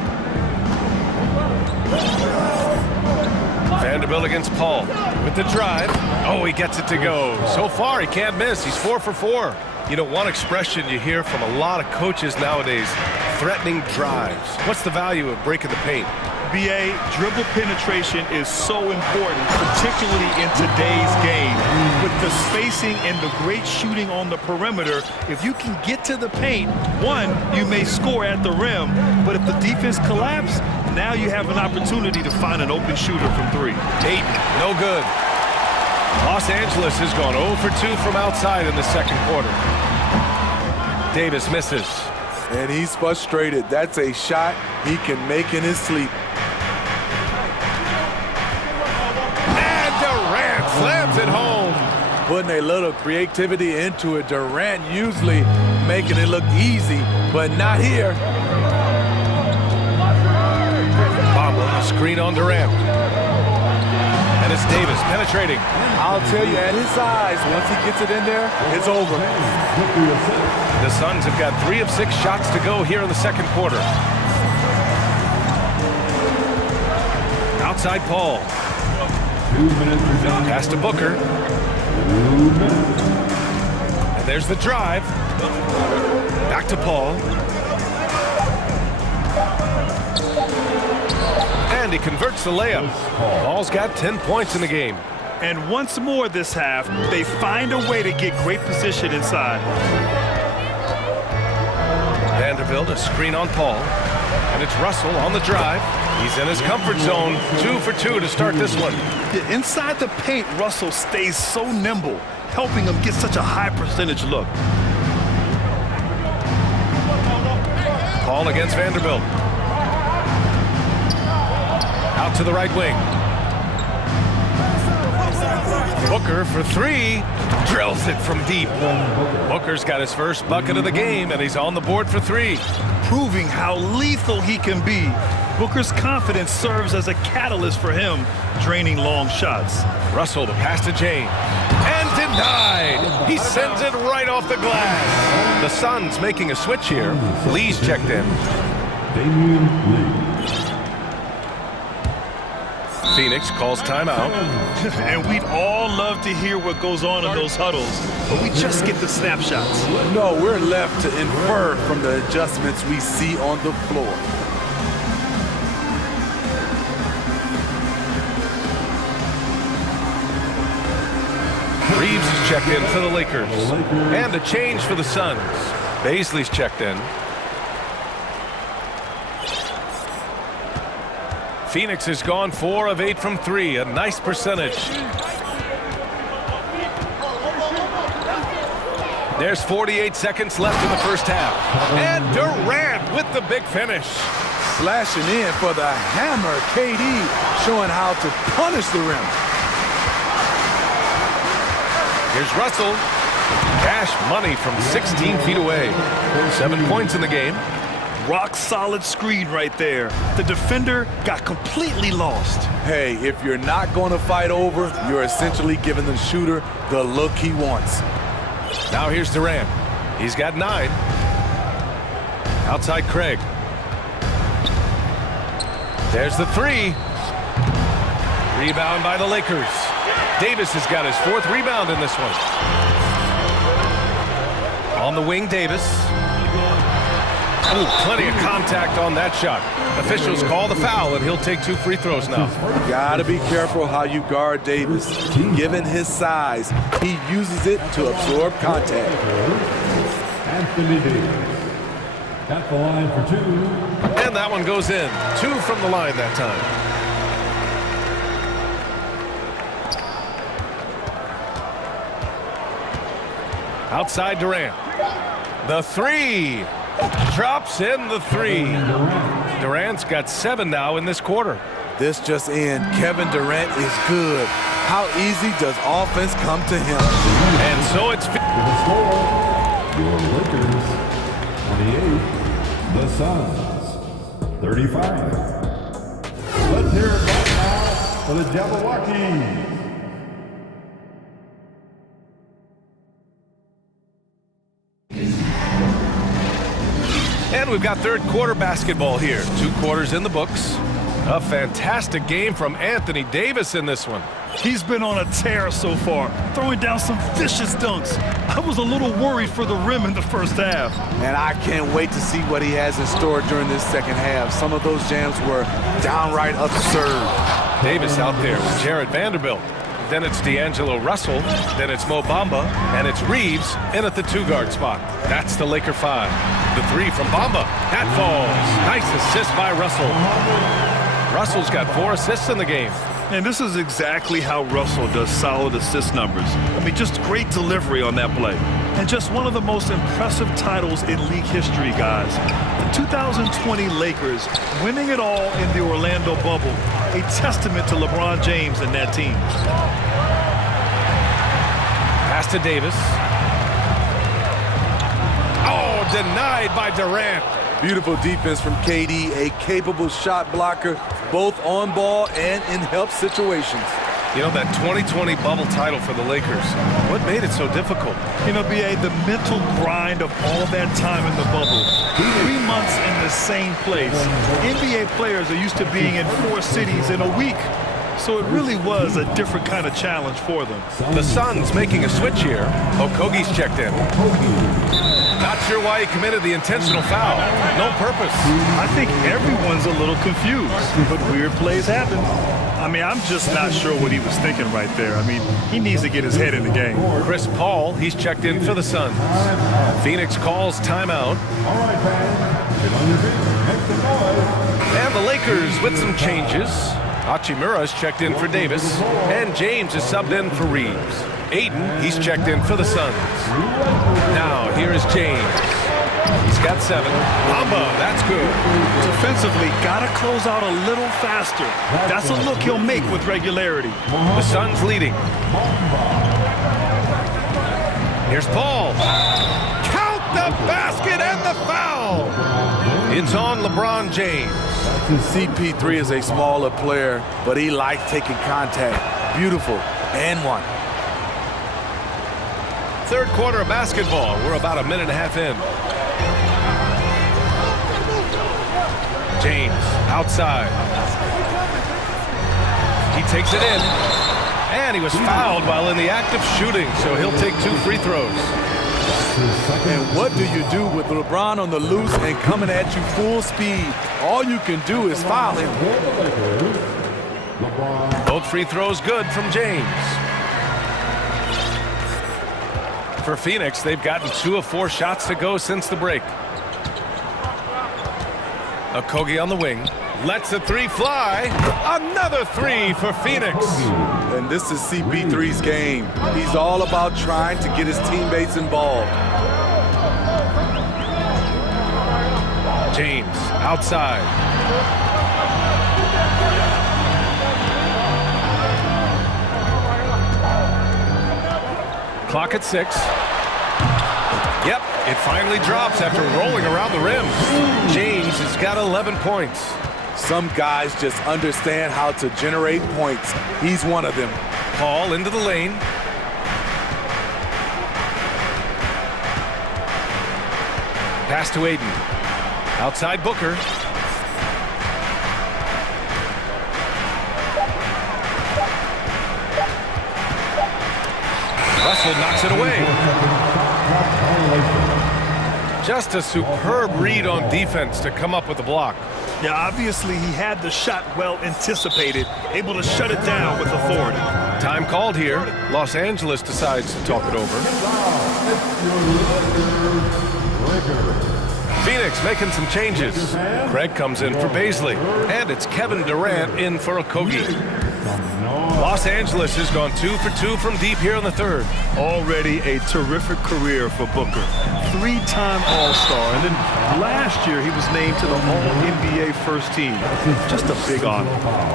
Vanderbilt against Paul with the drive. Oh, he gets it to go. So far, he can't miss. He's 4 for 4. You know, one expression you hear from a lot of coaches nowadays, threatening drives. What's the value of breaking the paint? BA, dribble penetration is so important, particularly in today's game. With the spacing and the great shooting on the perimeter, if you can get to the paint, one, you may score at the rim, but if the defense collapses, now you have an opportunity to find an open shooter from 3. Dayton, no good. Los Angeles has gone 0 for 2 from outside in the second quarter. Davis misses. And he's frustrated. That's a shot he can make in his sleep. And Durant slams it home. Putting a little creativity into it. Durant usually making it look easy, but not here. Bamba, screen on Durant. And it's Davis penetrating. I'll tell you, at his size, once he gets it in there, it's over. The Suns have got 3 of 6 shots to go here in the second quarter. Outside Paul. Pass to Booker. And there's the drive. Back to Paul. And he converts the layup. Paul's got 10 points in the game. And once more this half, they find a way to get great position inside. Vanderbilt, a screen on Paul. And it's Russell on the drive. He's in his comfort zone. 2 for 2 to start this one. Inside the paint, Russell stays so nimble, helping him get such a high percentage look. Paul against Vanderbilt. Out to the right wing. Booker for 3. Drills it from deep. Booker's got his first bucket of the game, and he's on the board for 3. Proving how lethal he can be. Booker's confidence serves as a catalyst for him, draining long shots. Russell, the pass to James. And denied! He sends it right off the glass. The Suns making a switch here. Lee's checked in. Phoenix calls timeout. And we'd all love to hear what goes on in those huddles, but we just get the snapshots. No, we're left to infer from the adjustments we see on the floor. Reeves is checked in for the Lakers. And a change for the Suns. Baisley's checked in. Phoenix has gone 4 of 8 from 3, a nice percentage. There's 48 seconds left in the first half. And Durant with the big finish. Slashing in for the hammer. KD showing how to punish the rim. Here's Russell. Cash money from 16 feet away. 7 points in the game. Rock solid screen right there. The defender got completely lost. Hey, if you're not going to fight over, you're essentially giving the shooter the look he wants. Now here's Durant. He's got 9. Outside Craig. There's the 3. Rebound by the Lakers. Davis has got his 4th rebound in this one. On the wing, Davis. Ooh, plenty of contact on that shot. Officials call the foul, and he'll take 2 free throws now. Gotta be careful how you guard Davis. Given his size, he uses it to absorb contact. Anthony Davis at the line for 2. And that one goes in. 2 from the line that time. Outside Durant. The 3. Drops in the 3. Durant's got 7 now in this quarter. This just in. Kevin Durant is good. How easy does offense come to him? And so it's... Your Lakers, 28. The Suns, 35. Let's hear it right now for the Jabberwockies. And we've got third quarter basketball here. 2 quarters in the books. A fantastic game from Anthony Davis in this one. He's been on a tear so far, throwing down some vicious dunks. I was a little worried for the rim in the first half. And I can't wait to see what he has in store during this second half. Some of those jams were downright absurd. Davis out there with Jared Vanderbilt. Then it's D'Angelo Russell. Then it's Mo Bamba. And it's Reeves in at the 2-guard spot. That's the Laker 5. The 3 from Bamba. That falls. Nice assist by Russell. Russell's got 4 assists in the game. And this is exactly how Russell does solid assist numbers. I mean, just great delivery on that play. And just one of the most impressive titles in league history, guys. The 2020 Lakers winning it all in the Orlando bubble. A testament to LeBron James and that team. Pass to Davis. Oh, denied by Durant. Beautiful defense from KD, a capable shot blocker, both on ball and in help situations. You know, that 2020 bubble title for the Lakers, what made it so difficult? You know, B.A., the mental grind of all that time in the bubble. 3 months in the same place. NBA players are used to being in 4 cities in a week. So it really was a different kind of challenge for them. The Suns making a switch here. Okogie's checked in. Not sure why he committed the intentional foul. No purpose. I think everyone's a little confused, but weird plays happen. I mean, I'm just not sure what he was thinking right there. I mean, he needs to get his head in the game. Chris Paul, he's checked in for the Suns. Phoenix calls timeout. And the Lakers with some changes. Hachimura's checked in for Davis, and James is subbed in for Reeves. Aiden, he's checked in for the Suns. Now, here is James. He's got 7. Bamba, that's good. Defensively, gotta close out a little faster. That's a look he'll make with regularity. The Suns leading. Here's Paul. Count the basket and the foul. It's on LeBron James. CP3 is a smaller player, but he likes taking contact. Beautiful. And 1. Third quarter of basketball. We're about a minute and a half in. James outside. He takes it in. And he was fouled while in the act of shooting, so he'll take 2 free throws. And what do you do with LeBron on the loose and coming at you full speed? All you can do is foul him. Both free throws good from James. For Phoenix, they've gotten 2 of 4 shots to go since the break. Okogie on the wing. Lets a 3 fly. Another 3 for Phoenix. And this is CP3's game. He's all about trying to get his teammates involved. James outside. Clock at 6. Yep, it finally drops after rolling around the rim. James has got 11 points. Some guys just understand how to generate points. He's one of them. Paul into the lane. Pass to Aiden. Outside Booker. Russell knocks it away. Just a superb read on defense to come up with the block. Yeah, obviously he had the shot well anticipated, able to shut it down with authority. Time called here. Los Angeles decides to talk it over. Phoenix making some changes. Craig comes in for Baisley. And it's Kevin Durant in for Okogie. Los Angeles has gone 2 for 2 from deep here in the third. Already a terrific career for Booker. 3-time All-Star. And then last year he was named to the All-NBA first team. Just a big honor.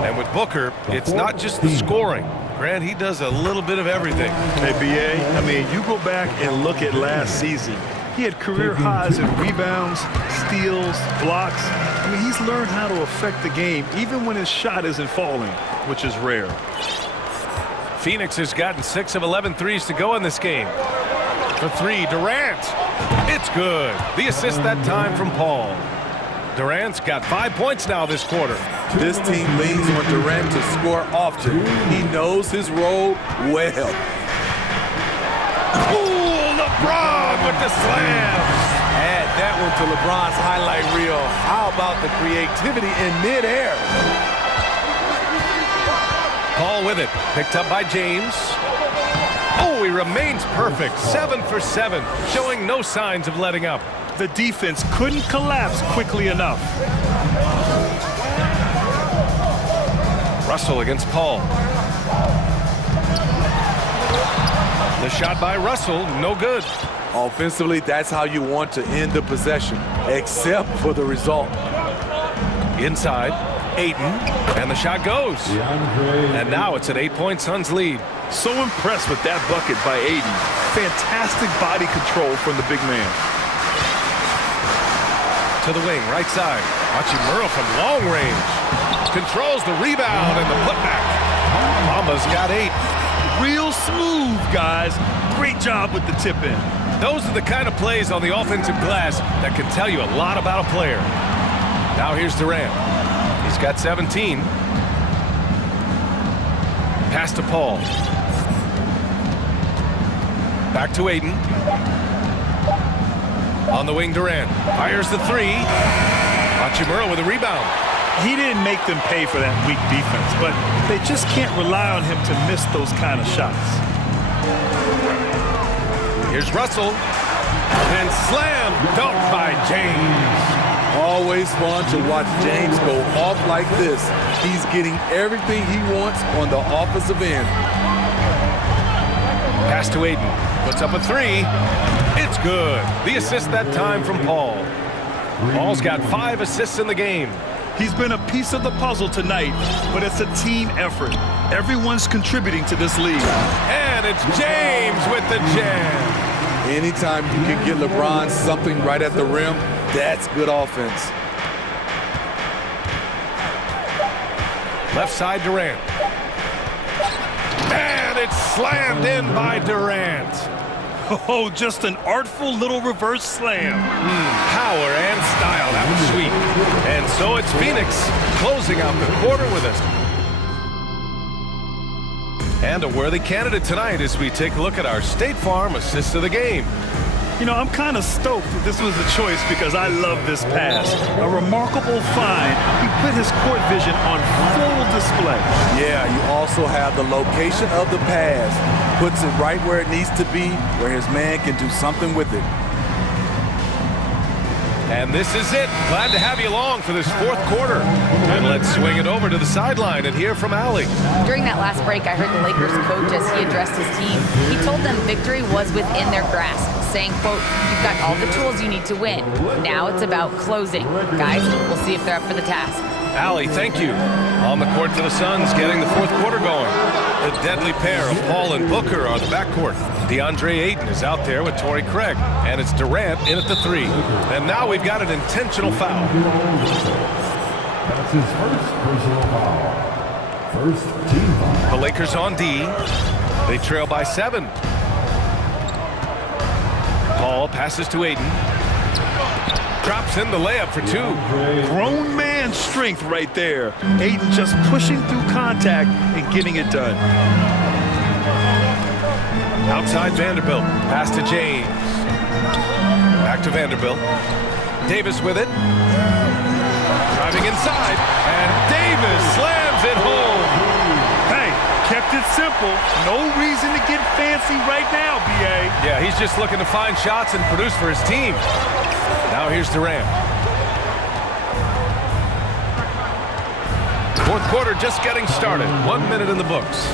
And with Booker, it's not just the scoring. Grant, he does a little bit of everything. Hey, B.A., I mean, you go back and look at last season. He had career highs in rebounds, steals, blocks. I mean, he's learned how to affect the game, even when his shot isn't falling, which is rare. Phoenix has gotten 6 of 11 threes to go in this game. For 3, Durant. It's good. The assist that time from Paul. Durant's got 5 points now this quarter. This team leans on Durant to score often. He knows his role well. Ooh, LeBron with the slam. Add that one to LeBron's highlight reel. How about the creativity in midair? Paul with it. Picked up by James. Oh, he remains perfect. 7 for 7, showing no signs of letting up. The defense couldn't collapse quickly enough. Russell against Paul. The shot by Russell, no good. Offensively, that's how you want to end the possession, except for the result. Inside, Ayton, and the shot goes. And now it's an 8-point Suns lead. So impressed with that bucket by Ayton. Fantastic body control from the big man. To the wing, right side. Hachimura from long range. Controls the rebound and the putback. Bamba's got 8. Real smooth, guys. Great job with the tip in. Those are the kind of plays on the offensive glass that can tell you a lot about a player. Now here's Durant. He's got 17. Pass to Paul. Back to Ayton. On the wing, Durant fires the 3. Hachimura with a rebound. He didn't make them pay for that weak defense, but they just can't rely on him to miss those kind of shots. Here's Russell. And slam dunk by James. Always fun to watch James go off like this. He's getting everything he wants on the offensive end. Pass to Ayton. Puts up a 3. It's good. The assist that time from Paul. Paul's got 5 assists in the game. He's been a piece of the puzzle tonight, but it's a team effort. Everyone's contributing to this lead. And it's James with the jam. Anytime you can get LeBron something right at the rim, that's good offense. Left side, Durant. And it's slammed in by Durant. Oh, just an artful little reverse slam. Power and style. That was sweet. And so it's Phoenix closing out the quarter with us. And a worthy candidate tonight as we take a look at our State Farm assist of the game. You know, I'm kind of stoked that this was the choice because I love this pass. A remarkable find. He put his court vision on full display. Yeah, you also have the location of the pass. Puts it right where it needs to be, where his man can do something with it. And this is it. Glad to have you along for this 4th quarter. And let's swing it over to the sideline and hear from Allie. During that last break, I heard the Lakers coach as he addressed his team. He told them victory was within their grasp, saying, quote, "You've got all the tools you need to win. Now it's about closing. Guys, we'll see if they're up for the task." Allie, thank you. On the court for the Suns, getting the 4th quarter going. The deadly pair of Paul and Booker are the backcourt. DeAndre Ayton is out there with Torrey Craig, and it's Durant in at the 3. And now we've got an intentional foul. That's his first personal foul. First team foul. The Lakers on D. They trail by 7. Paul passes to Ayton. Drops in the layup for 2. Grown man strength right there. Ayton just pushing through contact and getting it done. Outside Vanderbilt. Pass to James. Back to Vanderbilt. Davis with it. Driving inside. And Davis slams it home. Hey, kept it simple. No reason to get fancy right now, B.A. Yeah, he's just looking to find shots and produce for his team. Now here's Durant. 4th quarter just getting started. 1 minute in the books.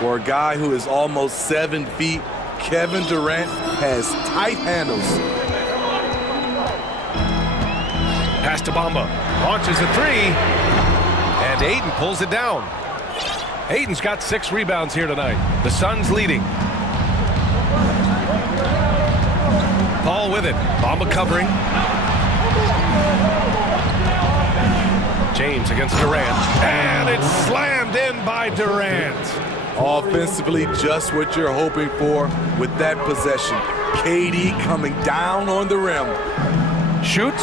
For a guy who is almost 7 feet, Kevin Durant has tight handles. Pass to Bamba. Launches a 3. And Ayton pulls it down. Ayton's got 6 rebounds here tonight. The Suns leading. Paul with it. Bamba covering. James against Durant. And it's slammed in by Durant. Offensively, just what you're hoping for with that possession. KD coming down on the rim. Shoots.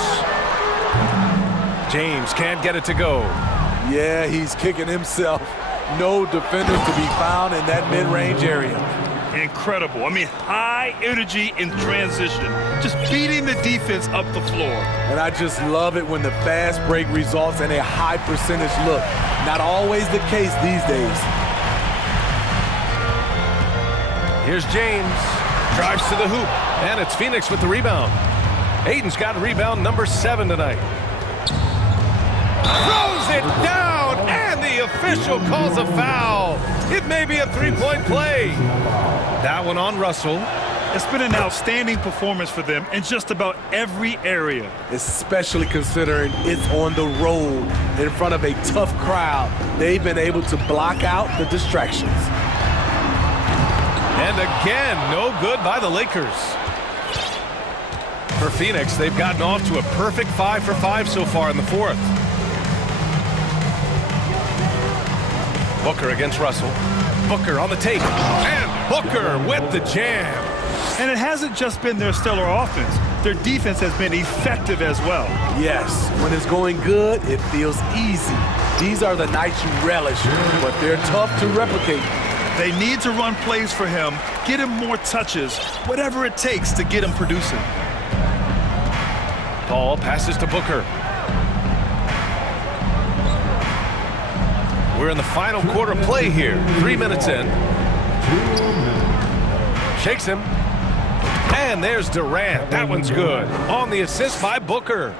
James can't get it to go. Yeah, he's kicking himself. No defenders to be found in that mid-range area. Incredible. I mean, high energy in transition. Just beating the defense up the floor. And I just love it when the fast break results in a high percentage look. Not always the case these days. Here's James. Drives to the hoop. And it's Phoenix with the rebound. Aiden's got rebound number 7 tonight. Throws it down, and the official calls a foul. It may be a three-point play. That one on Russell. It's been an outstanding performance for them in just about every area. Especially considering it's on the road in front of a tough crowd. They've been able to block out the distractions. And again, no good by the Lakers. For Phoenix, they've gotten off to a perfect 5 for 5 so far in the fourth. Booker against Russell. Booker on the take. And Booker with the jam. And it hasn't just been their stellar offense. Their defense has been effective as well. Yes, when it's going good, it feels easy. These are the nights you relish, but they're tough to replicate. They need to run plays for him, get him more touches, whatever it takes to get him producing. Paul passes to Booker. We're in the final quarter play here. 3 minutes in. Shakes him. And there's Durant. That one's good. On the assist by Booker.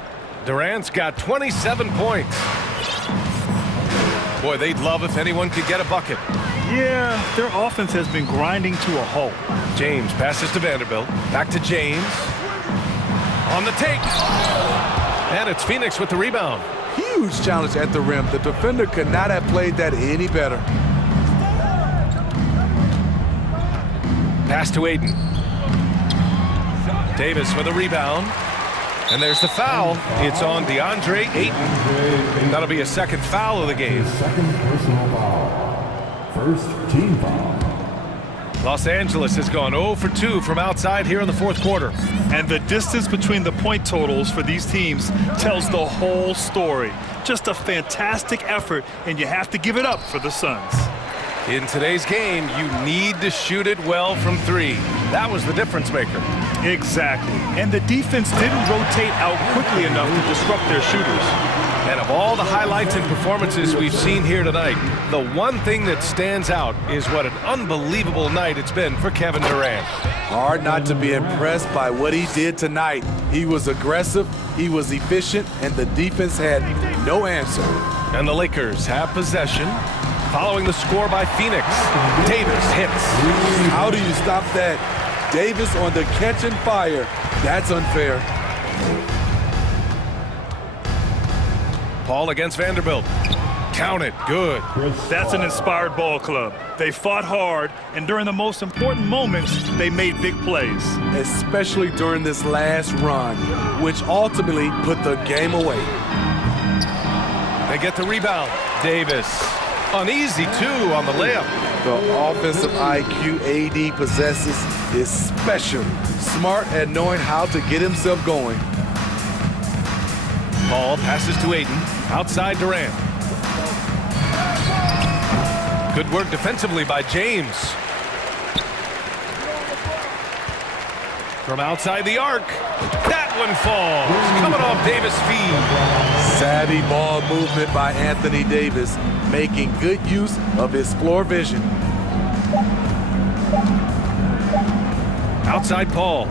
Durant's got 27 points. Boy, they'd love if anyone could get a bucket. Yeah, their offense has been grinding to a halt. James passes to Vanderbilt. Back to James. On the take. And it's Phoenix with the rebound. Huge challenge at the rim. The defender could not have played that any better. Pass to Aiden. Davis with a rebound. And there's the foul. It's on DeAndre Ayton. That'll be a second foul of the game. Second personal foul. First team foul. Los Angeles has gone 0 for 2 from outside here in the fourth quarter. And the distance between the point totals for these teams tells the whole story. Just a fantastic effort, and you have to give it up for the Suns. In today's game, you need to shoot it well from 3. That was the difference maker. Exactly. And the defense didn't rotate out quickly enough to disrupt their shooters. And of all the highlights and performances we've seen here tonight, the one thing that stands out is what an unbelievable night it's been for Kevin Durant. Hard not to be impressed by what he did tonight. He was aggressive, he was efficient, and the defense had no answer. And the Lakers have possession following the score by Phoenix. Davis hits. How do you stop that? Davis on the catch and fire. That's unfair. Paul against Vanderbilt. Count it. Good. That's an inspired ball club. They fought hard, and during the most important moments, they made big plays. Especially during this last run, which ultimately put the game away. They get the rebound. Davis. Uneasy, too, on the layup. The offensive IQ AD possesses is special. Smart at knowing how to get himself going. Paul passes to Aiden. Outside Durant. Good work defensively by James. From outside the arc. That one falls. Coming off Davis' feed. Savvy ball movement by Anthony Davis, making good use of his floor vision. Outside Paul.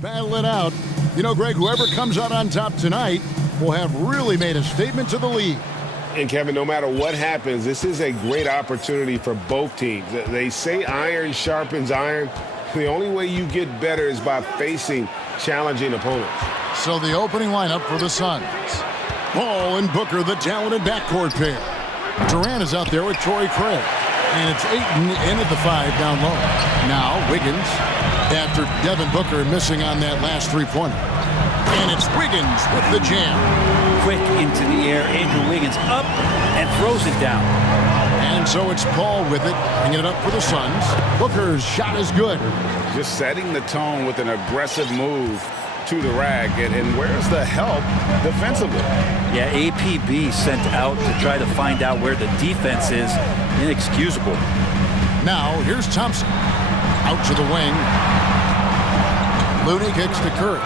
Battle it out. You know, Greg, whoever comes out on top tonight will have really made a statement to the league. And, Kevin, no matter what happens, this is a great opportunity for both teams. They say iron sharpens iron. The only way you get better is by facing challenging opponents. So the opening lineup for the Suns. Paul and Booker, the talented backcourt pair. Durant is out there with Torrey Craig. And it's Ayton in at the 5 down low. Now Wiggins, after Devin Booker missing on that last three-pointer. And it's Wiggins with the jam. Quick into the air, Andrew Wiggins up and throws it down. And so it's Paul with it, bringing it up for the Suns. Booker's shot is good. Just setting the tone with an aggressive move to the rack. And where's the help defensively? Yeah, APB sent out to try to find out where the defense is. Inexcusable. Now, here's Thompson. Out to the wing. Looney kicks to Curry.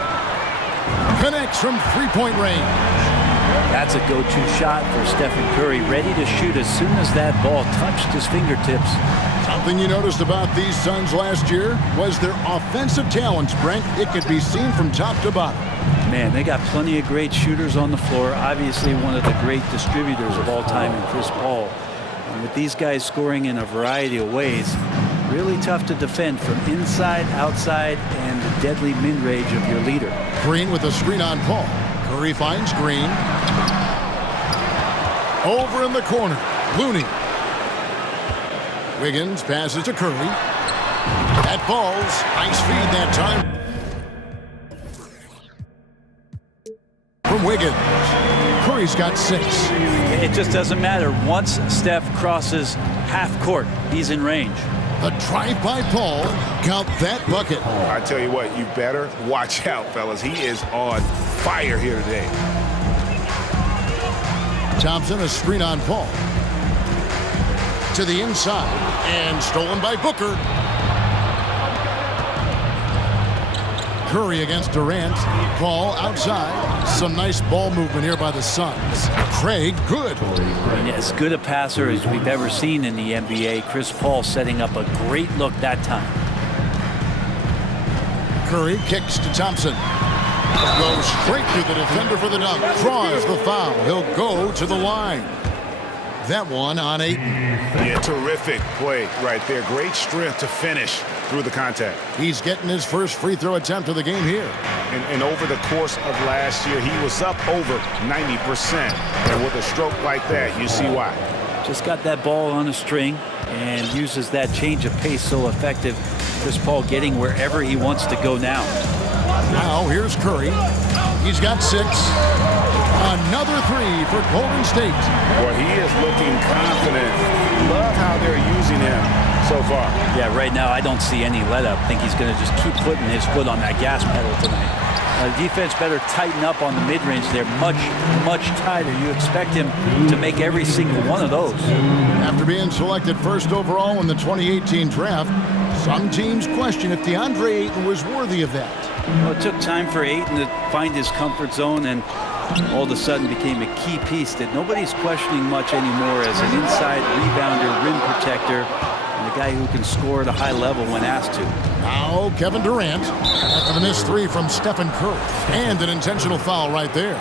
Connects from three-point range. That's a go-to shot for Stephen Curry, ready to shoot as soon as that ball touched his fingertips. Something you noticed about these Suns last year was their offensive talents, Brent. It could be seen from top to bottom. Man, they got plenty of great shooters on the floor. Obviously, one of the great distributors of all time in Chris Paul. And with these guys scoring in a variety of ways, really tough to defend from inside, outside, and the deadly mid-range of your leader. Green with a screen on Paul. Curry finds Green. Over in the corner, Looney. Wiggins passes to Curry. That falls. Nice feed that time. From Wiggins. Curry's got 6. It just doesn't matter. Once Steph crosses half court, he's in range. The drive by Paul. Count that bucket. I tell you what, you better watch out, fellas. He is on fire here today. Thompson, a screen on Paul. To the inside. And stolen by Booker. Curry against Durant. Paul outside. Some nice ball movement here by the Suns. Craig, good. I mean, as good a passer as we've ever seen in the NBA. Chris Paul setting up a great look that time. Curry kicks to Thompson. Goes straight through the defender for the dunk. Draws the foul. He'll go to the line. That one on Ayton. Yeah, terrific play right there. Great strength to finish through the contact. He's getting his first free throw attempt of the game here. And over the course of last year, he was up over 90%. And with a stroke like that, you see why. Just got that ball on a string and uses that change of pace so effective. Chris Paul getting wherever he wants to go now. Now here's Curry. He's got 6. Another 3 for Golden State. Well, he is looking confident. Love how they're using him so far. Yeah, right now I don't see any let up. I think he's going to just keep putting his foot on that gas pedal tonight. Defense better tighten up on the mid-range. They're much tighter. You expect him to make every single one of those. After being selected first overall in the 2018 draft, some teams question if DeAndre Ayton was worthy of that. Well, it took time for Ayton to find his comfort zone and all of a sudden became a key piece that nobody's questioning much anymore as an inside rebounder, rim protector, and a guy who can score at a high level when asked to. Now Kevin Durant after the missed 3 from Stephen Curry. And an intentional foul right there.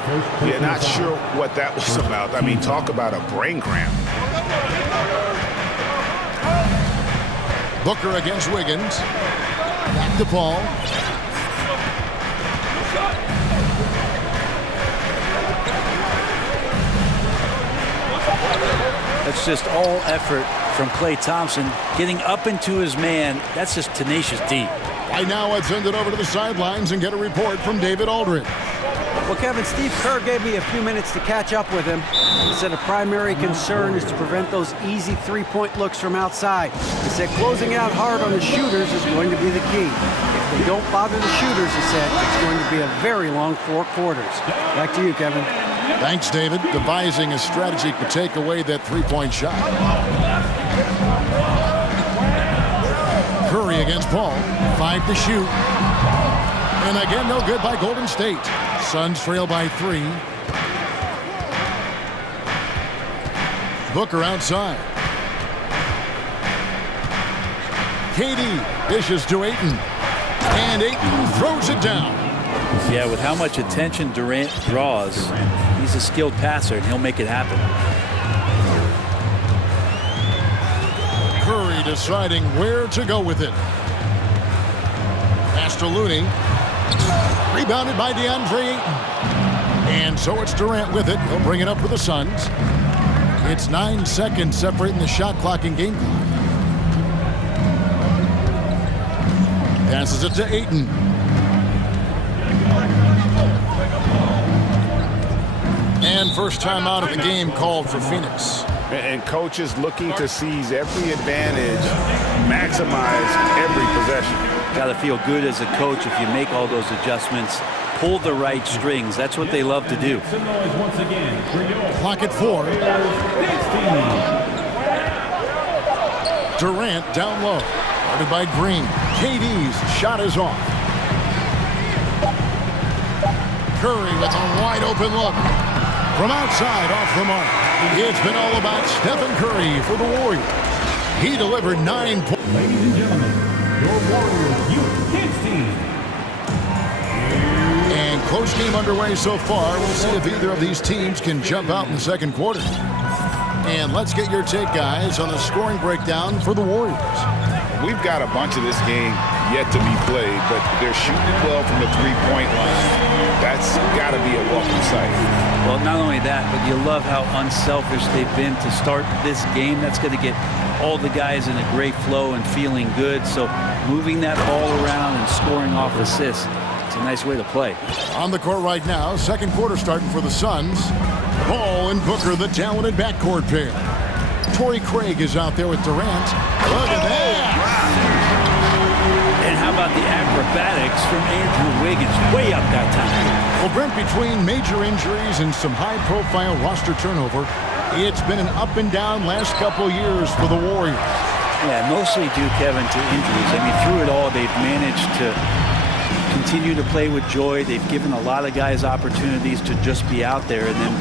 Yeah, not sure what that was about. I mean, talk about a brain cramp. Booker against Wiggins. Back to Paul. That's just all effort from Klay Thompson. Getting up into his man, that's just tenacious D. Right now, let's send it over to the sidelines and get a report from David Aldridge. Well, Kevin, Steve Kerr gave me a few minutes to catch up with him. He said a primary concern is to prevent those easy three-point looks from outside. He said closing out hard on the shooters is going to be the key. If they don't bother the shooters, he said, it's going to be a very long 4 quarters. Back to you, Kevin. Thanks, David. Devising a strategy to take away that three-point shot. Curry against Paul. 5 to shoot. And again, no good by Golden State. Suns trail by 3. Booker outside. KD dishes to Ayton. And Ayton throws it down. Yeah, with how much attention Durant draws, he's a skilled passer, and he'll make it happen. Curry deciding where to go with it. Pass to Looney. Rebounded by DeAndre Ayton. And so it's Durant with it. He'll bring it up for the Suns. It's 9 seconds separating the shot clock and game clock. Passes it to Ayton. And first time out of the game called for Phoenix. And coaches looking to seize every advantage, maximize every possession. Got to feel good as a coach if you make all those adjustments, pull the right strings. That's what they love to do. Clock at 4. Durant down low. Guarded by Green. KD's shot is off. Curry with a wide open look. From outside, off the mark. It's been all about Stephen Curry for the Warriors. He delivered 9 points. Ladies and gentlemen, your Warriors Youth Kids team. And close game underway so far. We'll see if either of these teams can jump out in the second quarter. And let's get your take, guys, on the scoring breakdown for the Warriors. We've got a bunch of this game yet to be played, but they're shooting well from the three-point line. That's got to be a welcome sight. Well, not only that, but you love how unselfish they've been to start this game. That's going to get all the guys in a great flow and feeling good. So moving that ball around and scoring off assists, it's a nice way to play. On the court right now, second quarter starting for the Suns. Ball and Booker, the talented backcourt pair. Torrey Craig is out there with Durant. Look at that! And how about the acrobatics from Andrew Wiggins? Way up that time. Well, Brent, between major injuries and some high-profile roster turnover, it's been an up and down last couple years for the Warriors. Yeah, mostly due, Kevin, to injuries. I mean, through it all, they've managed to continue to play with joy. They've given a lot of guys opportunities to just be out there, and then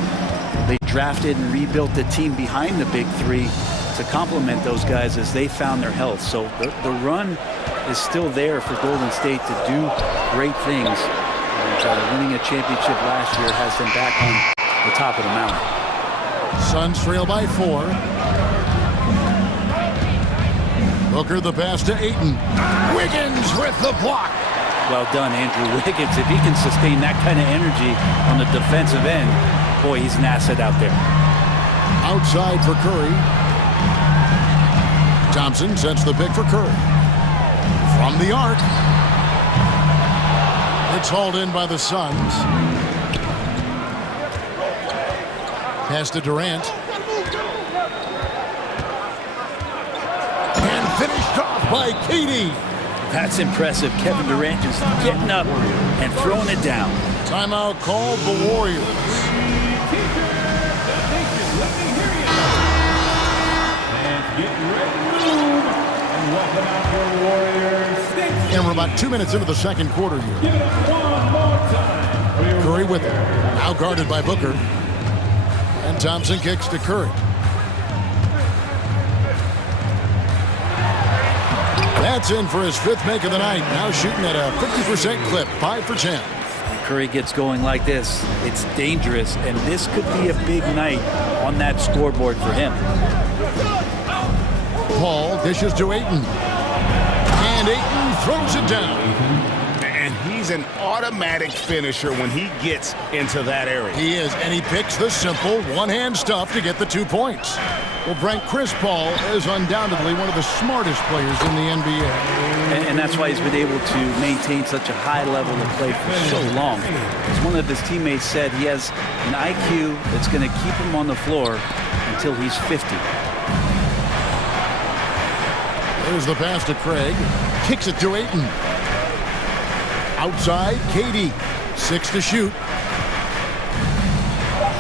they drafted and rebuilt the team behind the big three to complement those guys as they found their health. So the run is still there for Golden State to do great things. And winning a championship last year has them back on the top of the mountain. Suns trail by 4. Booker the pass to Ayton. Wiggins with the block. Well done, Andrew Wiggins. If he can sustain that kind of energy on the defensive end, boy, he's an asset out there. Outside for Curry. Thompson sets the pick for Curry. From the arc. It's hauled in by the Suns. Pass to Durant. And finished off by KD. That's impressive. Kevin Durant just getting up and throwing it down. Timeout called the Warriors. And we're about 2 minutes into the second quarter here. Curry with it. Now guarded by Booker. And Thompson kicks to Curry. That's in for his 5th make of the night. Now shooting at a 50% clip, 5 for 10. Curry gets going like this, it's dangerous, and this could be a big night on that scoreboard for him. Paul dishes to Ayton. And Ayton throws it down. And he's an automatic finisher when he gets into that area. He is, and he picks the simple one-hand stuff to get the 2 points. Well, Brent, Chris Paul is undoubtedly one of the smartest players in the NBA. And that's why he's been able to maintain such a high level of play for so long. As one of his teammates said, he has an IQ that's going to keep him on the floor until he's 50. There's the pass to Craig. Kicks it to Ayton. Outside, KD. 6 to shoot.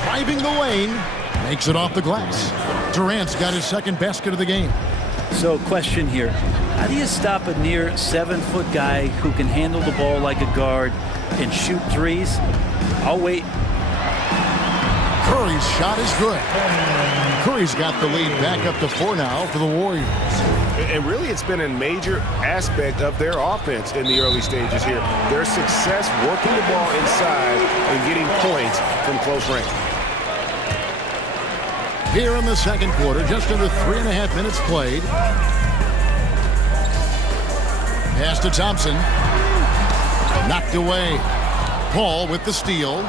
Driving the lane. Makes it off the glass. Durant's got his second basket of the game. So, question here. How do you stop a near 7-foot guy who can handle the ball like a guard and shoot threes? I'll wait. Curry's shot is good. Curry's got the lead back up to 4 now for the Warriors. And really, it's been a major aspect of their offense in the early stages here. Their success working the ball inside and getting points from close range. Here in the second quarter, just under 3.5 minutes played. Pass to Thompson. Knocked away. Paul with the steal.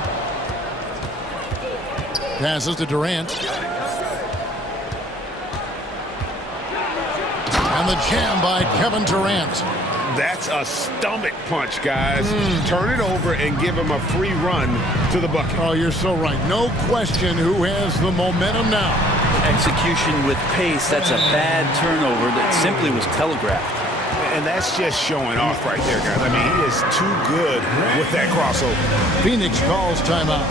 Passes to Durant. And the jam by Kevin Durant. That's a stomach punch, guys. Turn it over and give him a free run to the bucket. Oh, you're so right. No question who has the momentum now. Execution with pace. That's a bad turnover that simply was telegraphed. And that's just showing off right there, guys. I mean, he is too good with that crossover. Phoenix calls timeout.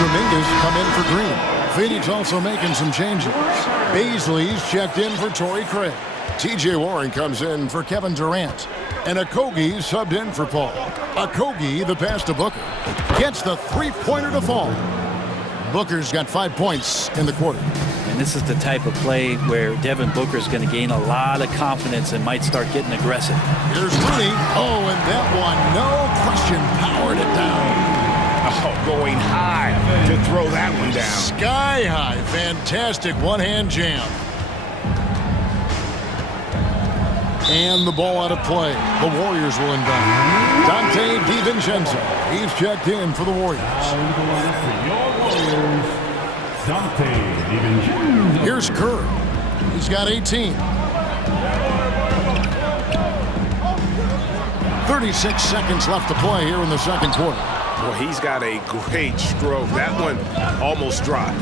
Dominguez come in for Green. Phoenix also making some changes. Baisley's checked in for Torrey Craig. T.J. Warren comes in for Kevin Durant. And Okogie subbed in for Paul. Okogie, the pass to Booker. Gets the three-pointer to fall. Booker's got 5 points in the quarter. And this is the type of play where Devin Booker's going to gain a lot of confidence and might start getting aggressive. Here's Looney. Oh, and that one, no question, powered it down. Oh, going high to throw that one down. Sky high. Fantastic one-hand jam. And the ball out of play. The Warriors will inbound. Dante DiVincenzo. He's checked in for the Warriors. Here's Kerr. He's got 18. 36 seconds left to play here in the second quarter. Well, he's got a great stroke. That one almost dropped.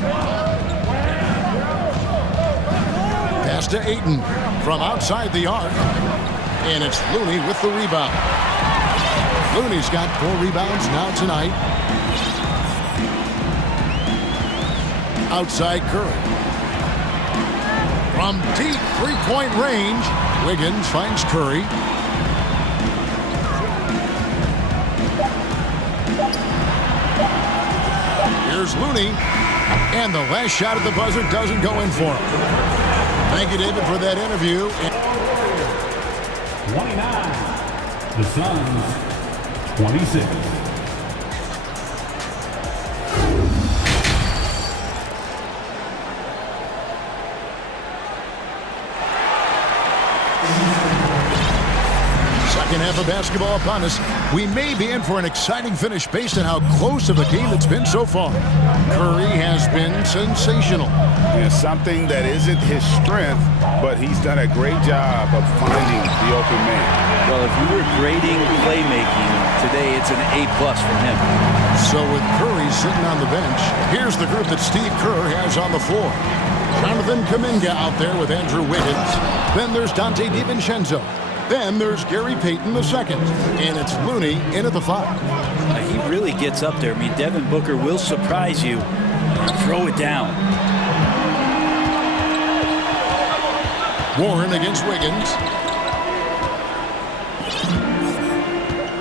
Pass to Ayton from outside the arc. And it's Looney with the rebound. Looney's got 4 rebounds now tonight. Outside Curry. From deep three-point range, Wiggins finds Curry. Here's Looney. And the last shot at the buzzer doesn't go in for him. Thank you, David, for that interview. 29. The Suns, 26. Second half of basketball upon us. We may be in for an exciting finish based on how close of a game it's been so far. Curry has been sensational. Yeah, something that isn't his strength, but he's done a great job of finding the open man. Well, if you were grading playmaking today, it's an A+ from him. So with Curry sitting on the bench, here's the group that Steve Kerr has on the floor. Jonathan Kuminga out there with Andrew Wiggins. Then there's Dante DiVincenzo. Then there's Gary Payton II. And it's Looney in at the 5. He really gets up there. I mean, Devin Booker will surprise you and throw it down. Warren against Wiggins.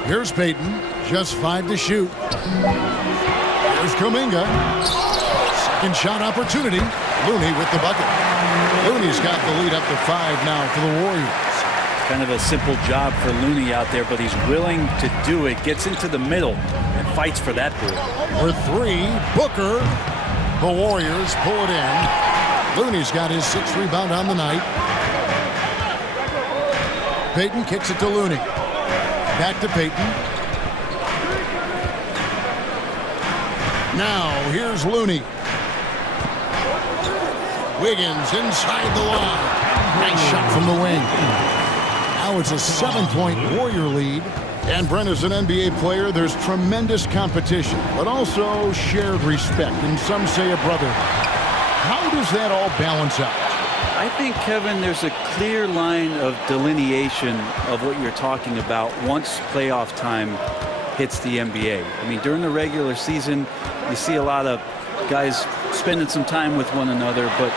Here's Payton. Just 5 to shoot. Here's Kuminga. Second shot opportunity. Looney with the bucket. Looney's got the lead up to 5 now for the Warriors. Kind of a simple job for Looney out there, but he's willing to do it. Gets into the middle and fights for that ball. For 3, Booker. The Warriors pull it in. Looney's got his 6th rebound on the night. Payton kicks it to Looney. Back to Payton. Now, here's Looney. Wiggins inside the line. Nice shot from the wing. Now it's a 7-point Warrior lead. And Brent, as an NBA player, there's tremendous competition, but also shared respect, and some say a brotherhood. How does that all balance out? I think, Kevin, there's a clear line of delineation of what you're talking about once playoff time hits the NBA. I mean, during the regular season, you see a lot of guys spending some time with one another, but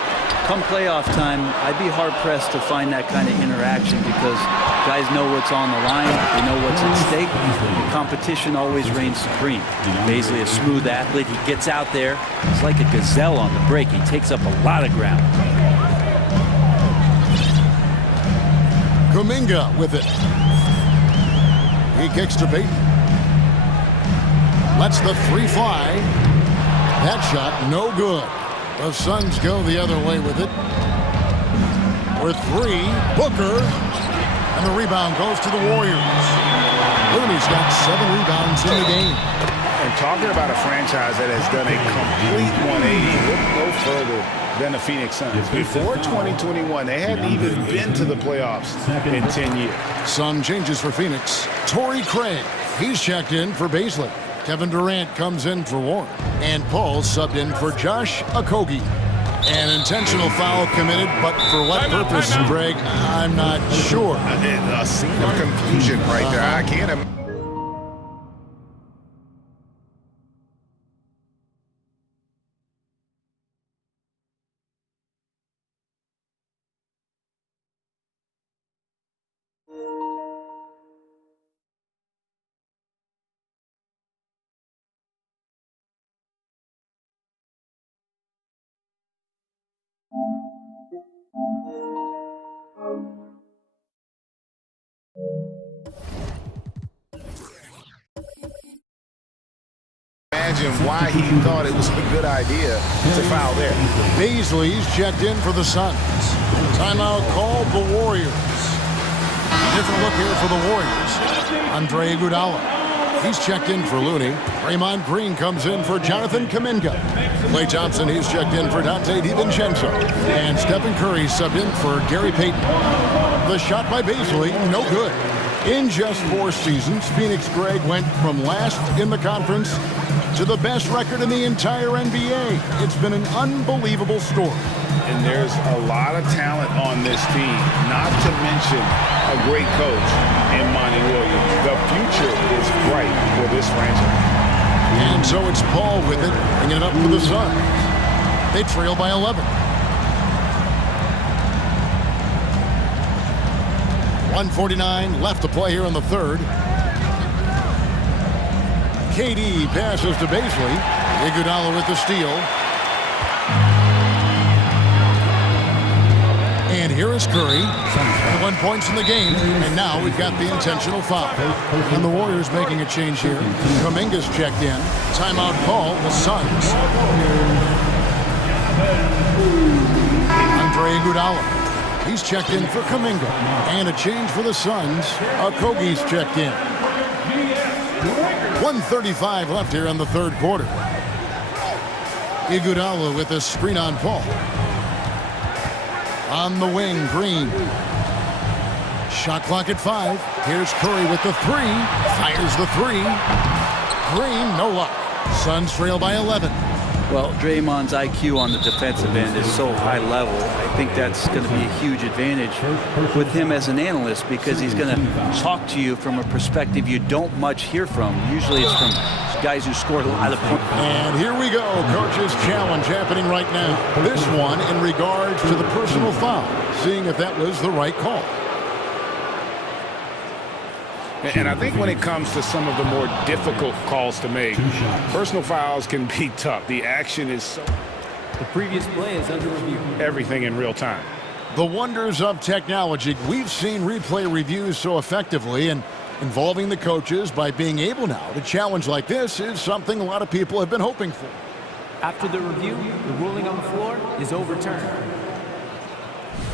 come playoff time, I'd be hard-pressed to find that kind of interaction because Guys know what's on the line. They know what's at stake. The competition always reigns supreme. Baisley, a smooth athlete. He gets out there. It's like a gazelle on the break. He takes up a lot of ground. Kuminga with it. He kicks to Peyton. Lets the three fly. That shot no good. The Suns go the other way with it. For three, Booker. And the rebound goes to the Warriors. Looney's got 7 rebounds in the game. And talking about a franchise that has done a complete 180, look no further than the Phoenix Suns. Before 2021, they hadn't even been to the playoffs in 10 years. Sun changes for Phoenix. Torrey Craig. He's checked in for Baisley. Kevin Durant comes in for Warren. And Paul subbed in for Josh Okogie. An intentional foul committed, but for what purpose, Greg? I'm not sure. A scene of confusion right there. I can't imagine. Why he thought it was a good idea to foul there. Baisley's checked in for the Suns. Timeout called the Warriors. Different look here for the Warriors. Andre Iguodala. He's checked in for Looney. Draymond Green comes in for Jonathan Kuminga. Klay Thompson, he's checked in for Dante DiVincenzo. And Stephen Curry subbed in for Gary Payton. The shot by Baisley, no good. In just 4 seasons, Phoenix Greg went from last in the conference to the best record in the entire NBA. It's been an unbelievable story. And there's a lot of talent on this team, not to mention a great coach in Monty Williams. The future is bright for this franchise. And so it's Paul with it, bringing it up for the Suns. They trail by 11. 1:49 left to play here in the third. KD passes to Baisley. Iguodala with the steal. And here is Curry. 1 point in the game. And now we've got the intentional foul. And the Warriors making a change here. Kuminga's checked in. Timeout call, the Suns. Andre Iguodala. He's checked in for Kuminga. And a change for the Suns. Okogie's checked in. 1:35 left here in the third quarter. Iguodala with a screen on Paul. On the wing, Green. Shot clock at 5. Here's Curry with the 3. Fires the 3. Green, no luck. Suns trail by 11. Well, Draymond's IQ on the defensive end is so high level. I think that's going to be a huge advantage with him as an analyst because he's going to talk to you from a perspective you don't much hear from. Usually it's from guys who scored a lot of points. And here we go. Coach's challenge happening right now. This one in regards to the personal foul. Seeing if that was the right call. And I think when it comes to some of the more difficult calls to make, personal fouls can be tough. The action is so... The previous play is under review. Everything in real time. The wonders of technology. We've seen replay reviews so effectively, and involving the coaches by being able now to challenge like this is something a lot of people have been hoping for. After the review, the ruling on the floor is overturned.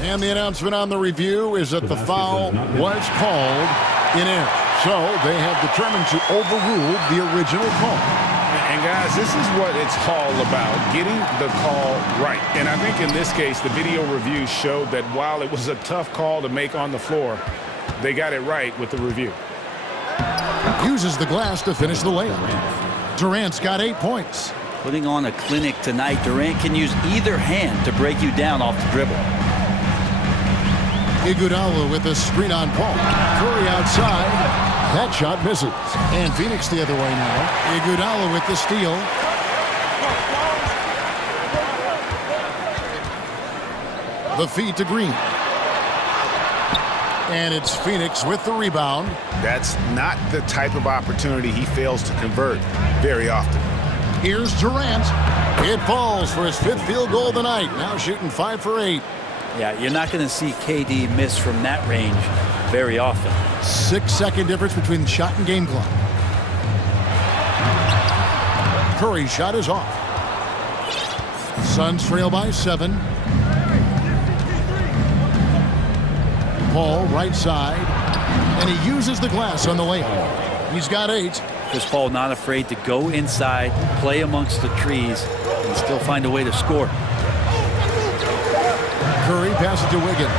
And the announcement on the review is that the foul was called in error. So they have determined to overrule the original call. And guys, this is what it's all about, getting the call right. And I think in this case, the video review showed that while it was a tough call to make on the floor, they got it right with the review. Uses the glass to finish the layup. Durant's got 8 points. Putting on a clinic tonight, Durant can use either hand to break you down off the dribble. Iguodala with a screen on Paul. Curry outside. That shot misses. And Phoenix the other way now. Iguodala with the steal. The feed to Green. And it's Phoenix with the rebound. That's not the type of opportunity he fails to convert very often. Here's Durant. It falls for his 5th field goal of the night. Now shooting 5 for 8. Yeah, you're not going to see KD miss from that range very often. 6-second difference between the shot and game clock. Curry's shot is off. Suns trail by 7. Paul right side, and he uses the glass on the layup. He's got 8. Chris Paul not afraid to go inside, play amongst the trees, and still find a way to score. Curry passes to Wiggins.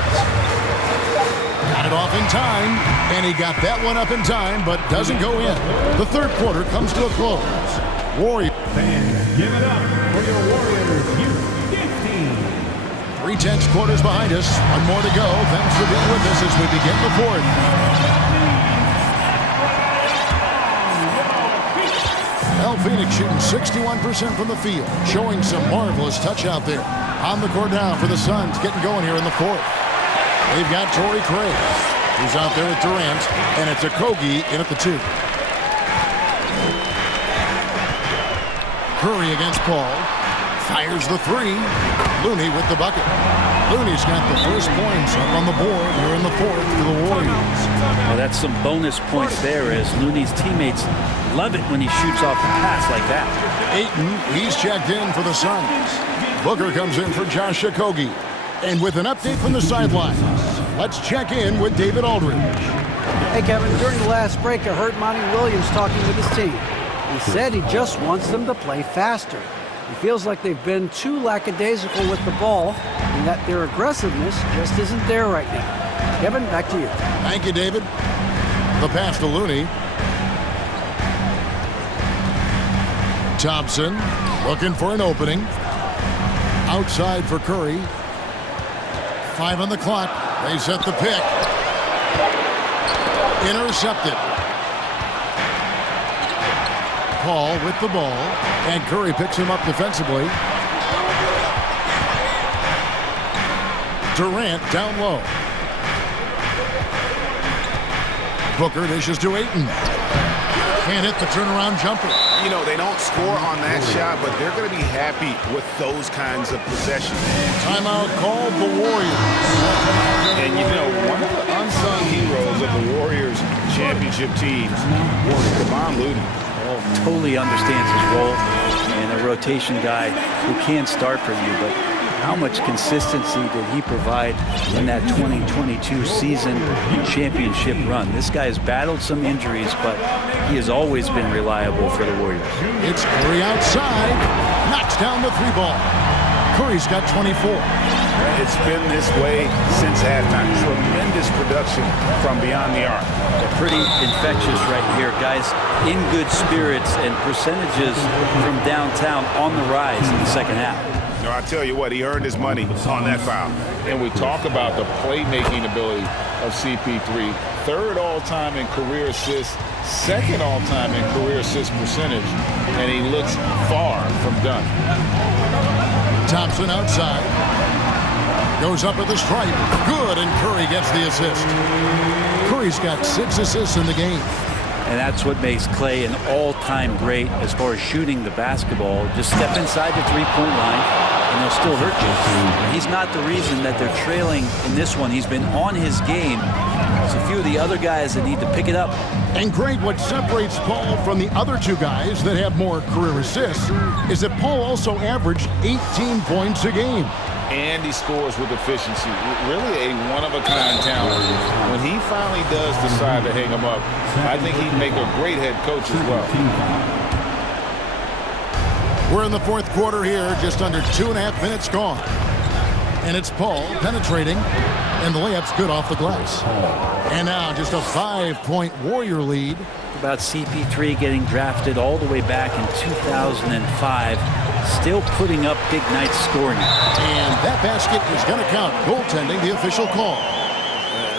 Got it off in time, and he got that one up in time, but doesn't go in. The third quarter comes to a close. Warriors. Fans, give it up for your Warriors Youth team. 3/10 quarters behind us. One more to go. Thanks for being with us as we begin the fourth. Phoenix shooting 61% from the field, showing some marvelous touch out there. On the court now for the Suns, getting going here in the fourth. They've got Torrey Craig, who's out there with Durant, and it's Okogie in at the 2. Curry against Paul. Fires the 3. Looney with the bucket. Looney's got the first points up on the board here in the fourth for the Warriors. Well, that's some bonus points there as Looney's teammates love it when he shoots off the pass like that. Ayton, he's checked in for the Suns. Booker comes in for Josh Okogie. And with an update from the sidelines, let's check in with David Aldridge. Hey, Kevin, during the last break, I heard Monty Williams talking with his team. He said he just wants them to play faster. He feels like they've been too lackadaisical with the ball and that their aggressiveness just isn't there right now. Kevin, back to you. Thank you, David. The pass to Looney. Thompson looking for an opening. Outside for Curry. 5 on the clock. They set the pick. Intercepted. Paul with the ball, and Curry picks him up defensively. Durant down low. Booker dishes to Ayton. Can't hit the turnaround jumper. You know, they don't score on that shot, but they're going to be happy with those kinds of possessions. Timeout called the Warriors. And, you know, one of the unsung heroes of the Warriors championship teams was Kevon Looney. Totally understands his role and a rotation guy who can start for you, but how much consistency did he provide in that 2022 season championship run? This guy has battled some injuries, but he has always been reliable for the Warriors. It's Curry outside, knocks down the 3 ball. Curry's got 24. It's been this way since halftime. Tremendous production from beyond the arc. They're pretty infectious right here, guys. In good spirits and percentages from downtown on the rise in the second half. No, I tell you what, he earned his money on that foul. And we talk about the playmaking ability of CP3. 3rd all-time in career assists, 2nd all-time in career assist percentage, and he looks far from done. Thompson outside. Goes up at the stripe. Good, and Curry gets the assist. Curry's got 6 assists in the game. And that's what makes Clay an all-time great as far as shooting the basketball. Just step inside the three-point line, and they'll still hurt you. He's not the reason that they're trailing in this one. He's been on his game. There's a few of the other guys that need to pick it up. And Greg, what separates Paul from the other 2 guys that have more career assists is that Paul also averaged 18 points a game. And he scores with efficiency. Really a one-of-a-kind talent. When he finally does decide to hang him up, I think he'd make a great head coach as well. We're in the fourth quarter here, just under 2.5 minutes gone. And it's Paul penetrating, and the layup's good off the glass. And now just a 5-point Warrior lead. About CP3 getting drafted all the way back in 2005. Still putting up big nights scoring. And that basket is going to count. Goaltending, the official call.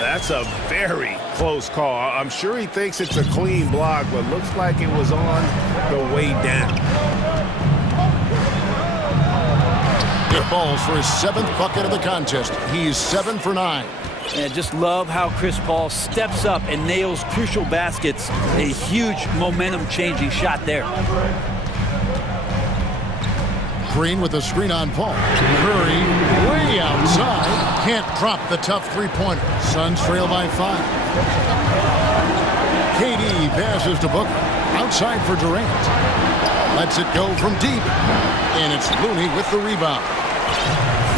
That's a very close call. I'm sure he thinks it's a clean block, but looks like it was on the way down. It falls for his 7th bucket of the contest. He's 7 for 9. And I just love how Chris Paul steps up and nails crucial baskets. A huge momentum-changing shot there. Green with a screen on Paul. Curry way outside. Can't drop the tough three-pointer. Suns trail by 5. KD passes to Booker. Outside for Durant. Lets it go from deep. And it's Looney with the rebound.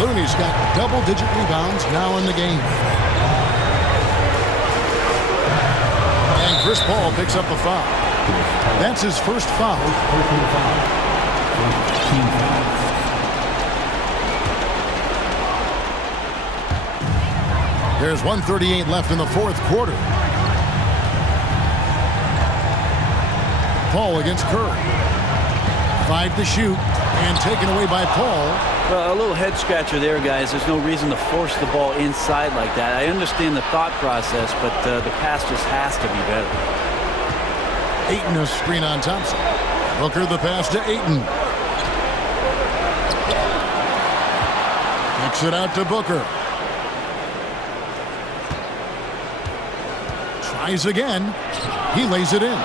Looney's got double-digit rebounds now in the game. And Chris Paul picks up the foul. That's his first foul. There's 1:38 left in the fourth quarter. Paul against Curry. 5 to shoot, and taken away by Paul. Well, a little head scratcher there, guys. There's no reason to force the ball inside like that. I understand the thought process, but the pass just has to be better. Ayton a screen on Thompson. Booker the pass to Ayton. Kicks it out to Booker. Tries again. He lays it in.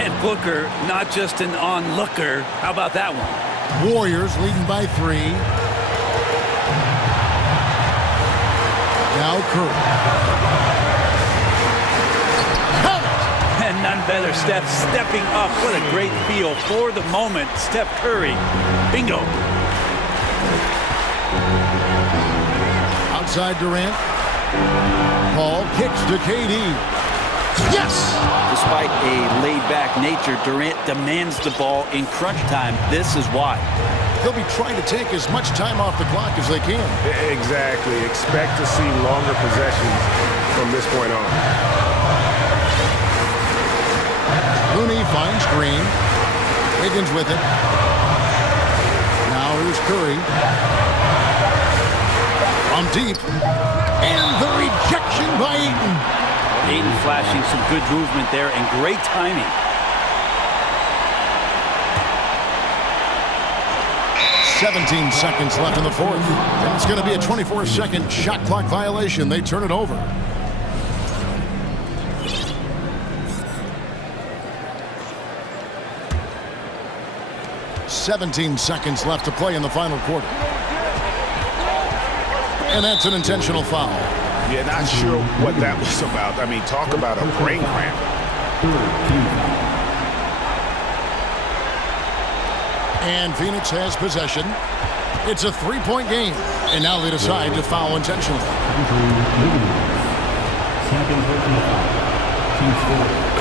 And Booker, not just an onlooker. How about that one? Warriors leading by 3. Now Curry. And none better, Steph stepping up. What a great feel for the moment. Steph Curry. Bingo. Outside Durant. Paul kicks to KD. Yes! Despite a laid-back nature, Durant demands the ball in crunch time. This is why. They'll be trying to take as much time off the clock as they can. Exactly. Expect to see longer possessions from this point on. Looney finds Green. Wiggins with it. Now here's Curry. From deep. And the rejection by Ayton. Ayton flashing some good movement there and great timing. "17 seconds left in the fourth. It's going to be a 24-second shot clock violation. They turn it over. "17 seconds left to play in the final quarter. And that's an intentional foul. Yeah, not sure what that was about. I mean, talk about a brain cramp. And Phoenix has possession. It's a 3-point game. And now they decide to foul intentionally.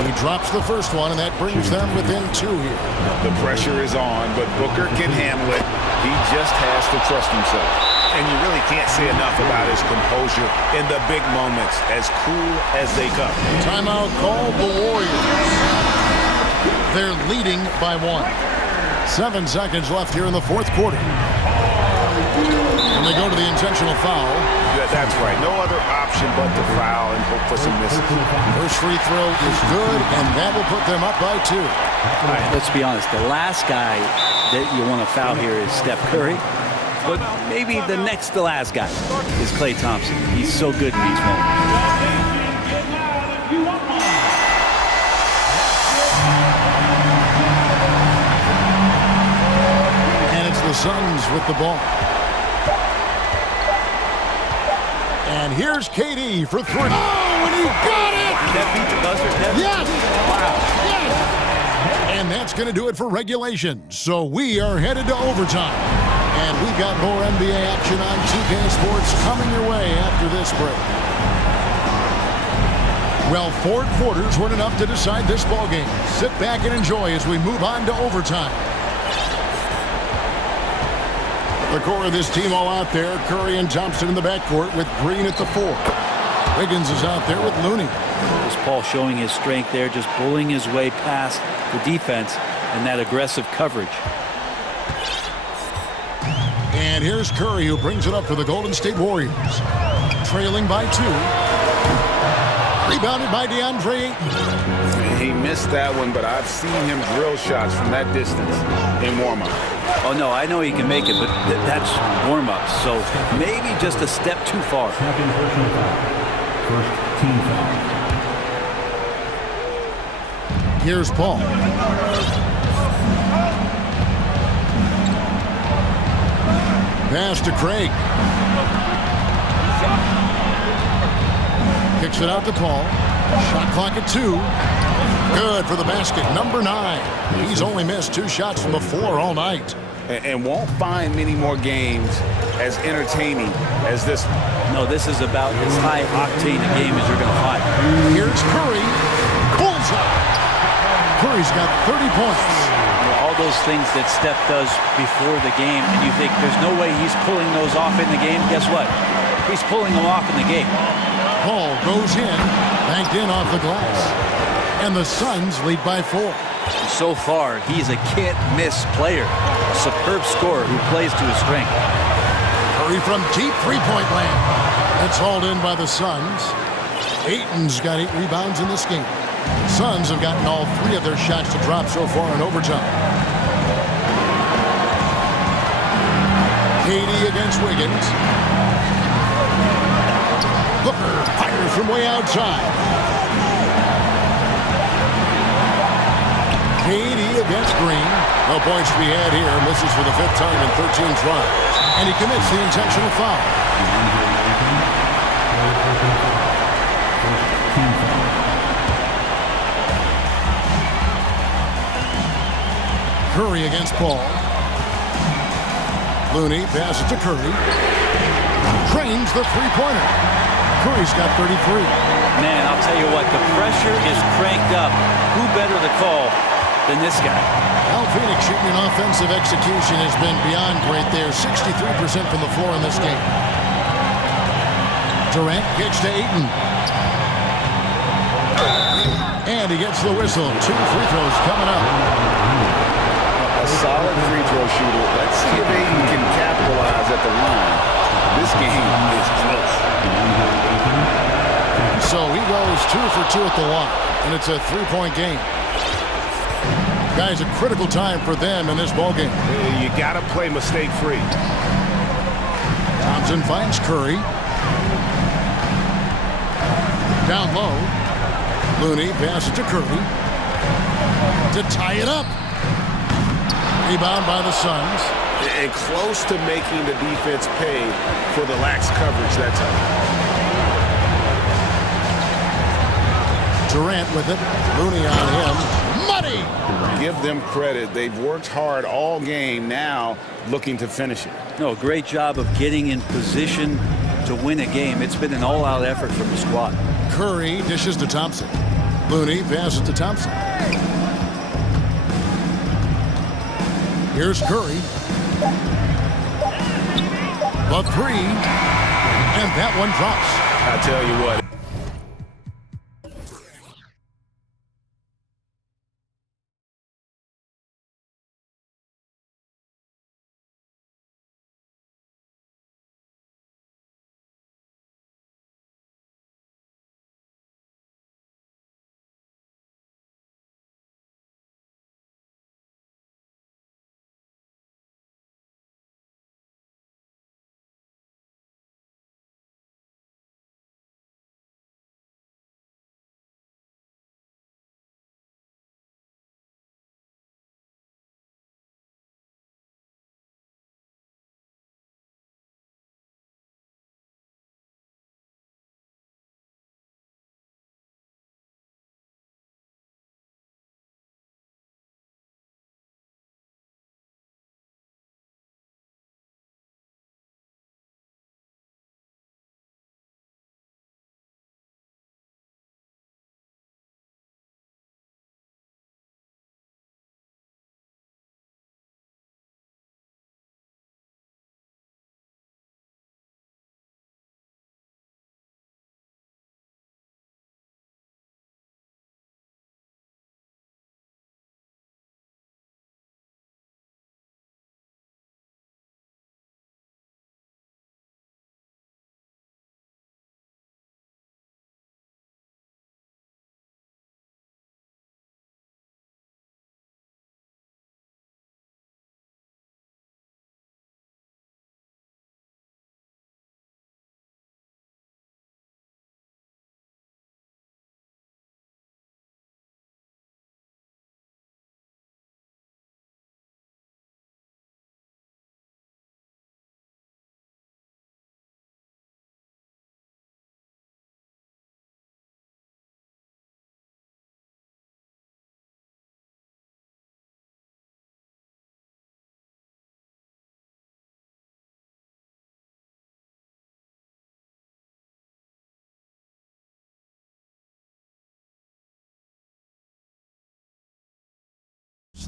He drops the first one, and that brings them within 2 here. The pressure is on, but Booker can handle it. He just has to trust himself. And you really can't say enough about his composure in the big moments, as cool as they come. Timeout called the Warriors. They're leading by 1. 7 seconds left here in the fourth quarter. And they go to the intentional foul. Yeah, that's right. No other option but to foul and hope for some misses. First free throw is good, and that will put them up by 2. Let's be honest. The last guy that you want to foul here is Steph Curry. But maybe the next to last guy is Klay Thompson. He's so good in these moments. And it's the Suns with the ball. And here's KD for 3. Oh, and he got it! That beat the buzzer, Kevin? Yes! Wow. Yes! And that's going to do it for regulation. So we are headed to overtime. And we've got more NBA action on 2K Sports coming your way after this break. Well, 4 quarters weren't enough to decide this ballgame. Sit back and enjoy as we move on to overtime. The core of this team all out there. Curry and Thompson in the backcourt with Green at the 4. Wiggins is out there with Looney. Chris Paul showing his strength there, just bullying his way past the defense and that aggressive coverage. And here's Curry, who brings it up for the Golden State Warriors. Trailing by 2. Rebounded by DeAndre Ayton. He missed that one, but I've seen him drill shots from that distance in warm-up. Oh, no, I know he can make it, but that's warm-up. So maybe just a step too far. Second personal foul. First team foul. Here's Paul. Pass to Craig. Kicks it out to Paul. Shot clock at 2. Good for the basket. Number 9. He's only missed 2 shots from the floor all night. And won't find many more games as entertaining as this one. No, this is about as high-octane a game as you're going to find. Here's Curry. Bullseye. Curry's got 30 points. All those things that Steph does before the game, and you think there's no way he's pulling those off in the game. Guess what? He's pulling them off in the game. Paul goes in, banked in off the glass. And the Suns lead by 4. So far, he's a can't-miss player. A superb scorer who plays to his strength. Curry from deep three-point land. It's hauled in by the Suns. Ayton's got 8 rebounds in this game. Suns have gotten all 3 of their shots to drop so far in overtime. Katie against Wiggins. Hooker fires from way outside. Katie against Green. No points to be had here. Misses for the 5th time in 13 tries. And he commits the intentional foul. Curry against Paul. Looney passes to Curry. Trains the three-pointer. Curry's got 33. Man, I'll tell you what, the pressure is cranked up. Who better to call than this guy? Al Phoenix shooting an offensive execution has been beyond great there. 63% from the floor in this game. Durant kicks to Ayton. And he gets the whistle. 2 free throws coming up. A solid free throw shooter. Let's see if Ayton can capitalize at the line. This game is close. So he goes 2 for 2 at the line, and it's a 3-point game. Guys, a critical time for them in this ballgame. You got to play mistake-free. Thompson finds Curry. Down low. Looney passes to Curry to tie it up. Rebound by the Suns. And close to making the defense pay for the lax coverage that time. Durant with it. Looney on him. Money! Give them credit. They've worked hard all game, now looking to finish it. No, great job of getting in position to win a game. It's been an all-out effort from the squad. Curry dishes to Thompson. Looney passes to Thompson. Here's Curry. The 3. And that one drops. I tell you what.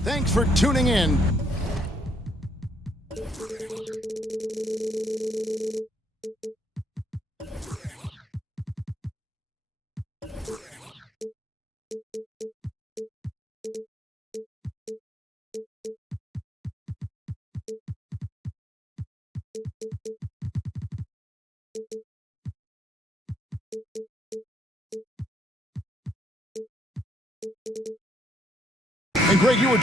Thanks for tuning in. And Greg, you were...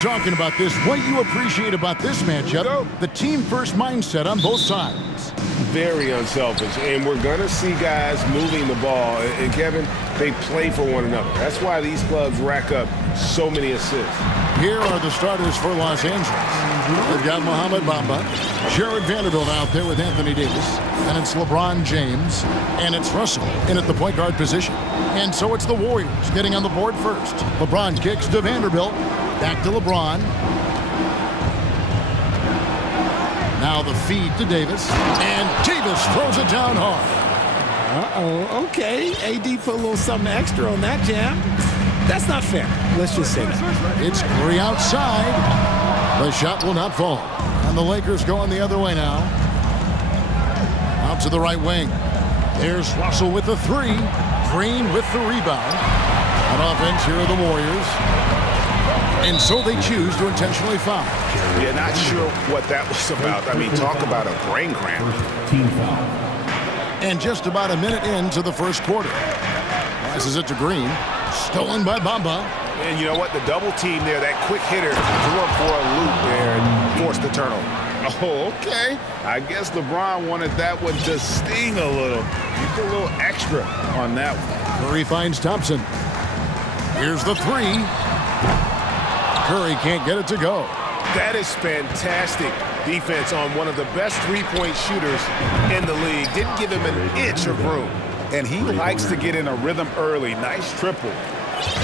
Talking about this, what you appreciate about this matchup, the team-first mindset on both sides. Very unselfish, and we're going to see guys moving the ball. And Kevin, they play for one another. That's why these clubs rack up so many assists. Here are the starters for Los Angeles. They've got Mohamed Bamba, Jared Vanderbilt out there with Anthony Davis, and it's LeBron James, and it's Russell in at the point guard position. And so it's the Warriors getting on the board first. LeBron kicks to Vanderbilt, back to LeBron. Now the feed to Davis, and Davis throws it down hard. Uh-oh, okay. AD put a little something extra on that jam. That's not fair. Let's just say that. It's Curry outside. The shot will not fall. And the Lakers going the other way now. Out to the right wing. There's Russell with the three. Green with the rebound. On offense, here are the Warriors. And so they choose to intentionally foul. Yeah, not sure what that was about. I mean, talk about a brain cramp. Team foul. And just about a minute into the first quarter. Passes it to Green. Stolen by Bamba. And you know what? The double team there, that quick hitter threw up for a loop there and forced the turnover. Oh, okay. I guess LeBron wanted that one to sting a little. You put a little extra on that one. Curry finds Thompson. Here's the three. Curry can't get it to go. That is fantastic defense on one of the best three-point shooters in the league. Didn't give him an inch of room. And he likes to get in a rhythm early. Nice triple.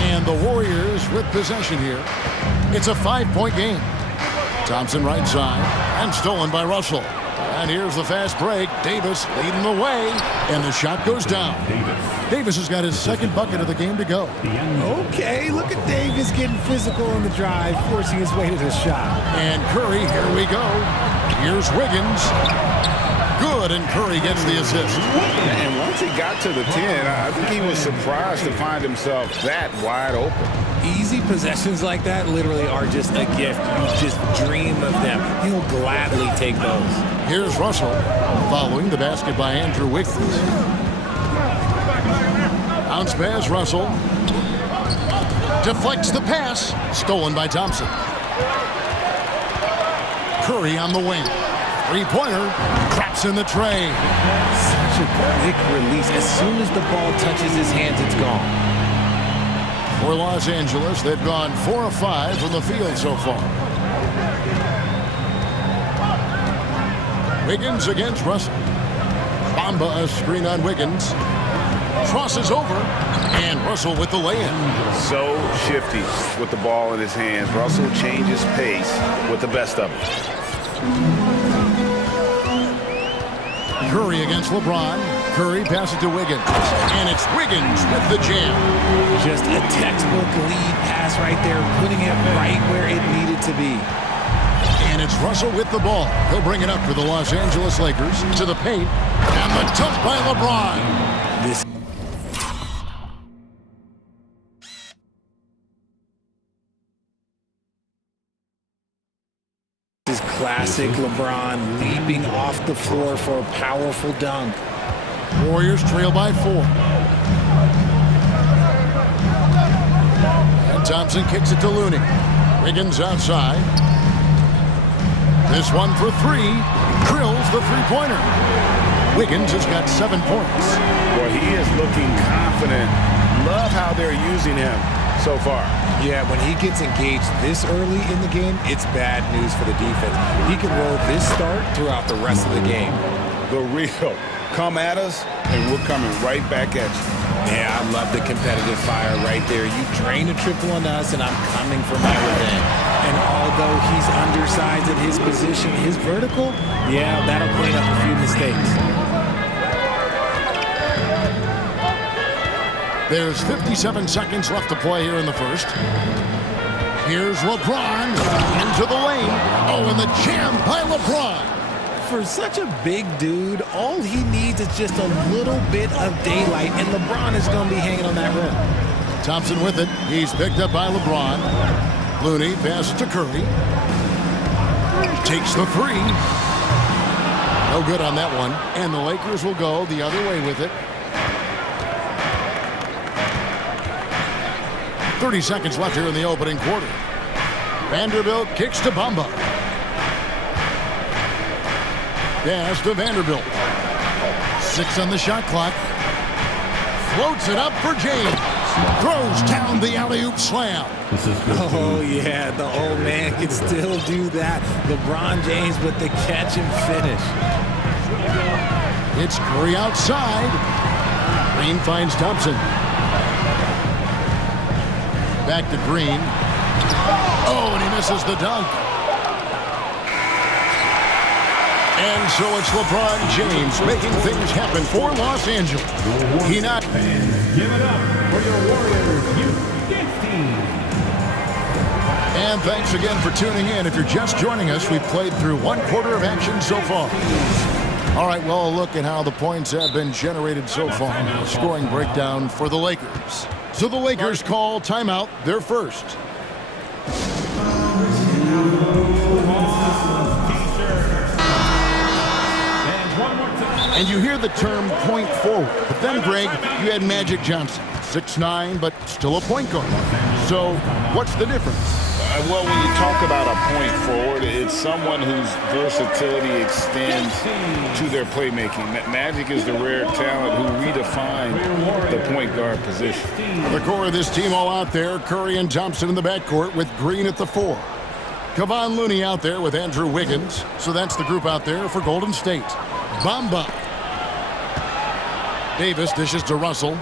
And the Warriors with possession here. It's a 5-point game. Thompson right side and stolen by Russell. And here's the fast break. Davis leading the way. And the shot goes down. Davis has got his second bucket of the game to go. Okay, look at Davis getting physical on the drive, forcing his way to the shot. And Curry, here we go. Here's Wiggins. Good, and Curry gets the assist. And once he got to the 10, I think he was surprised to find himself that wide open. Easy possessions like that literally are just a gift. You just dream of them. He'll gladly take those. Here's Russell following the basket by Andrew Wiggins. Bounce pass, Russell. Deflects the pass. Stolen by Thompson. Curry on the wing. Three-pointer. Traps in the tray. Such a quick release. As soon as the ball touches his hands, it's gone. For Los Angeles, they've gone 4 of 5 from the field so far. Wiggins against Russell. Bamba a screen on Wiggins. Crosses over, and Russell with the lay-in. So shifty with the ball in his hands. Russell changes pace with the best of it. Curry against LeBron. Curry passes to Wiggins, and it's Wiggins with the jam. Just a textbook lead pass right there, putting it right where it needed to be. And it's Russell with the ball. He'll bring it up for the Los Angeles Lakers to the paint, and the dunk by LeBron. This is classic LeBron leaping off the floor for a powerful dunk. Warriors trail by 4. Thompson kicks it to Looney. Wiggins outside. This one for three. Drills the three-pointer. Wiggins has got 7 points. Well, he is looking confident. Love how they're using him so far. Yeah, when he gets engaged this early in the game, it's bad news for the defense. He can roll this start throughout the rest of the game. The real. Come at us, and we're coming right back at you. Yeah, I love the competitive fire right there. You drain a triple on us, and I'm coming for my revenge. And although he's undersized at his position, his vertical, yeah, that'll clean up a few mistakes. There's 57 seconds left to play here in the first. Here's LeBron into the lane. Oh, and the jam by LeBron. For such a big dude, all he needs is just a little bit of daylight, and LeBron is going to be hanging on that rim. Thompson with it. He's picked up by LeBron. Looney passes to Curry. Takes the three. No good on that one. And the Lakers will go the other way with it. 30 seconds left here in the opening quarter. Vanderbilt kicks to Bamba. Pass to Vanderbilt. 6 on the shot clock. Floats it up for James. Throws down the alley-oop slam. Oh, yeah, the old man can still do that. LeBron James with the catch and finish. It's Curry outside. Green finds Thompson. Back to Green. Oh, and he misses the dunk. And so it's LeBron James making things happen for Los Angeles. He not. Give it up for your Warriors Youth 15. And thanks again for tuning in. If you're just joining us, we've played through 1 quarter of action so far. All right, well, a look at how the points have been generated so far. A scoring breakdown for the Lakers. So the Lakers call timeout, their first. And you hear the term point forward. But then, Greg, you had Magic Johnson, 6'9", but still a point guard. So what's the difference? Well, when you talk about a point forward, it's someone whose versatility extends to their playmaking. Magic is the rare talent who redefined the point guard position. The core of this team all out there, Curry and Thompson in the backcourt with Green at the 4. Kevon Looney out there with Andrew Wiggins. So that's the group out there for Golden State. Bamba. Davis dishes to Russell.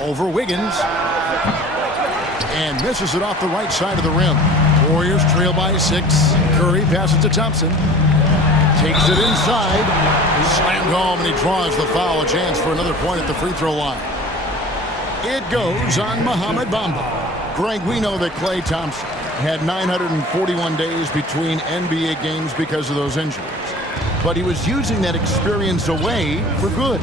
Over Wiggins. And misses it off the right side of the rim. Warriors trail by 6. Curry passes to Thompson. Takes it inside. Slammed home, and he draws the foul. A chance for another point at the free throw line. It goes on Mohamed Bamba. Greg, we know that Klay Thompson had 941 days between NBA games because of those injuries. But he was using that experience away for good.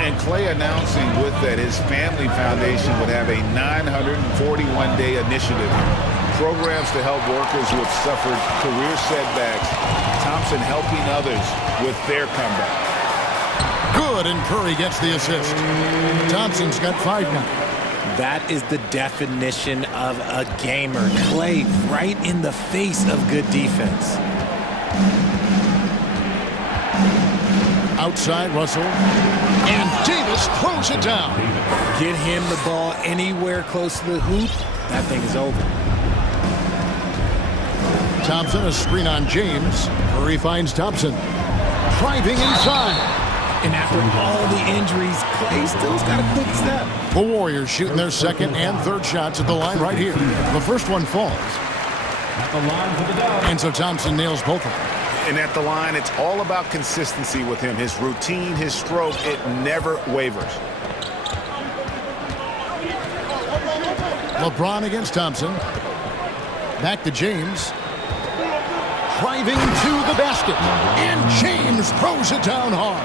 And Klay announcing with that his family foundation would have a 941-day initiative. Programs to help workers who have suffered career setbacks. Thompson helping others with their comeback. Good, and Curry gets the assist. Thompson's got 5 now. That is the definition of a gamer. Klay right in the face of good defense. Outside, Russell. And Davis throws it down. Get him the ball anywhere close to the hoop. That thing is over. Thompson, a screen on James. Curry finds Thompson. Driving inside. And after all the injuries, Klay still's got a quick step. The Warriors shooting their second and third shots at the line right here. The first one falls. And so Thompson nails both of them. And at the line, it's all about consistency with him. His routine, his stroke, it never wavers. LeBron against Thompson. Back to James. Driving to the basket. And James throws it down hard.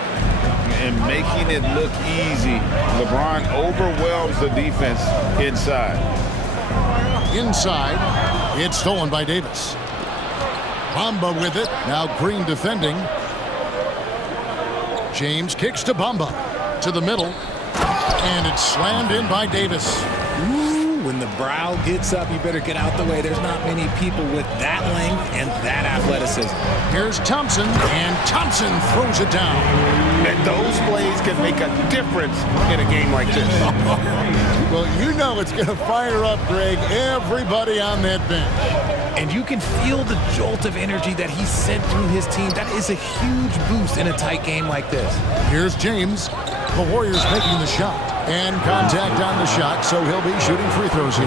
And making it look easy. LeBron overwhelms the defense inside. Inside. It's stolen by Davis. Bamba with it. Now Green defending. James kicks to Bamba. To the middle. And it's slammed in by Davis. when the brow gets up, you better get out the way. There's not many people with that length and that athleticism. Here's Thompson, and Thompson throws it down. And those plays can make a difference in a game like this. Well, you know it's going to fire up, Greg, everybody on that bench. And you can feel the jolt of energy that he sent through his team. That is a huge boost in a tight game like this. Here's James. The Warriors making the shot. And contact on the shot, so he'll be shooting free throws here.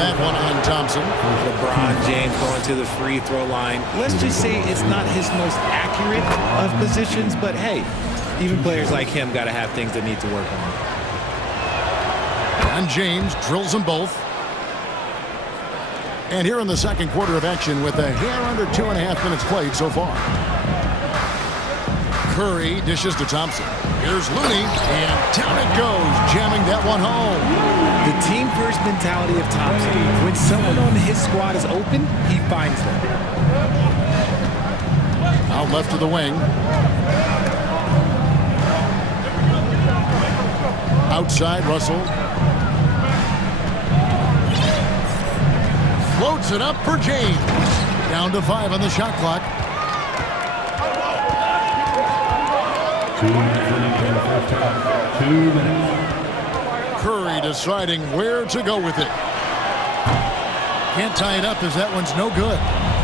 That one on Thompson. LeBron James going to the free throw line. Let's just say it's not his most accurate of positions, but hey, even players like him got to have things they need to work on. And James drills them both. And here in the second quarter of action with a hair under 2.5 minutes played so far. Curry dishes to Thompson. Here's Looney, and down it goes, jamming that one home. The team-first mentality of Thompson. When someone on his squad is open, he finds them. Out left to the wing. Outside, Russell. Floats it up for James. Down to 5 on the shot clock. Curry deciding where to go with it. Can't tie it up as that one's no good.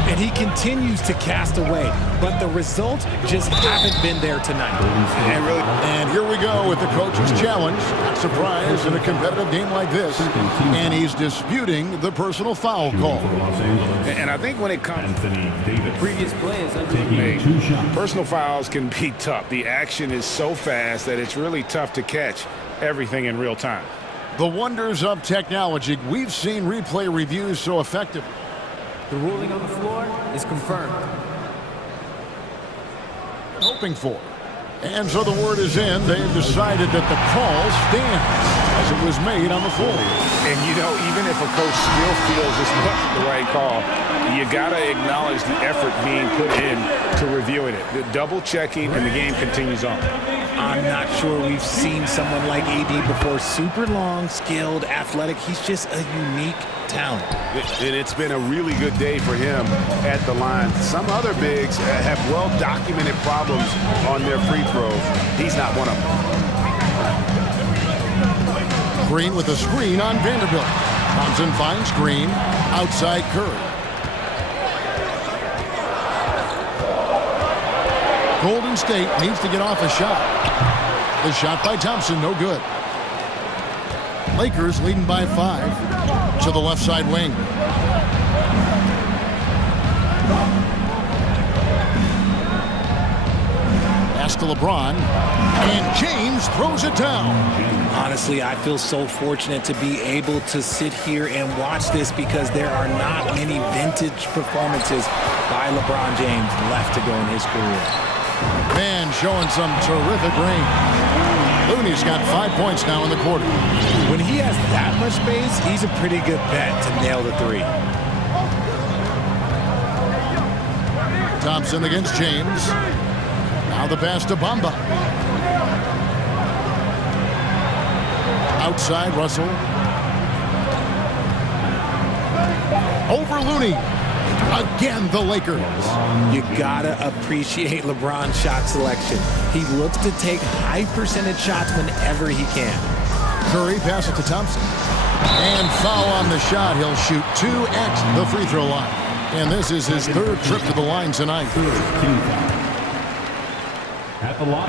And he continues to cast away, but the results just haven't been there tonight. And here we go with the coach's challenge. Not surprised in a competitive game like this. And he's disputing the personal foul call. And I think when it comes the previous play is under personal fouls can be tough. The action is so fast that it's really tough to catch everything in real time. The wonders of technology. We've seen replay reviews so effective. The ruling on the floor is confirmed. Hoping for. And so the word is in. They've decided that the call stands as it was made on the floor. And, you know, even if a coach still feels this wasn't the right call, you got to acknowledge the effort being put in to reviewing it. The double checking, and the game continues on. I'm not sure we've seen someone like AD before. Super long, skilled, athletic. He's just a unique talent. And it's been a really good day for him at the line. Some other bigs have well-documented problems on their free throws. He's not one of them. Green with a screen on Vanderbilt. Thompson finds Green. Outside Curry. Golden State needs to get off a shot. The shot by Thompson, no good. Lakers leading by 5 to the left side wing. Pass to LeBron, and James throws it down. Honestly, I feel so fortunate to be able to sit here and watch this because there are not many vintage performances by LeBron James left to go in his career. Man showing some terrific range. Looney's got 5 points now in the quarter. When he has that much space, he's a pretty good bet to nail the three. Thompson against James. Now the pass to Bamba. Outside, Russell. Over Looney. Again, the Lakers. You gotta appreciate LeBron's shot selection. He looks to take high percentage shots whenever he can. Curry pass it to Thompson. And foul on the shot. He'll shoot 2 at the free throw line. And this is his 3rd trip to the line tonight.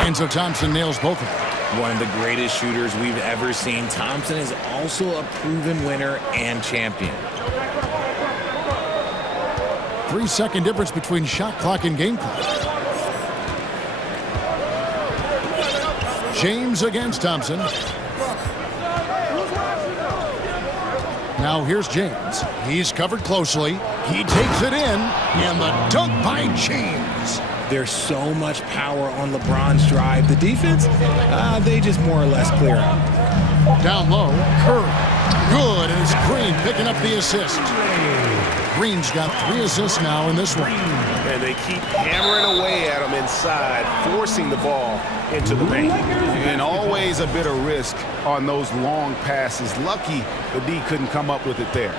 And so Thompson nails both of them. One of the greatest shooters we've ever seen. Thompson is also a proven winner and champion. 3-second difference between shot clock and game clock. James against Thompson. Now here's James. He's covered closely. He takes it in, and the dunk by James. There's so much power on LeBron's drive. The defense, they just more or less clear out. Down low, Curry. Good, and it's Green picking up the assist. Green's got 3 assists now in this one. And they keep hammering away at him inside, forcing the ball into the paint. And always a bit of risk on those long passes. Lucky the D couldn't come up with it there.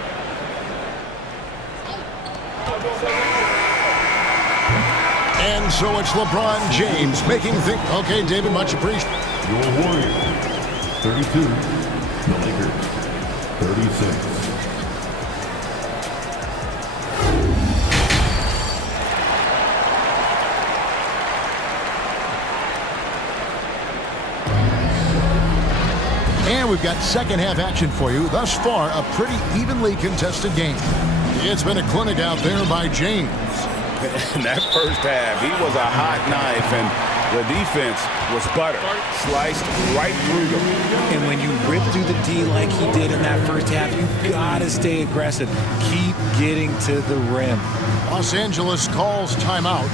And so it's LeBron James making things. Okay, David, much appreciated. Your Warriors, 32. The Lakers, 36. And we've got second half action for you. Thus far, a pretty evenly contested game. It's been a clinic out there by James. In that first half, he was a hot knife, and the defense was butter, sliced right through them. And when you rip through the D like he did in that first half, you gotta stay aggressive. Keep getting to the rim. Los Angeles calls timeout.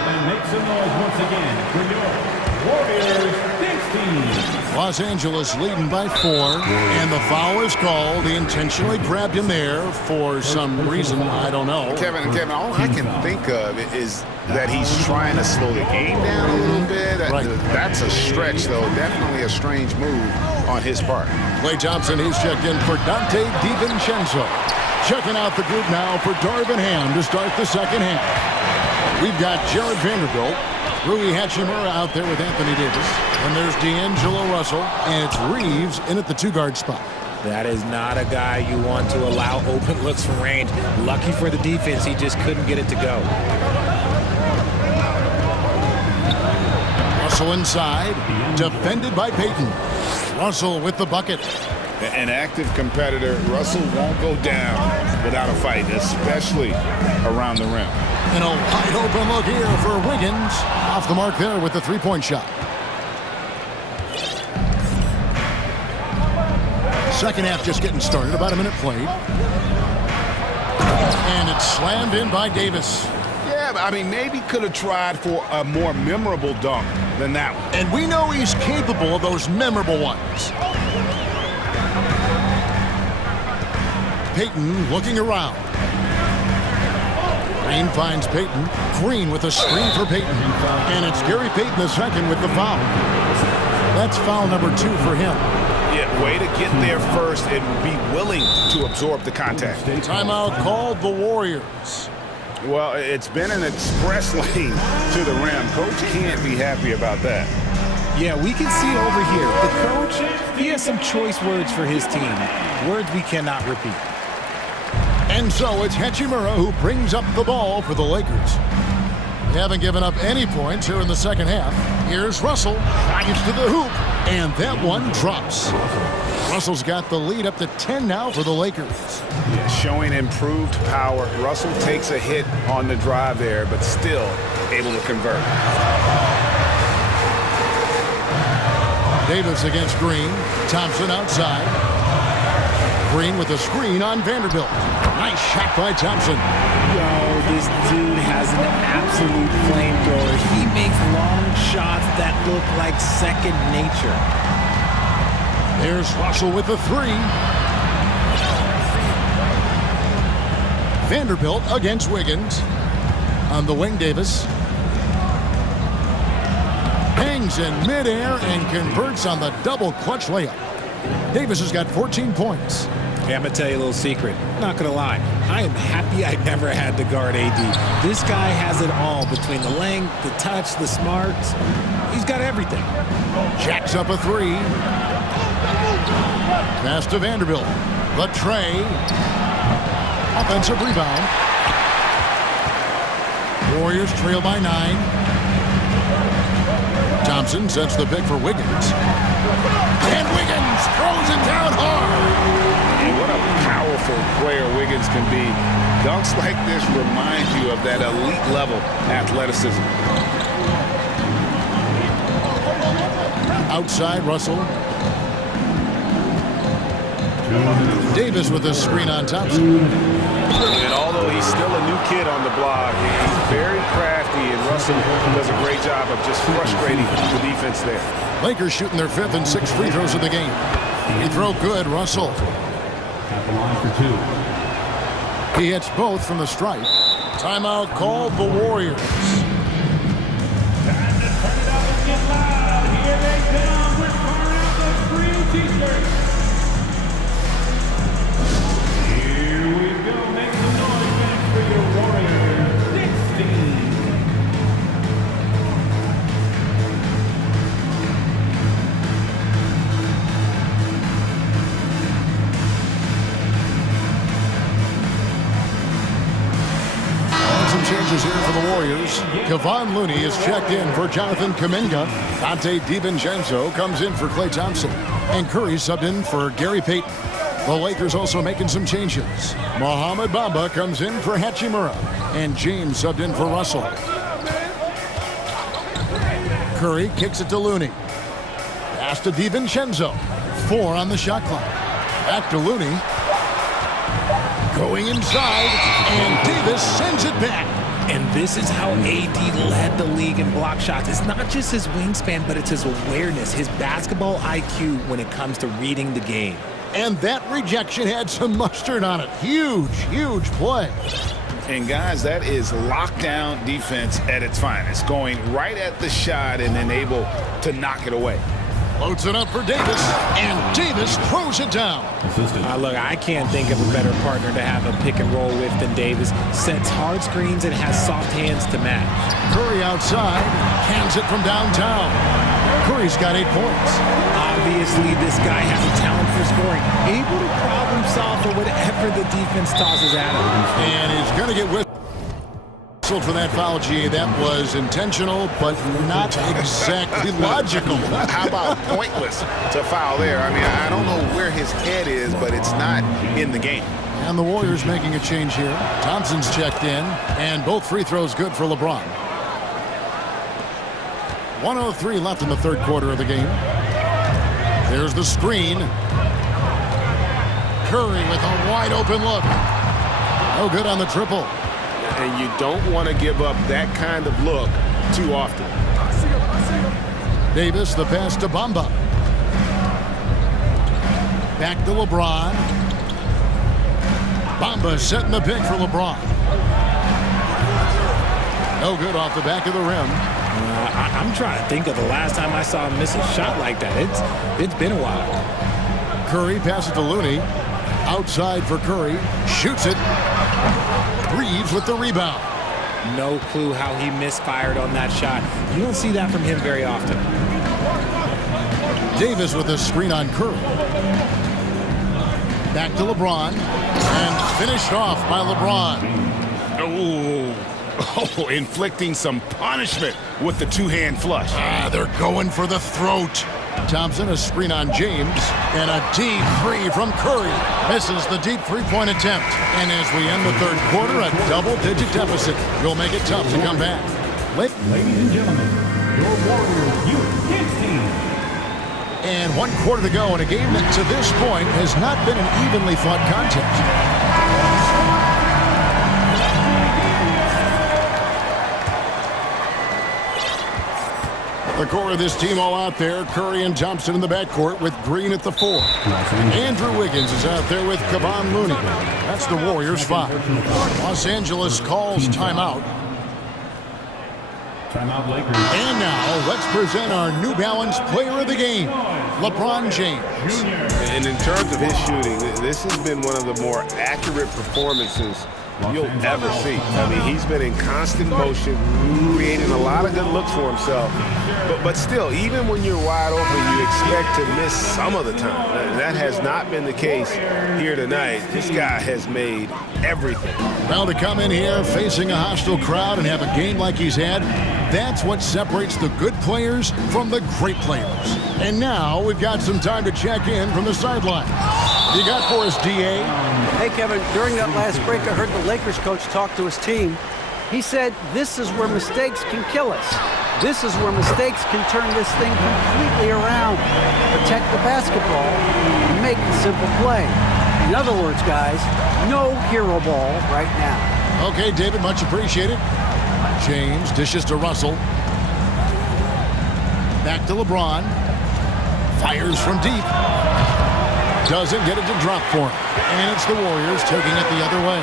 And make some noise once again for your Warriors 16. Los Angeles leading by 4, and the foul is called. He intentionally grabbed him there for some reason, I don't know. Kevin, all I can think of is that he's trying to slow the game down a little bit. Right. That's a stretch, though. Definitely a strange move on his part. Klay Thompson, he's checked in for Dante DiVincenzo. Checking out the group now for Darvin Ham to start the second half. We've got Jared Vanderbilt, Rui Hachimura out there with Anthony Davis. And there's D'Angelo Russell, and it's Reeves in at the 2-guard spot. That is not a guy you want to allow open looks from range. Lucky for the defense, he just couldn't get it to go. Russell inside, defended by Payton. Russell with the bucket. An active competitor, Russell won't go down without a fight, especially around the rim. And a wide open look here for Wiggins. Off the mark there with the 3-point shot. Second half just getting started, about a minute played. And it's slammed in by Davis. Yeah, but I mean, maybe could have tried for a more memorable dunk than that one. And we know he's capable of those memorable ones. Payton looking around. Green finds Payton. Green with a screen for Payton. And it's Gary Payton II with the foul. That's foul number 2 for him. Yeah, way to get there first and be willing to absorb the contact. Timeout called the Warriors. Well, it's been an express lane to the rim. Coach can't be happy about that. Yeah, we can see over here, the coach, he has some choice words for his team. Words we cannot repeat. And so it's Hachimura who brings up the ball for the Lakers. They haven't given up any points here in the second half. Here's Russell, drives to the hoop, and that one drops. Russell's got the lead up to 10 now for the Lakers. Yeah, showing improved power. Russell takes a hit on the drive there, but still able to convert. Davis against Green. Thompson outside. Green with a screen on Vanderbilt. Nice shot by Thompson. Yo, this dude has an absolute flamethrower. He makes long shots that look like second nature. There's Russell with the 3. Vanderbilt against Wiggins. On the wing, Davis. Hangs in midair and converts on the double clutch layup. Davis has got 14 points. Hey, I'm going to tell you a little secret. Not going to lie. I am happy I never had to guard AD. This guy has it all between the length, the touch, the smarts. He's got everything. Jacks up a 3. Pass to Vanderbilt. The tray. Offensive rebound. Warriors trail by 9. Thompson sets the pick for Wiggins. And Wiggins throws it down hard. And what a powerful player Wiggins can be. Dunks like this remind you of that elite level athleticism. Outside, Russell. Davis with a screen on Thompson. And although he's still a new kid on the block, he's very crafty, and Russell does a great job of just frustrating the defense there. Lakers shooting their 5th and 6th free throws of the game. He throw good, Russell. At the line for 2. He hits both from the stripe. Timeout called the Warriors. t-shirts. Here we go. Make some noise back for your Warriors 16. Some changes here for the Warriors. Kevon Looney is checked in for Jonathan Kuminga. Dante DiVincenzo comes in for Klay Thompson. And Curry subbed in for Gary Payton. The Lakers also making some changes. Mohamed Bamba comes in for Hachimura. And James subbed in for Russell. Curry kicks it to Looney. Pass to DiVincenzo. 4 on the shot clock. Back to Looney. Going inside, and Davis sends it back. And this is how AD led the league in block shots. It's not just his wingspan, but it's his awareness, his basketball IQ when it comes to reading the game. And that rejection had some mustard on it. Huge, huge play. And guys, that is lockdown defense at its finest, going right at the shot and then able to knock it away. Loads it up for Davis, and Davis throws it down. Look, I can't think of a better partner to have a pick and roll with than Davis. Sets hard screens and has soft hands to match. Curry outside, hands it from downtown. Curry's got 8 points. Obviously, this guy has a talent for scoring, able to problem solve for whatever the defense tosses at him. And he's going to get whistled for that foul, G. That was intentional, but not exactly logical. How about pointless to foul there? I mean, I don't know where his head is, but it's not in the game. And the Warriors making a change here. Thompson's checked in, and both free throws good for LeBron. 1:03 left in the third quarter of the game. There's the screen. Curry with a wide open look. No good on the triple. And you don't want to give up that kind of look too often. Davis, the pass to Bamba. Back to LeBron. Bamba setting the pick for LeBron. No good off the back of the rim. I'm trying to think of the last time I saw him miss a shot like that. It's been a while. Curry passes to Looney. Outside for Curry. Shoots it. Reeves with the rebound. No clue how he misfired on that shot. You don't see that from him very often. Davis with a screen on Curry. Back to LeBron. And finished off by LeBron. Oh, inflicting some punishment with the two-hand flush. They're going for the throat. Thompson, a screen on James, and a deep three from Curry. Misses the deep three-point attempt. And as we end the third quarter, a double-digit deficit will make it tough to come back. Ladies and gentlemen, your Warriors Youth team. And 1 quarter to go in a game that to this point has not been an evenly fought contest. The core of this team all out there. Curry and Thompson in the backcourt with Green at the 4. Andrew Wiggins is out there with Kevon Looney. That's the Warriors 5. Los Angeles calls timeout. Timeout Lakers. And now let's present our New Balance player of the game, LeBron James. And in terms of his shooting, this has been one of the more accurate performances you'll ever see. I mean, he's been in constant motion, creating a lot of good looks for himself. But still, even when you're wide open, you expect to miss some of the time. And that has not been the case here tonight. This guy has made everything. Well, to come in here facing a hostile crowd and have a game like he's had, that's what separates the good players from the great players. And now we've got some time to check in from the sideline. You got for us, D.A.? Hey, Kevin, during that last break, I heard the Lakers coach talk to his team. He said, this is where mistakes can kill us. This is where mistakes can turn this thing completely around. Protect the basketball and make the simple play. In other words, guys, no hero ball right now. Okay, David, much appreciated. James dishes to Russell. Back to LeBron. Fires from deep. Doesn't get it to drop for him. And it's the Warriors taking it the other way.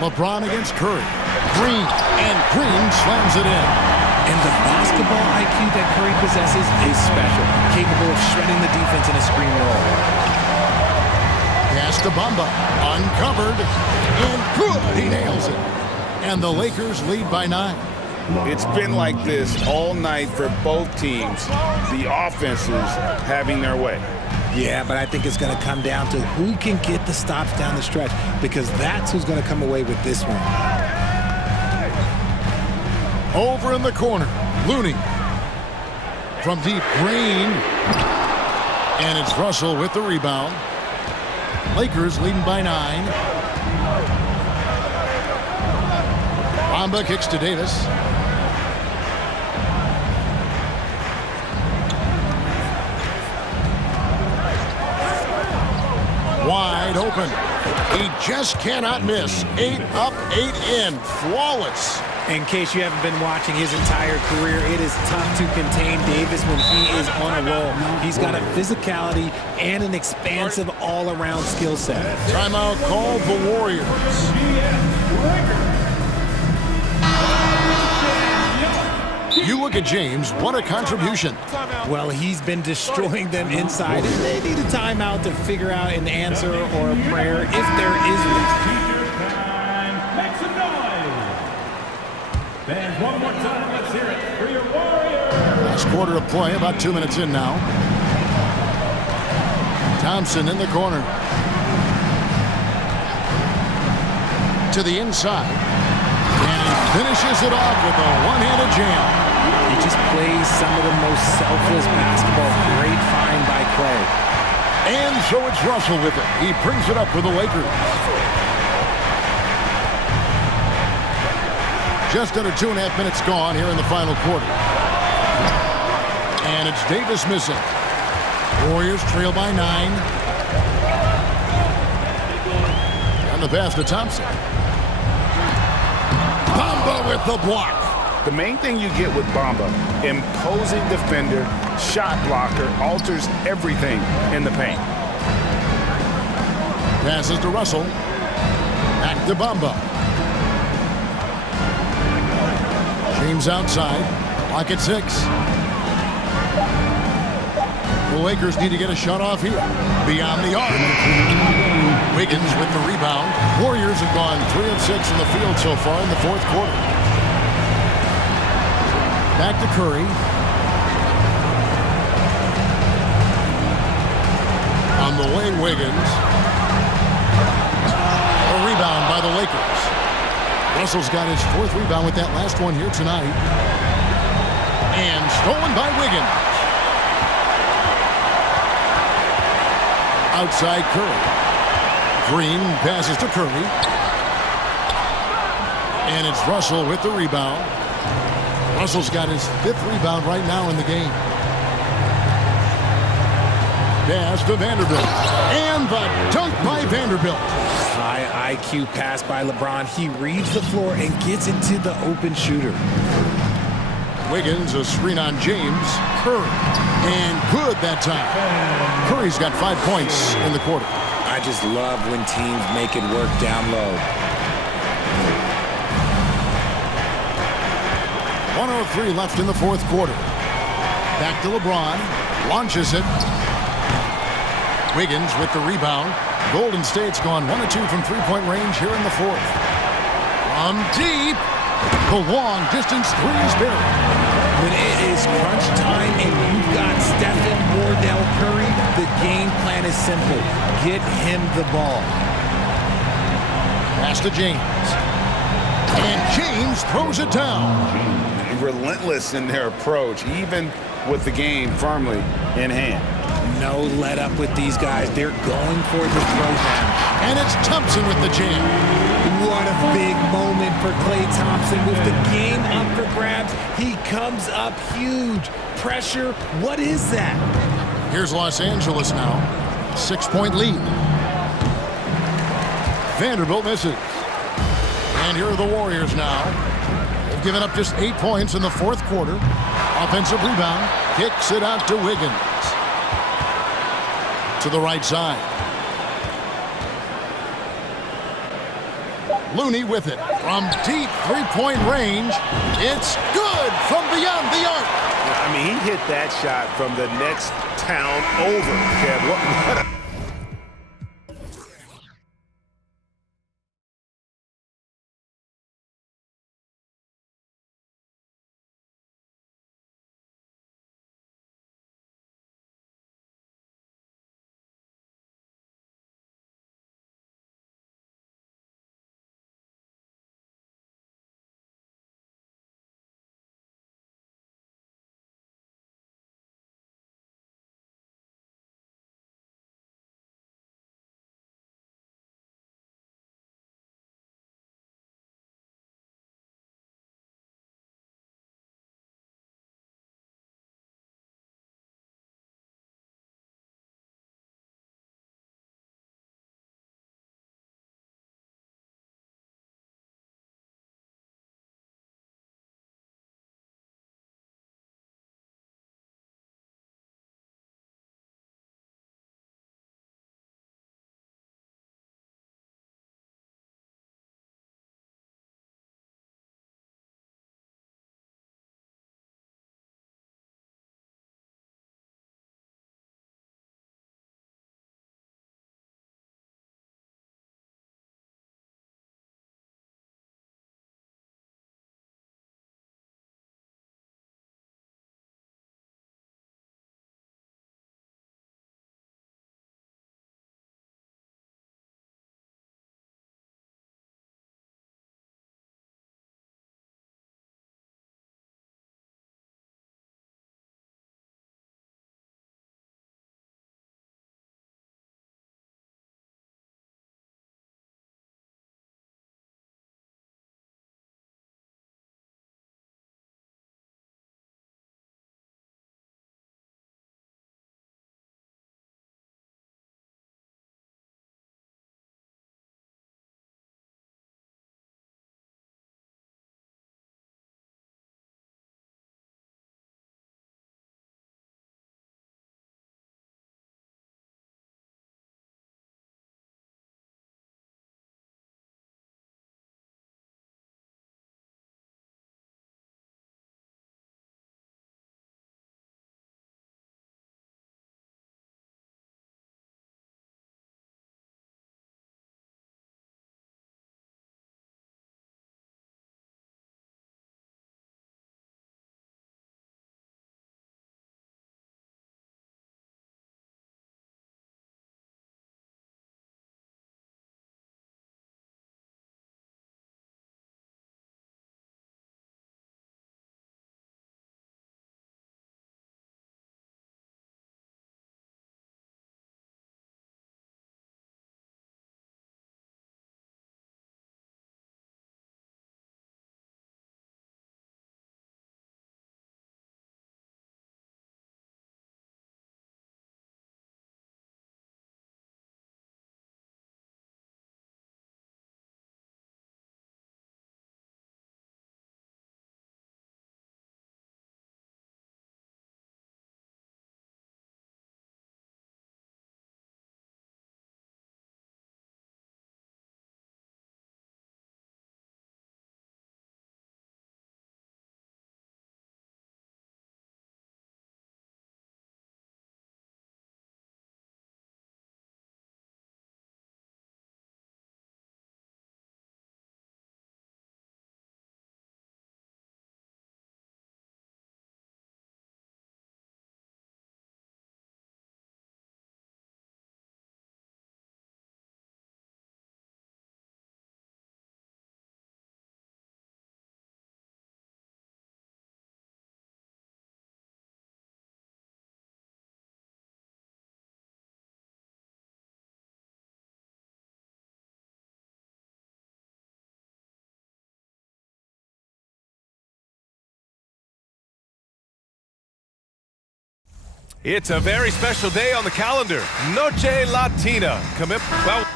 LeBron against Curry. Green, and Green slams it in. And the basketball IQ that Curry possesses is special, capable of shredding the defense in a screen roll. Pass to Bamba, uncovered, and good, he nails it. And the Lakers lead by 9. It's been like this all night for both teams. The offenses having their way. Yeah, but I think it's going to come down to who can get the stops down the stretch, because that's who's going to come away with this one. Over in the corner, Looney. From deep, Green. And it's Russell with the rebound. Lakers leading by 9. Bamba kicks to Davis. Wide open. He just cannot miss. 8 up, 8 in. Flawless. In case you haven't been watching his entire career, it is tough to contain Davis when he is on a roll. He's got a physicality and an expansive all-around skill set. Timeout called the Warriors. You look at James, what a contribution. Well, he's been destroying them inside, and they need a timeout to figure out an answer or a prayer if there is one. And one more time, let's hear it for your Warriors. Last quarter of play, about 2 minutes in now. Thompson in the corner. To the inside. And he finishes it off with a one-handed jam. He just plays some of the most selfless basketball. Great find by Clay. And so it's Russell with it. He brings it up for the Lakers. Just under 2.5 minutes gone here in the final quarter. And it's Davis missing. Warriors trail by 9. And the pass to Thompson. Bamba with the block. The main thing you get with Bamba, imposing defender, shot blocker, alters everything in the paint. Passes to Russell. Back to Bamba. James outside. Clock at 6. The Lakers need to get a shot off here. Beyond the arc. Wiggins with the rebound. Warriors have gone 3 of 6 in the field so far in the fourth quarter. Back to Curry. On the way, Wiggins. A rebound by the Lakers. Russell's got his 4th rebound with that last one here tonight. And stolen by Wiggins. Outside Curry. Green passes to Curry. And it's Russell with the rebound. Russell's got his 5th rebound right now in the game. Pass to Vanderbilt. And the dunk by Vanderbilt. High IQ pass by LeBron. He reads the floor and gets into the open shooter. Wiggins, a screen on James. Curry. And good that time. Curry's got 5 points in the quarter. I just love when teams make it work down low. 1:03 left in the fourth quarter. Back to LeBron. Launches it. Wiggins with the rebound. Golden State's gone 1 of 2 from three-point range here in the fourth. From deep. The long distance three is buried. When it is crunch time and you've got Stephen Wardell Curry, the game plan is simple. Get him the ball. Pass to James. And James throws it down. Relentless in their approach, even with the game firmly in hand. No let up with these guys. They're going for the throwdown. And it's Thompson with the jam. What a big moment for Klay Thompson. With the game up for grabs, he comes up huge. Pressure, what is that? Here's Los Angeles now. 6-point lead. Vanderbilt misses. And here are the Warriors now. They've given up just 8 points in the fourth quarter. Offensive rebound. Kicks it out to Wiggins. To the right side. Looney with it. From deep three-point range, it's good from beyond the arc. I mean, he hit that shot from the next town over, Kev. What a... It's a very special day on the calendar. Noche Latina. Well,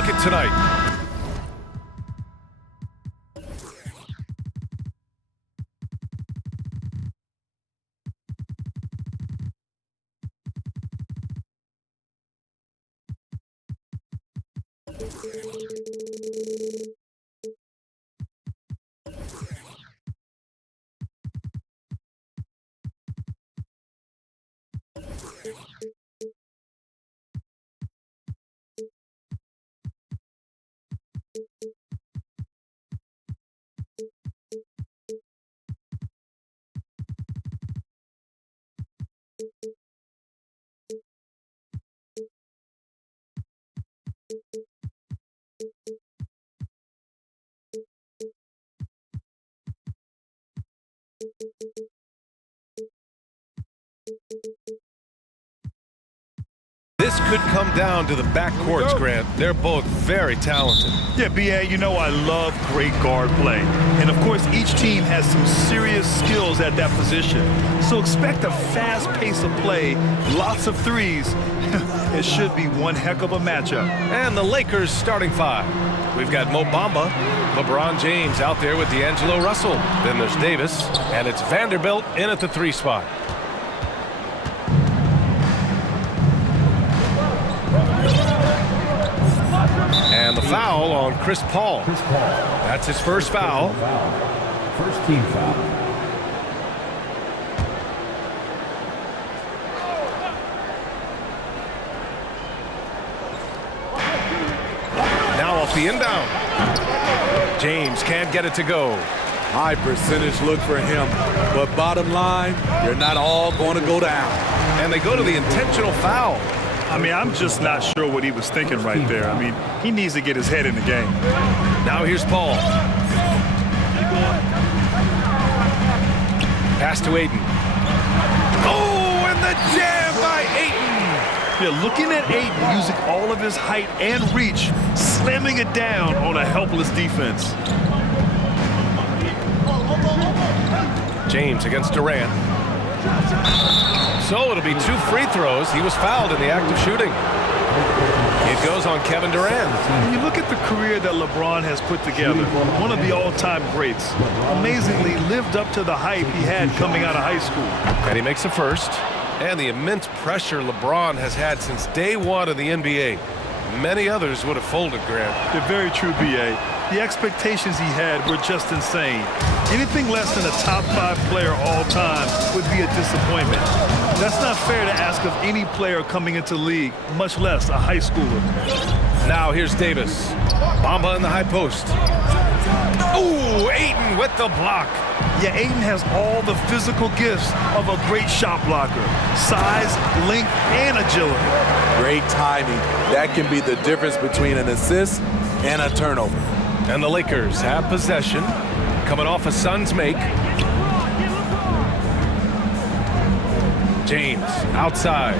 look at tonight. This could come down to the backcourts, Grant. They're both very talented. Yeah, B.A., you know I love great guard play. And, of course, each team has some serious skills at that position. So expect a fast pace of play, lots of threes. It should be one heck of a matchup. And the Lakers starting five. We've got Mo Bamba, LeBron James out there with D'Angelo Russell. Then there's Davis, and it's Vanderbilt in at the 3 spot. And the foul on Chris Paul. That's his first foul. First team foul. Now off the inbound. James can't get it to go. High percentage look for him. But bottom line, they're not all going to go down. And they go to the intentional foul. I mean, I'm just not sure what he was thinking right there. I mean, he needs to get his head in the game. Now here's Paul. Pass to Ayton. Oh, and the jam by Ayton. Yeah, looking at Ayton using all of his height and reach, slamming it down on a helpless defense. James against Durant. So it'll be 2 free throws. He was fouled in the act of shooting. It goes on Kevin Durant. When you look at the career that LeBron has put together, one of the all-time greats, amazingly lived up to the hype he had coming out of high school. And he makes the first. And the immense pressure LeBron has had since day one of the NBA. Many others would have folded, Grant. They're very true, B.A. The expectations he had were just insane. Anything less than a top 5 player all time would be a disappointment. That's not fair to ask of any player coming into the league, much less a high schooler. Now here's Davis. Bamba in the high post. Ooh, Ayton with the block. Yeah, Ayton has all the physical gifts of a great shot blocker. Size, length, and agility. Great timing. That can be the difference between an assist and a turnover. And the Lakers have possession. Coming off a Suns make. James outside.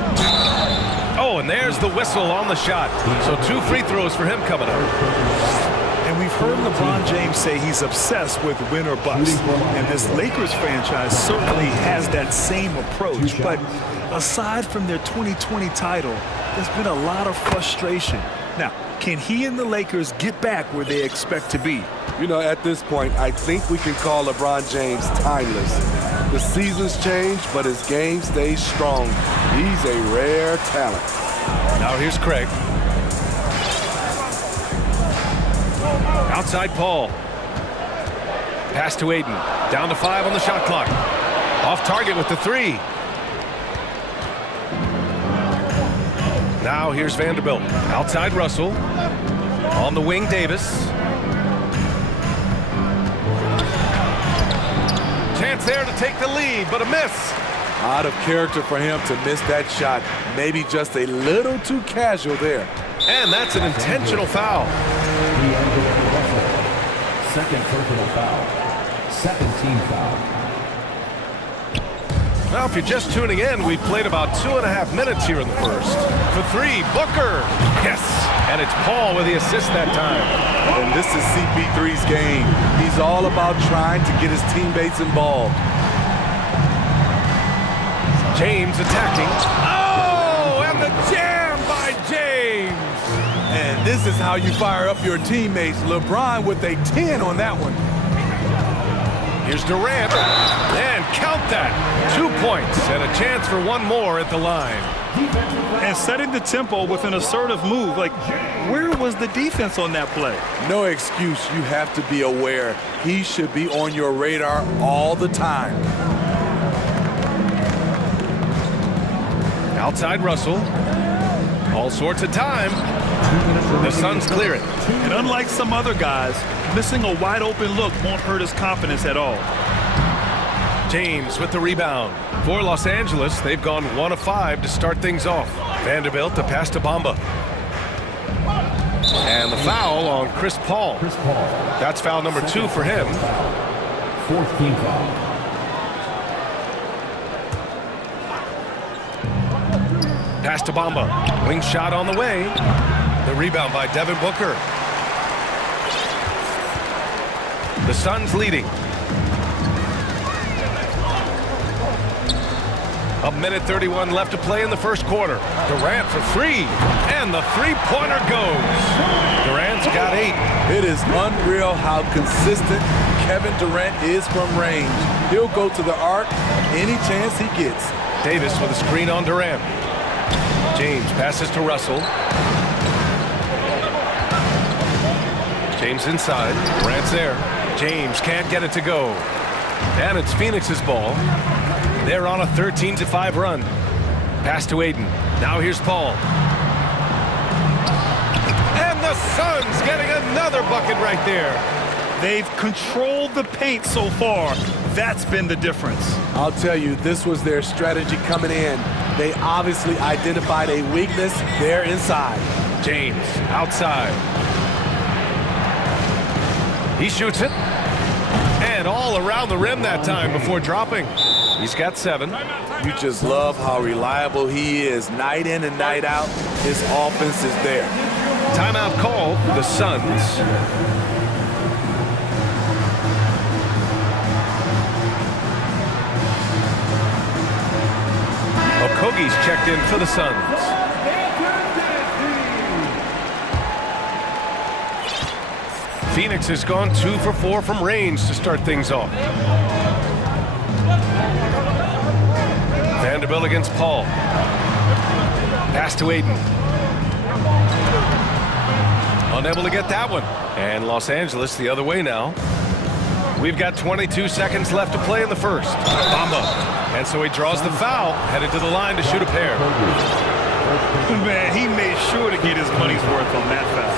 Oh, and there's the whistle on the shot. So 2 free throws for him coming up. And we've heard LeBron James say he's obsessed with win or bust. And this Lakers franchise certainly has that same approach. But aside from their 2020 title, there's been a lot of frustration. Now, can he and the Lakers get back where they expect to be? You know, at this point, I think we can call LeBron James timeless. The seasons change, but his game stays strong. He's a rare talent. Now here's Craig. Outside Paul. Pass to Ayton. Down to 5 on the shot clock. Off target with the 3. Now here's Vanderbilt. Outside Russell. On the wing, Davis. Chance there to take the lead, but a miss. Out of character for him to miss that shot. Maybe just a little too casual there. And that's an intentional foul. Second personal foul. Second team foul. Well, if you're just tuning in, we've played about 2.5 minutes here in the first. For 3, Booker. Yes. And it's Paul with the assist that time. And this is CP3's game. He's all about trying to get his teammates involved. James attacking. Oh, and the jam by James. And And this is how you fire up your teammates. LeBron with a 10 on that one. Here's Durant, and count that. 2 points and a chance for one more at the line. And setting the tempo with an assertive move. Like, where was the defense on that play? No excuse. You have to be aware. He should be on your radar all the time. Outside Russell. All sorts of time. The Suns clear it. And unlike some other guys, missing a wide open look won't hurt his confidence at all. James with the rebound. For Los Angeles, they've gone 1 of 5 to start things off. Vanderbilt to pass to Bamba. And the foul on Chris Paul. That's foul number 2 for him. 4th team foul. Pass to Bamba. Wing shot on the way. The rebound by Devin Booker. The Suns leading. A minute 31 left to play in the first quarter. Durant for 3, and the three-pointer goes. Durant's got 8. It is unreal how consistent Kevin Durant is from range. He'll go to the arc any chance he gets. Davis with a screen on Durant. James passes to Russell. James inside. Durant's there. James can't get it to go. And it's Phoenix's ball. They're on a 13-5 run. Pass to Aiden. Now here's Paul. And the Suns getting another bucket right there. They've controlled the paint so far. That's been the difference. I'll tell you, this was their strategy coming in. They obviously identified a weakness there inside. James outside. He shoots it. And all around the rim that time before dropping. He's got 7. You just love how reliable he is. Night in and night out, his offense is there. Timeout called. The Suns. Okogie's checked in for the Suns. Phoenix has gone 2 for 4 from range to start things off. Vanderbilt against Paul. Pass to Aiden. Unable to get that one. And Los Angeles the other way now. We've got 22 seconds left to play in the first. Bamba. And so he draws the foul, headed to the line to shoot a pair. Man, he made sure to get his money's worth on that foul.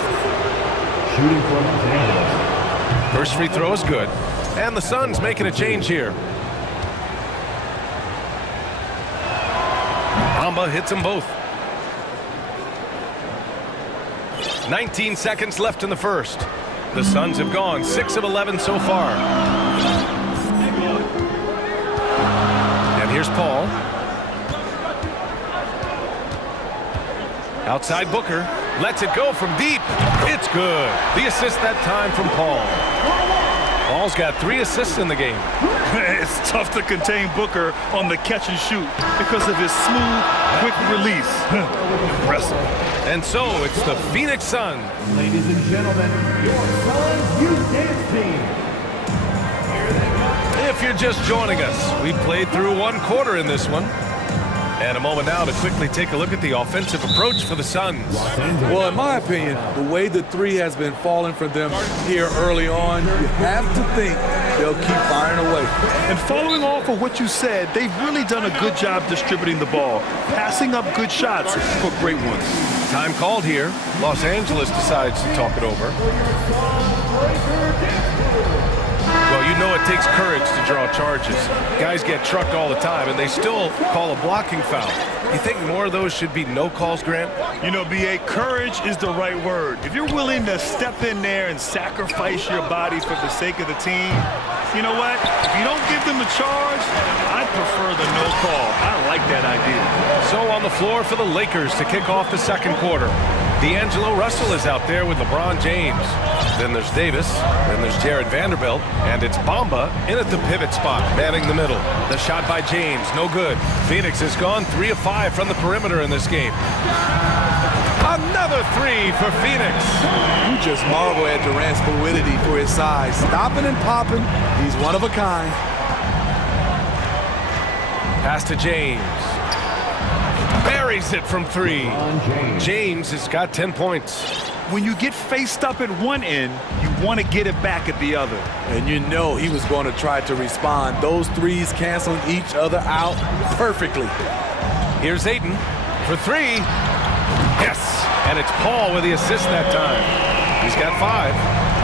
Shooting for Los Angeles. First free throw is good. And the Suns making a change here. Bamba hits them both. 19 seconds left in the first. The Suns have gone 6 of 11 so far. And here's Paul. Outside Booker. Lets it go from deep. It's good. The assist that time from Paul. Paul's got 3 assists in the game. It's tough to contain Booker on the catch and shoot because of his smooth, quick release. Impressive. And so it's the Phoenix Suns. Ladies and gentlemen, your Suns Youth Dance Team. If you're just joining us, we played through 1 quarter in this one. And a moment now to quickly take a look at the offensive approach for the Suns. Well, in my opinion, the way the 3 has been falling for them here early on, you have to think they'll keep firing away. And following off of what you said, they've really done a good job distributing the ball, passing up good shots for great ones. Time called here. Los Angeles decides to talk it over. Well, you know it takes courage to draw charges. Guys get trucked all the time, and they still call a blocking foul. You think more of those should be no calls, Grant? You know, B.A., courage is the right word. If you're willing to step in there and sacrifice your body for the sake of the team, you know what? If you don't give them a charge, I prefer the no call. I like that idea. So on the floor for the Lakers to kick off the second quarter. D'Angelo Russell is out there with LeBron James. Then there's Davis. Then there's Jared Vanderbilt. And it's Bamba in at the pivot spot, manning the middle. The shot by James, no good. Phoenix has gone 3 of 5 from the perimeter in this game. Another three for Phoenix. You just marvel at Durant's fluidity for his size. Stopping and popping, he's one of a kind. Pass to James. Buries it from three. James has got 10 points. When you get faced up at one end, you want to get it back at the other. And you know he was going to try to respond. Those threes canceling each other out perfectly. Here's Ayton for three. Yes, and it's Paul with the assist that time. He's got 5.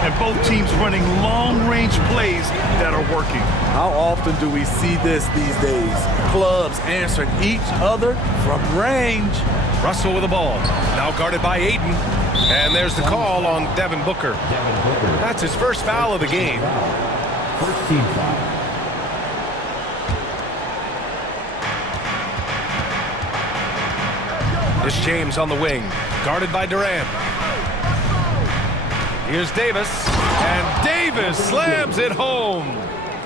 And both teams running long-range plays that are working. How often do we see this these days? Clubs answering each other from range. Russell with the ball. Now guarded by Ayton. And there's the call on Devin Booker. That's his first foul of the game. First team foul. It's James on the wing. Guarded by Durant. Here's Davis. And Davis slams it home.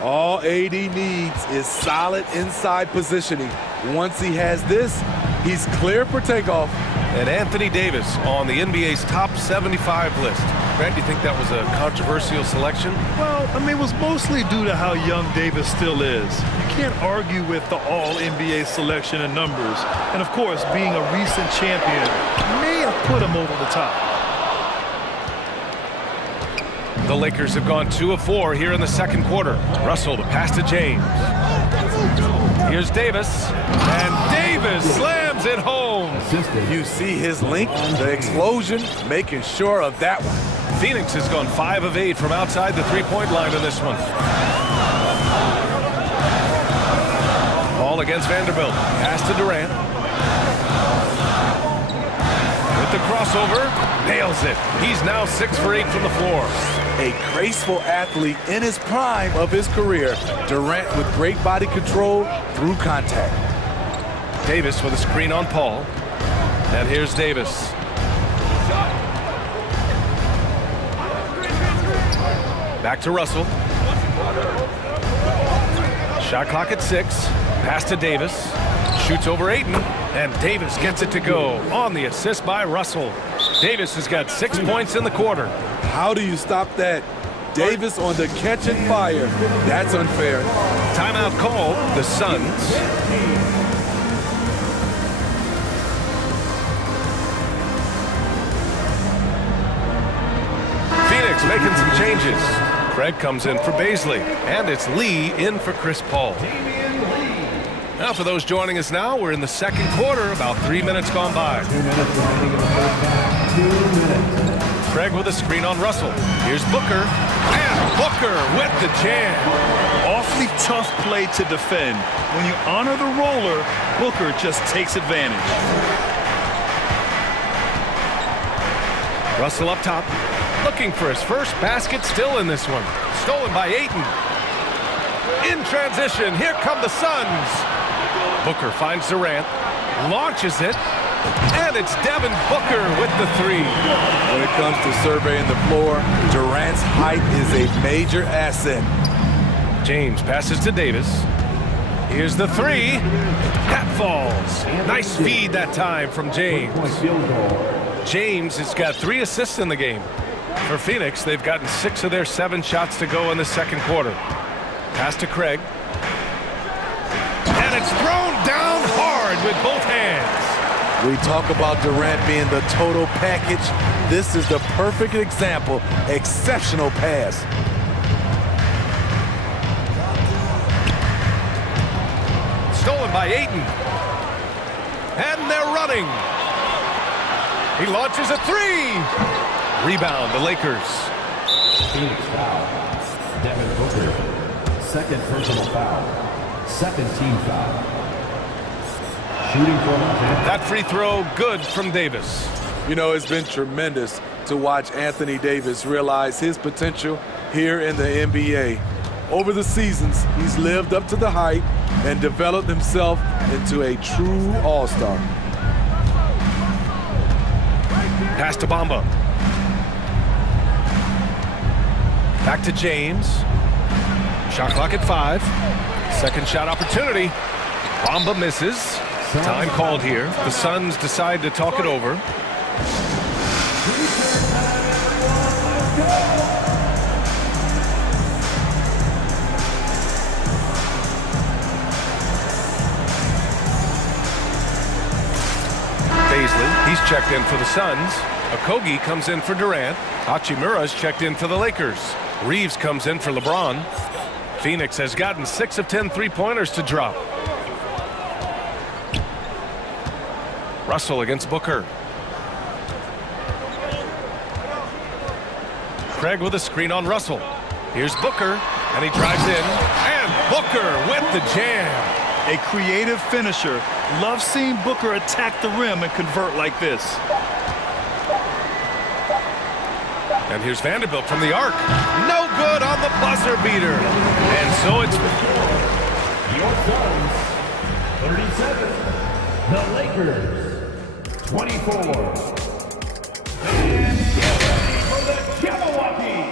All AD needs is solid inside positioning. Once he has this, he's clear for takeoff. And Anthony Davis on the NBA's top 75 list. Grant, do you think that was a controversial selection? Well, I mean, it was mostly due to how young Davis still is. You can't argue with the all-NBA selection and numbers. And, of course, being a recent champion may have put him over the top. The Lakers have gone 2 of 4 here in the second quarter. Russell, the pass to James. Here's Davis. And Davis slams it home. You see his link, the explosion, making sure of that one. Phoenix has gone 5 of 8 from outside the three-point line in this one. Ball against Vanderbilt. Pass to Durant. With the crossover, nails it. He's now 6 for 8 from the floor. A graceful athlete in his prime of his career. Durant with great body control through contact. Davis with a screen on Paul. And here's Davis. Back to Russell. Shot clock at 6. Pass to Davis. Shoots over Ayton. And Davis gets it to go on the assist by Russell. Davis has got 6 points in the quarter. How do you stop that? Davis on the catch and fire. That's unfair. Timeout called. The Suns. Phoenix making some changes. Craig comes in for Baisley, and it's Lee in for Chris Paul. Now for those joining us now, we're in the second quarter, about 3 minutes gone by. 2 minutes remaining in the first half. 2 minutes. Craig with a screen on Russell. Here's Booker, and Booker with the jam. Awfully tough play to defend. When you honor the roller, Booker just takes advantage. Russell up top, looking for his first basket, still in this one. Stolen by Ayton. In transition, here come the Suns. Booker finds Durant, launches it, and it's Devin Booker with the 3. When it comes to surveying the floor, Durant's height is a major asset. James passes to Davis. Here's the 3. That falls. Nice feed that time from James. James has got 3 assists in the game. For Phoenix, they've gotten 6 of their 7 shots to go in the second quarter. Pass to Craig. And it's thrown down hard with both hands. We talk about Durant being the total package. This is the perfect example. Exceptional pass. Stolen by Ayton. And they're running. He launches a 3. Rebound, the Lakers. Phoenix foul. Devin Booker. Second personal foul. Second team foul. Shooting from that free throw, good from Davis. You know, it's been tremendous to watch Anthony Davis realize his potential here in the NBA. Over the seasons, he's lived up to the hype and developed himself into a true all-star. Pass to Bamba. Back to James. Shot clock at 5. Second shot opportunity. Bamba misses. Time called here. The Suns decide to talk it over. He's checked in for the Suns. Okogie comes in for Durant. Hachimura's checked in for the Lakers. Reeves comes in for LeBron. Phoenix has gotten 6 of 10 three-pointers to drop. Russell against Booker. Craig with a screen on Russell. Here's Booker, and he drives in. And Booker with the jam. A creative finisher. Love seeing Booker attack the rim and convert like this. And here's Vanderbilt from the arc. No good on the buzzer beater. And so it's... Your Suns, 37. The Lakers, 24. And get ready for the Jabberwockies.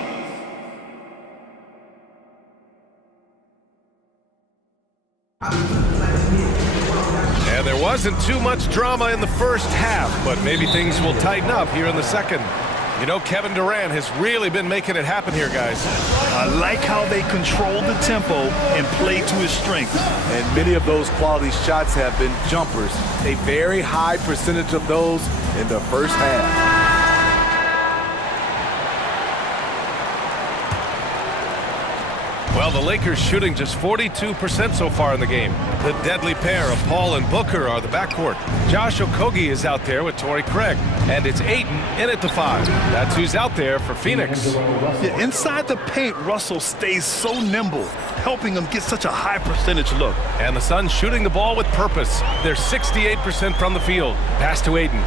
And there wasn't too much drama in the first half, but maybe things will tighten up here in the second. You know, Kevin Durant has really been making it happen here, guys. I like how they control the tempo and play to his strengths. And many of those quality shots have been jumpers. A very high percentage of those in the first half. Well, the Lakers shooting just 42% so far in the game. The deadly pair of Paul and Booker are the backcourt. Josh Okogie is out there with Torrey Craig. And it's Ayton in at the 5. That's who's out there for Phoenix. Yeah, inside the paint, Russell stays so nimble, helping him get such a high percentage look. And the Suns shooting the ball with purpose. They're 68% from the field. Pass to Ayton.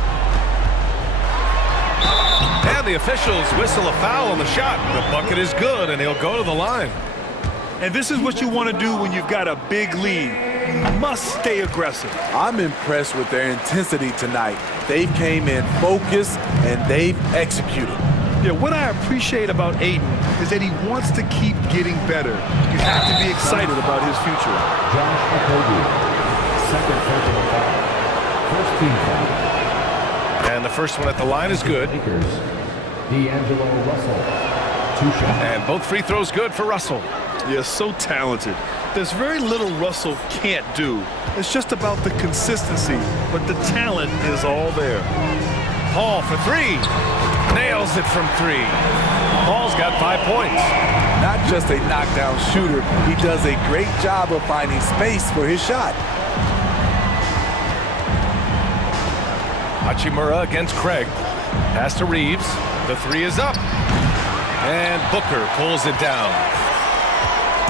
And the officials whistle a foul on the shot. The bucket is good, and he'll go to the line. And this is what you want to do when you've got a big lead. You must stay aggressive. I'm impressed with their intensity tonight. They came in focused, and they've executed. Yeah, what I appreciate about Ayton is that he wants to keep getting better. You have to be excited about his future. Josh Okogie, second personal foul. First team foul. And the first one at the line is good. Lakers, D'Angelo Russell, 2 shots. And both free throws good for Russell. Yeah, so talented. There's very little Russell can't do. It's just about the consistency, but the talent is all there. Paul for 3. Nails it from 3. Paul's got 5 points. Not just a knockdown shooter, he does a great job of finding space for his shot. Hachimura against Craig. Pass to Reeves. The 3 is up. And Booker pulls it down.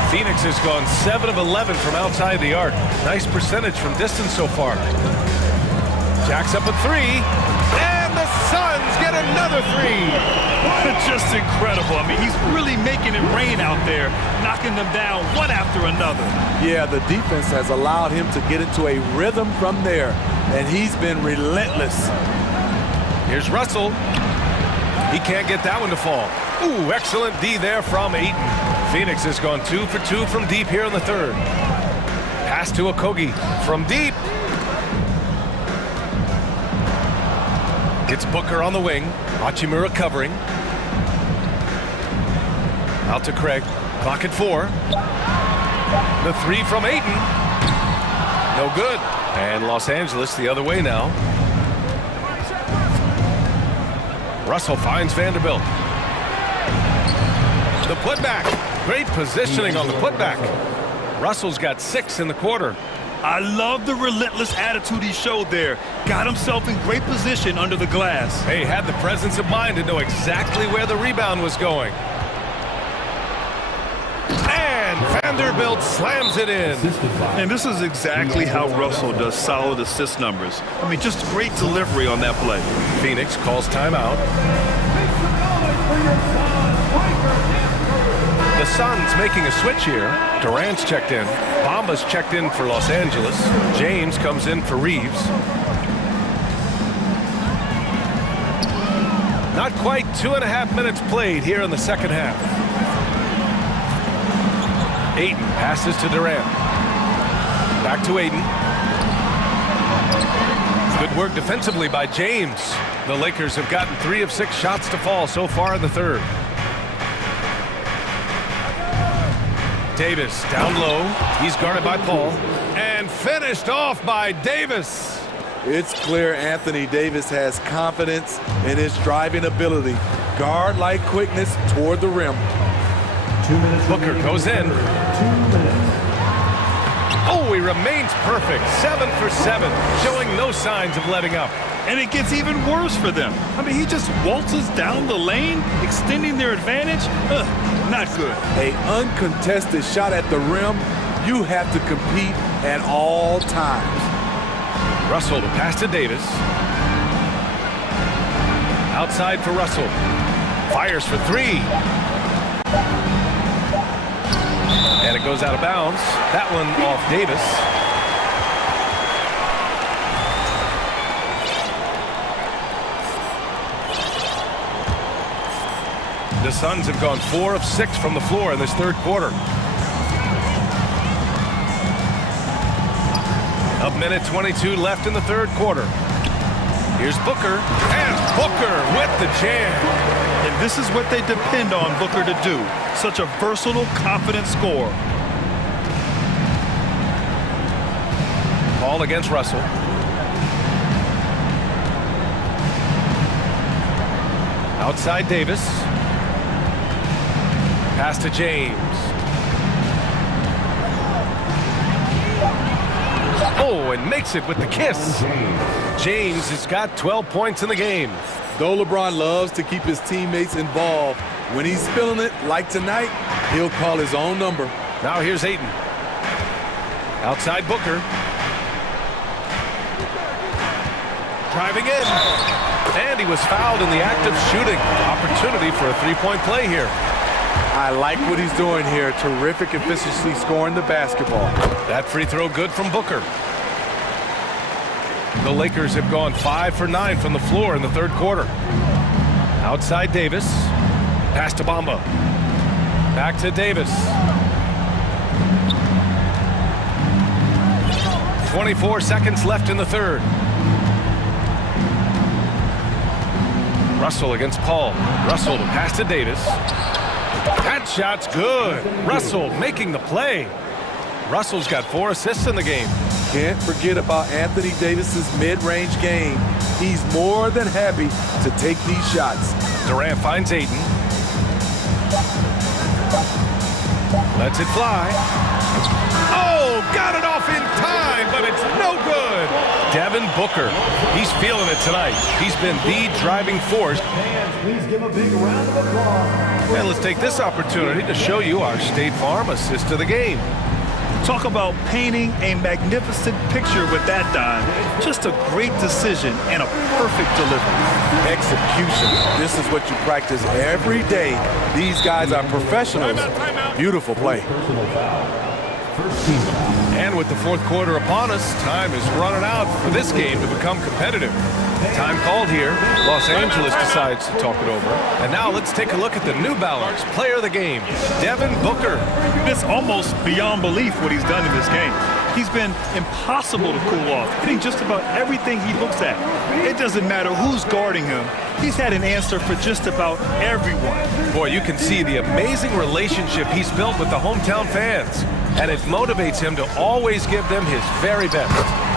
Phoenix has gone 7 of 11 from outside the arc. Nice percentage from distance so far. Jacks up a 3. And the Suns get another 3. Just incredible. I mean, he's really making it rain out there, knocking them down one after another. Yeah, the defense has allowed him to get into a rhythm from there, and he's been relentless. Here's Russell. He can't get that one to fall. Ooh, excellent D there from Ayton. Phoenix has gone 2 for 2 from deep here in the third. Pass to Okogie from deep. It's Booker on the wing. Hachimura covering. Out to Craig. Clock at 4. The 3 from Ayton. No good. And Los Angeles the other way now. Russell finds Vanderbilt. The putback. Great positioning on the putback. Russell's got 6 in the quarter. I love the relentless attitude he showed there. Got himself in great position under the glass. Hey, had the presence of mind to know exactly where the rebound was going. And Vanderbilt slams it in. And this is exactly how Russell does solid assist numbers. I mean, just great delivery on that play. Phoenix calls timeout. The Suns making a switch here. Durant's checked in. Bamba's checked in for Los Angeles. James comes in for Reeves. Not quite 2.5 minutes played here in the second half. Ayton passes to Durant. Back to Ayton. Good work defensively by James. The Lakers have gotten 3 of 6 shots to fall so far in the third. Davis down low. He's guarded by Paul. And finished off by Davis. It's clear Anthony Davis has confidence in his driving ability. Guard-like quickness toward the rim. Booker goes in. Oh, he remains perfect. 7 for 7, showing no signs of letting up. And it gets even worse for them. I mean, he just waltzes down the lane, extending their advantage. Not good. An uncontested shot at the rim, you have to compete at all times. Russell to pass to Davis. Outside for Russell. Fires for 3. And it goes out of bounds. That one off Davis. The Suns have gone 4 of 6 from the floor in this third quarter. A minute 22 left in the third quarter. Here's Booker, and Booker with the jam. And this is what they depend on Booker to do. Such a versatile, confident scorer. Ball against Russell. Outside Davis. Pass to James. Oh, and makes it with the kiss. James has got 12 points in the game. Though LeBron loves to keep his teammates involved, when he's feeling it, like tonight, he'll call his own number. Now here's Ayton. Outside Booker. Driving in. And he was fouled in the act of shooting. Opportunity for a three-point play here. I like what he's doing here. Terrific efficiency scoring the basketball. That free throw good from Booker. The Lakers have gone 5 for 9 from the floor in the third quarter. Outside Davis. Pass to Bamba. Back to Davis. 24 seconds left in the third. Russell against Paul. Russell to pass to Davis. That shot's good. Russell making the play. Russell's got 4 assists in the game. Can't forget about Anthony Davis's mid-range game. He's more than happy to take these shots. Durant finds Ayton. Lets it fly. Oh, got it off in time, but it's no good. Devin Booker, he's feeling it tonight. He's been the driving force. Please give a big round of applause. And let's take this opportunity to show you our State Farm assist of the game. Talk about painting a magnificent picture with that dime. Just a great decision and a perfect delivery. Execution. This is what you practice every day. These guys are professionals. Beautiful play. And with the fourth quarter upon us, time is running out for this game to become competitive. Time called here. Los Angeles decides to talk it over. And now let's take a look at the New Balance player of the game, Devin Booker. It's almost beyond belief what he's done in this game. He's been impossible to cool off, hitting just about everything he looks at. It doesn't matter who's guarding him. He's had an answer for just about everyone. Boy, you can see the amazing relationship he's built with the hometown fans. And it motivates him to always give them his very best.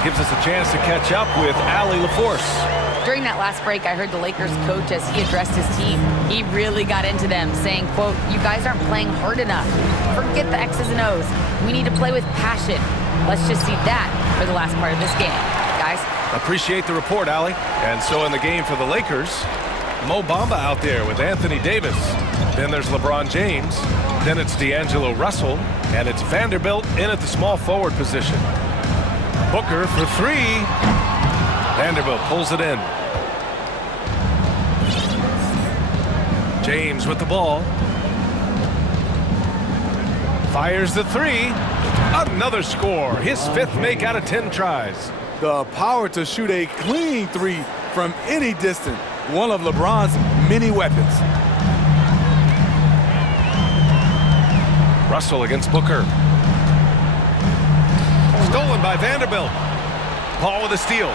Gives us a chance to catch up with Allie LaForce. During that last break, I heard the Lakers coach as he addressed his team. He really got into them, saying, quote, "You guys aren't playing hard enough. Forget the X's and O's. We need to play with passion." Let's just see that for the last part of this game. Guys? Appreciate the report, Allie. And so in the game for the Lakers, Mo Bamba out there with Anthony Davis. Then there's LeBron James. Then it's D'Angelo Russell. And it's Vanderbilt in at the small forward position. Booker for 3. Vanderbilt pulls it in. James with the ball. Fires the 3. Another score. His 5th make out of 10 tries. The power to shoot a clean 3 from any distance. One of LeBron's many weapons. Russell against Booker. Stolen by Vanderbilt. Paul with a steal.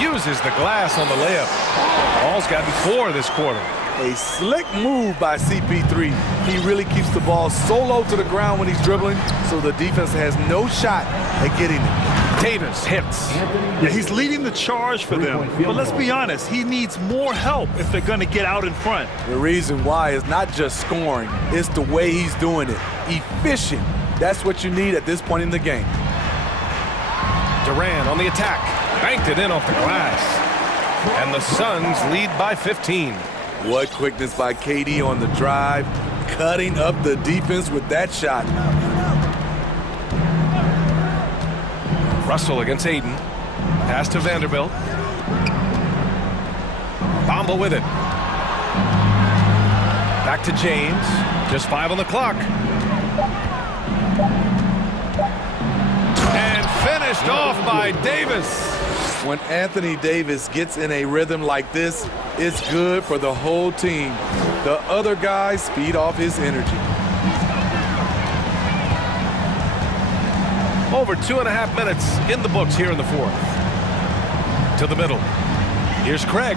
Uses the glass on the layup. Ball's gotten 4 this quarter. A slick move by CP3. He really keeps the ball so low to the ground when he's dribbling, so the defense has no shot at getting it. Davis hits. Yeah, he's leading the charge for them. But let's be honest, he needs more help if they're going to get out in front. The reason why is not just scoring, it's the way he's doing it. Efficient. That's what you need at this point in the game. Durant on the attack. Banked it in off the glass. And the Suns lead by 15. What quickness by KD on the drive, cutting up the defense with that shot. Russell against Aiden. Pass to Vanderbilt. Bamba with it. Back to James. Just 5 on the clock. And finished off by Davis. When Anthony Davis gets in a rhythm like this, it's good for the whole team. The other guys feed off his energy. Over 2.5 minutes in the books here in the fourth. To the middle. Here's Craig.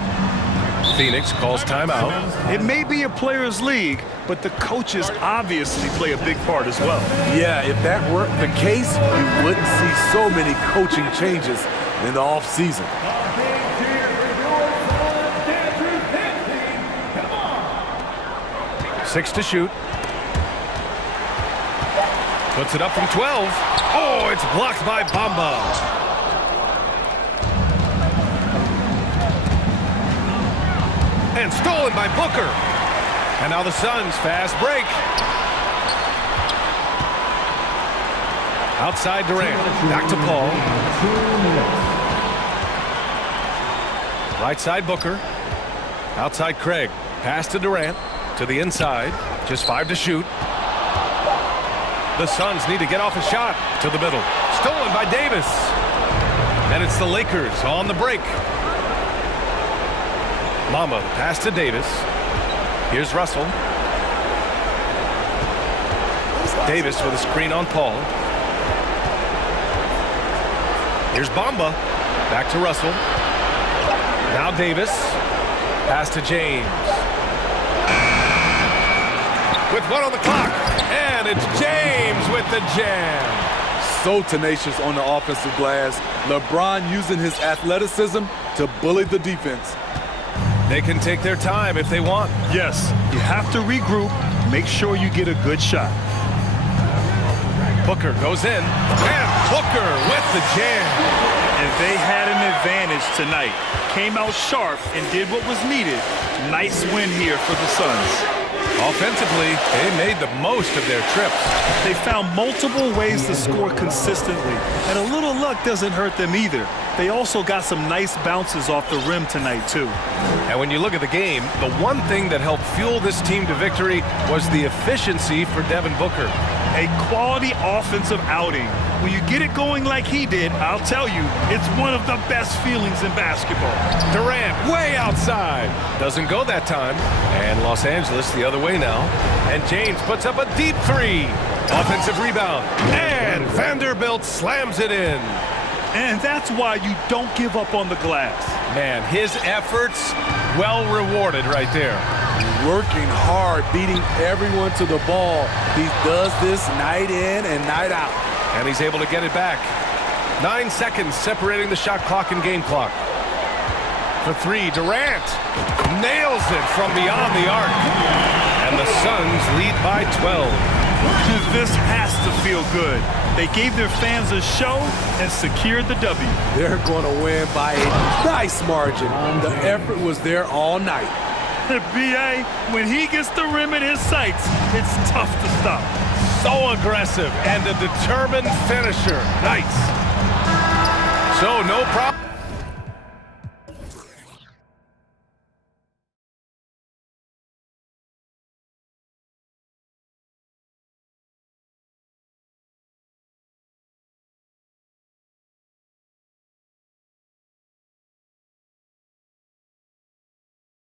Phoenix calls timeout. It may be a players' league, but the coaches obviously play a big part as well. Yeah, if that were the case, you wouldn't see so many coaching changes in the offseason. Six to shoot. Puts it up from 12. Oh, it's blocked by Bamba. And stolen by Booker. And now the Suns fast break. Outside Durant. Back to Paul. Right side Booker. Outside Craig. Pass to Durant. To the inside. Just 5 to shoot. The Suns need to get off a shot. To the middle. Stolen by Davis. And it's the Lakers on the break. Mama pass to Davis. Here's Russell. Davis with a screen on Paul. Here's Bamba. Back to Russell. Now Davis. Pass to James. With 1 on the clock. And it's James with the jam. So tenacious on the offensive glass. LeBron using his athleticism to bully the defense. They can take their time if they want. Yes, you have to regroup. Make sure you get a good shot. Booker goes in. And Booker with the jam. And they had an advantage tonight. Came out sharp and did what was needed. Nice win here for the Suns. Offensively, they made the most of their trips. They found multiple ways to score consistently, and a little luck doesn't hurt them either. They also got some nice bounces off the rim tonight, too. And when you look at the game, the one thing that helped fuel this team to victory was the efficiency for Devin Booker. A quality offensive outing. When you get it going like he did, I'll tell you, it's one of the best feelings in basketball. Durant way outside. Doesn't go that time. And Los Angeles the other way now. And James puts up a deep 3. Offensive rebound. And Vanderbilt slams it in. And that's why you don't give up on the glass. Man, his efforts well rewarded right there. Working hard, beating everyone to the ball. He does this night in and night out. And he's able to get it back. 9 seconds separating the shot clock and game clock. For 3, Durant nails it from beyond the arc. And the Suns lead by 12. This has to feel good. They gave their fans a show and secured the W. They're going to win by a nice margin. The effort was there all night. B.A., when he gets the rim in his sights, it's tough to stop. So aggressive and a determined finisher. Nice. So no problem.